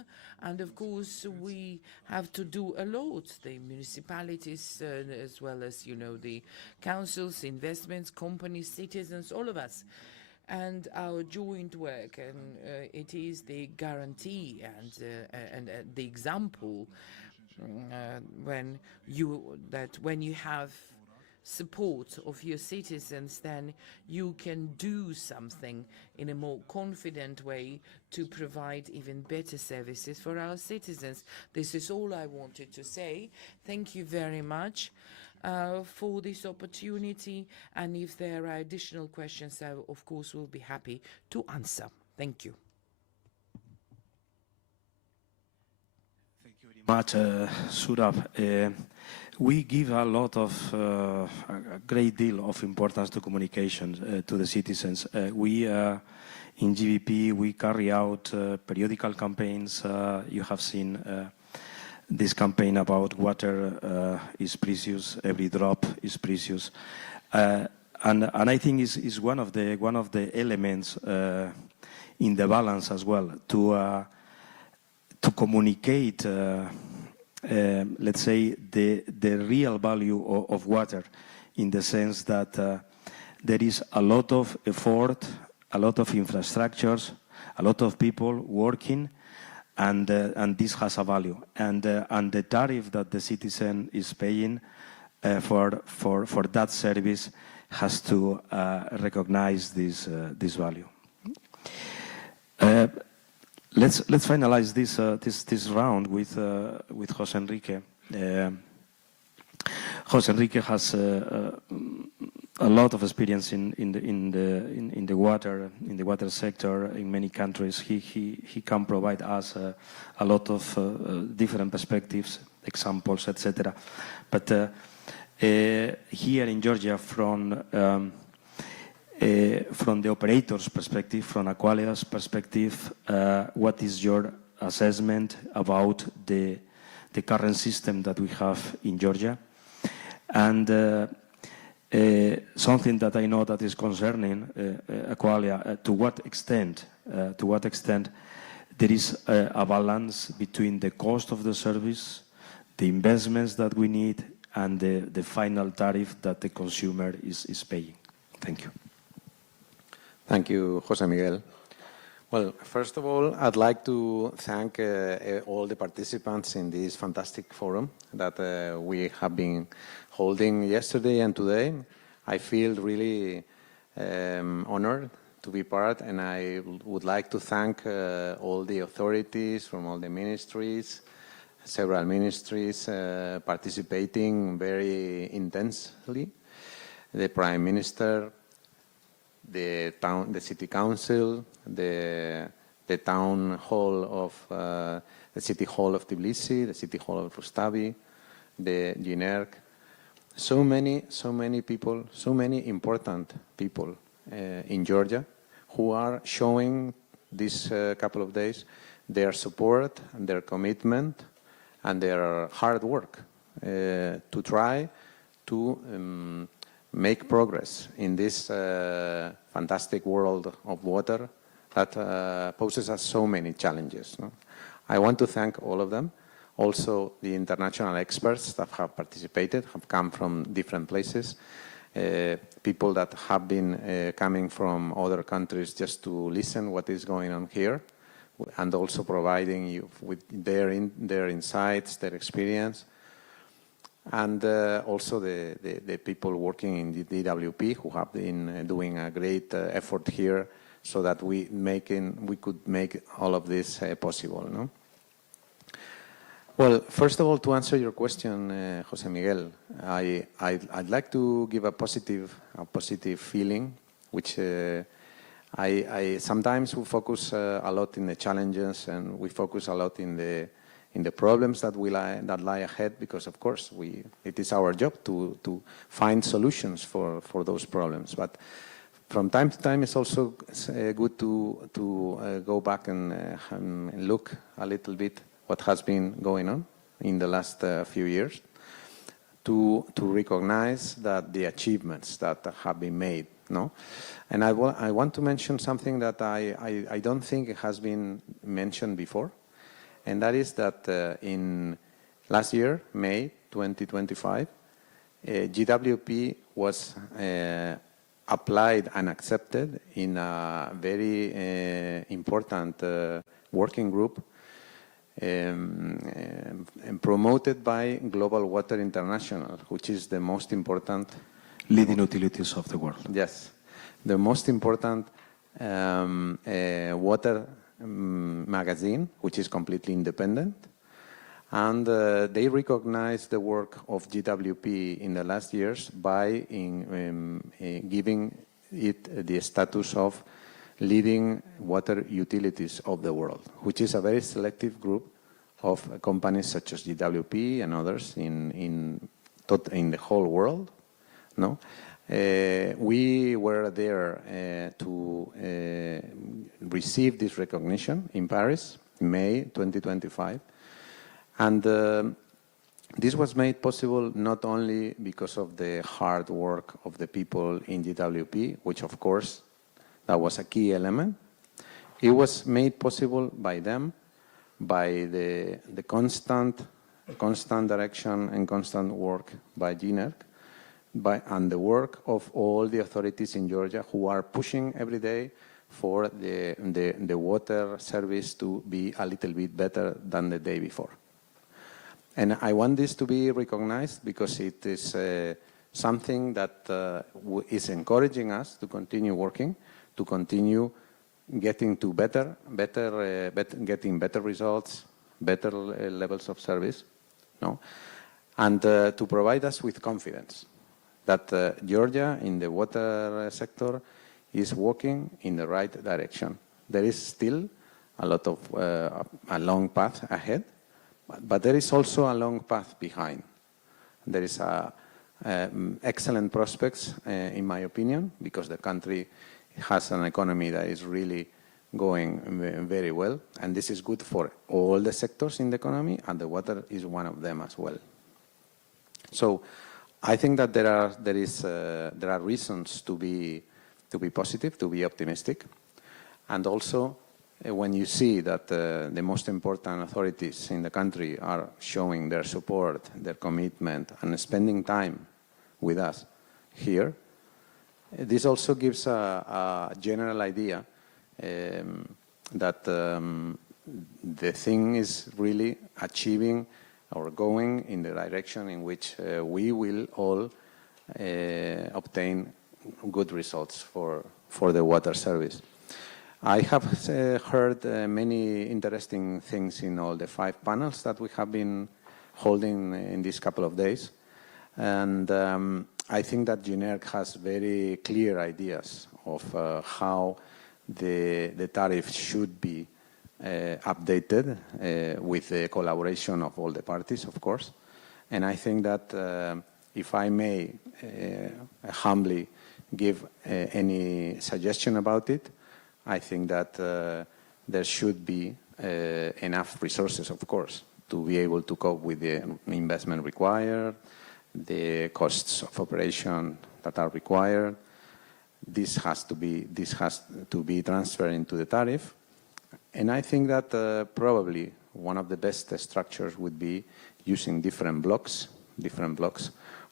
and of course we have to do a lot, the municipalities as well as the councils, investments, companies, citizens, all of us, and our joint work, and it is the guarantee and the example when you have support of your citizens, then you can do something in a more confident way to provide even better services for our citizens. This is all I wanted to say. Thank you very much for this opportunity, and if there are additional questions, I of course will be happy to answer. Thank you. Thank you very much, Surab. We give a great deal of importance to communication to the citizens. We in GVP, we carry out periodical campaigns. You have seen this campaign about water is precious, every drop is precious, and I think is one of the elements in the balance as well to communicate. Let's say the real value of water, in the sense that there is a lot of effort, a lot of infrastructures, a lot of people working, and this has a value. And the tariff that the citizen is paying for that service has to recognize this value. Let's finalize this round with José Enrique. Jose Enrique has a lot of experience in the water sector in many countries. He can provide us a lot of different perspectives, examples, etc. But here in Georgia, from the operator's perspective, from Aqualia's perspective, what is your assessment about the current system that we have in Georgia? And something that I know that is concerning Aqualia, to what extent there is a balance between the cost of the service, the investments that we need, and the final tariff that the consumer is paying. Thank you. Thank you, Jose Miguel. Well, first of all, I'd like to thank all the participants in this fantastic forum that we have been holding yesterday and today. I feel really honored to be part, and I would like to thank all the authorities from all the ministries, several ministries participating very intensely, the Prime Minister, the City Council, the Town Hall of the City Hall of Tbilisi, the City Hall of Rustavi, the GNERC. So many people, so many important people in Georgia who are showing this couple of days their support and their commitment and their hard work to try to make progress in this fantastic world of water that poses us so many challenges. No? I want to thank all of them. Also, the international experts that have participated have come from different places. People that have been coming from other countries just to listen what is going on here, and also providing you with their insights, their experience. And also the people working in the DWP who have been doing a great effort here so that we could make all of this possible. No? Well, first of all, to answer your question, Jose Miguel, I'd like to give a positive feeling, which I sometimes we focus a lot in the challenges, and we focus a lot in the problems that lie ahead, because of course it is our job to find solutions for those problems. But from time to time, it's also good to go back and look a little bit what has been going on in the last few years, to recognize that the achievements that have been made. No, and I want to mention something that I don't think has been mentioned before. And that is that in last year, May 2025, GWP was applied and accepted in a very important working group and promoted by Global Water International, which is the most important leading utilities of the world. Yes, the most important water magazine, which is completely independent, and they recognized the work of GWP in the last years by giving it the status of leading water utilities of the world, which is a very selective group of companies such as GWP and others in the whole world. No. We were there to receive this recognition in Paris in May 2025, and this was made possible not only because of the hard work of the people in GWP, which of course that was a key element. It was made possible by them, by the constant direction and constant work by GNERC, and the work of all the authorities in Georgia who are pushing every day for the water service to be a little bit better than the day before. And I want this to be recognized because it is something that is encouraging us to continue working, to continue getting to getting better results, better levels of service. No? and to provide us with confidence that Georgia in the water sector is walking in the right direction. There is still a lot of a long path ahead, but there is also a long path behind. There is excellent prospects, in my opinion, because the country has an economy that is really going very well, and this is good for all the sectors in the economy, and the water is one of them as well. So I think that there are reasons to be positive, to be optimistic, and also when you see that the most important authorities in the country are showing their support, their commitment, and spending time with us here, this also gives a general idea that the thing is really achieving or going in the direction in which we will all obtain good results for the water service. I have heard many interesting things in all the 5 panels that we have been holding in these couple of days. And I think that GENERC has very clear ideas of how the tariff should be updated with the collaboration of all the parties, of course. And I think that if I may humbly give any suggestion about it, I think that there should be enough resources, of course, to be able to cope with the investment required, the costs of operation that are required. This has to be transferred into the tariff. And I think that probably one of the best structures would be using different blocks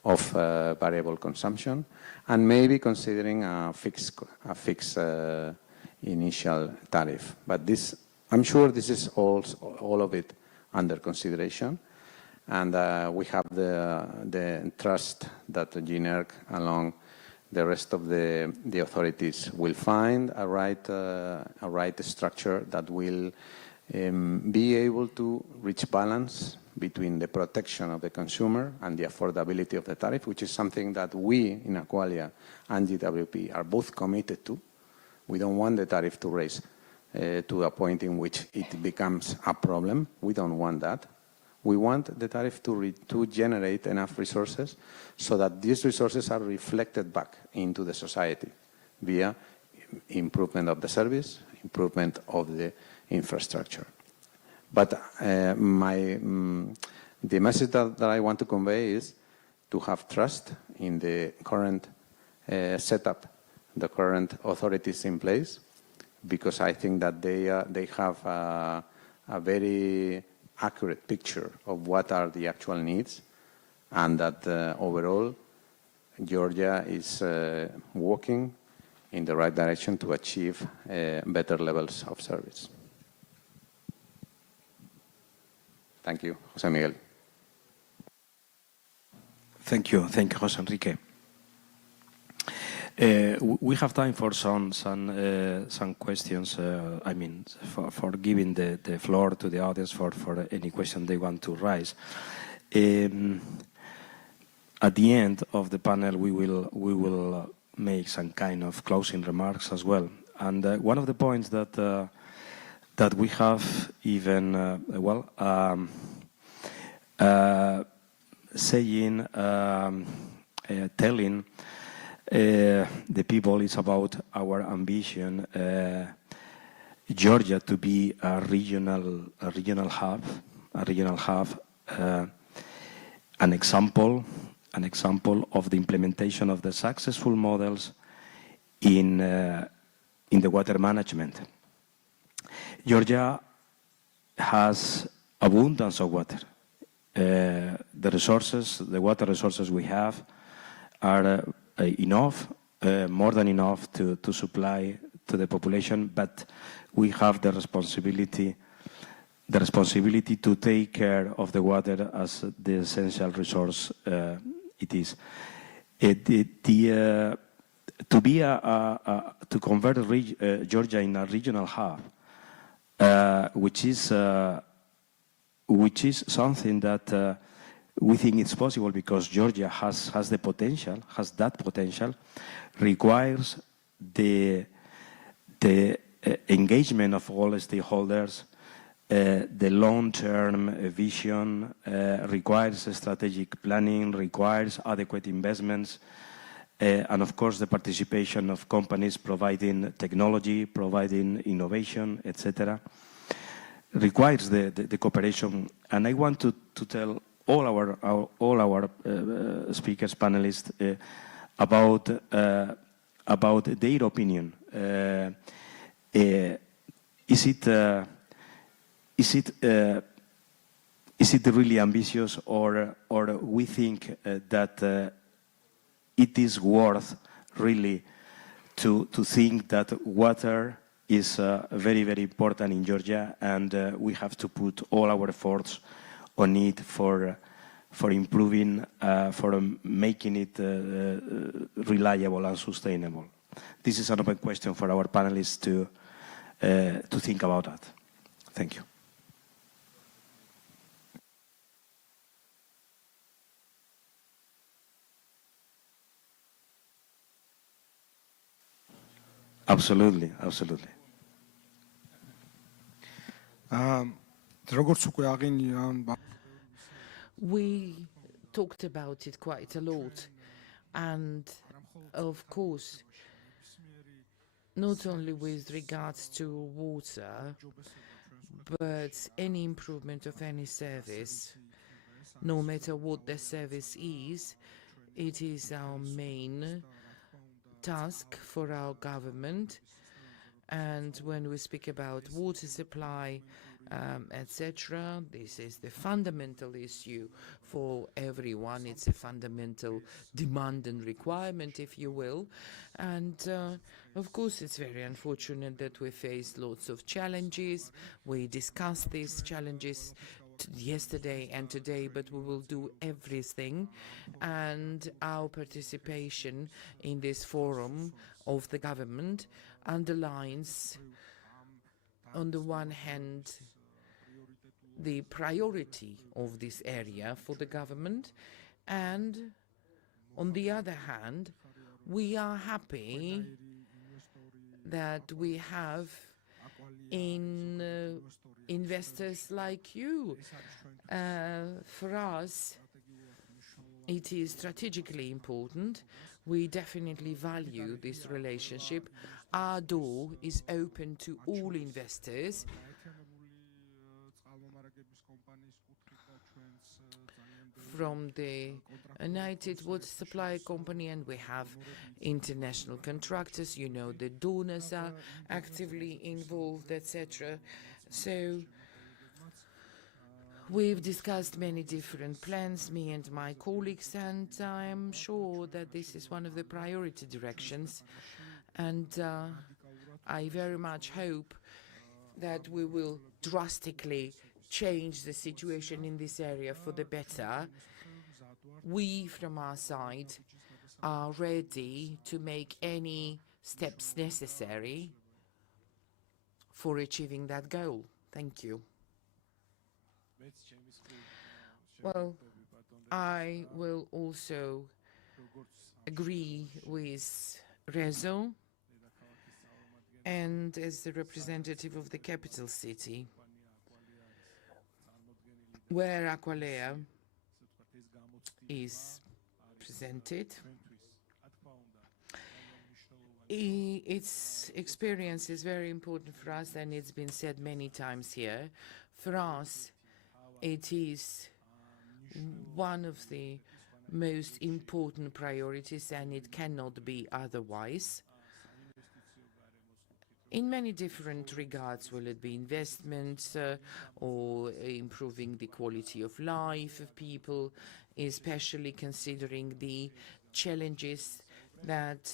of variable consumption, and maybe considering a fixed initial tariff. But this, I'm sure this is all of it under consideration, and we have the trust that the GENERC, along the rest of the authorities, will find a right structure that will be able to reach balance between the protection of the consumer and the affordability of the tariff, which is something that we in Aqualia and GWP are both committed to. We don't want the tariff to raise to a point in which it becomes a problem. We don't want that. We want the tariff to generate enough resources so that these resources are reflected back into the society via improvement of the service, improvement of the infrastructure. But the message that I want to convey is to have trust in the current setup, the current authorities in place, because I think that they have a very accurate picture of what are the actual needs, and that overall Georgia is walking in the right direction to achieve better levels of service. Thank you, José Miguel. Thank you, José Enrique. We have time for some questions. I mean, for giving the floor to the audience for any question they want to raise. At the end of the panel, we will make some kind of closing remarks as well. And one of the points that we have even telling the people is about our ambition, Georgia to be a regional hub, an example of the implementation of the successful models in the water management. Georgia has abundance of water. The water resources we have are enough, more than enough to supply to the population, but we have the responsibility to take care of the water as the essential resource it is. To convert Georgia in a regional hub, which is something that we think it's possible because Georgia has the potential, has that potential, requires the engagement of all stakeholders, the long-term vision, requires strategic planning, requires adequate investments, and of course the participation of companies providing technology, providing innovation, etc. requires the cooperation. And I want to tell all our speakers, panelists, about their opinion. Is it really ambitious, or we think that it is worth really to think that water is very, very important in Georgia, and we have to put all our efforts on it for improving, for making it reliable and sustainable. This is an open question for our panelists to think about that. Thank you. Absolutely, absolutely. We talked about it quite a lot, and of course, not only with regards to water, but any improvement of any service, no matter what the service is, it is our main task for our government. And when we speak about water supply, etc., this is the fundamental issue for everyone. It's a fundamental demand and requirement, if you will. And of course, it's very unfortunate that we face lots of challenges. We discussed these challenges yesterday and today, but we will do everything. And our participation in this forum of the government underlines, on the one hand, the priority of this area for the government, and on the other hand, we are happy that we have investors like you. For us, it is strategically important. We definitely value this relationship. Our door is open to all investors. From the United Water Supply Company, and we have international contractors, you know, the donors are actively involved, etc. So we've discussed many different plans, me and my colleagues, and I'm sure that this is one of the priority directions. And I very much hope that we will drastically change the situation in this area for the better. We, from our side, are ready to make any steps necessary for achieving that goal. Thank you. Well, I will also agree with Rezo, and as the representative of the capital city, where Aqualea is presented, its experience is very important for us, and it's been said many times here. For us, it is one of the most important priorities, and it cannot be otherwise. In many different regards, will it be investments or improving the quality of life of people, especially considering the challenges that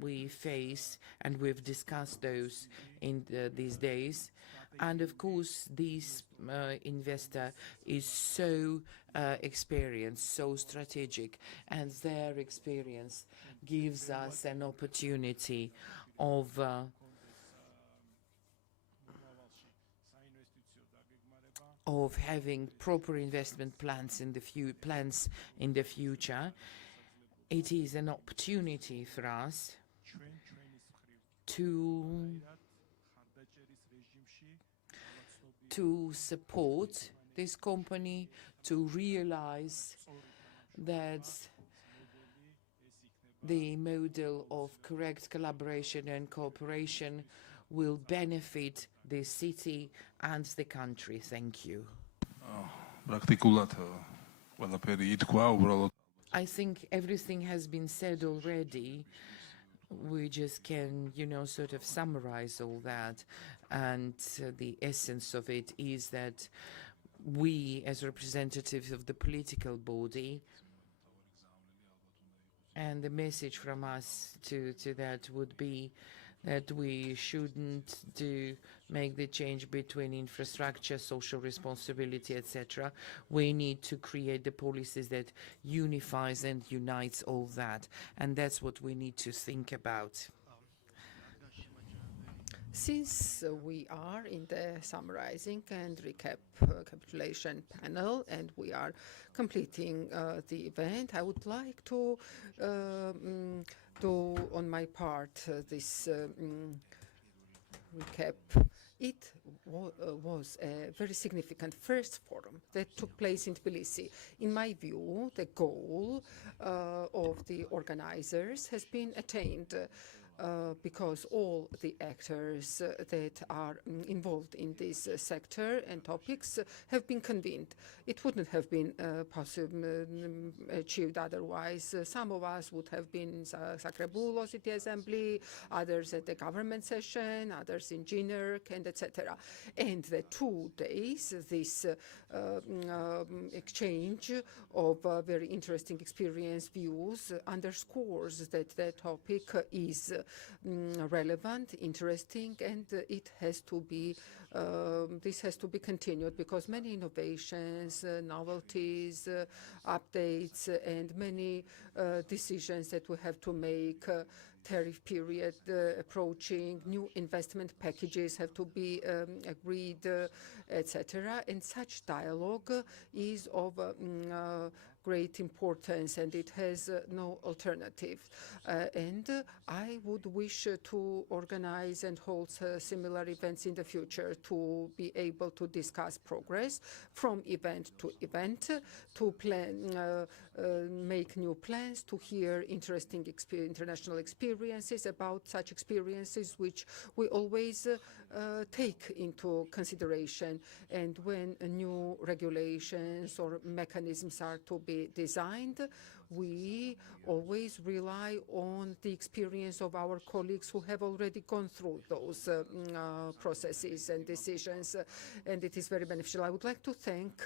we face, and we've discussed those in these days. And of course, this investor is so experienced, so strategic, and their experience gives us an opportunity of of having proper investment plans in the future. It is an opportunity for us to support this company, to realize that the model of correct collaboration and cooperation will benefit the city and the country. Thank you. I think everything has been said already. We just can, sort of summarize all that. And the essence of it is that we, as representatives of the political body, and the message from us to that would be that we shouldn't make the change between infrastructure, social responsibility, etc. We need to create the policies that unifies and unites all that. And that's what we need to think about. Since we are in the summarizing and recapitulation panel and we are completing the event, I would like to do on my part this recap. It was a very significant first forum that took place in Tbilisi. In my view, the goal of the organizers has been attained. Because all the actors that are involved in this sector and topics have been convened. It wouldn't have been possible achieved otherwise. Some of us would have been in Sacrebulo City Assembly, others at the government session, others in GNERC, and etc. And the 2 days, this exchange of very interesting experience views underscores that the topic is relevant, interesting, and it has to be this has to be continued because many innovations, novelties, updates, and many decisions that we have to make. Tariff period approaching, new investment packages have to be agreed, etc. And such dialogue is of great importance and it has no alternative. And I would wish to organize and hold similar events in the future to be able to discuss progress from event to event, to plan, make new plans, to hear interesting international experiences about such experiences which we always take into consideration. And when new regulations or mechanisms are to be designed, we always rely on the experience of our colleagues who have already gone through those processes and decisions, and it is very beneficial. I would like to thank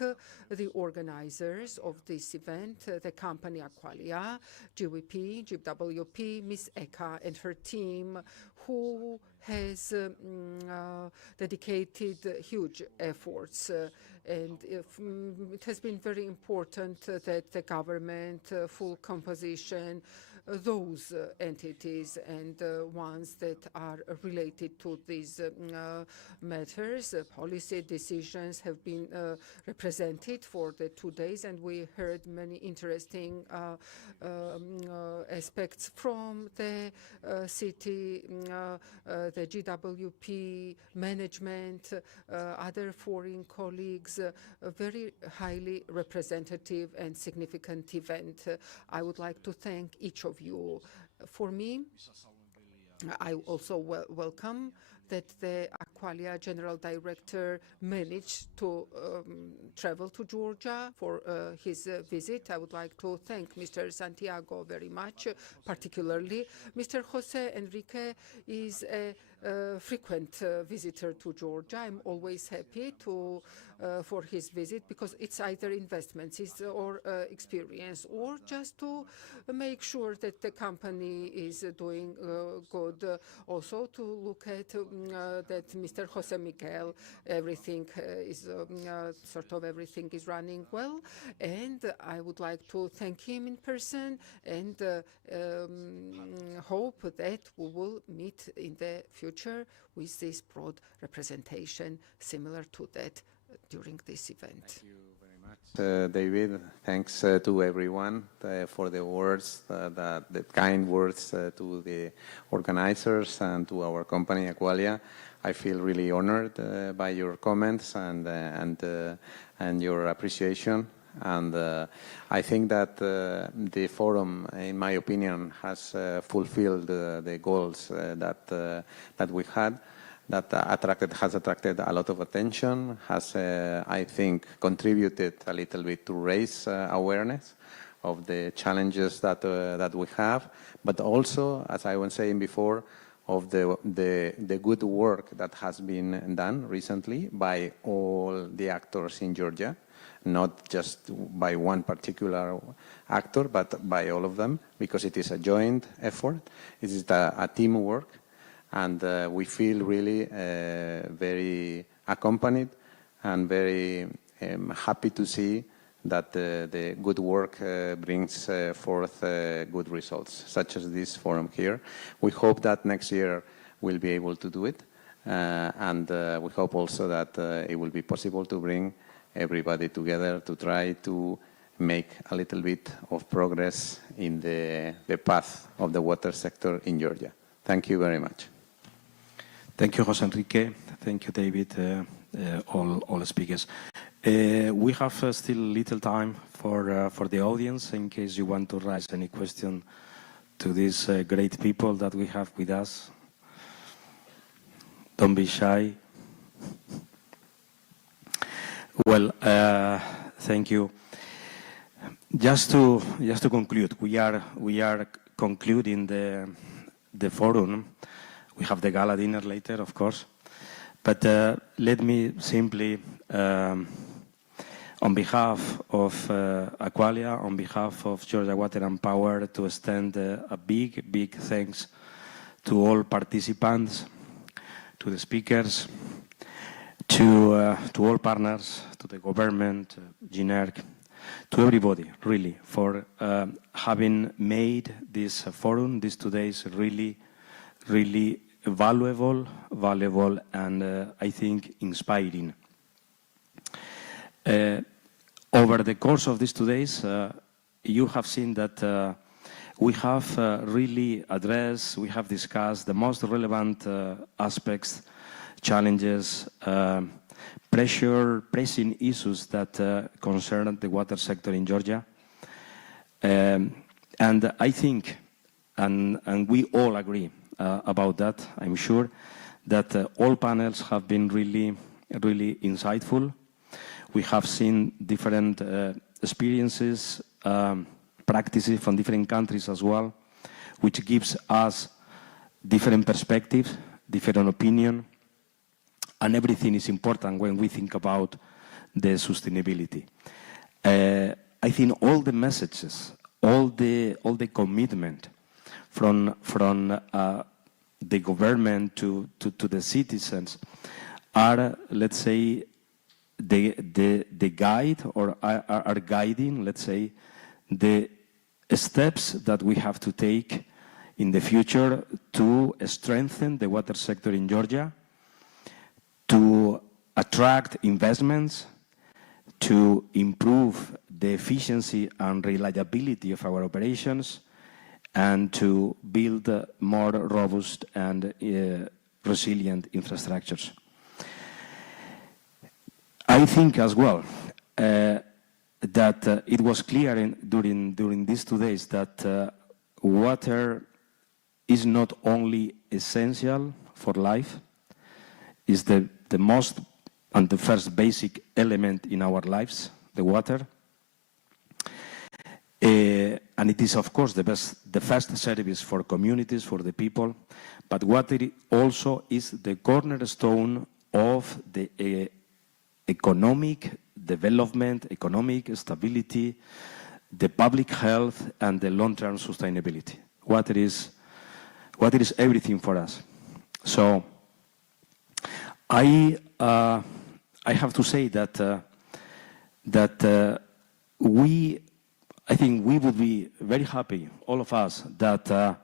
the organizers of this event, the company Aqualia, GWP, Ms. Eka and her team, who has dedicated huge efforts. And it has been very important that the government, full composition, those entities and ones that are related to these matters, policy decisions have been represented for the 2 days, and we heard many interesting aspects from the city, the GWP management, other foreign colleagues, a very highly representative and significant event. I would like to thank each of you. For me, I also welcome that the Aqualia General Director managed to travel to Georgia for his visit. I would like to thank Mr. Santiago very much, particularly. Mr. Jose Enrique is a frequent visitor to Georgia. I'm always happy to for his visit because it's either investments or experience or just to make sure that the company is doing good. Also to look at that Mr. Jose Miguel, everything is everything is running well, and I would like to thank him in person and hope that we will meet in the future with this broad representation similar to that during this event. Thank you very much, David. Thanks to everyone for the words, the kind words to the organizers and to our company, Aqualia. I feel really honored by your comments and your appreciation. And I think that the forum, in my opinion, has fulfilled the goals that we had. That has attracted a lot of attention, has, I think, contributed a little bit to raise awareness of the challenges that we have, but also, as I was saying before, of the good work that has been done recently by all the actors in Georgia, not just by one particular actor, but by all of them, because it is a joint effort. It is a teamwork. And we feel really very accompanied and very happy to see that the good work brings forth good results, such as this forum here. We hope that next year we'll be able to do it. And we hope also that it will be possible to bring everybody together to try to make a little bit of progress in the path of the water sector in Georgia. Thank you very much. Thank you, Jose Enrique. Thank you, David, all speakers. We have still little time for the audience in case you want to raise any question to these great people that we have with us. Don't be shy. Well, thank you. Just to conclude, we are concluding the forum. We have the gala dinner later, of course. But let me simply, on behalf of Aqualia, on behalf of Georgia Water and Power, to extend a big thanks to all participants, to the speakers, to all partners, to the government, GNERC, to everybody, really, for having made this forum, these 2 days, really valuable, and I think inspiring. Over the course of these 2 days, you have seen that we have really addressed, we have discussed the most relevant aspects, challenges, pressing issues that concern the water sector in Georgia. And I think, and we all agree about that, I'm sure, that all panels have been really insightful. We have seen different experiences, practices from different countries as well, which gives us different perspectives, different opinion, and everything is important when we think about the sustainability. I think all the messages, all the commitment from the government to the citizens are, let's say, the guide, or are guiding, let's say, the steps that we have to take in the future to strengthen the water sector in Georgia, to attract investments, to improve the efficiency and reliability of our operations, and to build more robust and resilient infrastructures. I think as well that it was clear during these 2 days that water is not only essential for life, is the most and the first basic element in our lives, the water. And it is, of course, the first service for communities, for the people, but water also is the cornerstone of the economic development, economic stability, the public health, and the long-term sustainability. Water is everything for us. So I have to say that I think we would be very happy, all of us, that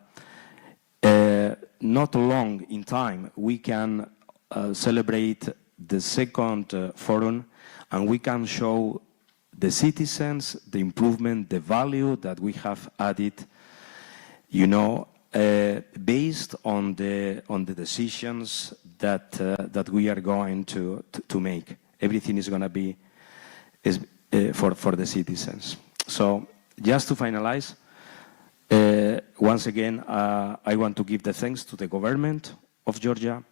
not long in time we can celebrate the second forum and we can show the citizens the improvement, the value that we have added, you know, based on the decisions that we are going to make. Everything is going to be for the citizens. So just to finalize, once again, I want to give the thanks to the government of Georgia.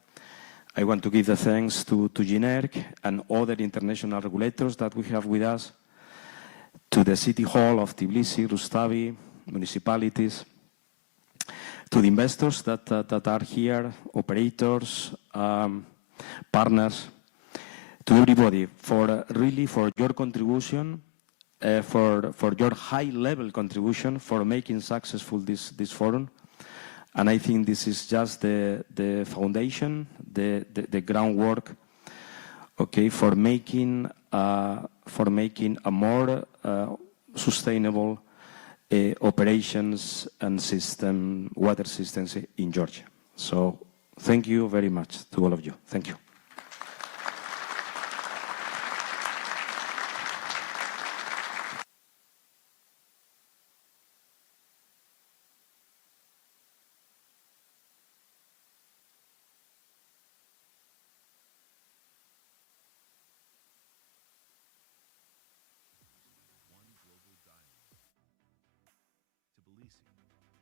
I want to give the thanks to GNERC and other international regulators that we have with us, to the City Hall of Tbilisi, Rustavi, municipalities, to the investors that are here, operators, partners, to everybody for your contribution, for your high-level contribution for making successful this forum. And I think this is just the foundation, the groundwork, okay, for making a more sustainable operations and water systems in Georgia. So thank you very much to all of you. Thank you.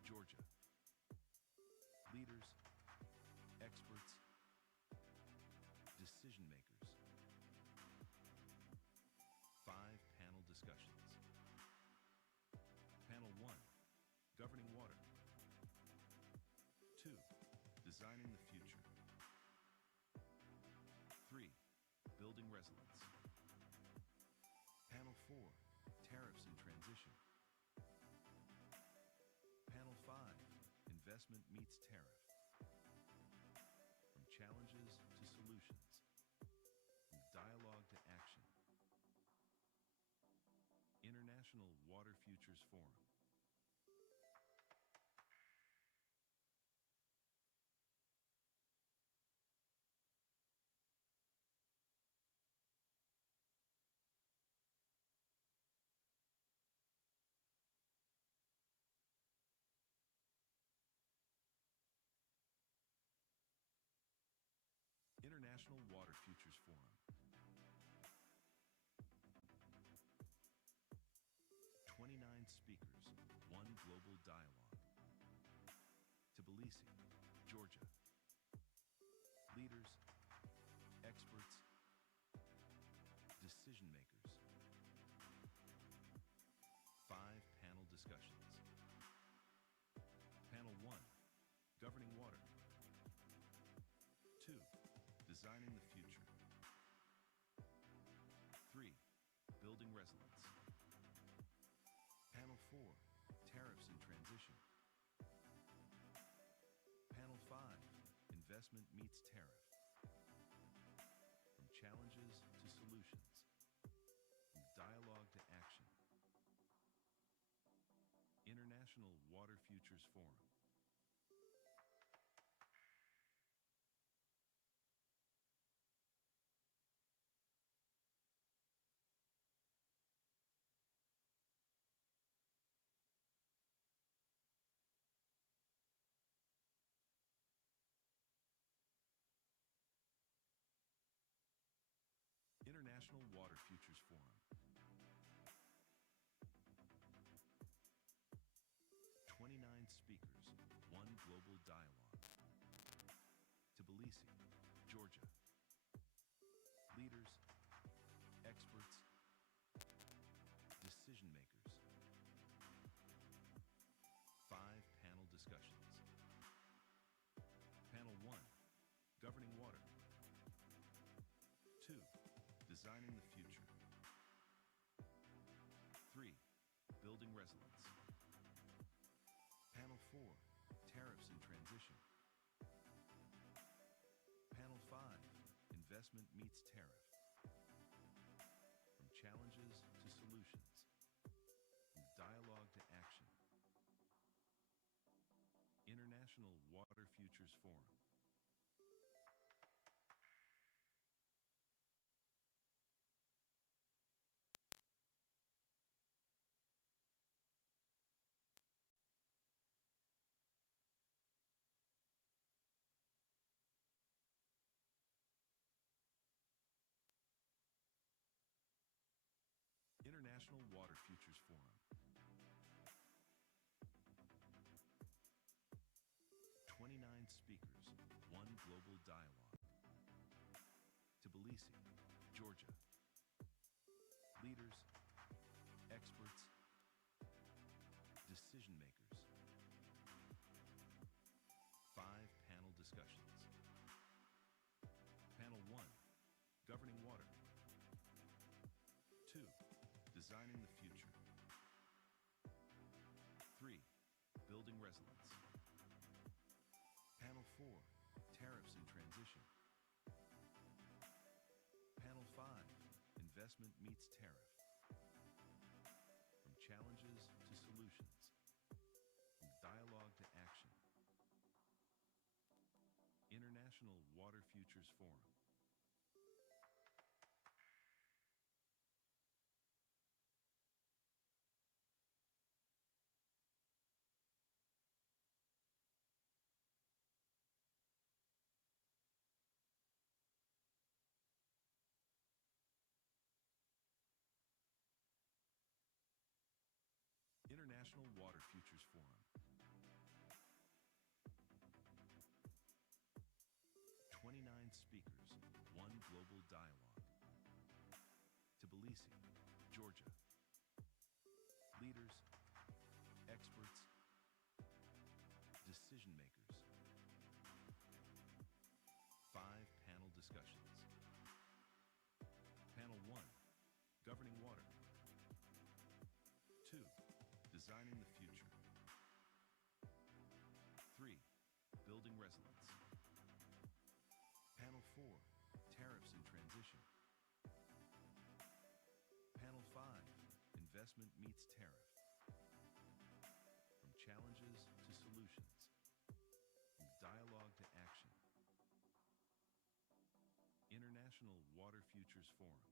Georgia. Leaders, experts, decision makers. 5 panel discussions. Panel 1, governing water. 2, designing the future. 3, building resilience. Panel 4, tariffs in transition. Panel 5, investment meets tariff. From challenges to solutions, from dialogue to action. International Water Futures Forum. International Water Futures Forum. 29 speakers, 1 global dialogue. Tbilisi, Georgia. Leaders, experts, decision makers. 5 panel discussions. Panel 1, governing water. 2, designing the future. 3, building resilience. Panel 4, tariffs in transition. Panel 5, investment meets tariff. From challenges to solutions, from dialogue to action. International Water Futures Forum. International Water Futures Forum. 29 speakers, 1 global dialogue. Tbilisi, Georgia. Leaders, experts, decision makers. 5 panel discussions. Panel 1, governing water. 2, designing the future. 3, building resilience. Panel 4, tariffs in transition. Panel 5, investment meets tariff. From challenges to solutions, from dialogue to action. International Water Futures Forum. International Water Futures Forum. 29 speakers, one global dialogue. Tbilisi, Georgia. Leaders, experts, decision makers. 5 panel discussions. Panel 1, Governing Water. 2, Designing the Future. 3, Building Resilience. Panel 4, Tariffs in Transition. Panel 5, Investment Meets Tariff. From challenges to solutions, from dialogue to action. International Water Futures Forum. International Water Futures Forum. 29 speakers, one global dialogue. Tbilisi, Georgia. Leaders, experts, decision makers. 5 panel discussions. Panel 1, Governing Water. 2, Designing the Future. 3, Building Resilience. Panel 4, Tariffs in Transition. Panel 5, Investment Meets Tariff. From challenges to solutions, from dialogue to action. International Water Futures Forum.